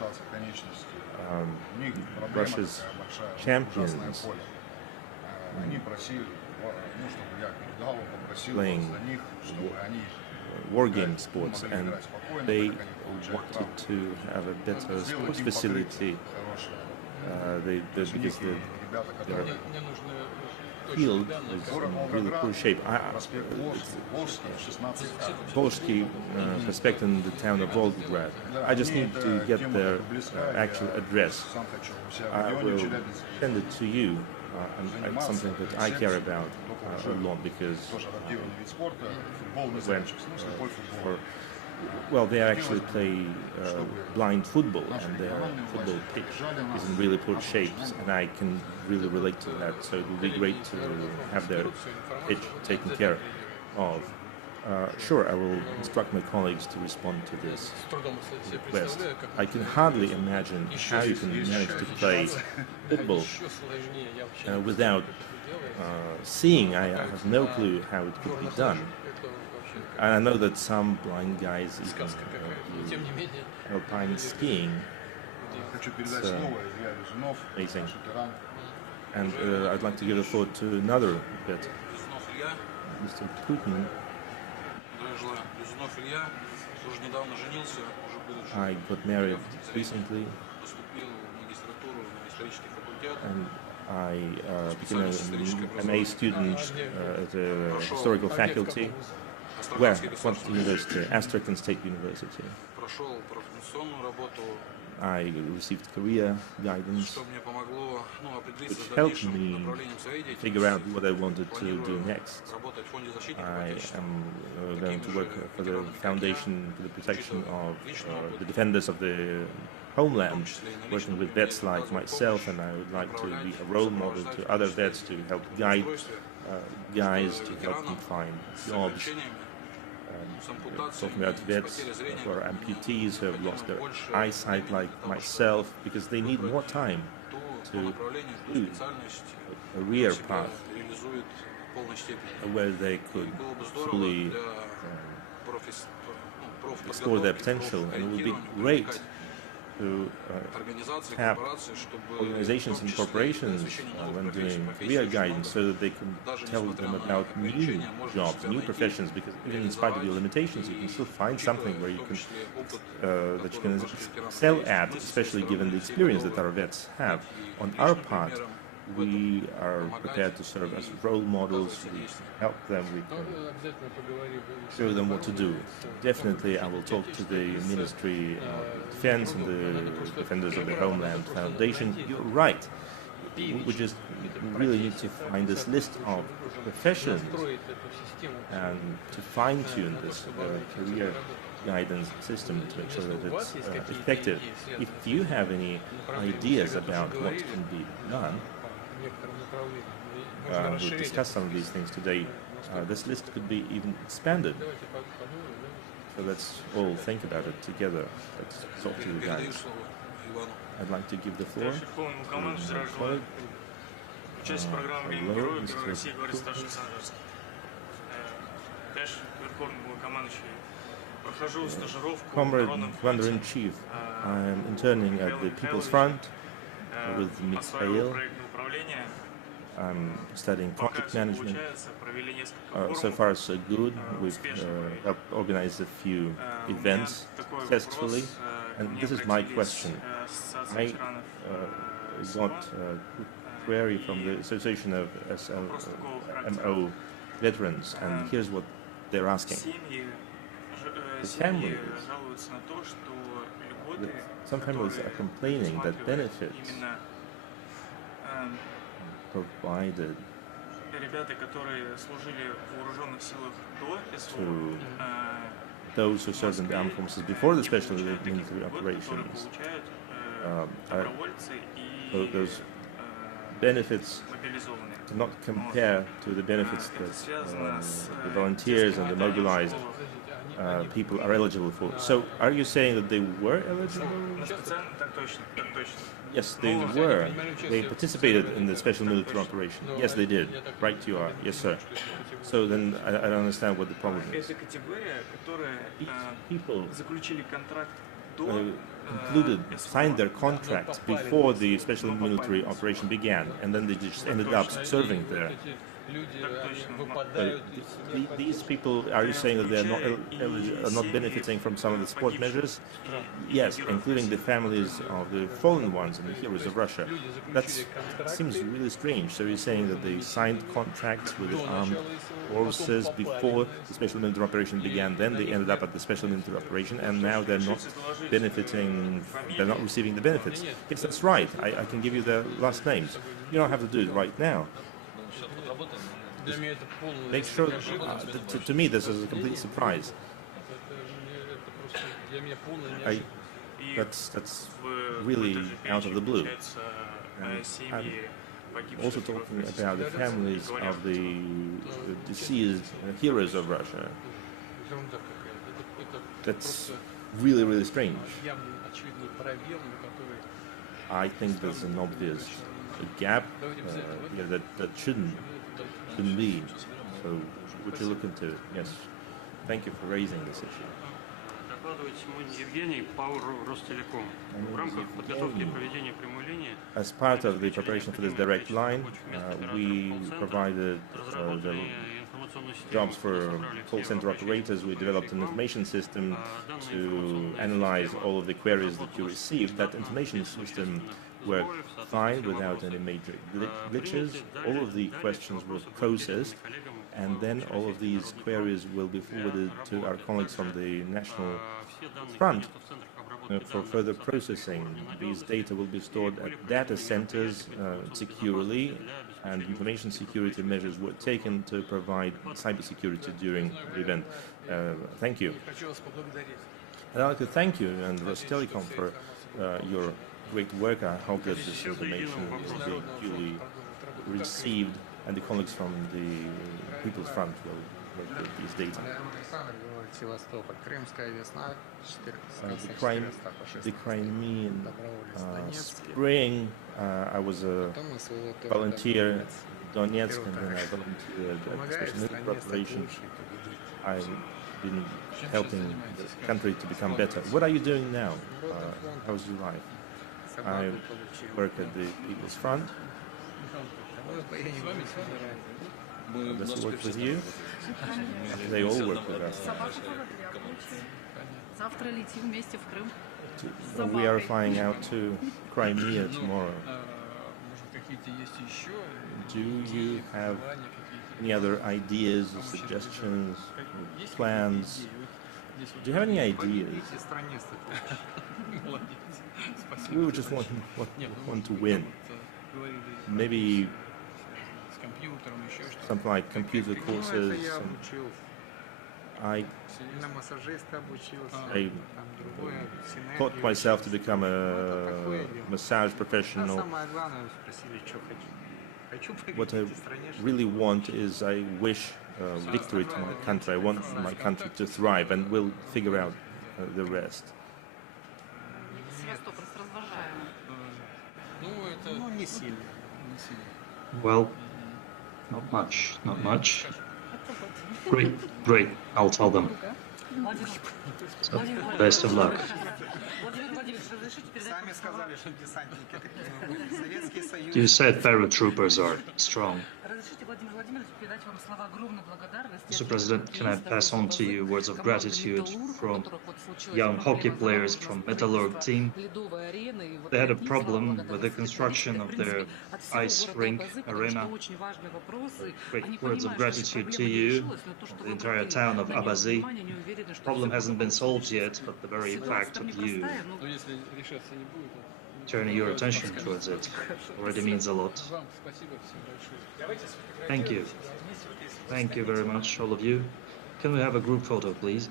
Russia's champions playing war game sports, and they wanted to have a better sports facility. Because their field is in really poor shape. Polski prospect in the town of Volgograd. I just need to get their actual address. I will send it to you. And it's something that I care about a lot, because they actually play blind football, and their football pitch is in really poor shape, and I can really relate to that. So it would be great to have their pitch taken care of. Sure, I will instruct my colleagues to respond to this request. I can hardly imagine how you can manage to play football without seeing. I have no clue how it could be done. And I know that some blind guys even do alpine skiing. It's amazing. And I'd like to give a thought to another bit. Mr. Putin, I got married recently, and I became an MA student at the historical faculty. Where? What university? Astrakhan State University. I received career guidance, which helped me figure out what I wanted to do next. I am going to work for the Foundation for the Protection of the Defenders of the Homeland, working with vets like myself, and I would like to be a role model to other vets to help guide guys to help them find jobs. Talking about vets who are amputees, who have lost their eyesight like myself, because they need more time to do a career path where they could fully explore their potential. And it would be great to have organizations and corporations when doing career guidance, so that they can tell them about new jobs, new professions, because even in spite of your limitations, you can still find something where you can that you can excel at, especially given the experience that our vets have. On our part, we are prepared to serve as role models. We help them. We can show them what to do. Definitely, I will talk to the Ministry of Defense and the Defenders of the Homeland Foundation. You're right. We just really need to find this list of professions and to fine-tune this career guidance system to make sure that it's effective. If you have any ideas about what can be done, we'll discuss some of these things today. This list could be even expanded. So let's all think about it together. Let's talk to the guys. I'd like to give the floor to my colleague. Hello, Mr. Comrade Commander-in-Chief, I am interning at the People's Front with Mikhail. I'm studying project management. So far, so good. We've helped organize a few events successfully. And this is my question. I got a query from the Association of SMO veterans, and here's what they're asking. The families, some families are complaining that benefits provided to those who served in the armed forces before the special military operations, those benefits do not compare to the benefits that the volunteers and the mobilized people are eligible for. So are you saying that they were eligible? Yes, they were. They participated in the special military operation. Yes, they did. Right, you are. Yes, sir. So then I don't understand what the problem is. These people signed their contracts before the special military operation began, and then they just ended up serving there. These people, are you saying that they are not benefiting from some of the support measures? Yes, including the families of the fallen ones and the heroes of Russia. That seems really strange. So you're saying that they signed contracts with the armed forces before the special military operation began, then they ended up at the special military operation, and now they're not benefiting, they're not receiving the benefits. Yes, that's right. I can give you their last names. You don't have to do it right now. Make sure, to me, this is a complete surprise. That's really out of the blue. And I'm also talking about the families of the deceased heroes of Russia. That's really, really strange. I think there's an obvious gap here that shouldn't be. So would you look into it? Yes. Thank you for raising this issue. As part of the preparation for this direct line, we provided the jobs for call center operators. We developed an information system to analyze all of the queries that you received. That information system worked fine without any major glitches. All of the questions were processed, and then all of these queries will be forwarded to our colleagues from the National Front for further processing. These data will be stored at data centers securely, and information security measures were taken to provide cybersecurity during the event. Thank you. And I'd like to thank you and Rostelecom for your great work. I hope that this information will be duly received, and the colleagues from the People's Front will work with these data. The Crimean Spring, I was a volunteer in Donetsk, and then I volunteered at the Special Military Operation. I've been helping the country to become better. What are you doing now? How's your life? I work at the People's Front. Does it work with you? They all work with us. We are flying out to Crimea tomorrow. Do you have any other ideas or suggestions, or plans? Do you have any ideas? We would just want to win. Maybe something like computer courses. I taught myself to become a massage professional. What I really want is I wish victory to my country. I want my country to thrive, and we'll figure out the rest. Well, not much, not much. Great, great, I'll tell them. So, best of luck. You said paratroopers are strong. Mr. President, can I pass on to you words of gratitude from young hockey players from Metallurg team? They had a problem with the construction of their ice rink arena. Great words of gratitude to you, the entire town of Abazy. The problem hasn't been solved yet, but the very fact of you turning your attention towards it already means a lot. Thank you. Thank you very much, all of you. Can we have a group photo, please?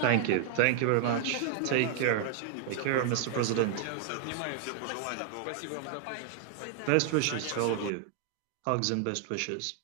Thank you. Thank you very much. Take care. Take care, Mr. President. Best wishes to all of you. Hugs and best wishes.